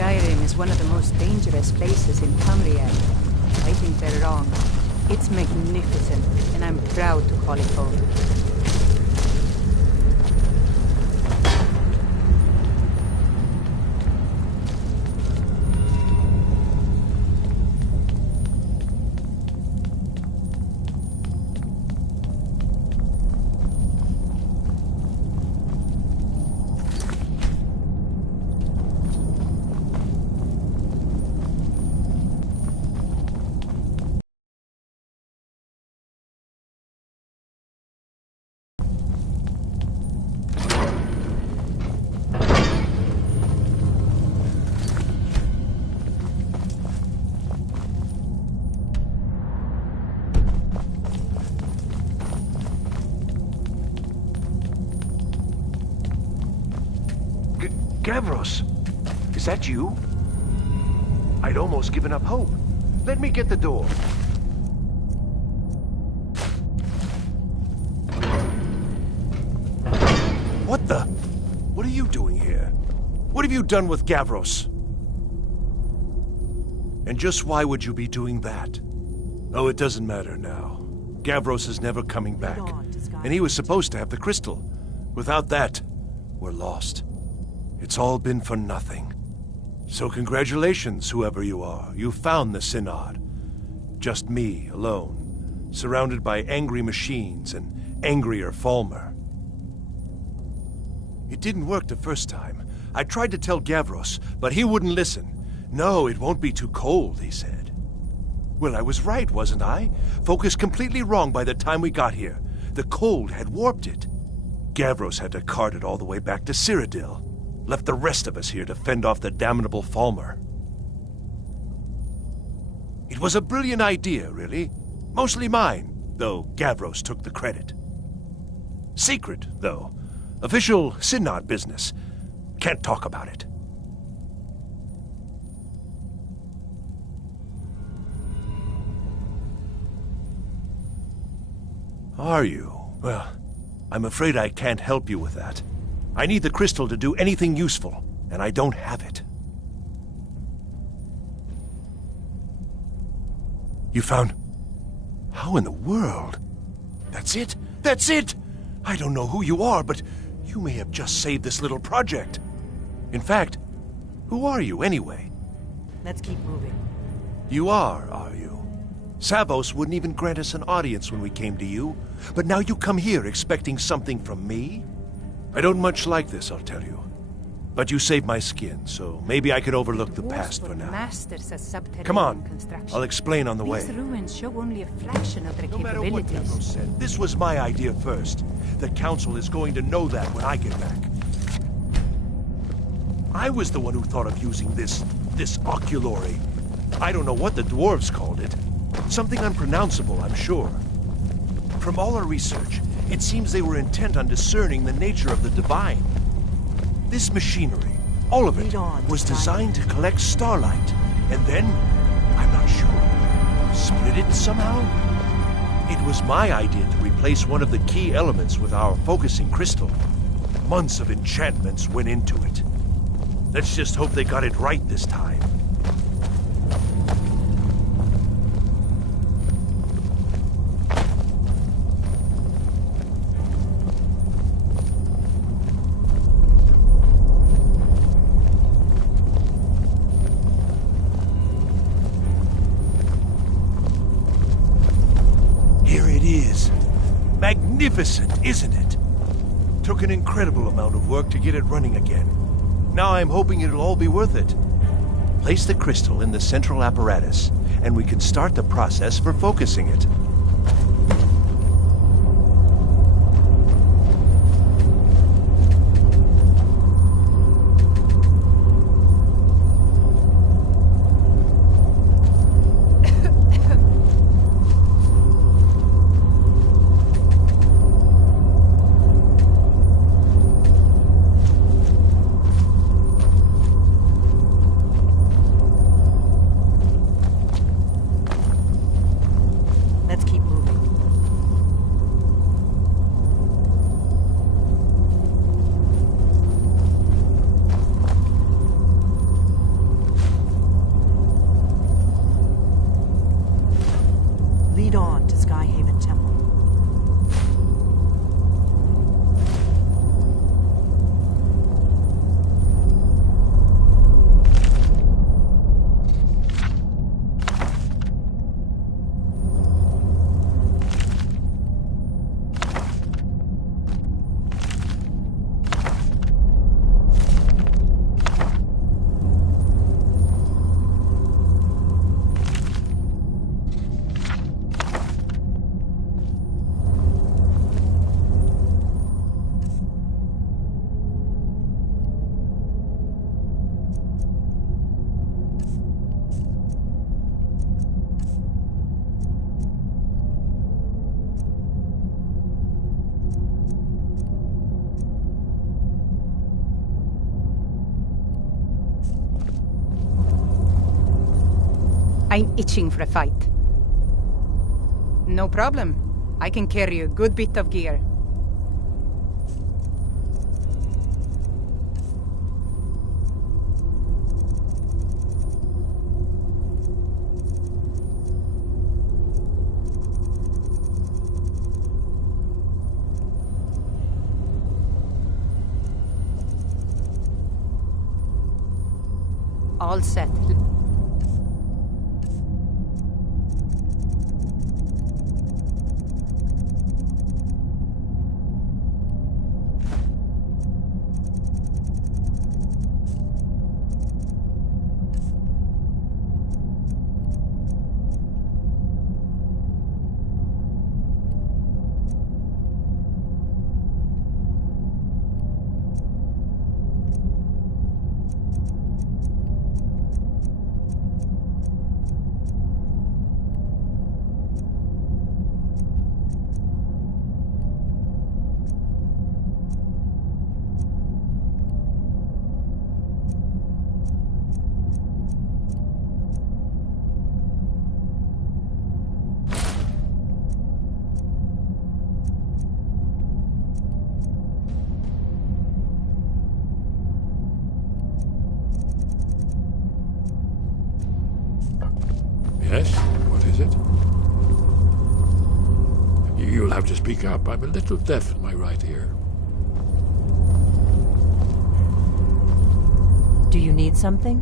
Skyrim is one of the most dangerous places in Tamriel. I think they're wrong. It's magnificent, and I'm proud to call it home. Gavros, is that you? I'd almost given up hope. Let me get the door. What the? What are you doing here? What have you done with Gavros? And just why would you be doing that? Oh, it doesn't matter now. Gavros is never coming back. And he was supposed to have the crystal. Without that, we're lost. It's all been for nothing. So congratulations, whoever you are. You found the Synod. Just me, alone, surrounded by angry machines and angrier Falmer. It didn't work the first time. I tried to tell Gavros, but he wouldn't listen. No, it won't be too cold, he said. Well, I was right, wasn't I? Focus completely wrong by the time we got here. The cold had warped it. Gavros had to cart it all the way back to Cyrodiil. Left the rest of us here to fend off the damnable Falmer. It was a brilliant idea, really. Mostly mine, though Gavros took the credit. Secret, though. Official Synod business. Can't talk about it. Are you? Well, I'm afraid I can't help you with that. I need the crystal to do anything useful, and I don't have it. You found... How in the world? That's it? That's it! I don't know who you are, but you may have just saved this little project. In fact, who are you anyway? Let's keep moving. You are you? Savos wouldn't even grant us an audience when we came to you, but now you come here expecting something from me? I don't much like this, I'll tell you. But you saved my skin, so maybe I can overlook the past for now. Masters of subterranean Come on, construction. I'll explain on the way. These ruins show only a fraction of their No matter what capabilities. Gavros said, this was my idea first. The Council is going to know that when I get back. I was the one who thought of using this oculory. I don't know what the dwarves called it. Something unpronounceable, I'm sure. From all our research, it seems they were intent on discerning the nature of the divine. This machinery, all of it, was designed to collect starlight, and then, I'm not sure, split it somehow? It was my idea to replace one of the key elements with our focusing crystal. Months of enchantments went into it. Let's just hope they got it right this time. Magnificent, isn't it? Took an incredible amount of work to get it running again. Now I'm hoping it'll all be worth it. Place the crystal in the central apparatus, and we can start the process for focusing it. I'm itching for a fight. No problem. I can carry a good bit of gear. All set. Yes? What is it? You'll have to speak up. I'm a little deaf in my right ear. Do you need something?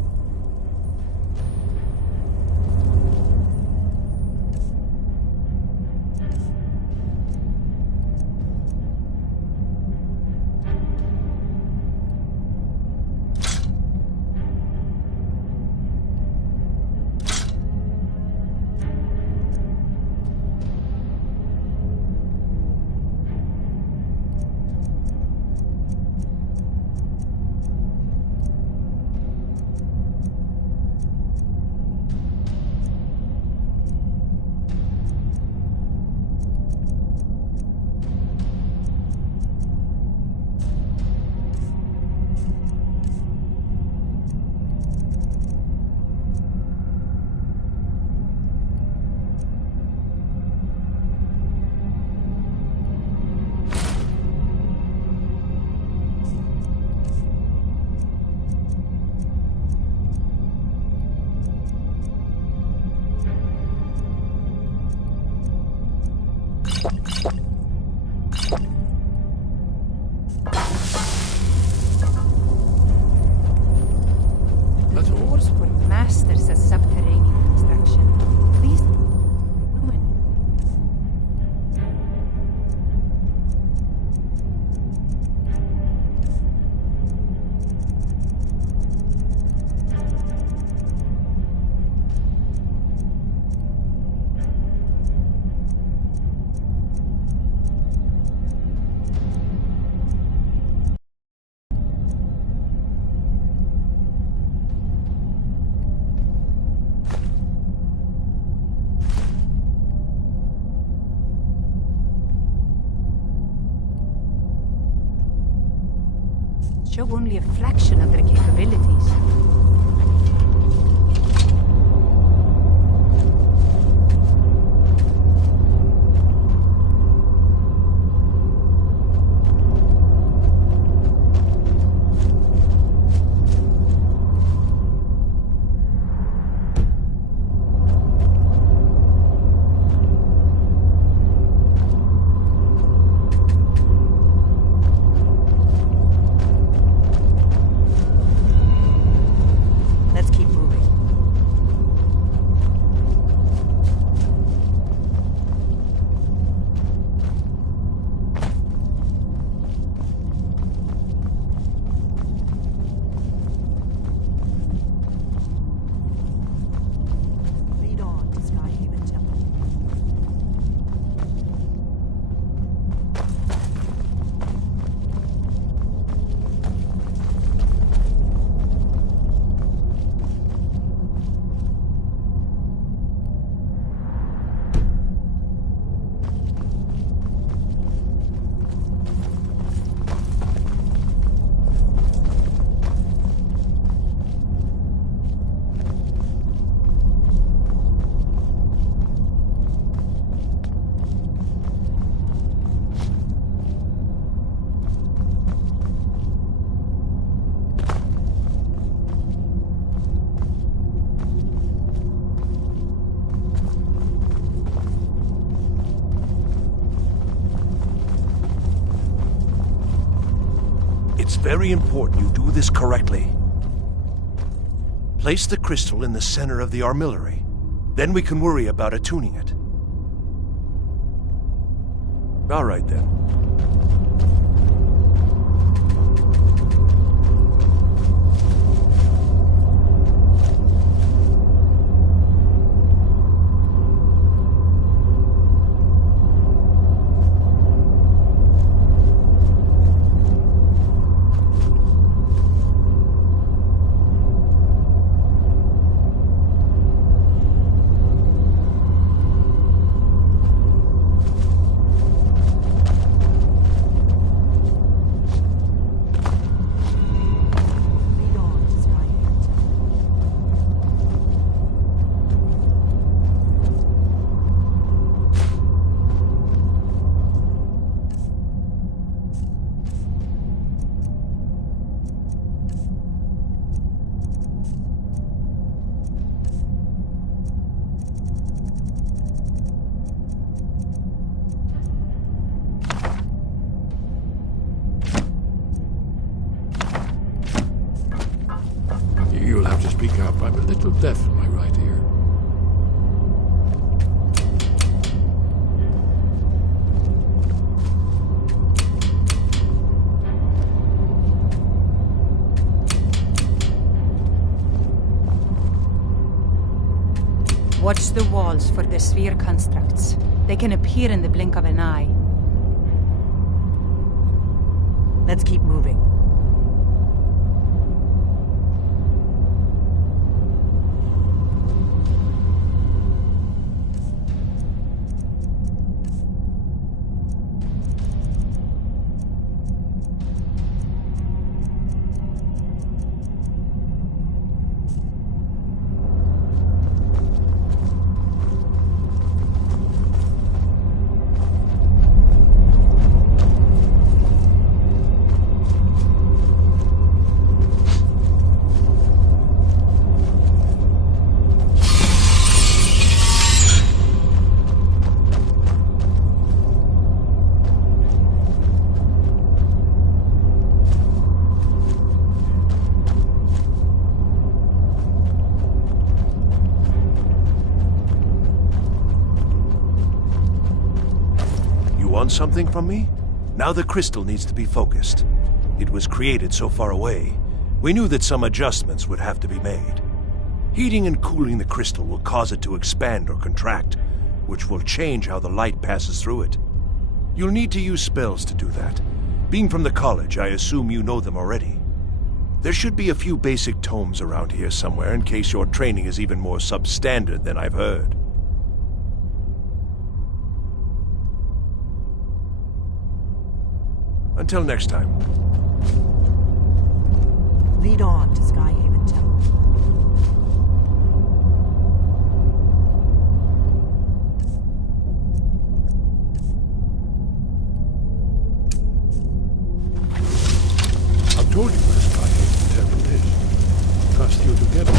Masters of subterranean construction. Please ruin. Show only a fraction of their capabilities. It's very important you do this correctly. Place the crystal in the center of the armillary. Then we can worry about attuning it. All right, then. to speak up. I'm a little deaf in my right ear. Watch the walls for the sphere constructs. They can appear in the blink of an eye. Let's keep moving. Want something from me? Now the crystal needs to be focused. It was created so far away. We knew that some adjustments would have to be made. Heating and cooling the crystal will cause it to expand or contract, which will change how the light passes through it. You'll need to use spells to do that. Being from the college, I assume you know them already. There should be a few basic tomes around here somewhere in case your training is even more substandard than I've heard. Until next time. Lead on to Skyhaven Temple. I've told you where Skyhaven Temple is. Trust you to get it.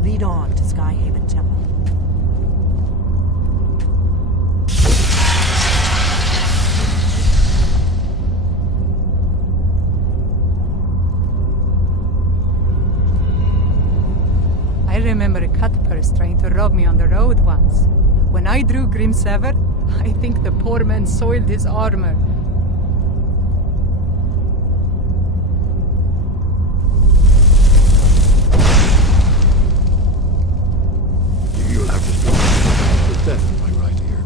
Lead on to Skyhaven Temple. I remember a cutpurse trying to rob me on the road once. When I drew Grim Sever, I think the poor man soiled his armor. You'll have to speak with death in my right ear.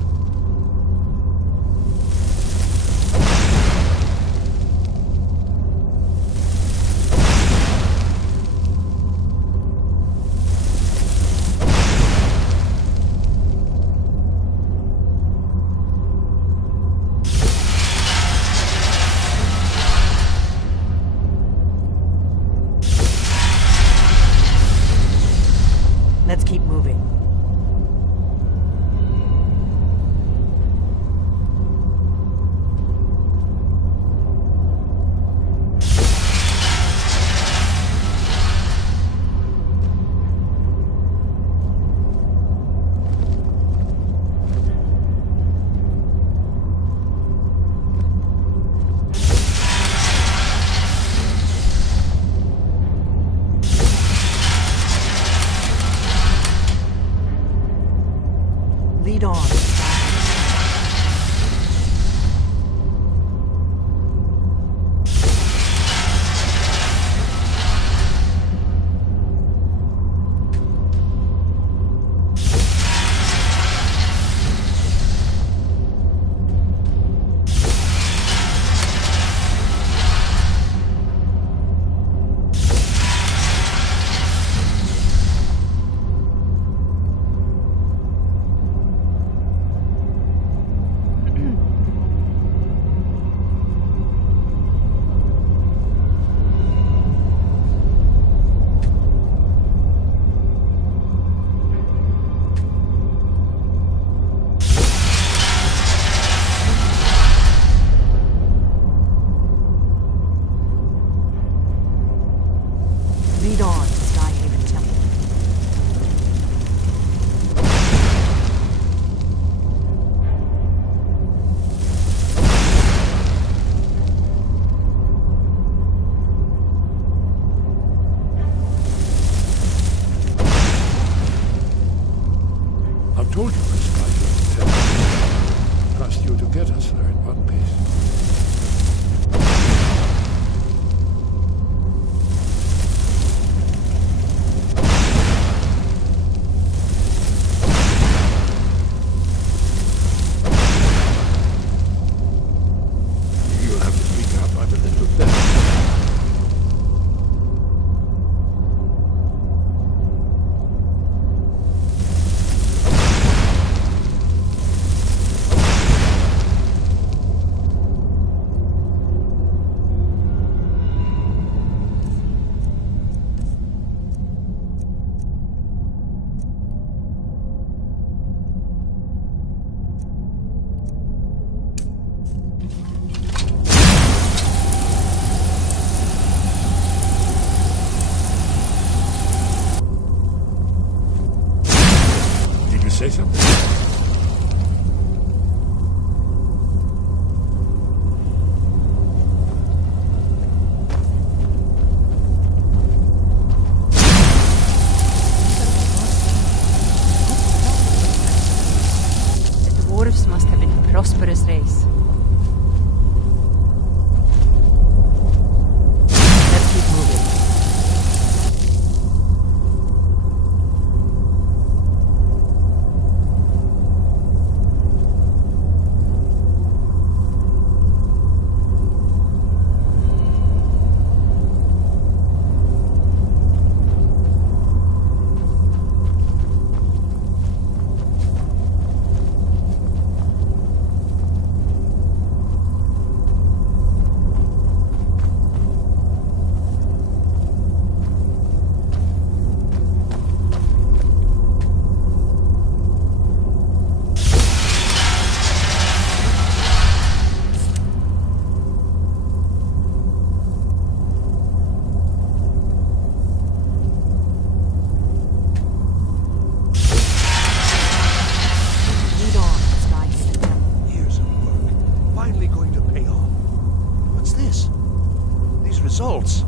results.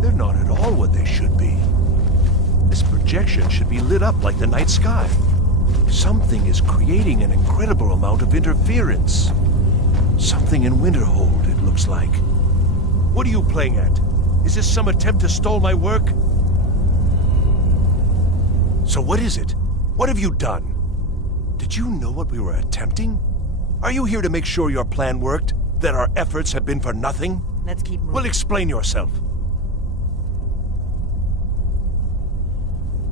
They're not at all what they should be. This projection should be lit up like the night sky. Something is creating an incredible amount of interference. Something in Winterhold, it looks like. What are you playing at? Is this some attempt to stall my work? So what is it? What have you done? Did you know what we were attempting? Are you here to make sure your plan worked? That our efforts have been for nothing? Let's keep moving. Well, explain yourself.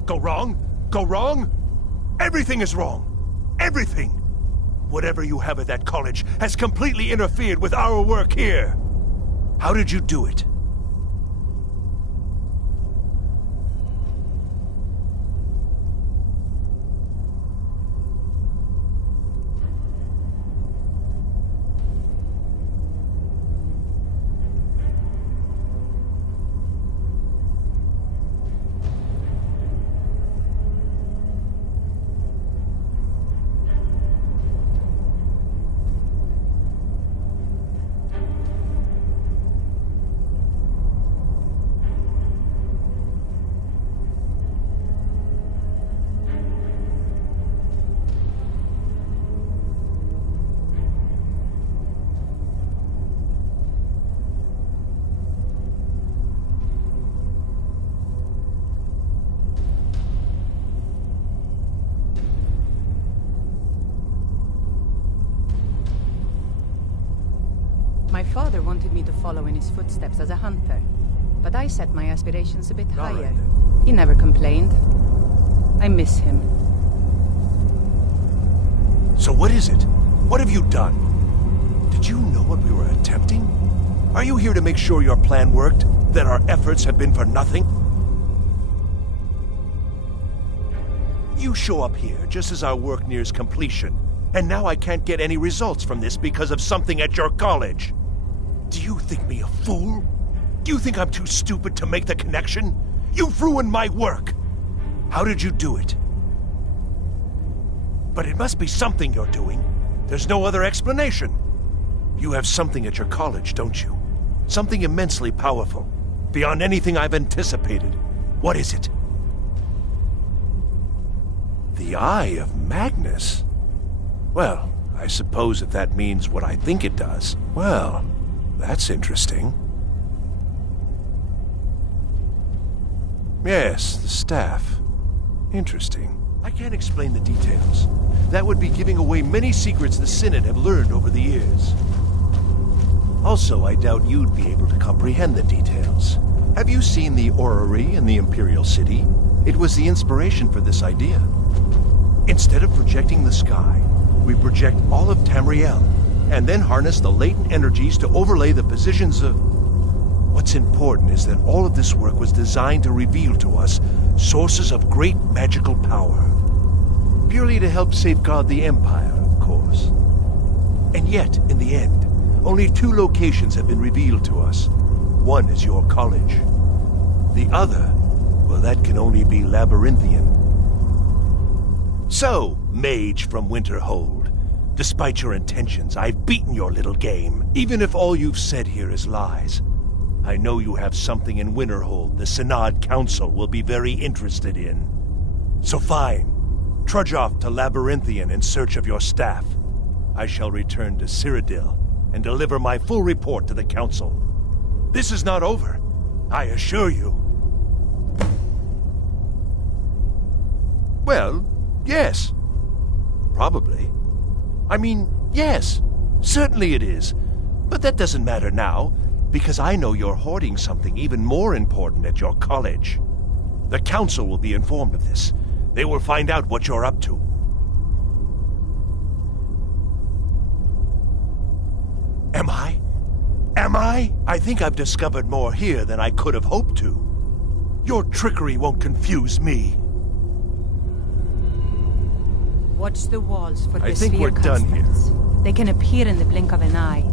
Go wrong? Go wrong? Everything is wrong. Everything. Whatever you have at that college has completely interfered with our work here. How did you do it? My father wanted me to follow in his footsteps as a hunter, but I set my aspirations a bit higher. He never complained. I miss him. So what is it? What have you done? Did you know what we were attempting? Are you here to make sure your plan worked? That our efforts have been for nothing? You show up here just as our work nears completion, and now I can't get any results from this because of something at your college. Do you think me a fool? Do you think I'm too stupid to make the connection? You've ruined my work! How did you do it? But it must be something you're doing. There's no other explanation. You have something at your college, don't you? Something immensely powerful, beyond anything I've anticipated. What is it? The Eye of Magnus? Well, I suppose if that means what I think it does, well, that's interesting. Yes, the staff. Interesting. I can't explain the details. That would be giving away many secrets the Synod have learned over the years. Also, I doubt you'd be able to comprehend the details. Have you seen the orrery in the Imperial City? It was the inspiration for this idea. Instead of projecting the sky, we project all of Tamriel, and then harness the latent energies to overlay the positions of... What's important is that all of this work was designed to reveal to us sources of great magical power. Purely to help safeguard the Empire, of course. And yet, in the end, only 2 locations have been revealed to us. One is your college. The other, well, that can only be Labyrinthian. So, mage from Winterhold, despite your intentions, I've beaten your little game. Even if all you've said here is lies, I know you have something in Winterhold the Synod Council will be very interested in. So fine, trudge off to Labyrinthian in search of your staff. I shall return to Cyrodiil and deliver my full report to the Council. This is not over, I assure you. Well, yes. Probably. I mean, yes. Certainly it is. But that doesn't matter now, because I know you're hoarding something even more important at your college. The Council will be informed of this. They will find out what you're up to. Am I? Am I? I think I've discovered more here than I could have hoped to. Your trickery won't confuse me. Watch the walls for the I think we're done here. They can appear in the blink of an eye.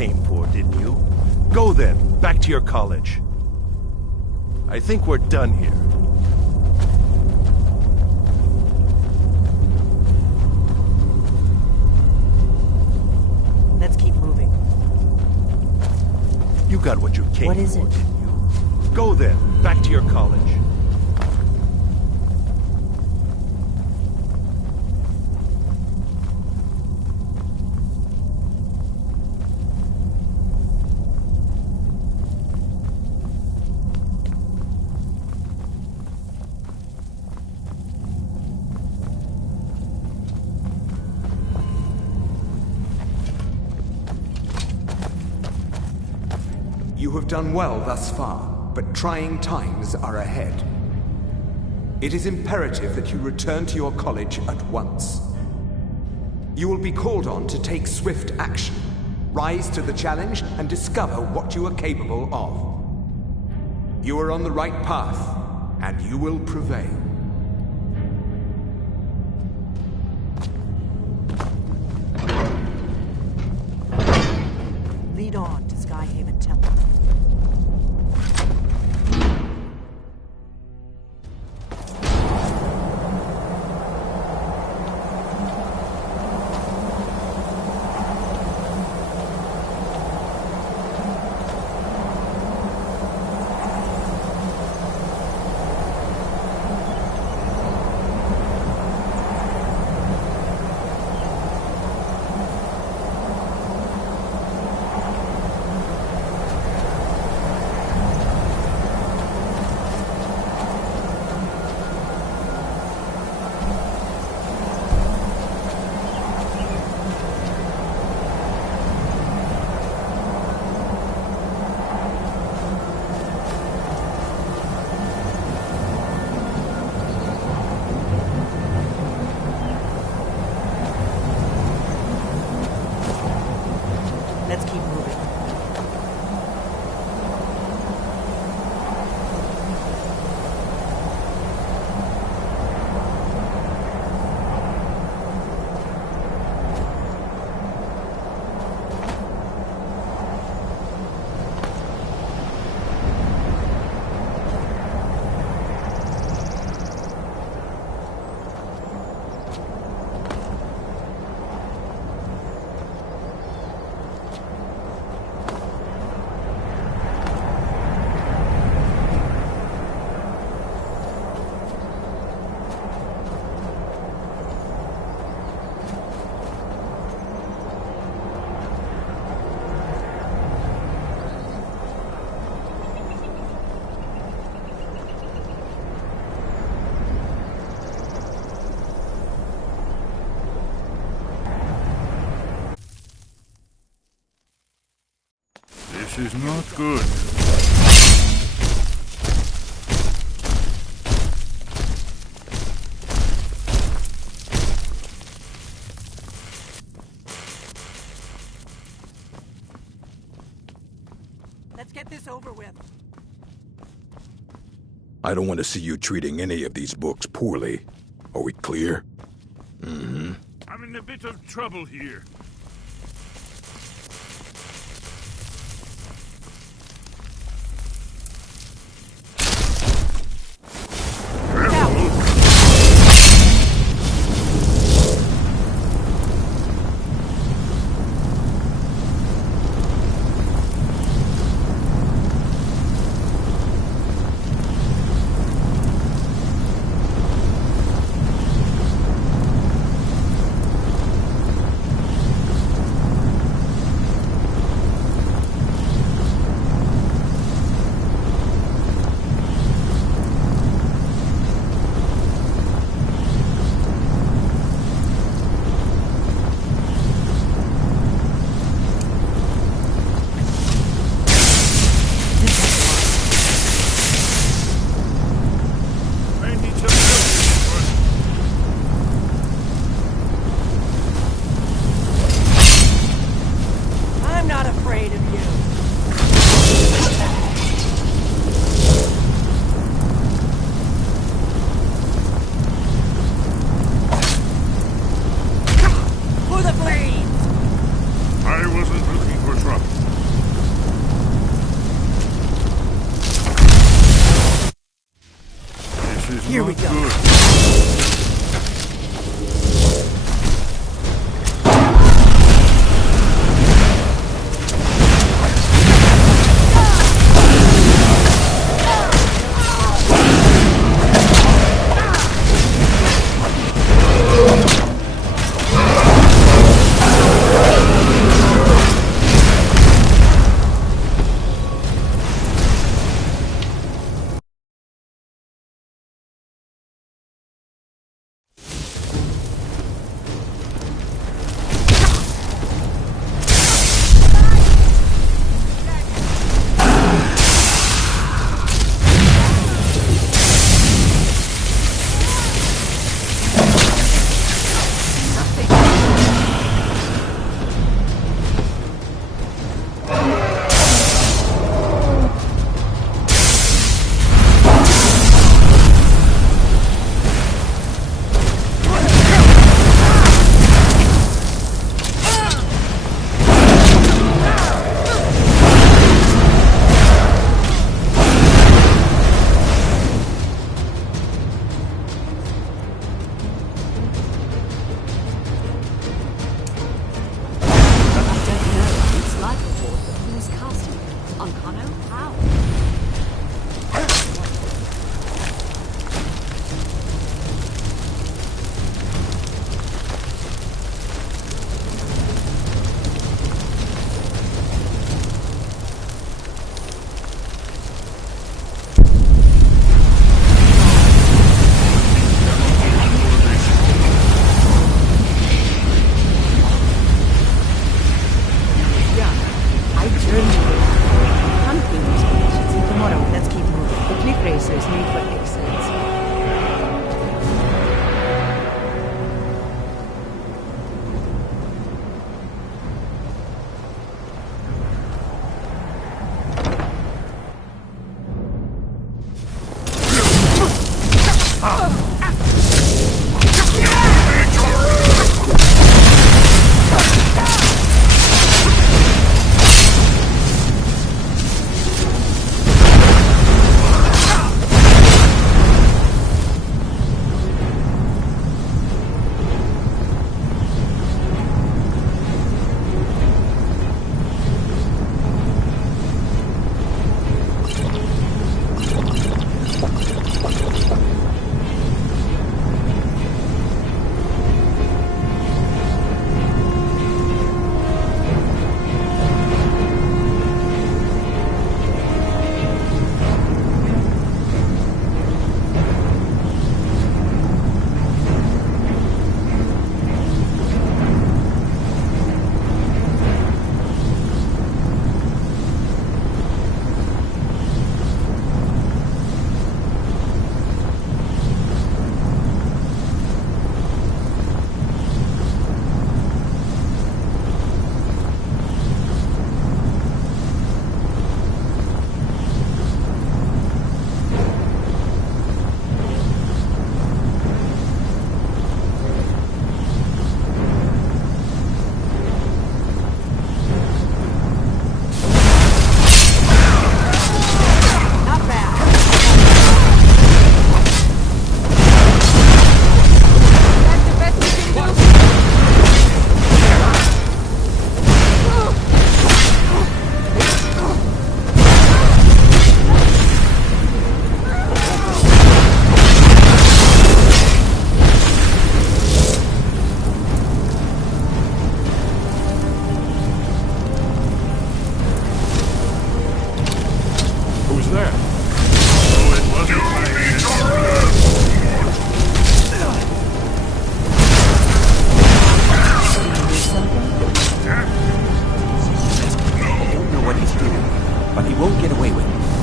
came for, didn't you? Go then, back to your college. I think we're done here. Let's keep moving. You got what you came for, didn't you? Go then, back to your college. You have done well thus far, but trying times are ahead. It is imperative that you return to your college at once. You will be called on to take swift action, rise to the challenge, and discover what you are capable of. You are on the right path, and you will prevail. Lead on to Skyhaven Temple. Let's keep moving. This is not good. Let's get this over with. I don't want to see you treating any of these books poorly. Are we clear? Mm-hmm. I'm in a bit of trouble here. Here we go.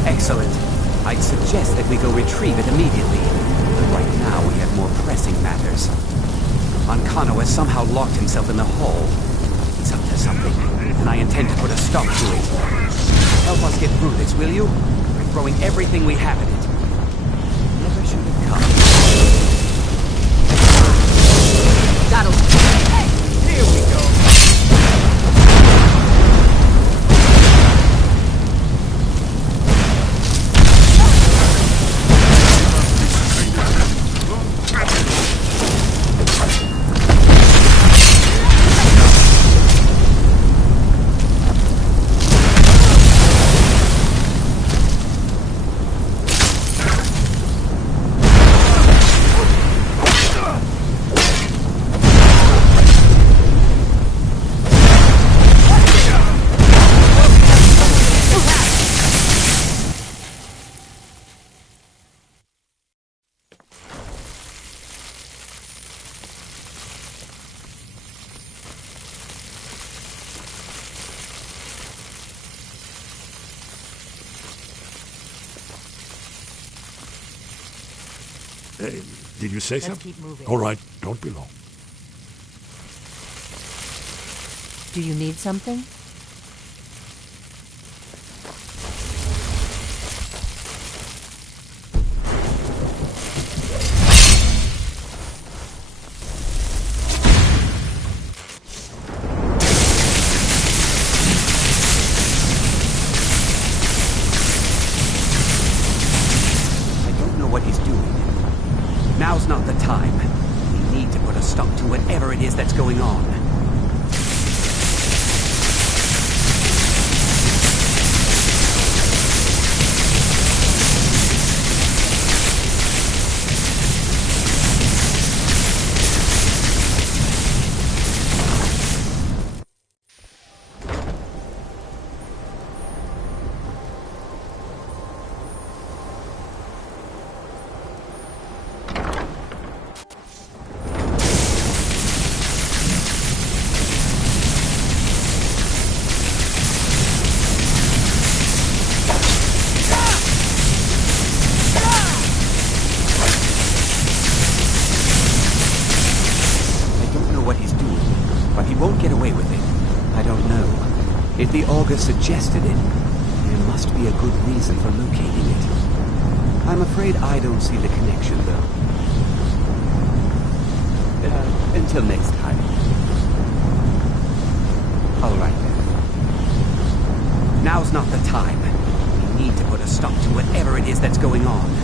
Excellent. I'd suggest that we go retrieve it immediately. But right now we have more pressing matters. Ankano has somehow locked himself in the hall. He's up to something, and I intend to put a stop to it. Help us get through this, will you? We're throwing everything we have at it. Never should have come. That'll... Hey! Here we go! Did you say Let's something? keep moving. All right, don't be long. Do you need something? Now's not the time. We need to put a stop to whatever it is that's going on. If the augur suggested it, there must be a good reason for locating it. I'm afraid I don't see the connection, though. Until next time. All right, then. Now's not the time. We need to put a stop to whatever it is that's going on.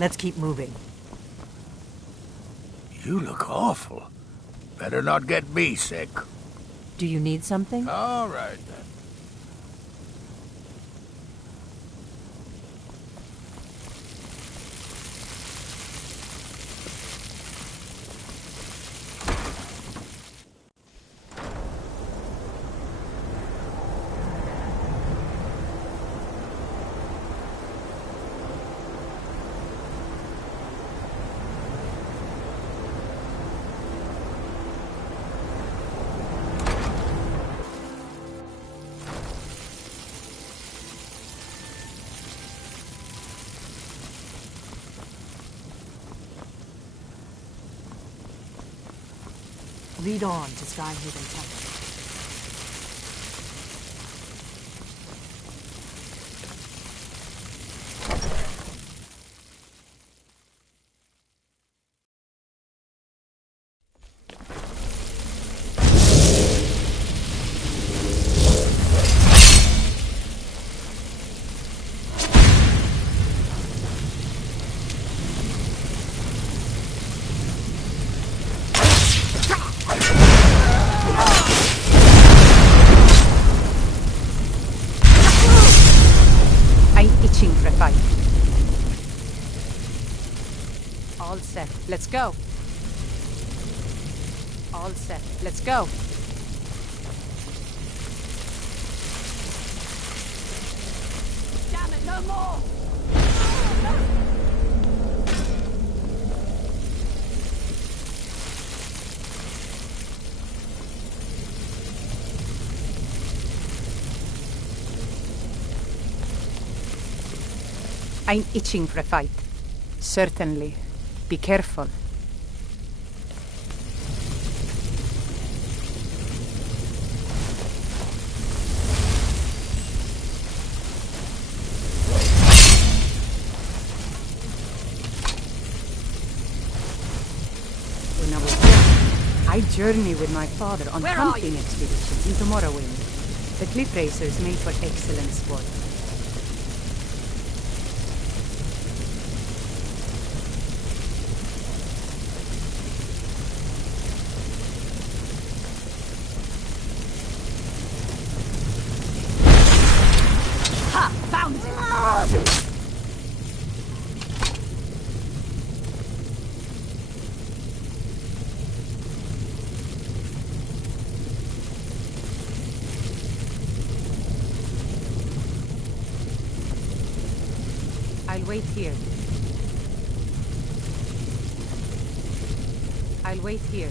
Let's keep moving. You look awful. Better not get me sick. Do you need something? All right, then. Lead on to Skyhaven Temple. All set. Let's go. All set. Let's go. I'm itching for a fight. Certainly. Be careful. When I was young, I journeyed with my father on hunting expeditions into Morrowind. The cliff racers made for excellent sport. I'll wait here. I'll wait here.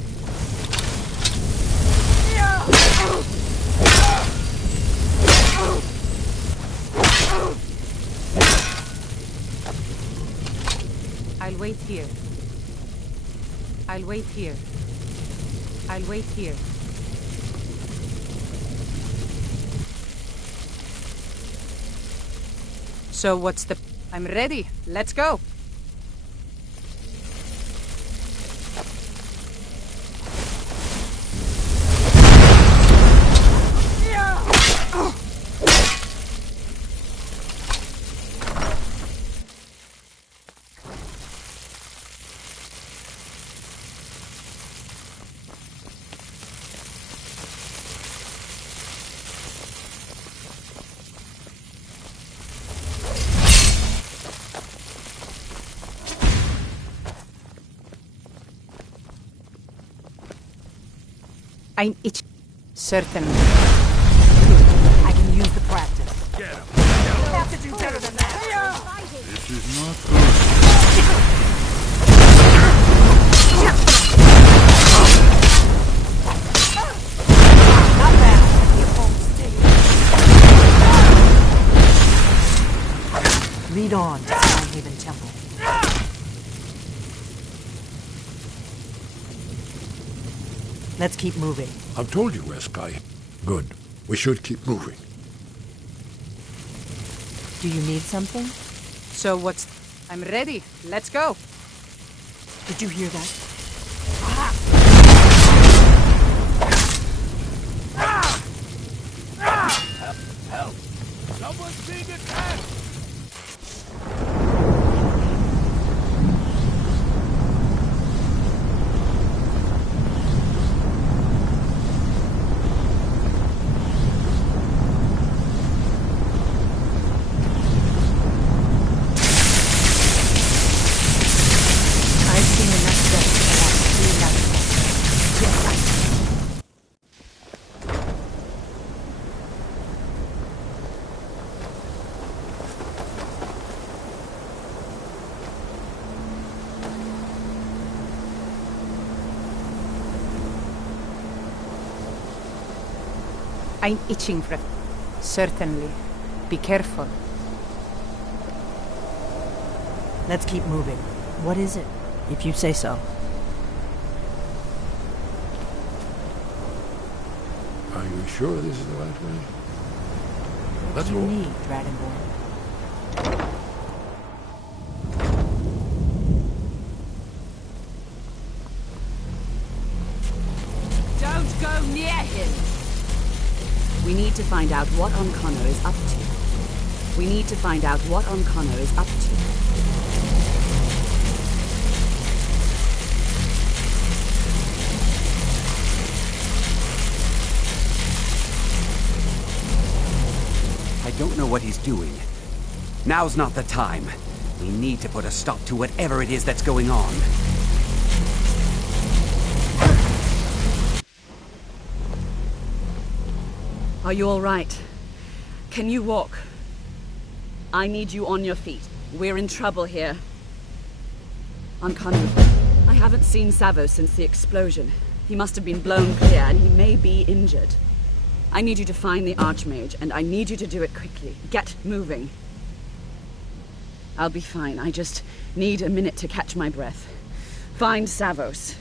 I'll wait here. I'll wait here. I'll wait here. So what's the... I'm ready. Let's go. I'm itching. Certainly. I can use the practice. Get him. You have to do better than that. This is not good. Not bad. Your phone's stinging. Lead on to Skyrim Temple. Let's keep moving. I've told you where Sky. Good. We should keep moving. Do you need something? So what's... I'm ready. Let's go. Did you hear that? Help! Someone's being attacked! I'm itching for... Certainly. Be careful. Let's keep moving. What is it? If you say so. Are you sure this is the right way? Let's What do go. you need, Dragonborn? Don't go near him! We need to find out what O'Connor is up to. We need to find out what O'Connor is up to. I don't know what he's doing. Now's not the time. We need to put a stop to whatever it is that's going on. Are you all right? Can you walk? I need you on your feet. We're in trouble here. Uncanny. I haven't seen Savo since the explosion. He must have been blown clear, and he may be injured. I need you to find the Archmage, and I need you to do it quickly. Get moving. I'll be fine. I just need a minute to catch my breath. Find Savos.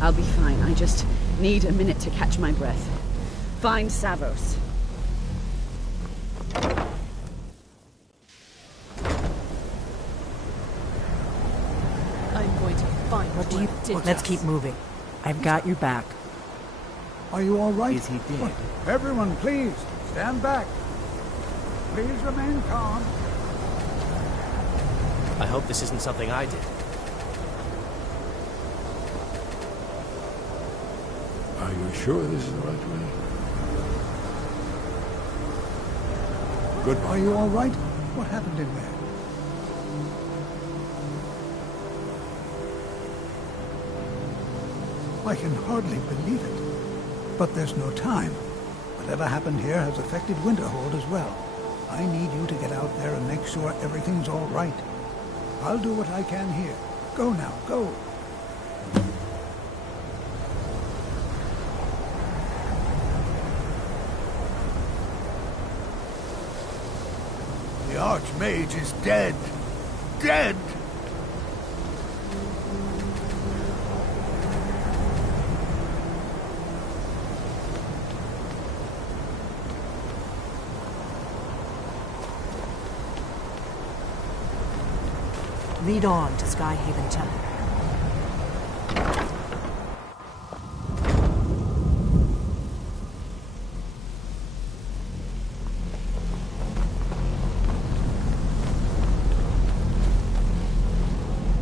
I'll be fine. I just need a minute to catch my breath. Find Savos. I'm going to find What do you did. Let's keep moving. I've got your back. Are you all right? Is he dead? What? Everyone, please, stand back. Please remain calm. I hope this isn't something I did. Are you sure this is the right way? Good. Are you all right? What happened in there? I can hardly believe it. But there's no time. Whatever happened here has affected Winterhold as well. I need you to get out there and make sure everything's all right. I'll do what I can here. Go now, go. The Archmage is dead. Dead! Lead on to Skyhaven Temple.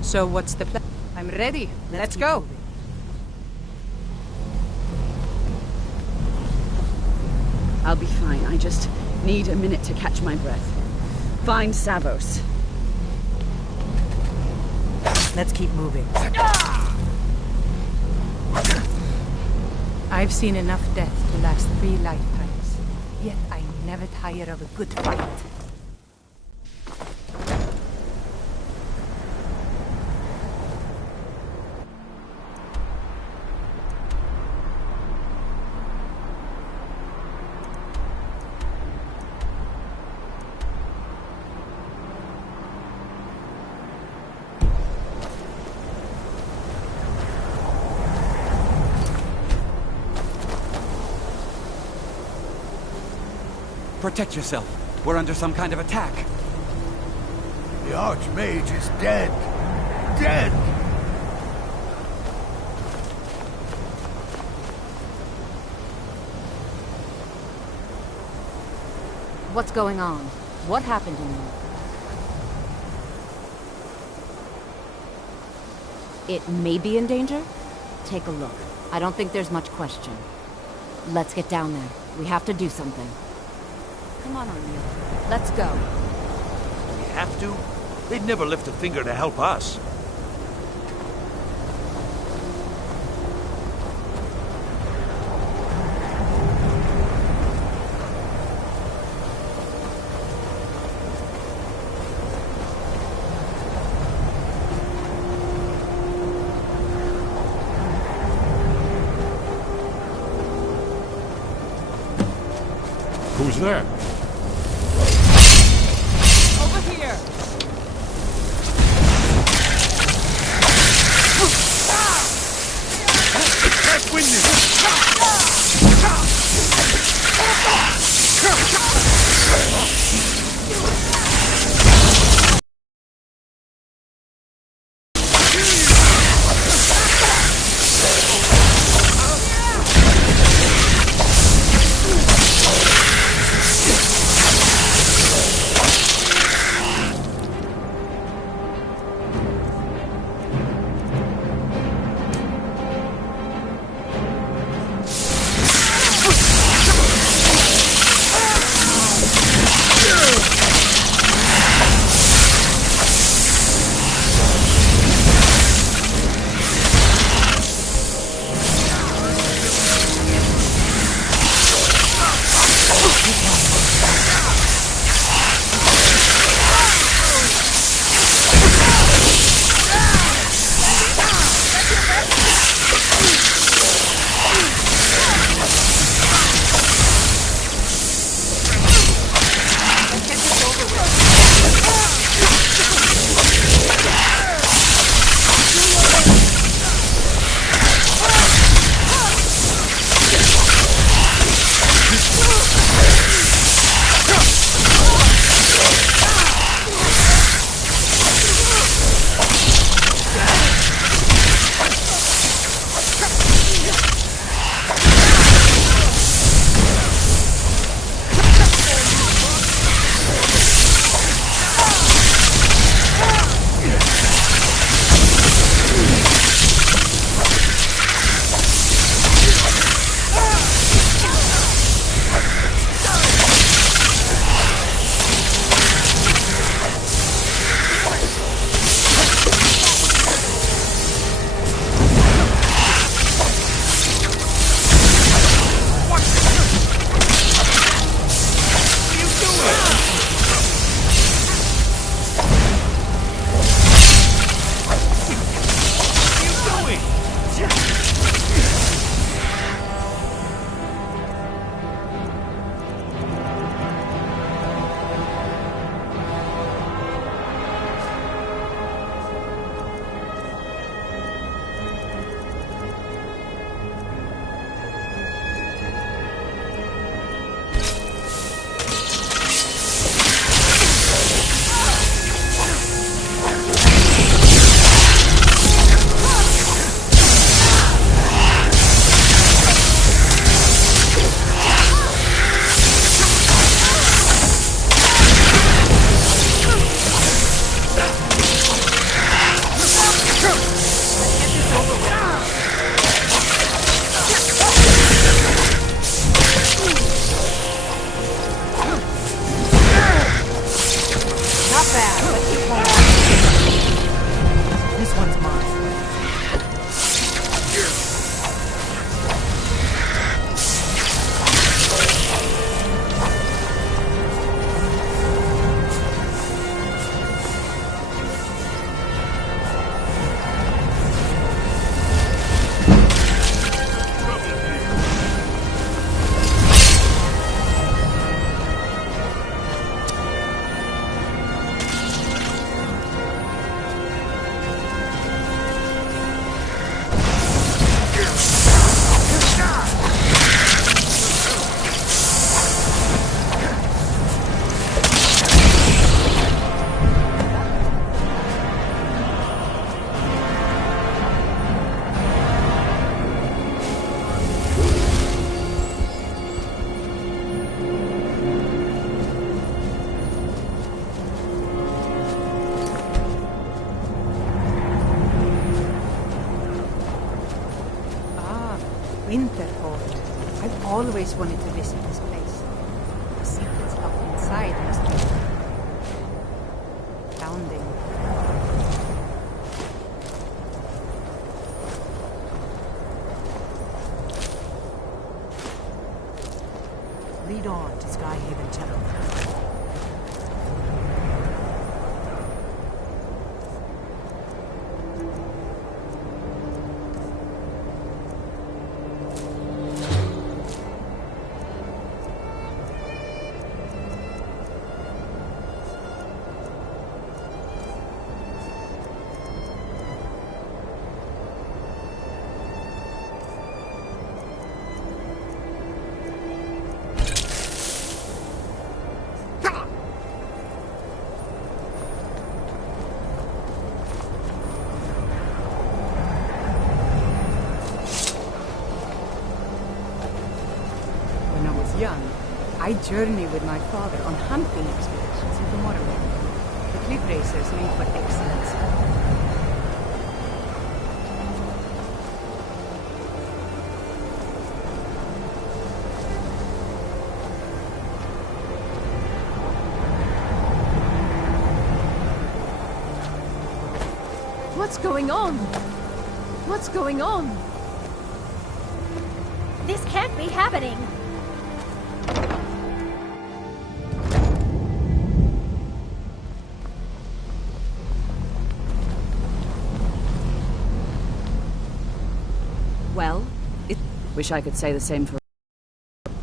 So what's the plan? I'm ready. Let's go. I'll be fine. I just need a minute to catch my breath. Find Savos. Let's keep moving. I've seen enough death to last 3 lifetimes. Yet I never tire of a good fight. Protect yourself. We're under some kind of attack. The Archmage is dead. Dead! What's going on? What happened to you? It may be in danger? Take a look. I don't think there's much question. Let's get down there. We have to do something. Come on, O'Neill. Let's go. We have to? They'd never lift a finger to help us. Who's there? Over here! Can't win this! fast, but you won't. This one's mine. Winterhold. I've always wanted to visit this place. The secrets locked inside must be astounding. Lead on to Skyhaven Tunnel. Young, I journeyed with my father on hunting expeditions into Morrowind. The cliff racers made for excellence. What's going on? What's going on? This can't be happening! Well, wish I could say the same for...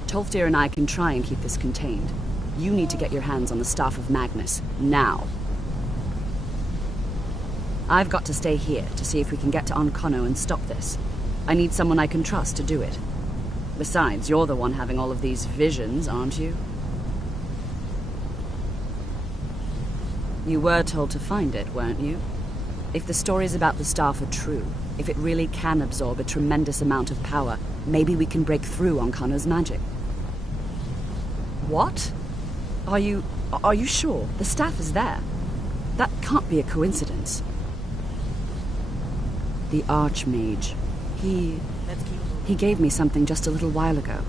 Tolfdir and I can try and keep this contained. You need to get your hands on the Staff of Magnus, now. I've got to stay here to see if we can get to Onkono and stop this. I need someone I can trust to do it. Besides, you're the one having all of these visions, aren't you? You were told to find it, weren't you? If the stories about the staff are true, if it really can absorb a tremendous amount of power, maybe we can break through Onkono's magic. What? Are you sure? The staff is there. That can't be a coincidence. The Archmage. He gave me something just a little while ago.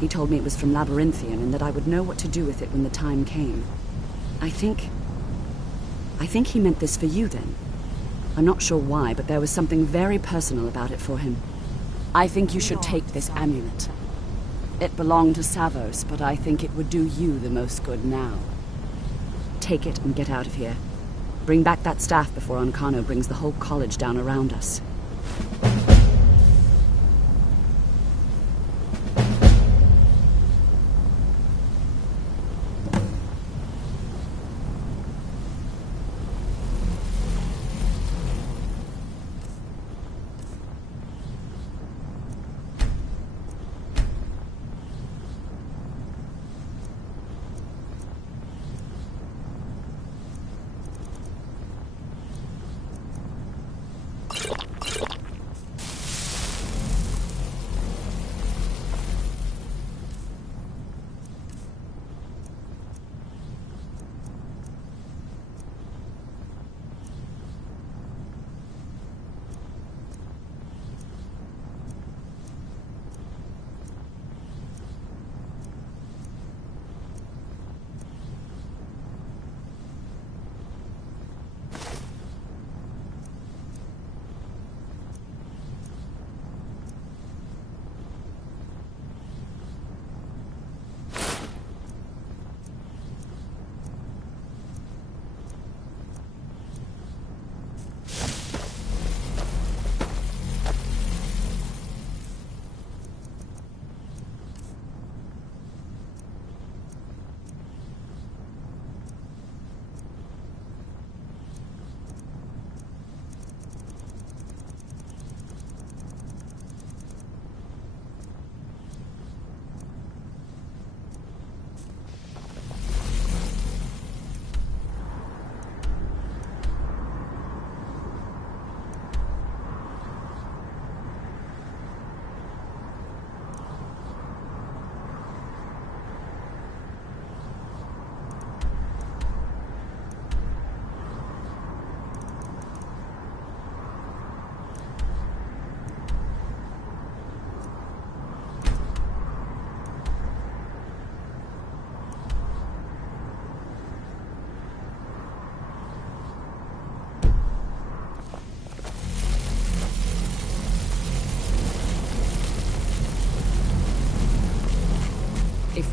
He told me it was from Labyrinthian and that I would know what to do with it when the time came. I think he meant this for you then. I'm not sure why, but there was something very personal about it for him. I think you should take this amulet. It belonged to Savos, but I think it would do you the most good now. Take it and get out of here. Bring back that staff before Onkono brings the whole college down around us.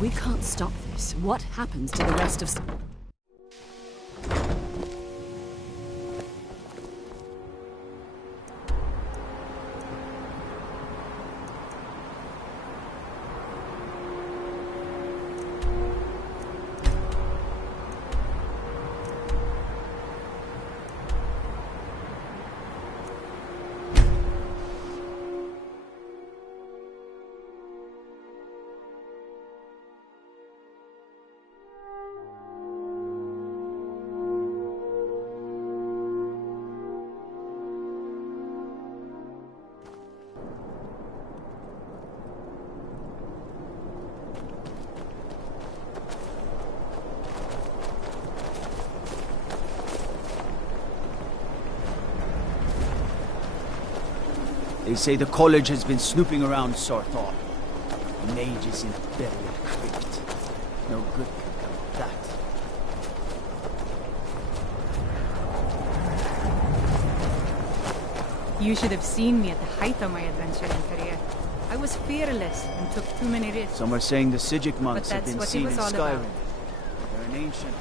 If we can't stop this, what happens to the rest of... They say the college has been snooping around Sarthal. Mages in a buried crypt. No good can come of that. You should have seen me at the height of my adventuring career. I was fearless and took too many risks. Some are saying the Sijic monks But have that's been what it seen in was all Skyrim. about. They're an ancient...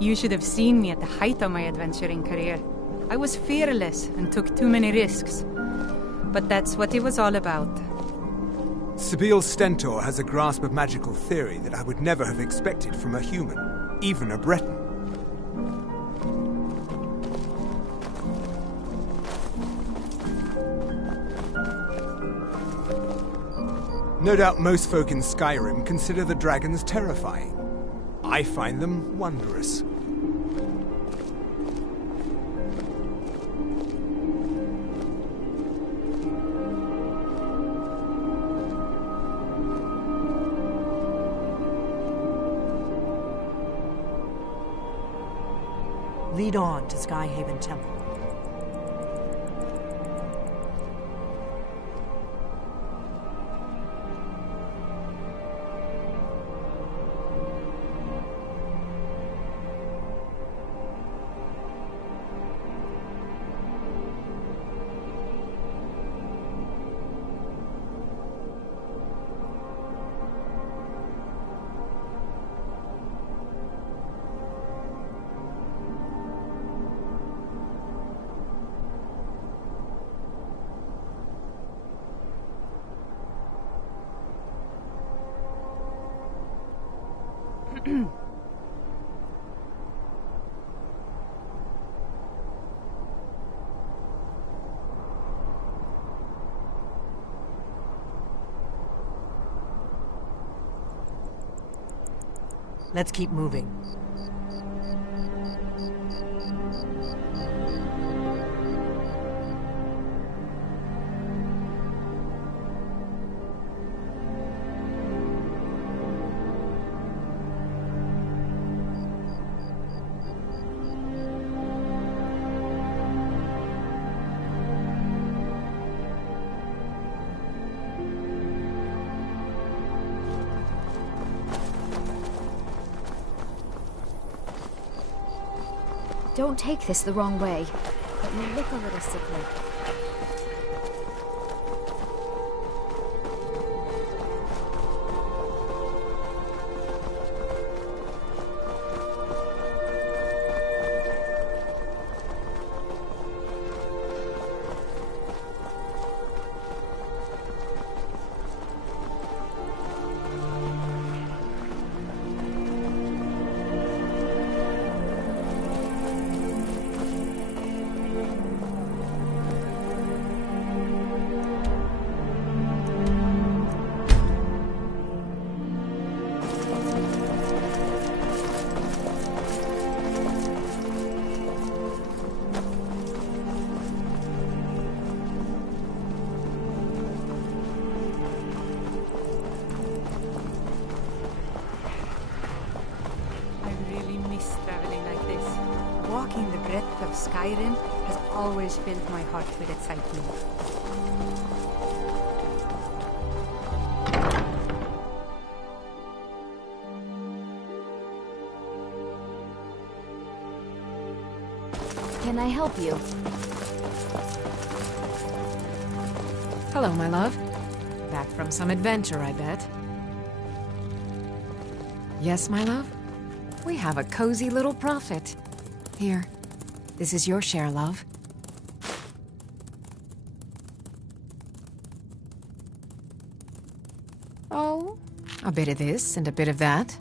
You should have seen me at the height of my adventuring career. I was fearless and took too many risks. But that's what it was all about. Sibyl Stentor has a grasp of magical theory that I would never have expected from a human, even a Breton. No doubt most folk in Skyrim consider the dragons terrifying. I find them wondrous. Lead on to Skyhaven Temple. Let's keep moving. Don't take this the wrong way, but you look a little sickly. of Skyrim has always filled my heart with excitement. Can I help you? Hello, my love. Back from some adventure, I bet. Yes, my love? We have a cozy little profit. Here, this is your share, love. Oh, a bit of this and a bit of that.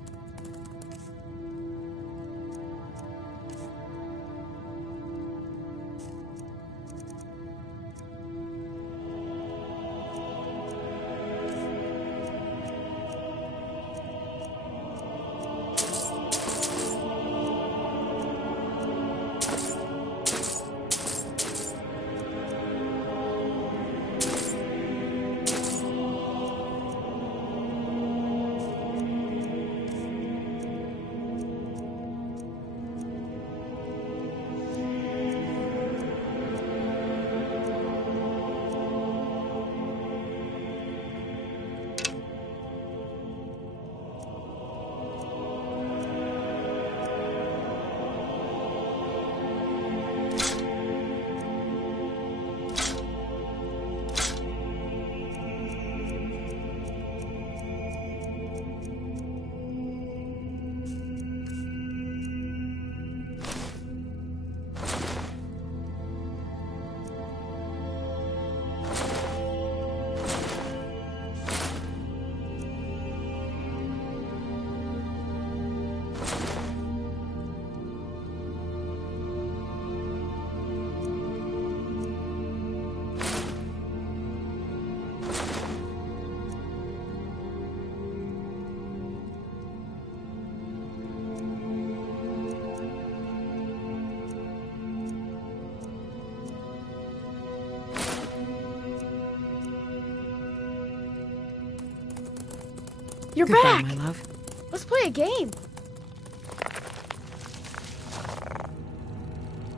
You're Goodbye, back! my love. Let's play a game.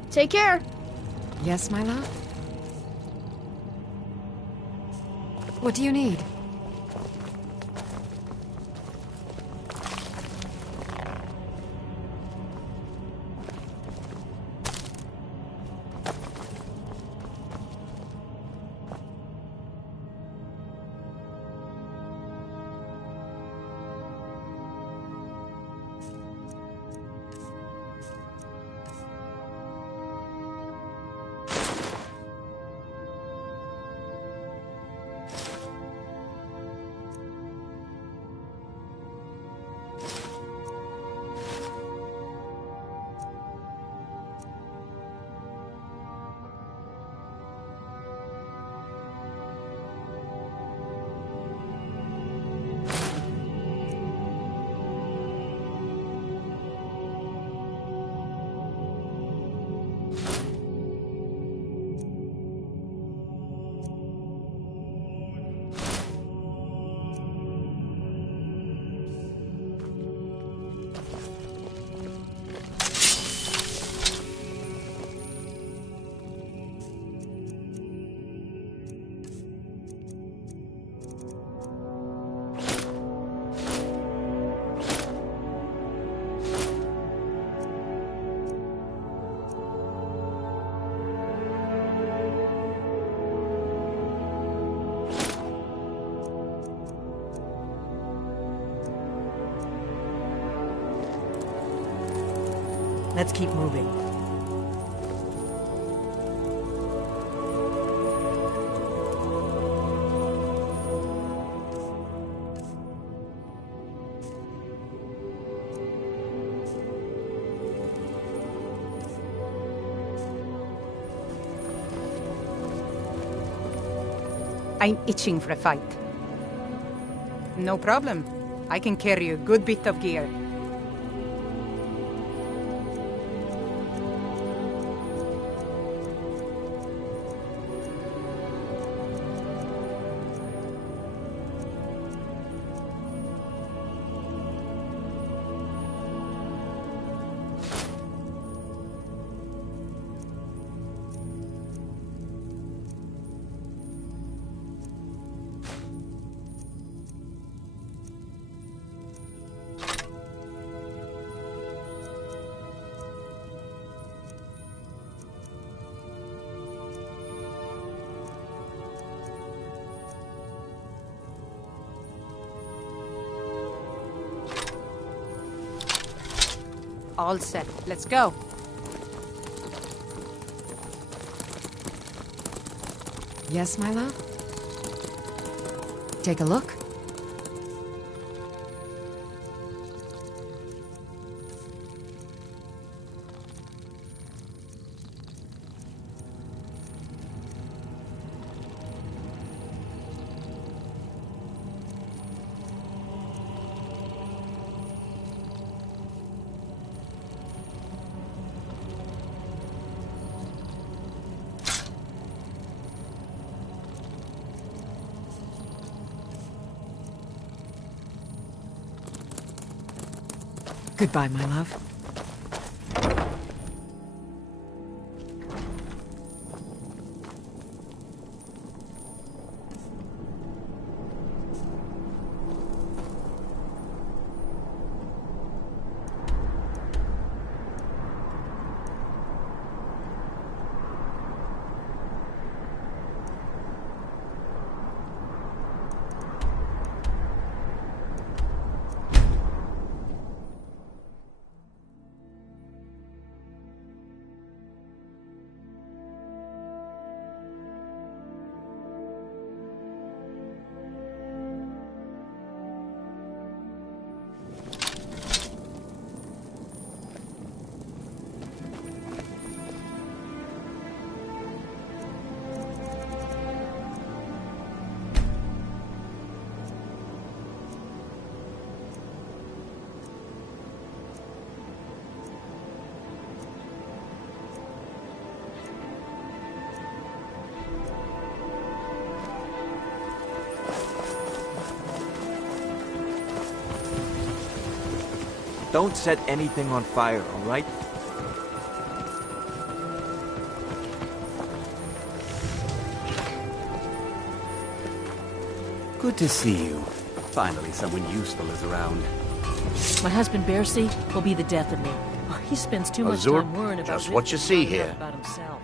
Take care. Yes, my love? What do you need? Let's keep moving. I'm itching for a fight. No problem. I can carry a good bit of gear. All set. Let's go. Yes, my love? Take a look. Goodbye, my love. Don't set anything on fire, all right? Good to see you. Finally, someone useful is around. My husband, Bercy, will be the death of me. He spends too much Azur, time worrying about just what you see here. about himself.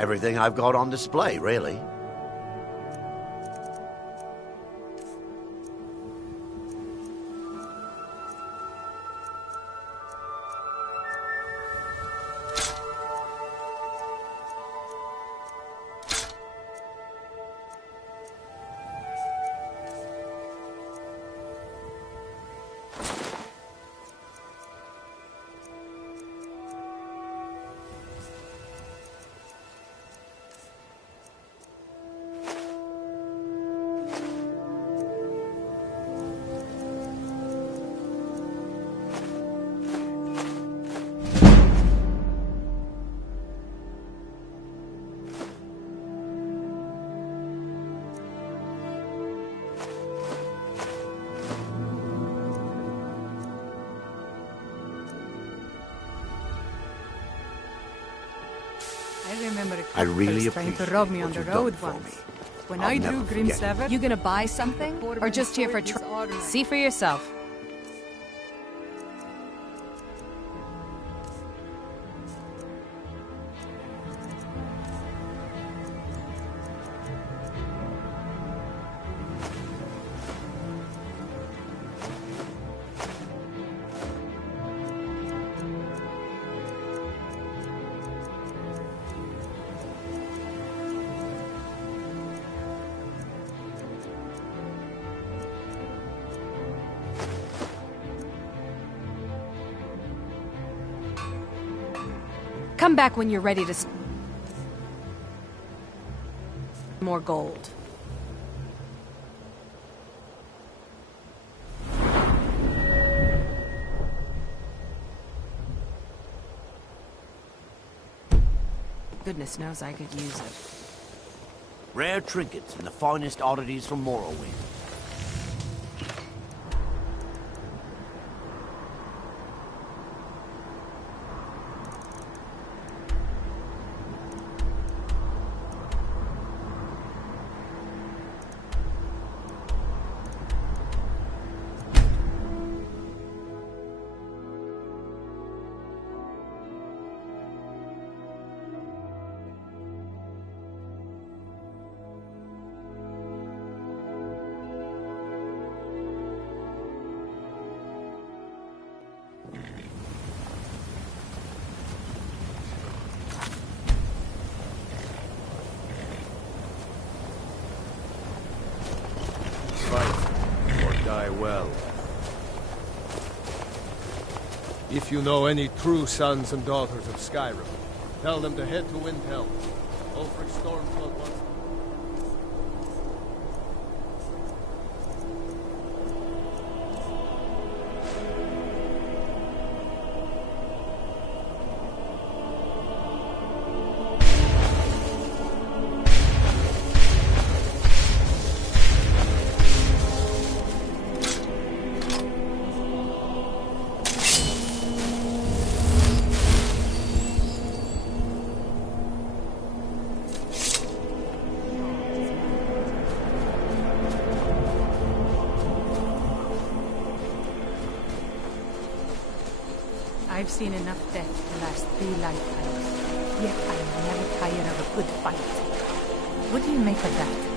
Everything I've got on display, really. I really trying to rob me on the road once. When I drew Grim Sever... You gonna buy something? Or just here for See for yourself. Come back when you're ready to... More gold. Goodness knows I could use it. Rare trinkets and the finest oddities from Morrowind. If you know any true sons and daughters of Skyrim, tell them to head to Windhelm. Ulfric Stormflood wants... I've seen enough death to last 3 lifetimes, yet I never tire of a good fight. What do you make of that?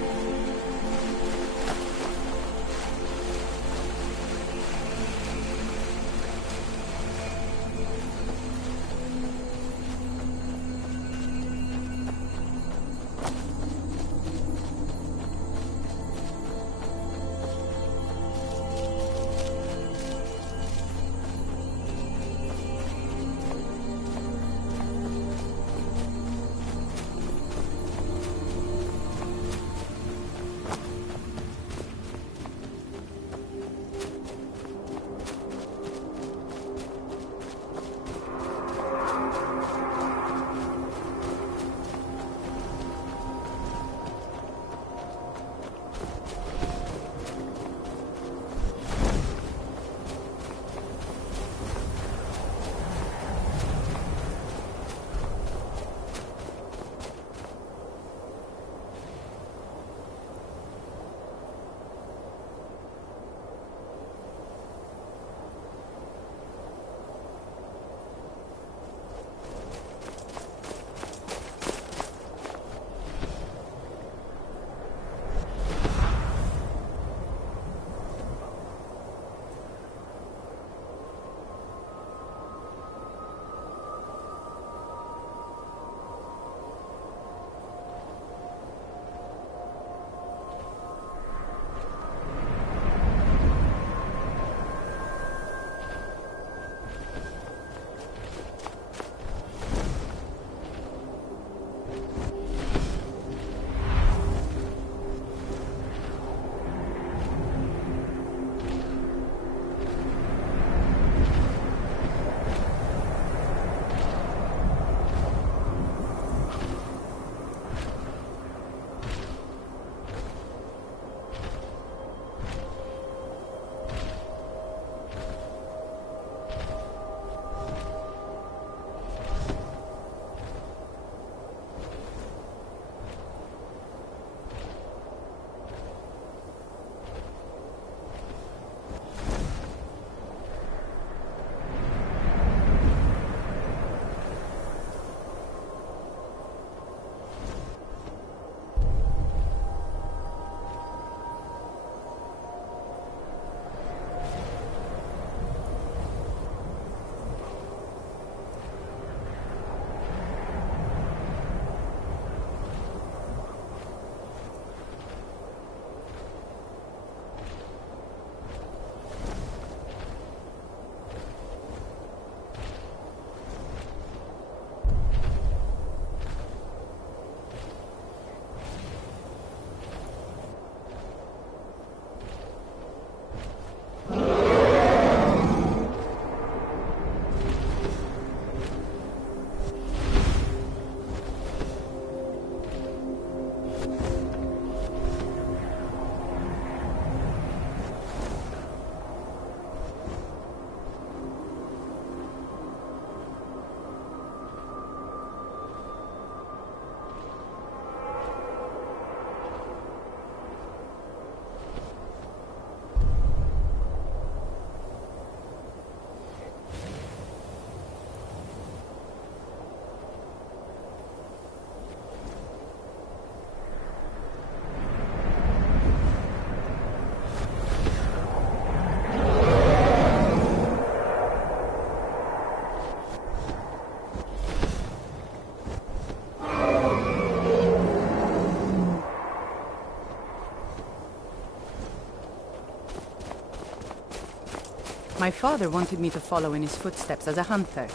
My father wanted me to follow in his footsteps as a hunter,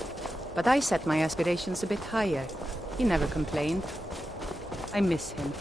but I set my aspirations a bit higher. He never complained. I miss him.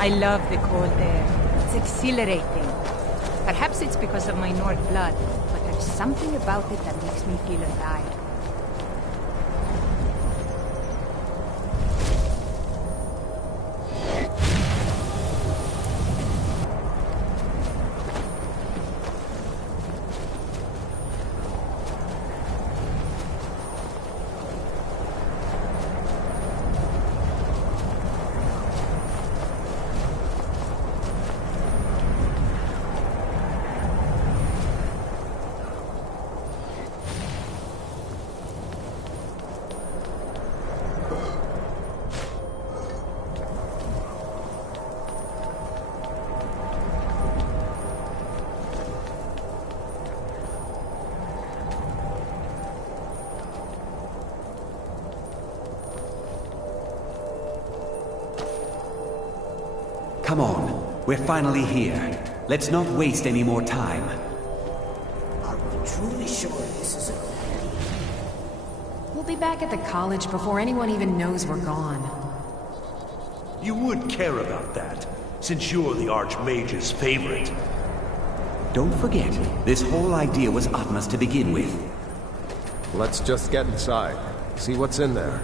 I love the cold air. It's exhilarating. Perhaps it's because of my Nord blood, but there's something about it that makes me feel alive. Come on, we're finally here. Let's not waste any more time. Are we truly sure this is a good idea? We'll be back at the college before anyone even knows we're gone. You would care about that, since you're the Archmage's favorite. Don't forget, this whole idea was Atma's to begin with. Let's just get inside, see what's in there.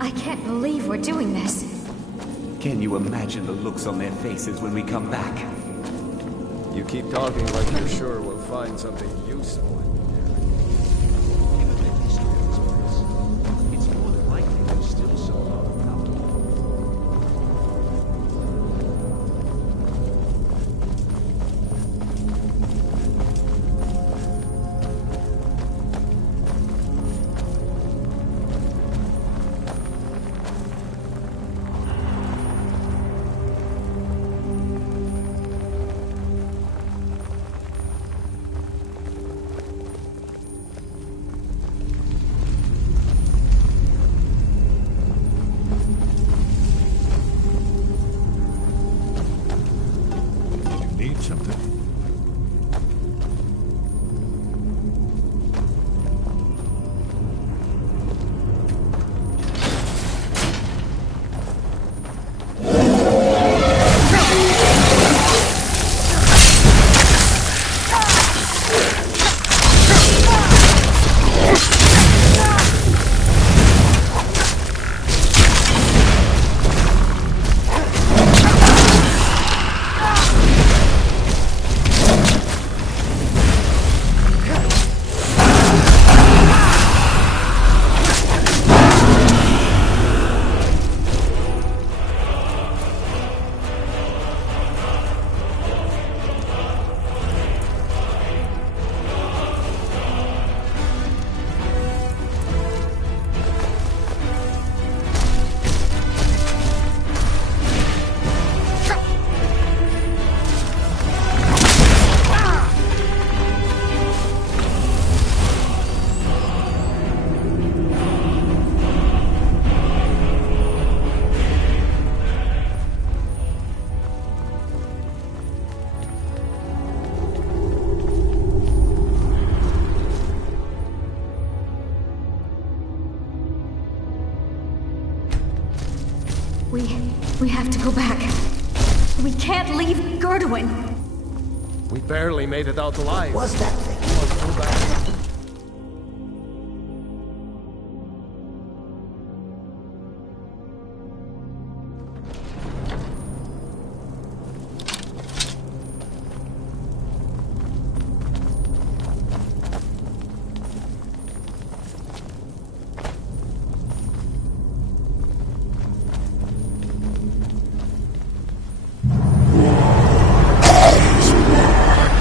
I can't believe we're doing this. Can you imagine the looks on their faces when we come back? You keep talking like you're sure we'll find something useful. It's more than likely there's still some power. Need something? We have to go back. We can't leave Gerdwin. We barely made it out alive. What's that thing? Go back.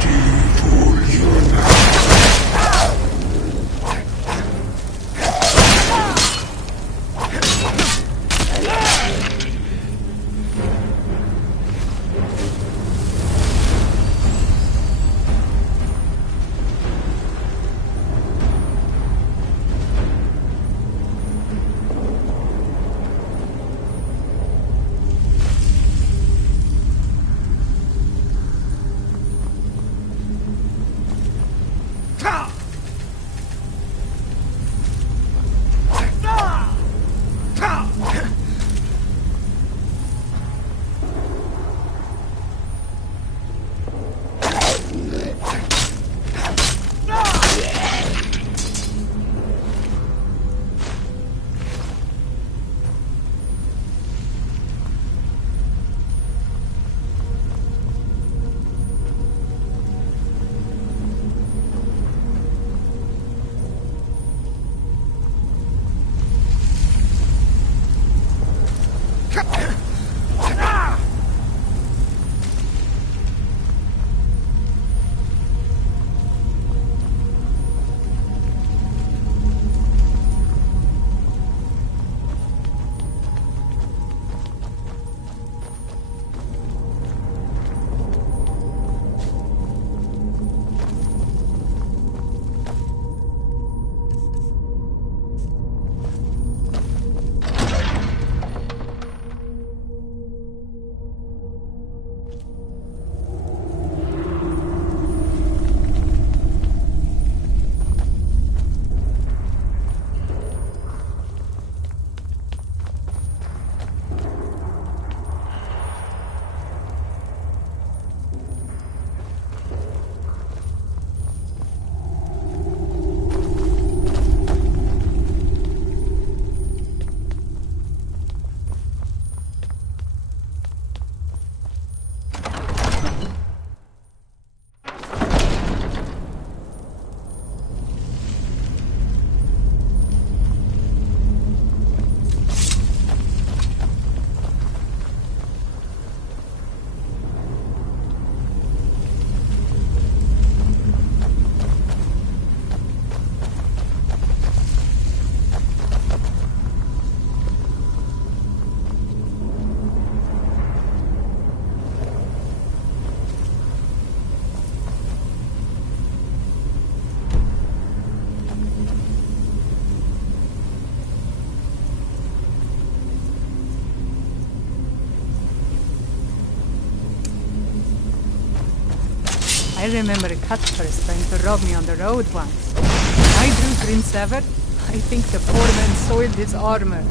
Evil, you I remember Cuthbert trying to rob me on the road once. I drew Grim Sever. I think the poor man soiled his armor.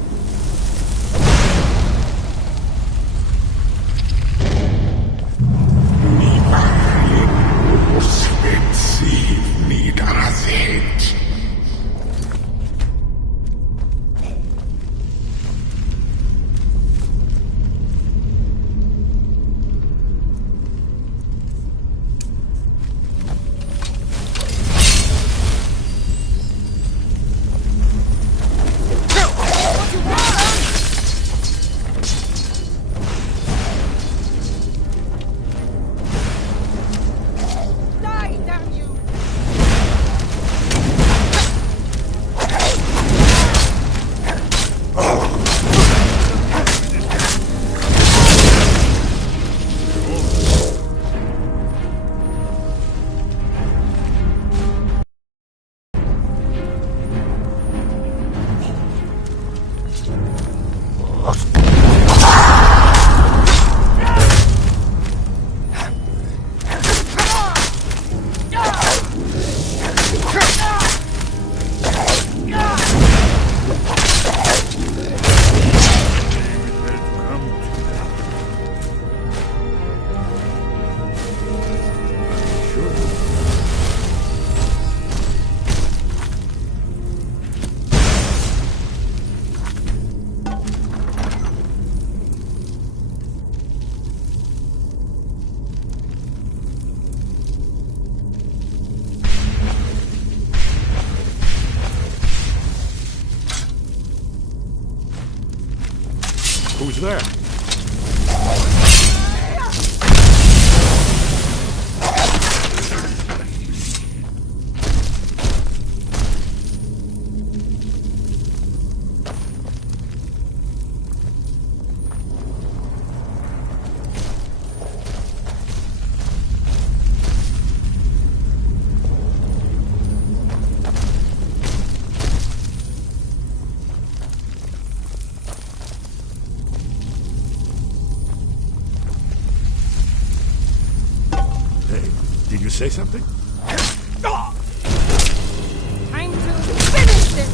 Who's there? Did you say something? Time to finish this!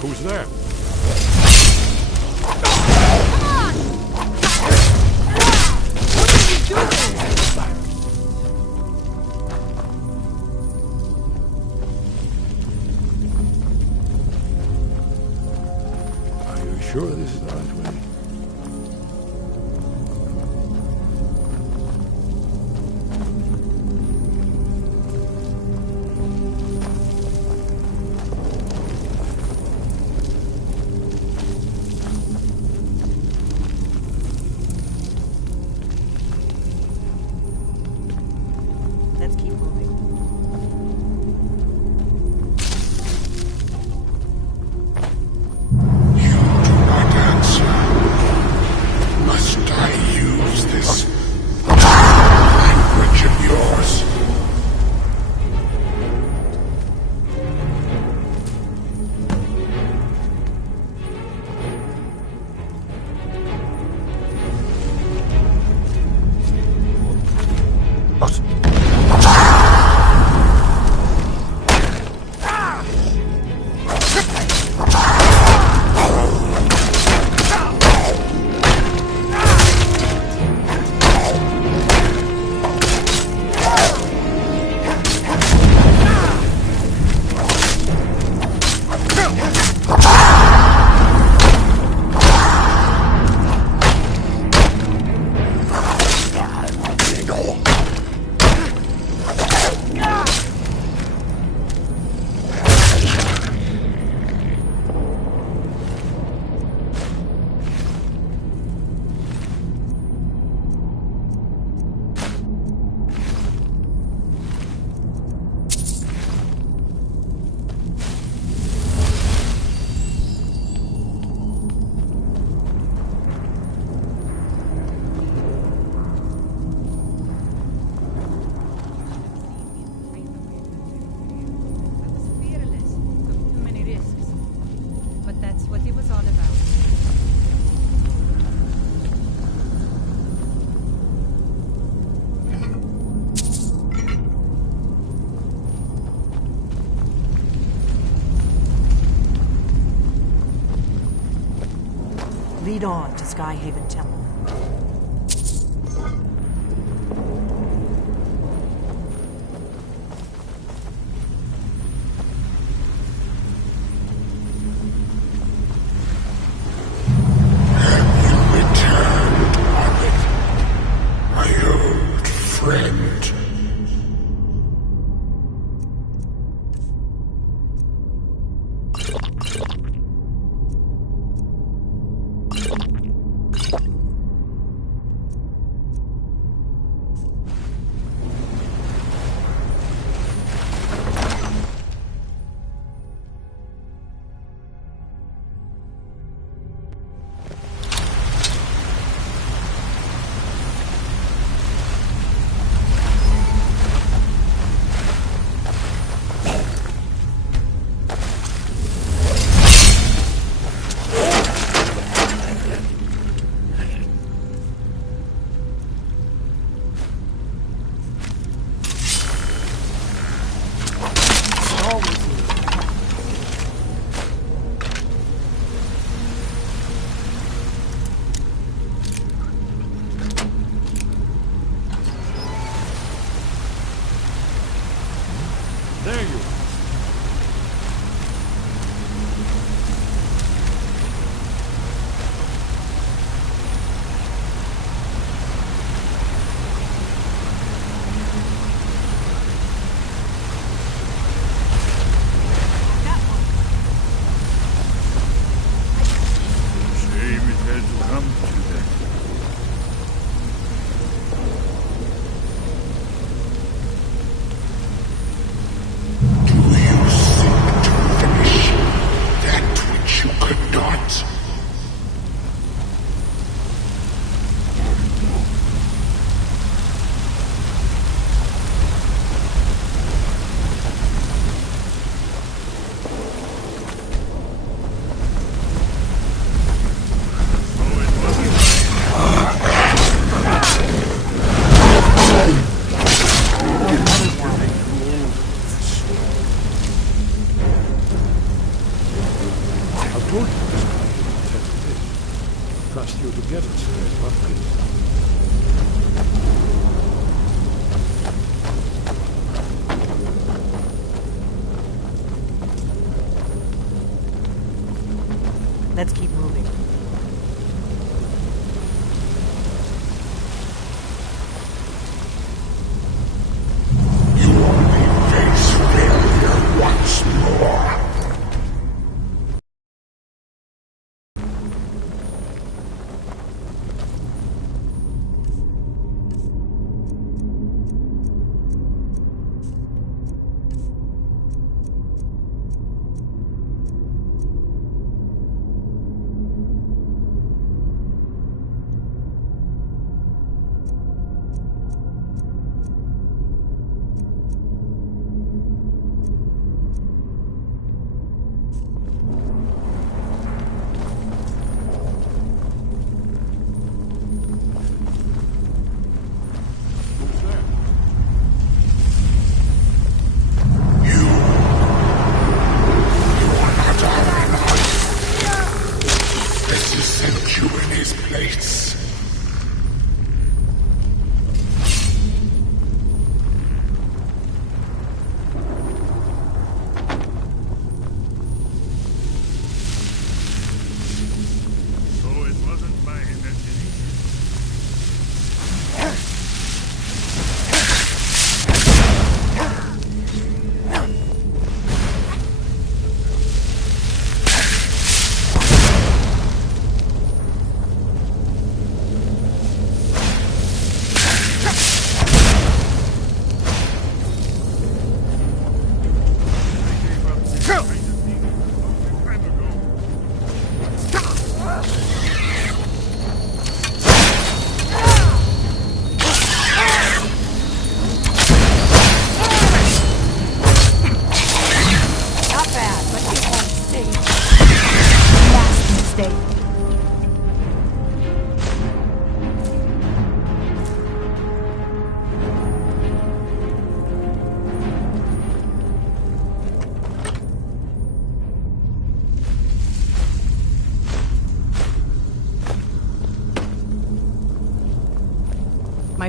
Who's there? Come on! What are you doing? Are you sure this is the right way? Let's keep moving. You do not answer. That's what it was all about. Lead on to Skyhaven Temple. There you are. Shame it had to come to that. Trust you to get us there in one piece. Let's keep moving. You only face failure once more.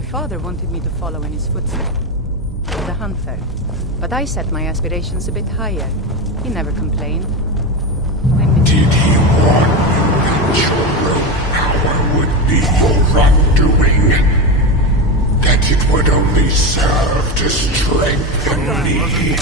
My father wanted me to follow in his footsteps as a hunter, but I set my aspirations a bit higher. He never complained. Did he warn you that your own power would be your undoing? That it would only serve to strengthen me?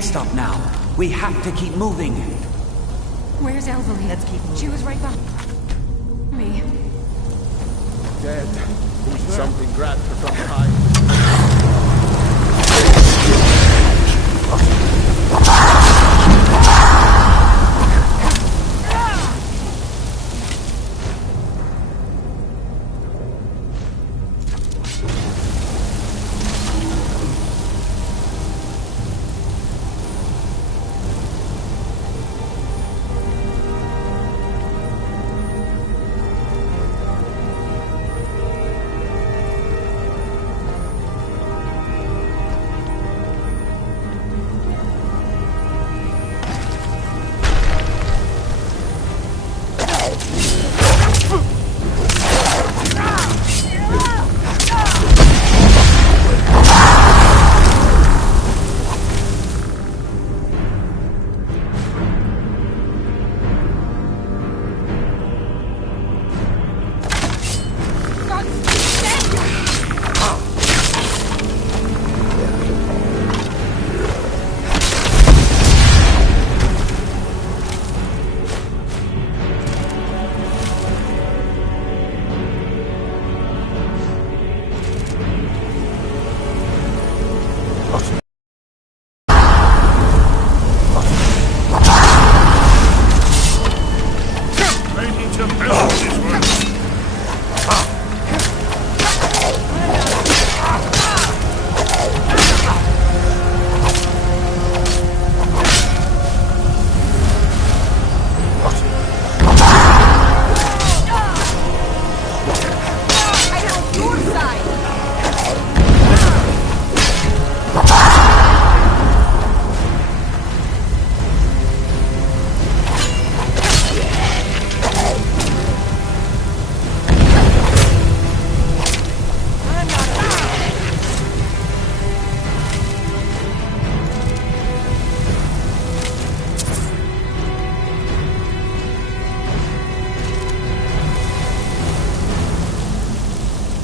Stop now. We have to keep moving. Where's Elvelie? Let's keep moving. She was right behind me. Dead. Something grabbed her from behind.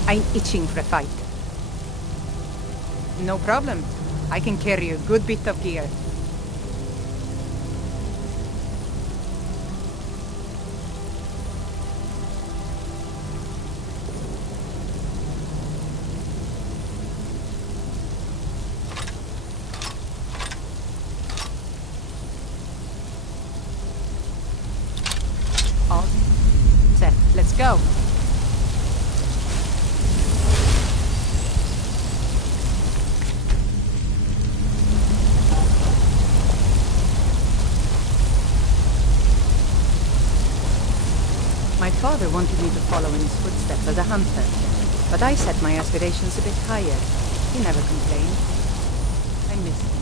I'm itching for a fight. No problem. I can carry a good bit of gear. All set. Let's go. My father wanted me to follow in his footsteps as a hunter, but I set my aspirations a bit higher. He never complained. I missed him.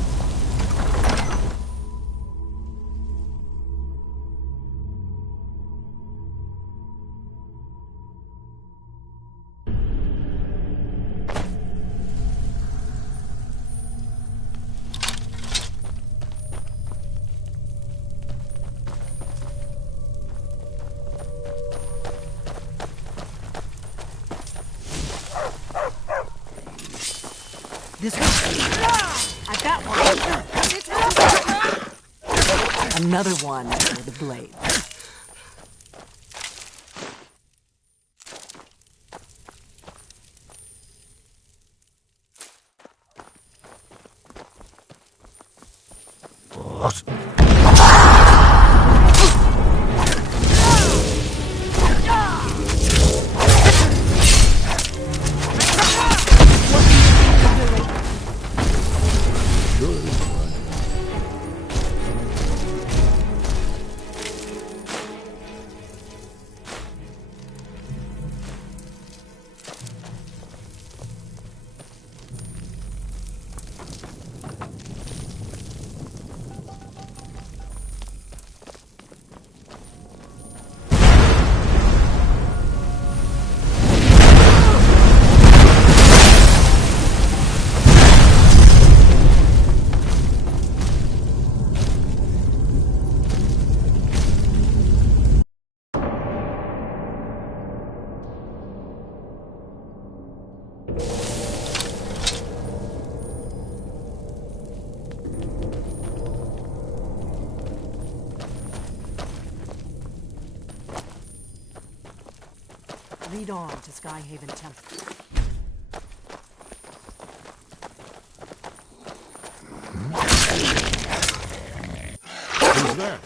This one. I got one. Another one with a blade. What? Lead on to Skyhaven Temple. Who's that?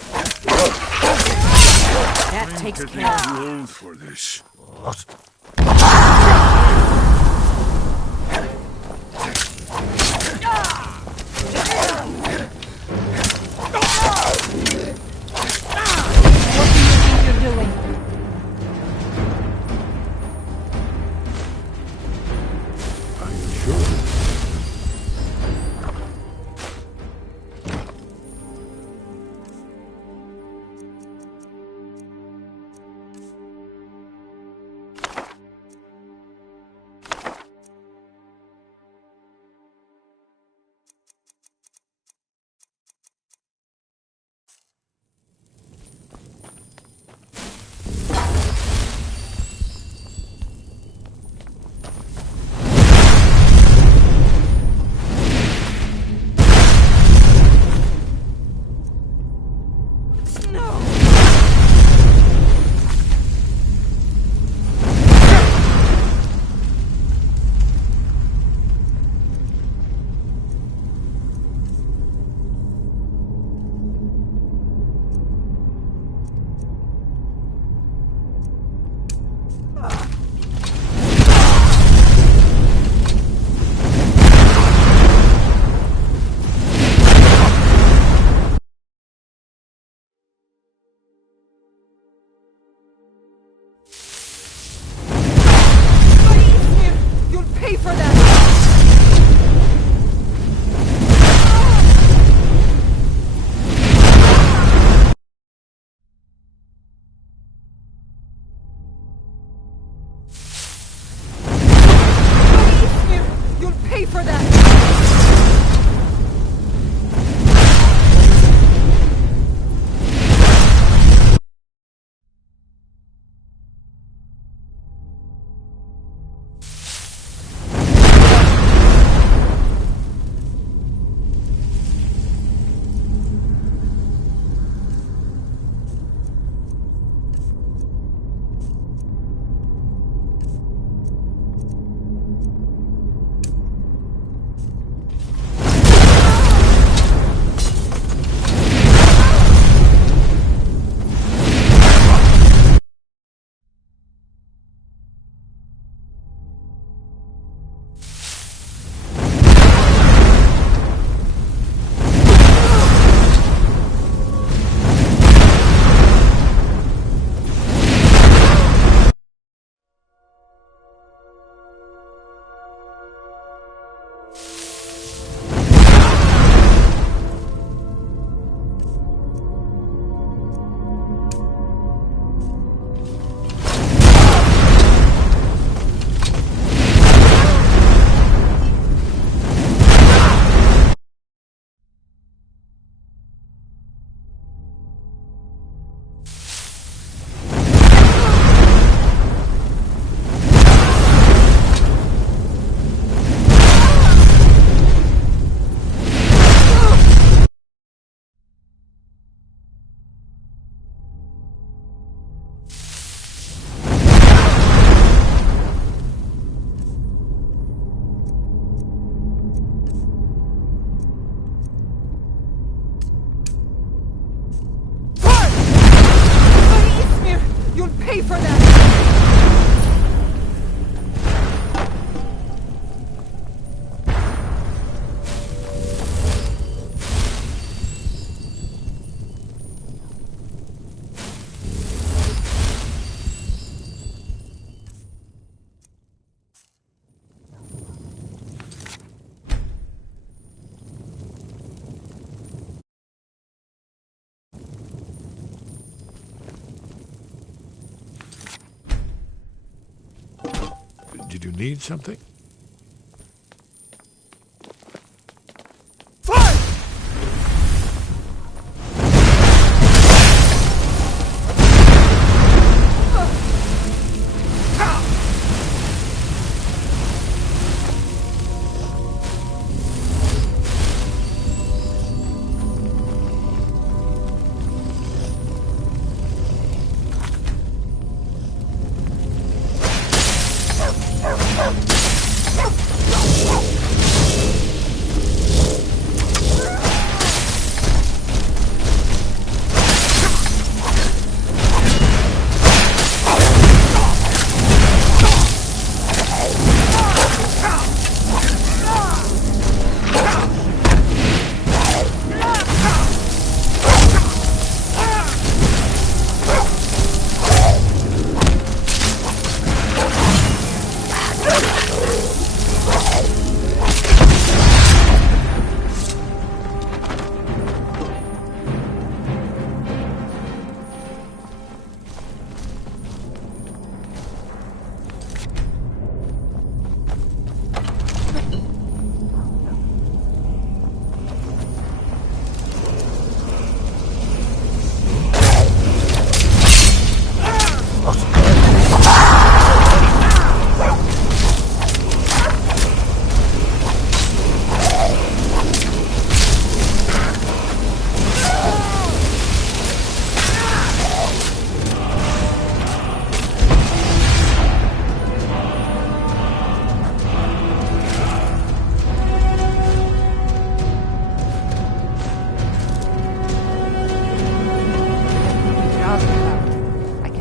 That takes care of Too old for this. What? You're doing. Are you sure? Did you need something?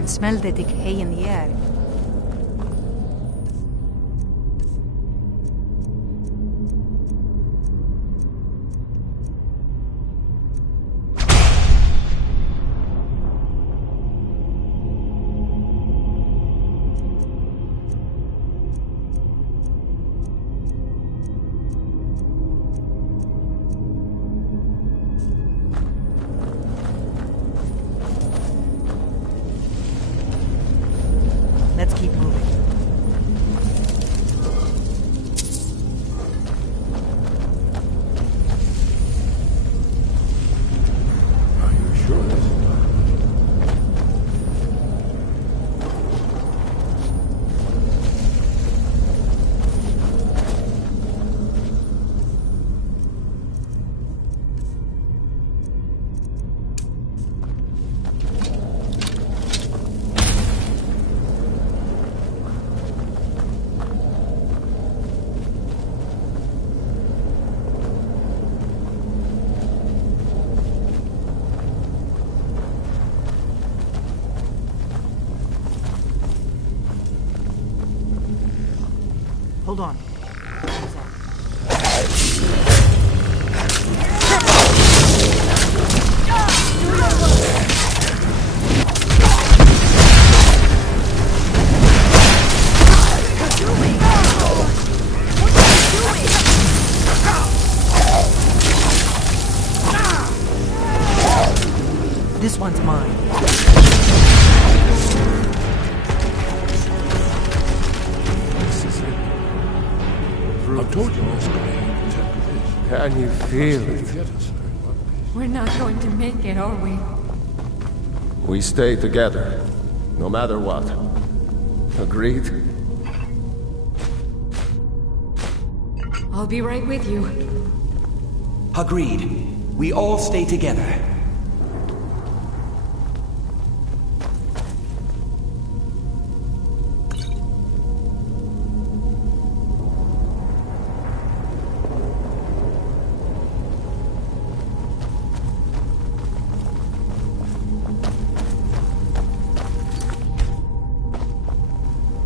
Smell the decay in the air. Let's keep moving. Are you sure this is not? Hold on. This one's mine. I told you this guy ain't protected this. Can you feel it? We're not going to make it, are we? We stay together, no matter what. Agreed? I'll be right with you. Agreed. We all stay together.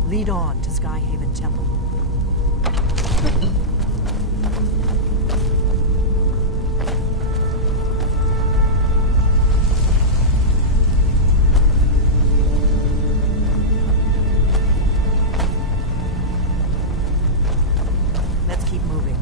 Lead on to Skyhaven Temple. Let's keep moving.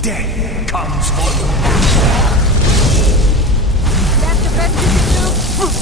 Death comes for you. That's the best you can do?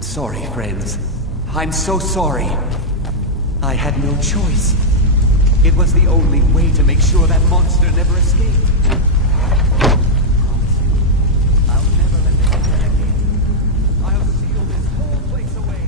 Sorry, friends. I'm so sorry. I had no choice. It was the only way to make sure that monster never escaped. I'll never let this happen again. I'll seal this whole place away.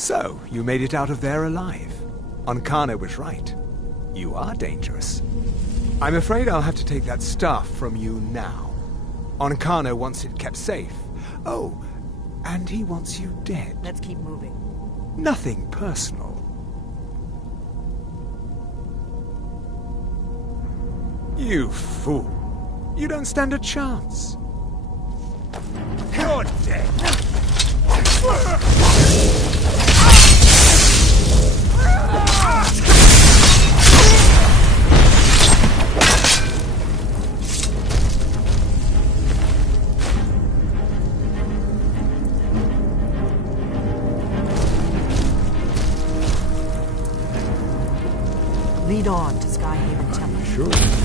So, you made it out of there alive. Ankana was right. You are dangerous. I'm afraid I'll have to take that staff from you now. Ankana wants it kept safe. Oh, and he wants you dead. Let's keep moving. Nothing personal. You fool. You don't stand a chance. You're dead. Lead on to Skyhaven Temple. Sure.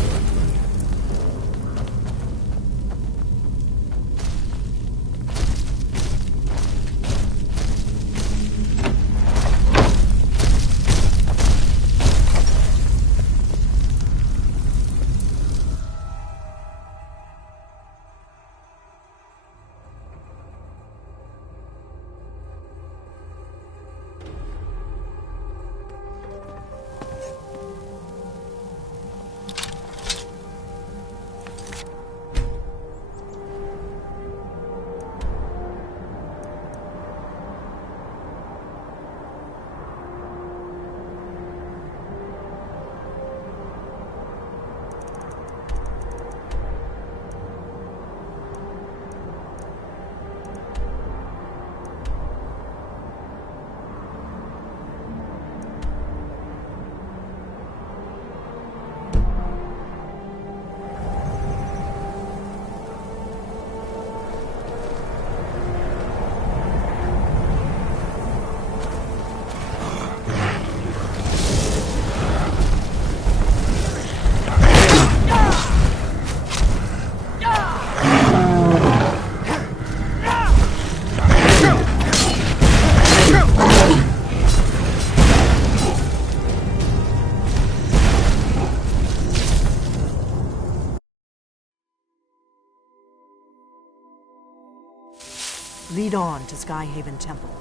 Lead on to Skyhaven Temple.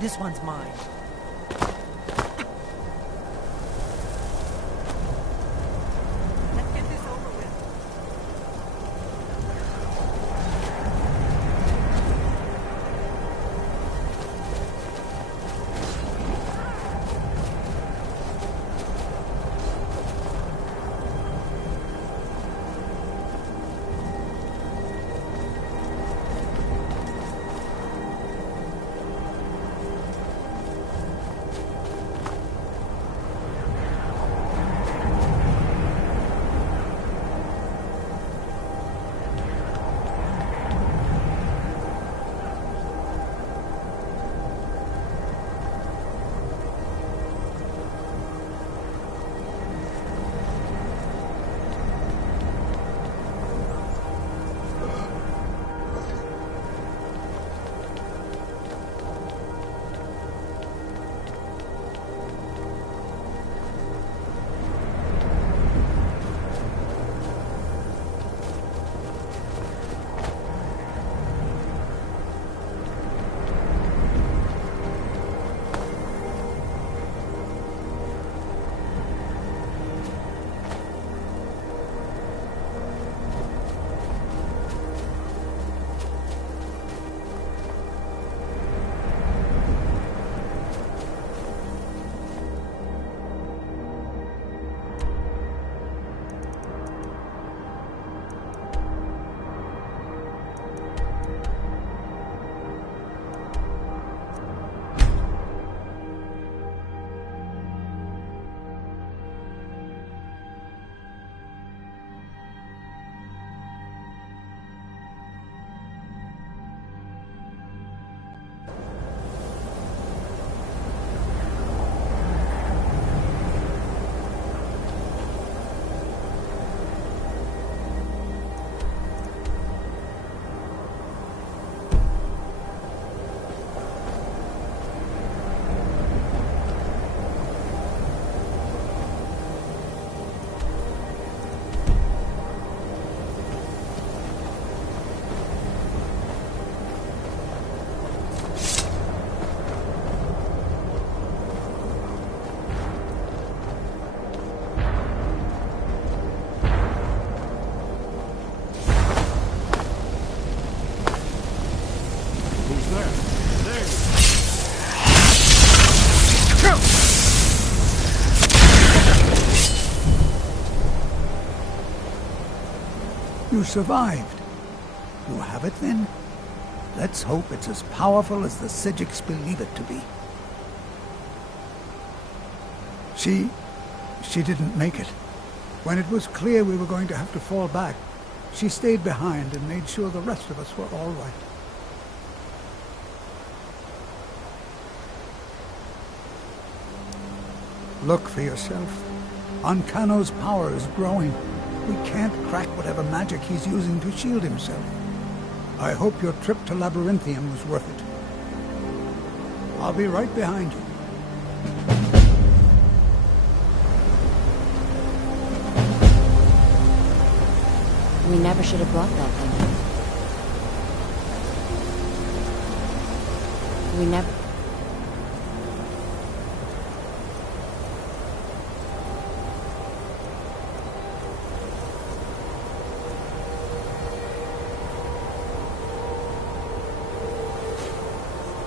This one's mine. Let's get this over with. You survived. You have it, then? Let's hope it's as powerful as the Sijiks believe it to be. She didn't make it. When it was clear we were going to have to fall back, she stayed behind and made sure the rest of us were all right. Look for yourself. Ankano's power is growing. We can't crack whatever magic he's using to shield himself. I hope your trip to Labyrinthium was worth it. I'll be right behind you. We never should have brought that thing. We never...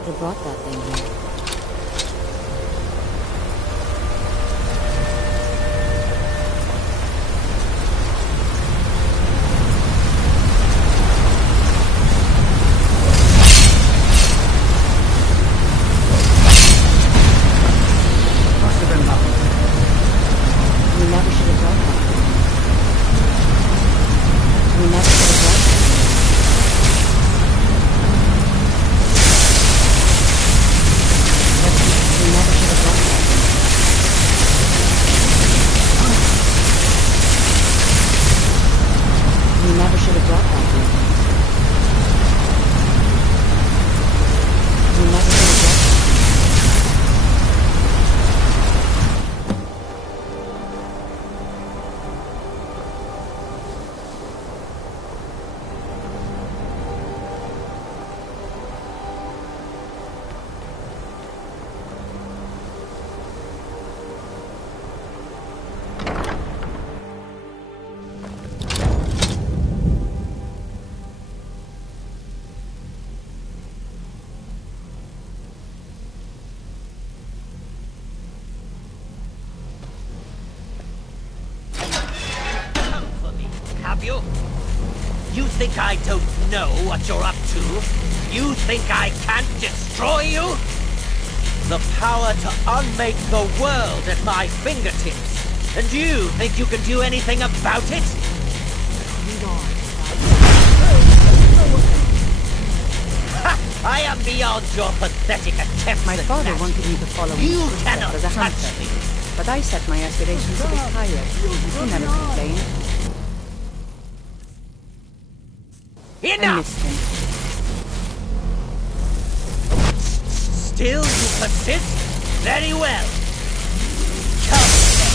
They brought that thing here. Must have been nothing. We never should have brought that thing. We never should have brought that thing. think I don't know what you're up to? You think I can't destroy you? The power to unmake the world at my fingertips. And you think you can do anything about it? Ha! I am beyond your pathetic attempts. My father wanted me to follow You his cannot footsteps as a touch hunter, me. but I set my aspirations a bit higher. He never complained. I Enough! missed him. Still you persist? Very well. Come then.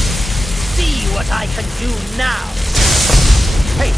See what I can do now. Hey!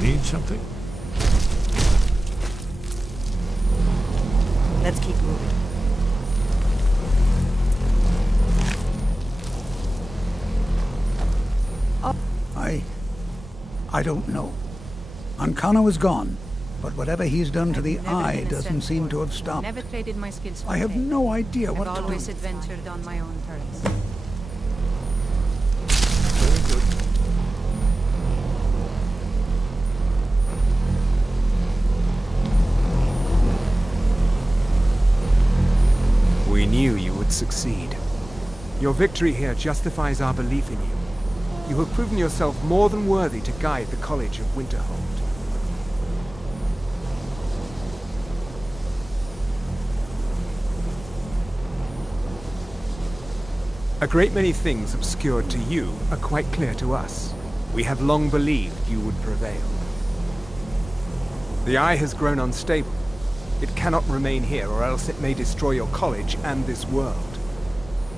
Need something? Let's keep moving. I don't know. Ancano is gone, but whatever he's done to the eye doesn't seem to have stopped. Never traded my skills for I have pay. no idea what I've to do. always adventured on my own terms. Very good. We knew you would succeed. Your victory here justifies our belief in you. You have proven yourself more than worthy to guide the College of Winterhold. A great many things obscured to you are quite clear to us. We have long believed you would prevail. The Eye has grown unstable. It cannot remain here, or else it may destroy your college and this world.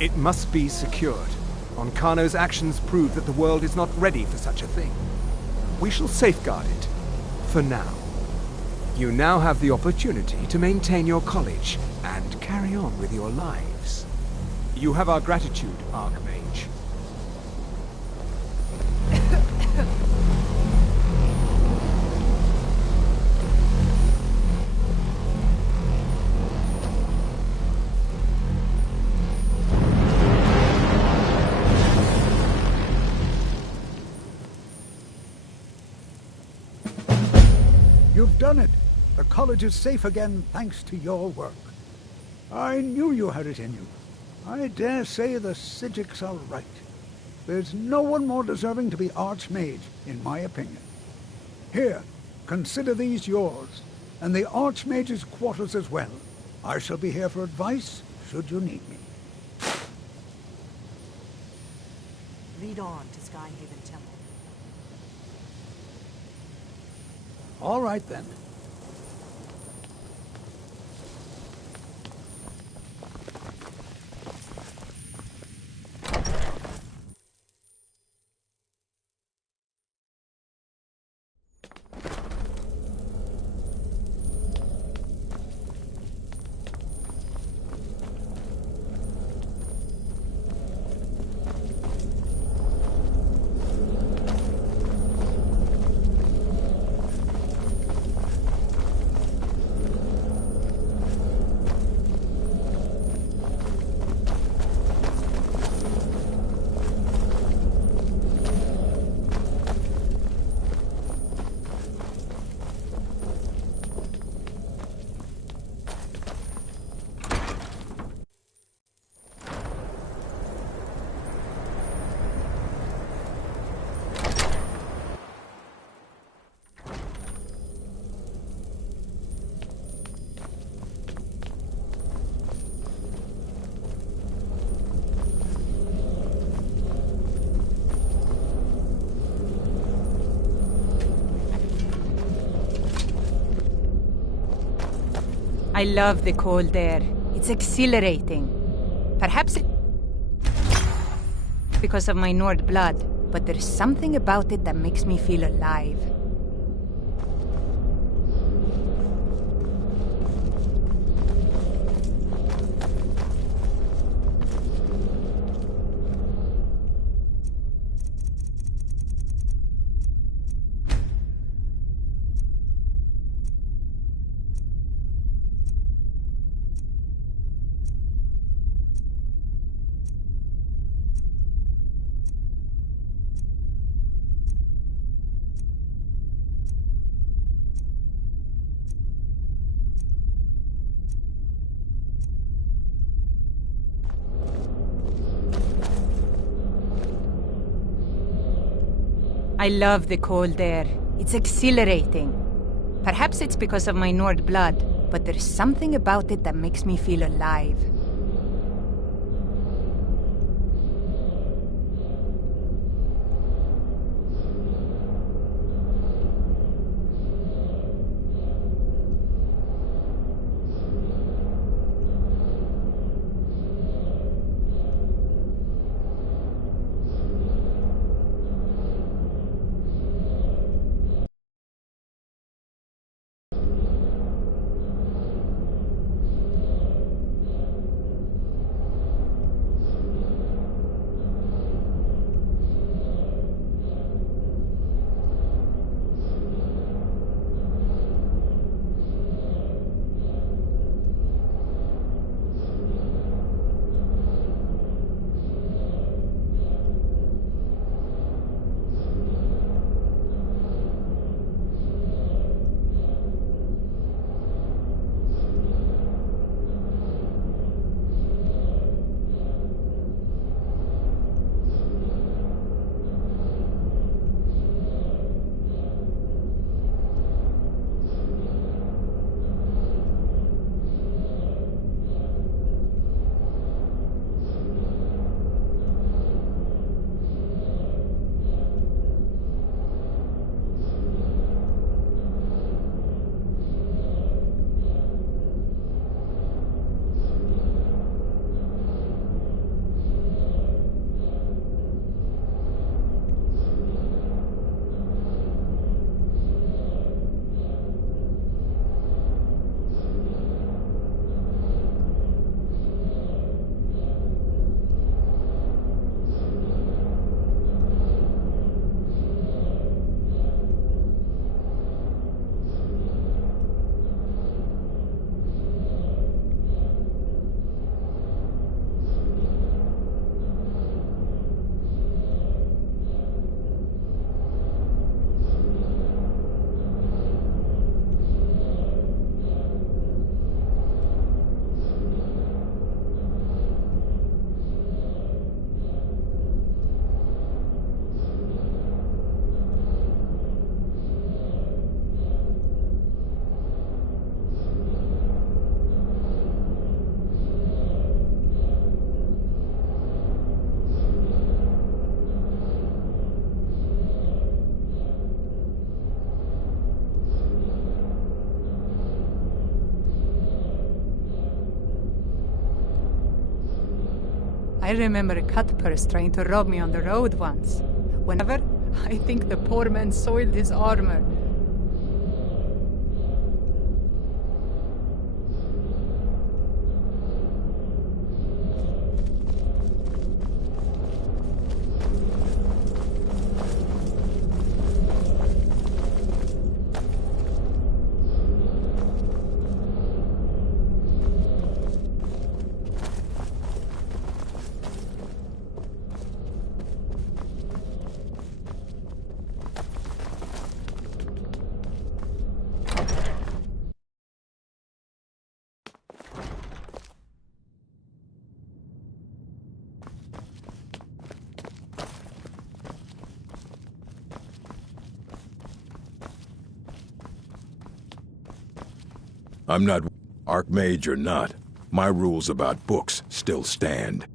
It must be secured. Ancano's actions prove that the world is not ready for such a thing. We shall safeguard it, for now. You now have the opportunity to maintain your college and carry on with your lives. You have our gratitude, Archmage. You've done it. The college is safe again thanks to your work. I knew you had it in you. I dare say the Sijiks are right. There's no one more deserving to be Archmage, in my opinion. Here, consider these yours, and the Archmage's quarters as well. I shall be here for advice, should you need me. Lead on to Skyhaven Temple. All right, then. I love the cold air. It's exhilarating. Perhaps it... because of my Nord blood, but there's something about it that makes me feel alive. I love the cold air. It's exhilarating. Perhaps it's because of my Nord blood, but there's something about it that makes me feel alive. I remember a cutpurse trying to rob me on the road once. Whenever, I think the poor man soiled his armor. I'm not Archmage or not. My rules about books still stand.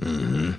Mm-hmm.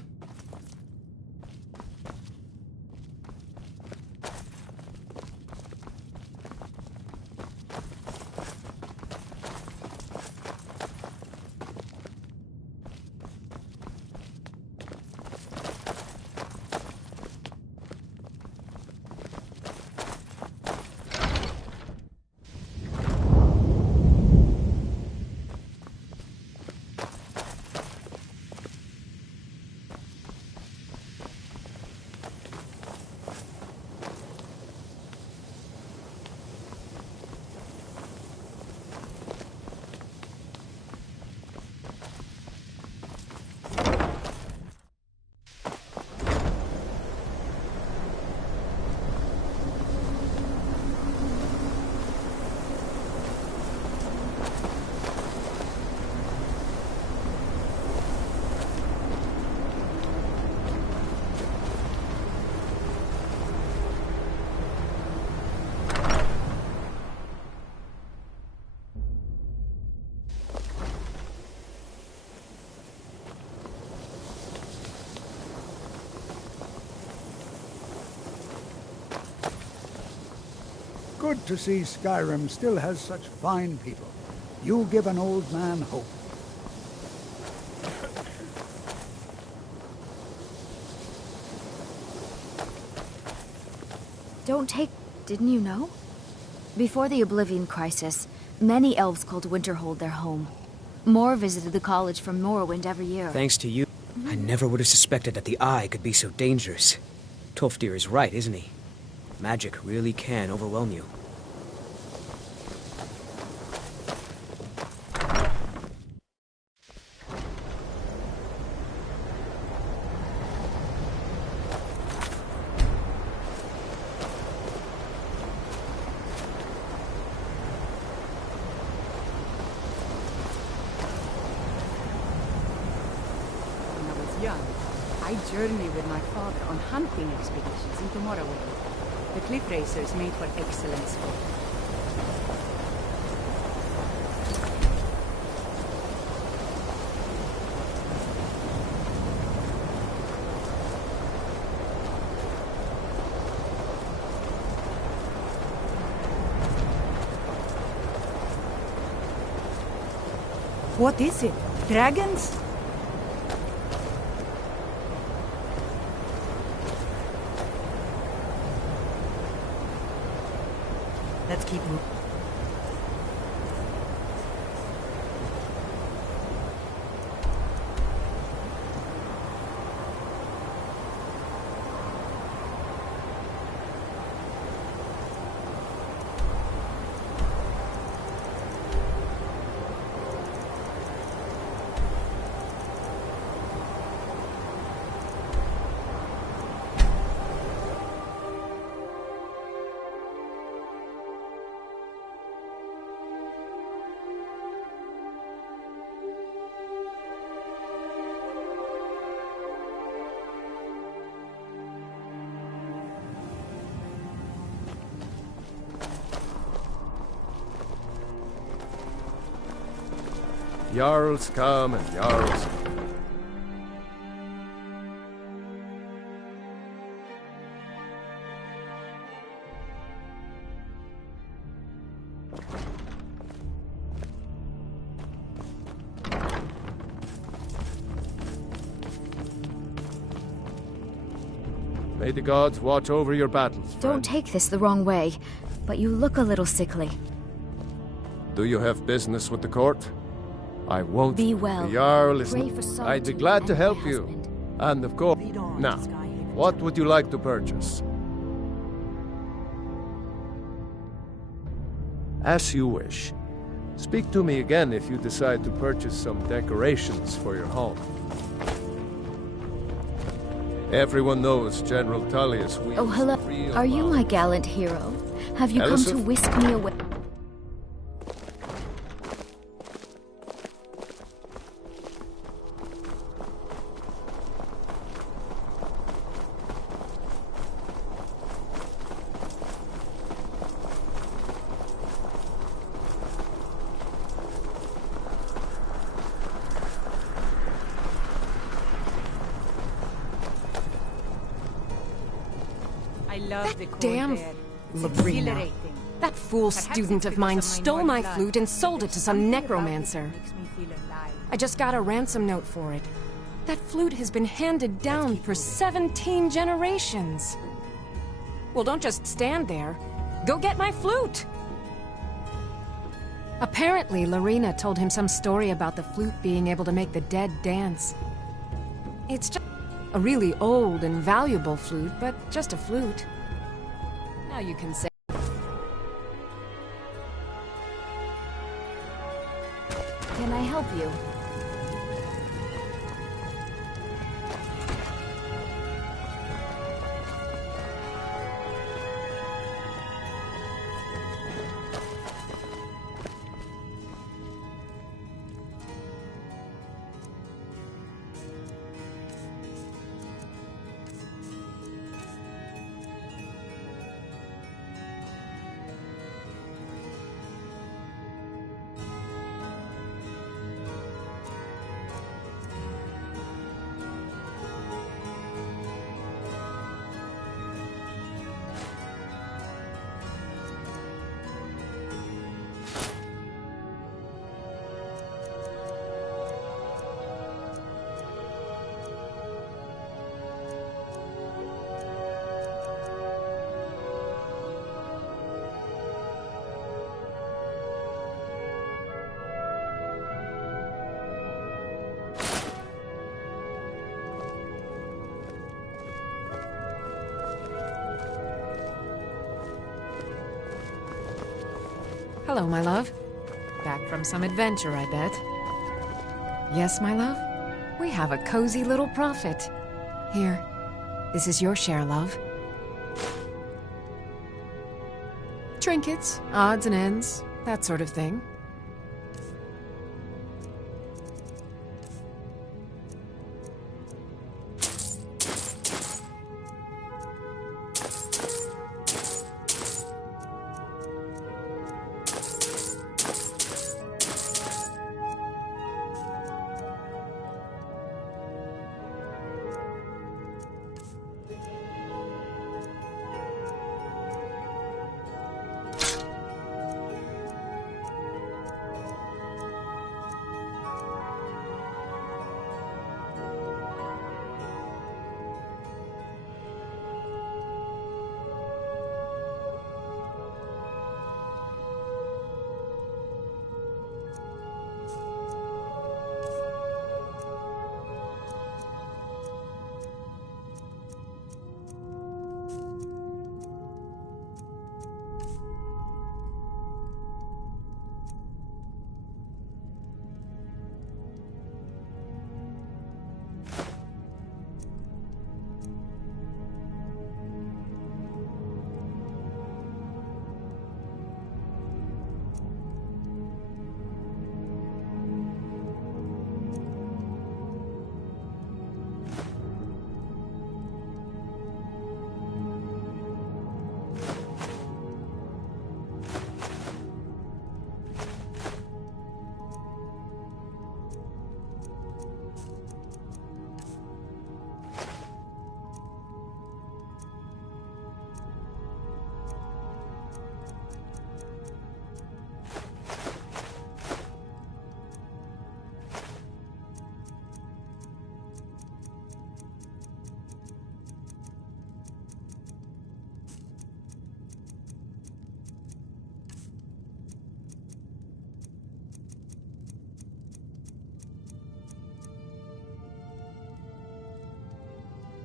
Good to see Skyrim still has such fine people. You give an old man hope. Don't take... Didn't you know? Before the Oblivion Crisis, many elves called Winterhold their home. More visited the college from Morrowind every year. Thanks to you, I never would have suspected that the Eye could be so dangerous. Tolfdir is right, isn't he? Magic really can overwhelm you. When I was young, I journeyed with my father on hunting expeditions into Morrowind. The cliff racers made for excellent sport. What is it? Dragons? Let's keep moving. Jarls come and Jarls go. May the gods watch over your battles. Don't take this the wrong way, but you look a little sickly. Do you have business with the court? I won't. Be well. The Jarl is... Pray for I'd be solitude glad to and help my you. husband. And of course... Now, what would you like to purchase? As you wish. Speak to me again if you decide to purchase some decorations for your home. Everyone knows General Tullius. Oh, hello. Are you my gallant hero? Have you come to whisk me away? I love the Damn Labrina. That fool student of mine stole my flute and sold it to some necromancer. I just got a ransom note for it. That flute has been handed down for 17 generations. Well, don't just stand there. Go get my flute! Apparently, Lorena told him some story about the flute being able to make the dead dance. It's just a really old and valuable flute, but just a flute. Now you can say... Can I help you? Hello, my love. Back from some adventure, I bet. Yes, my love? We have a cozy little profit. Here, this is your share, love. Trinkets, odds and ends, that sort of thing.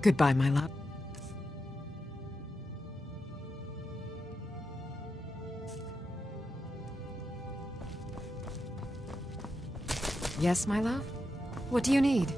Goodbye, my love. Yes, my love? What do you need?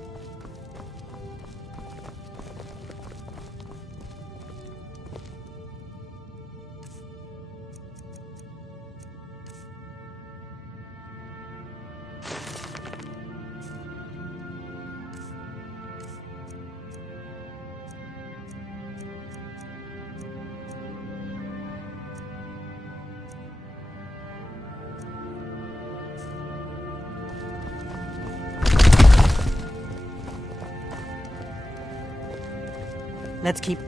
Let's keep...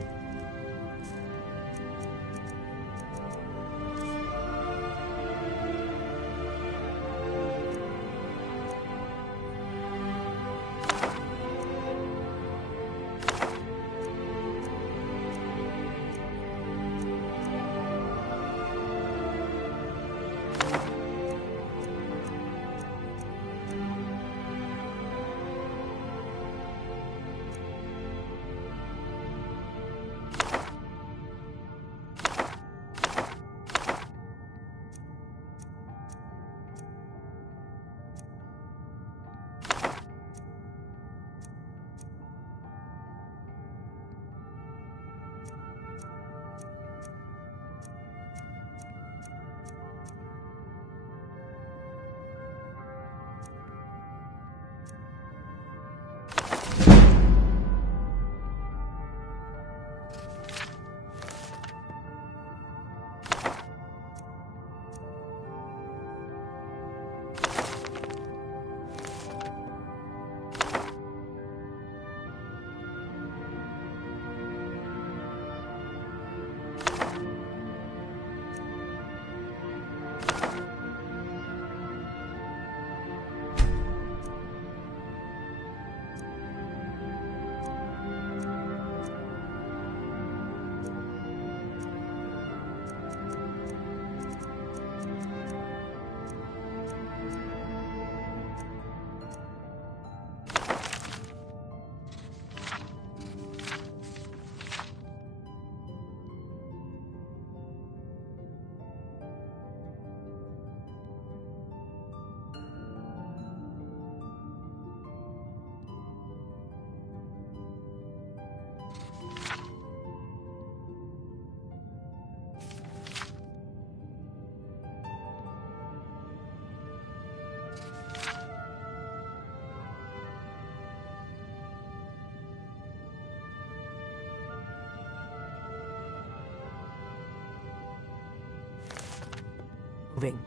moving.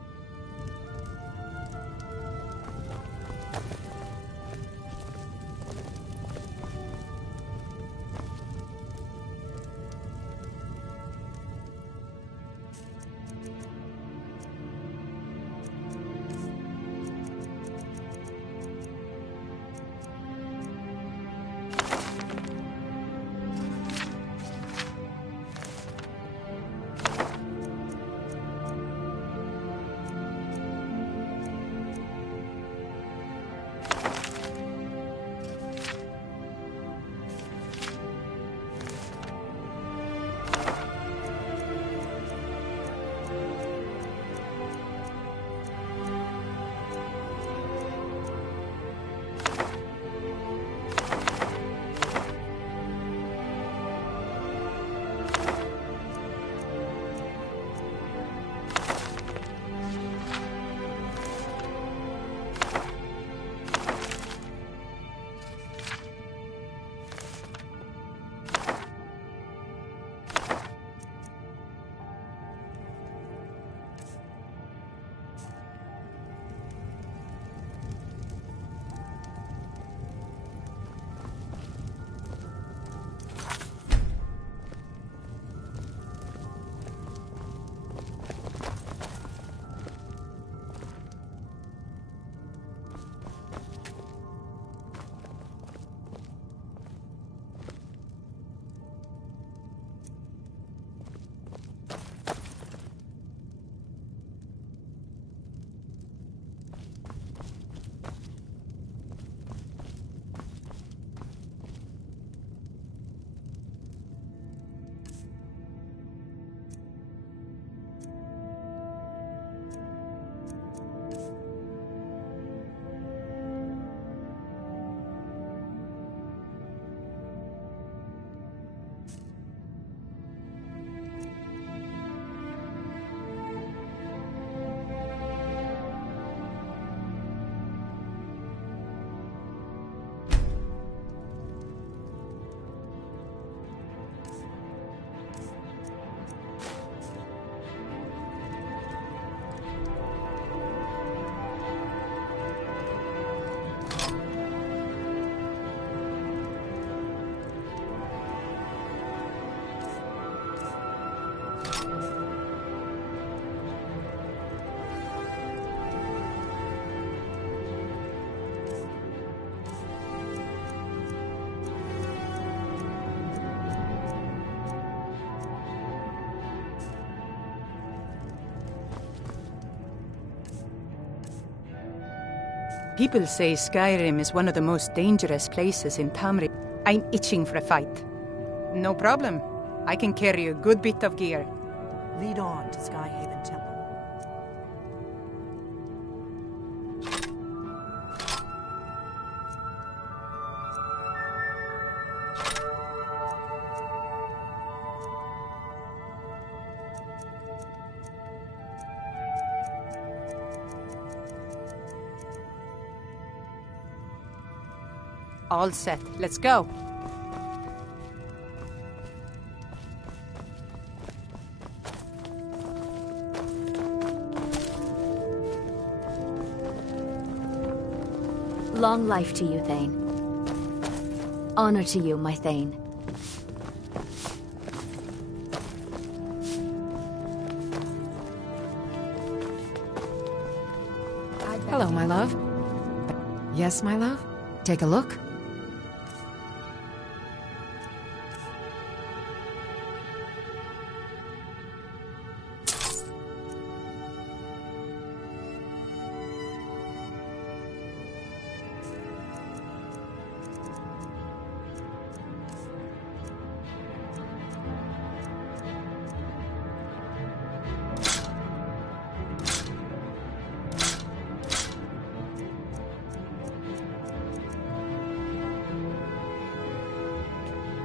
People say Skyrim is one of the most dangerous places in Tamriel. I'm itching for a fight. No problem. I can carry a good bit of gear. Lead on to Skyhaven Temple. All set. Let's go. Long life to you, Thane. Honor to you, my Thane. Hello, my love. Yes, my love? Take a look.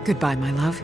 Goodbye, my love.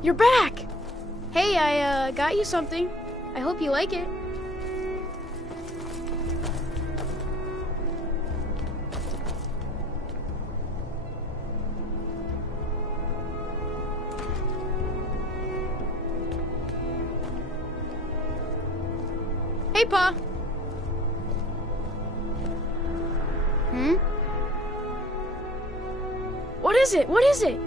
You're back! Hey, I got you something. I hope you like it. Hey, Pa! Hmm? What is it? What is it?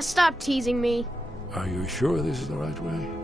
Stop teasing me. Are you sure this is the right way?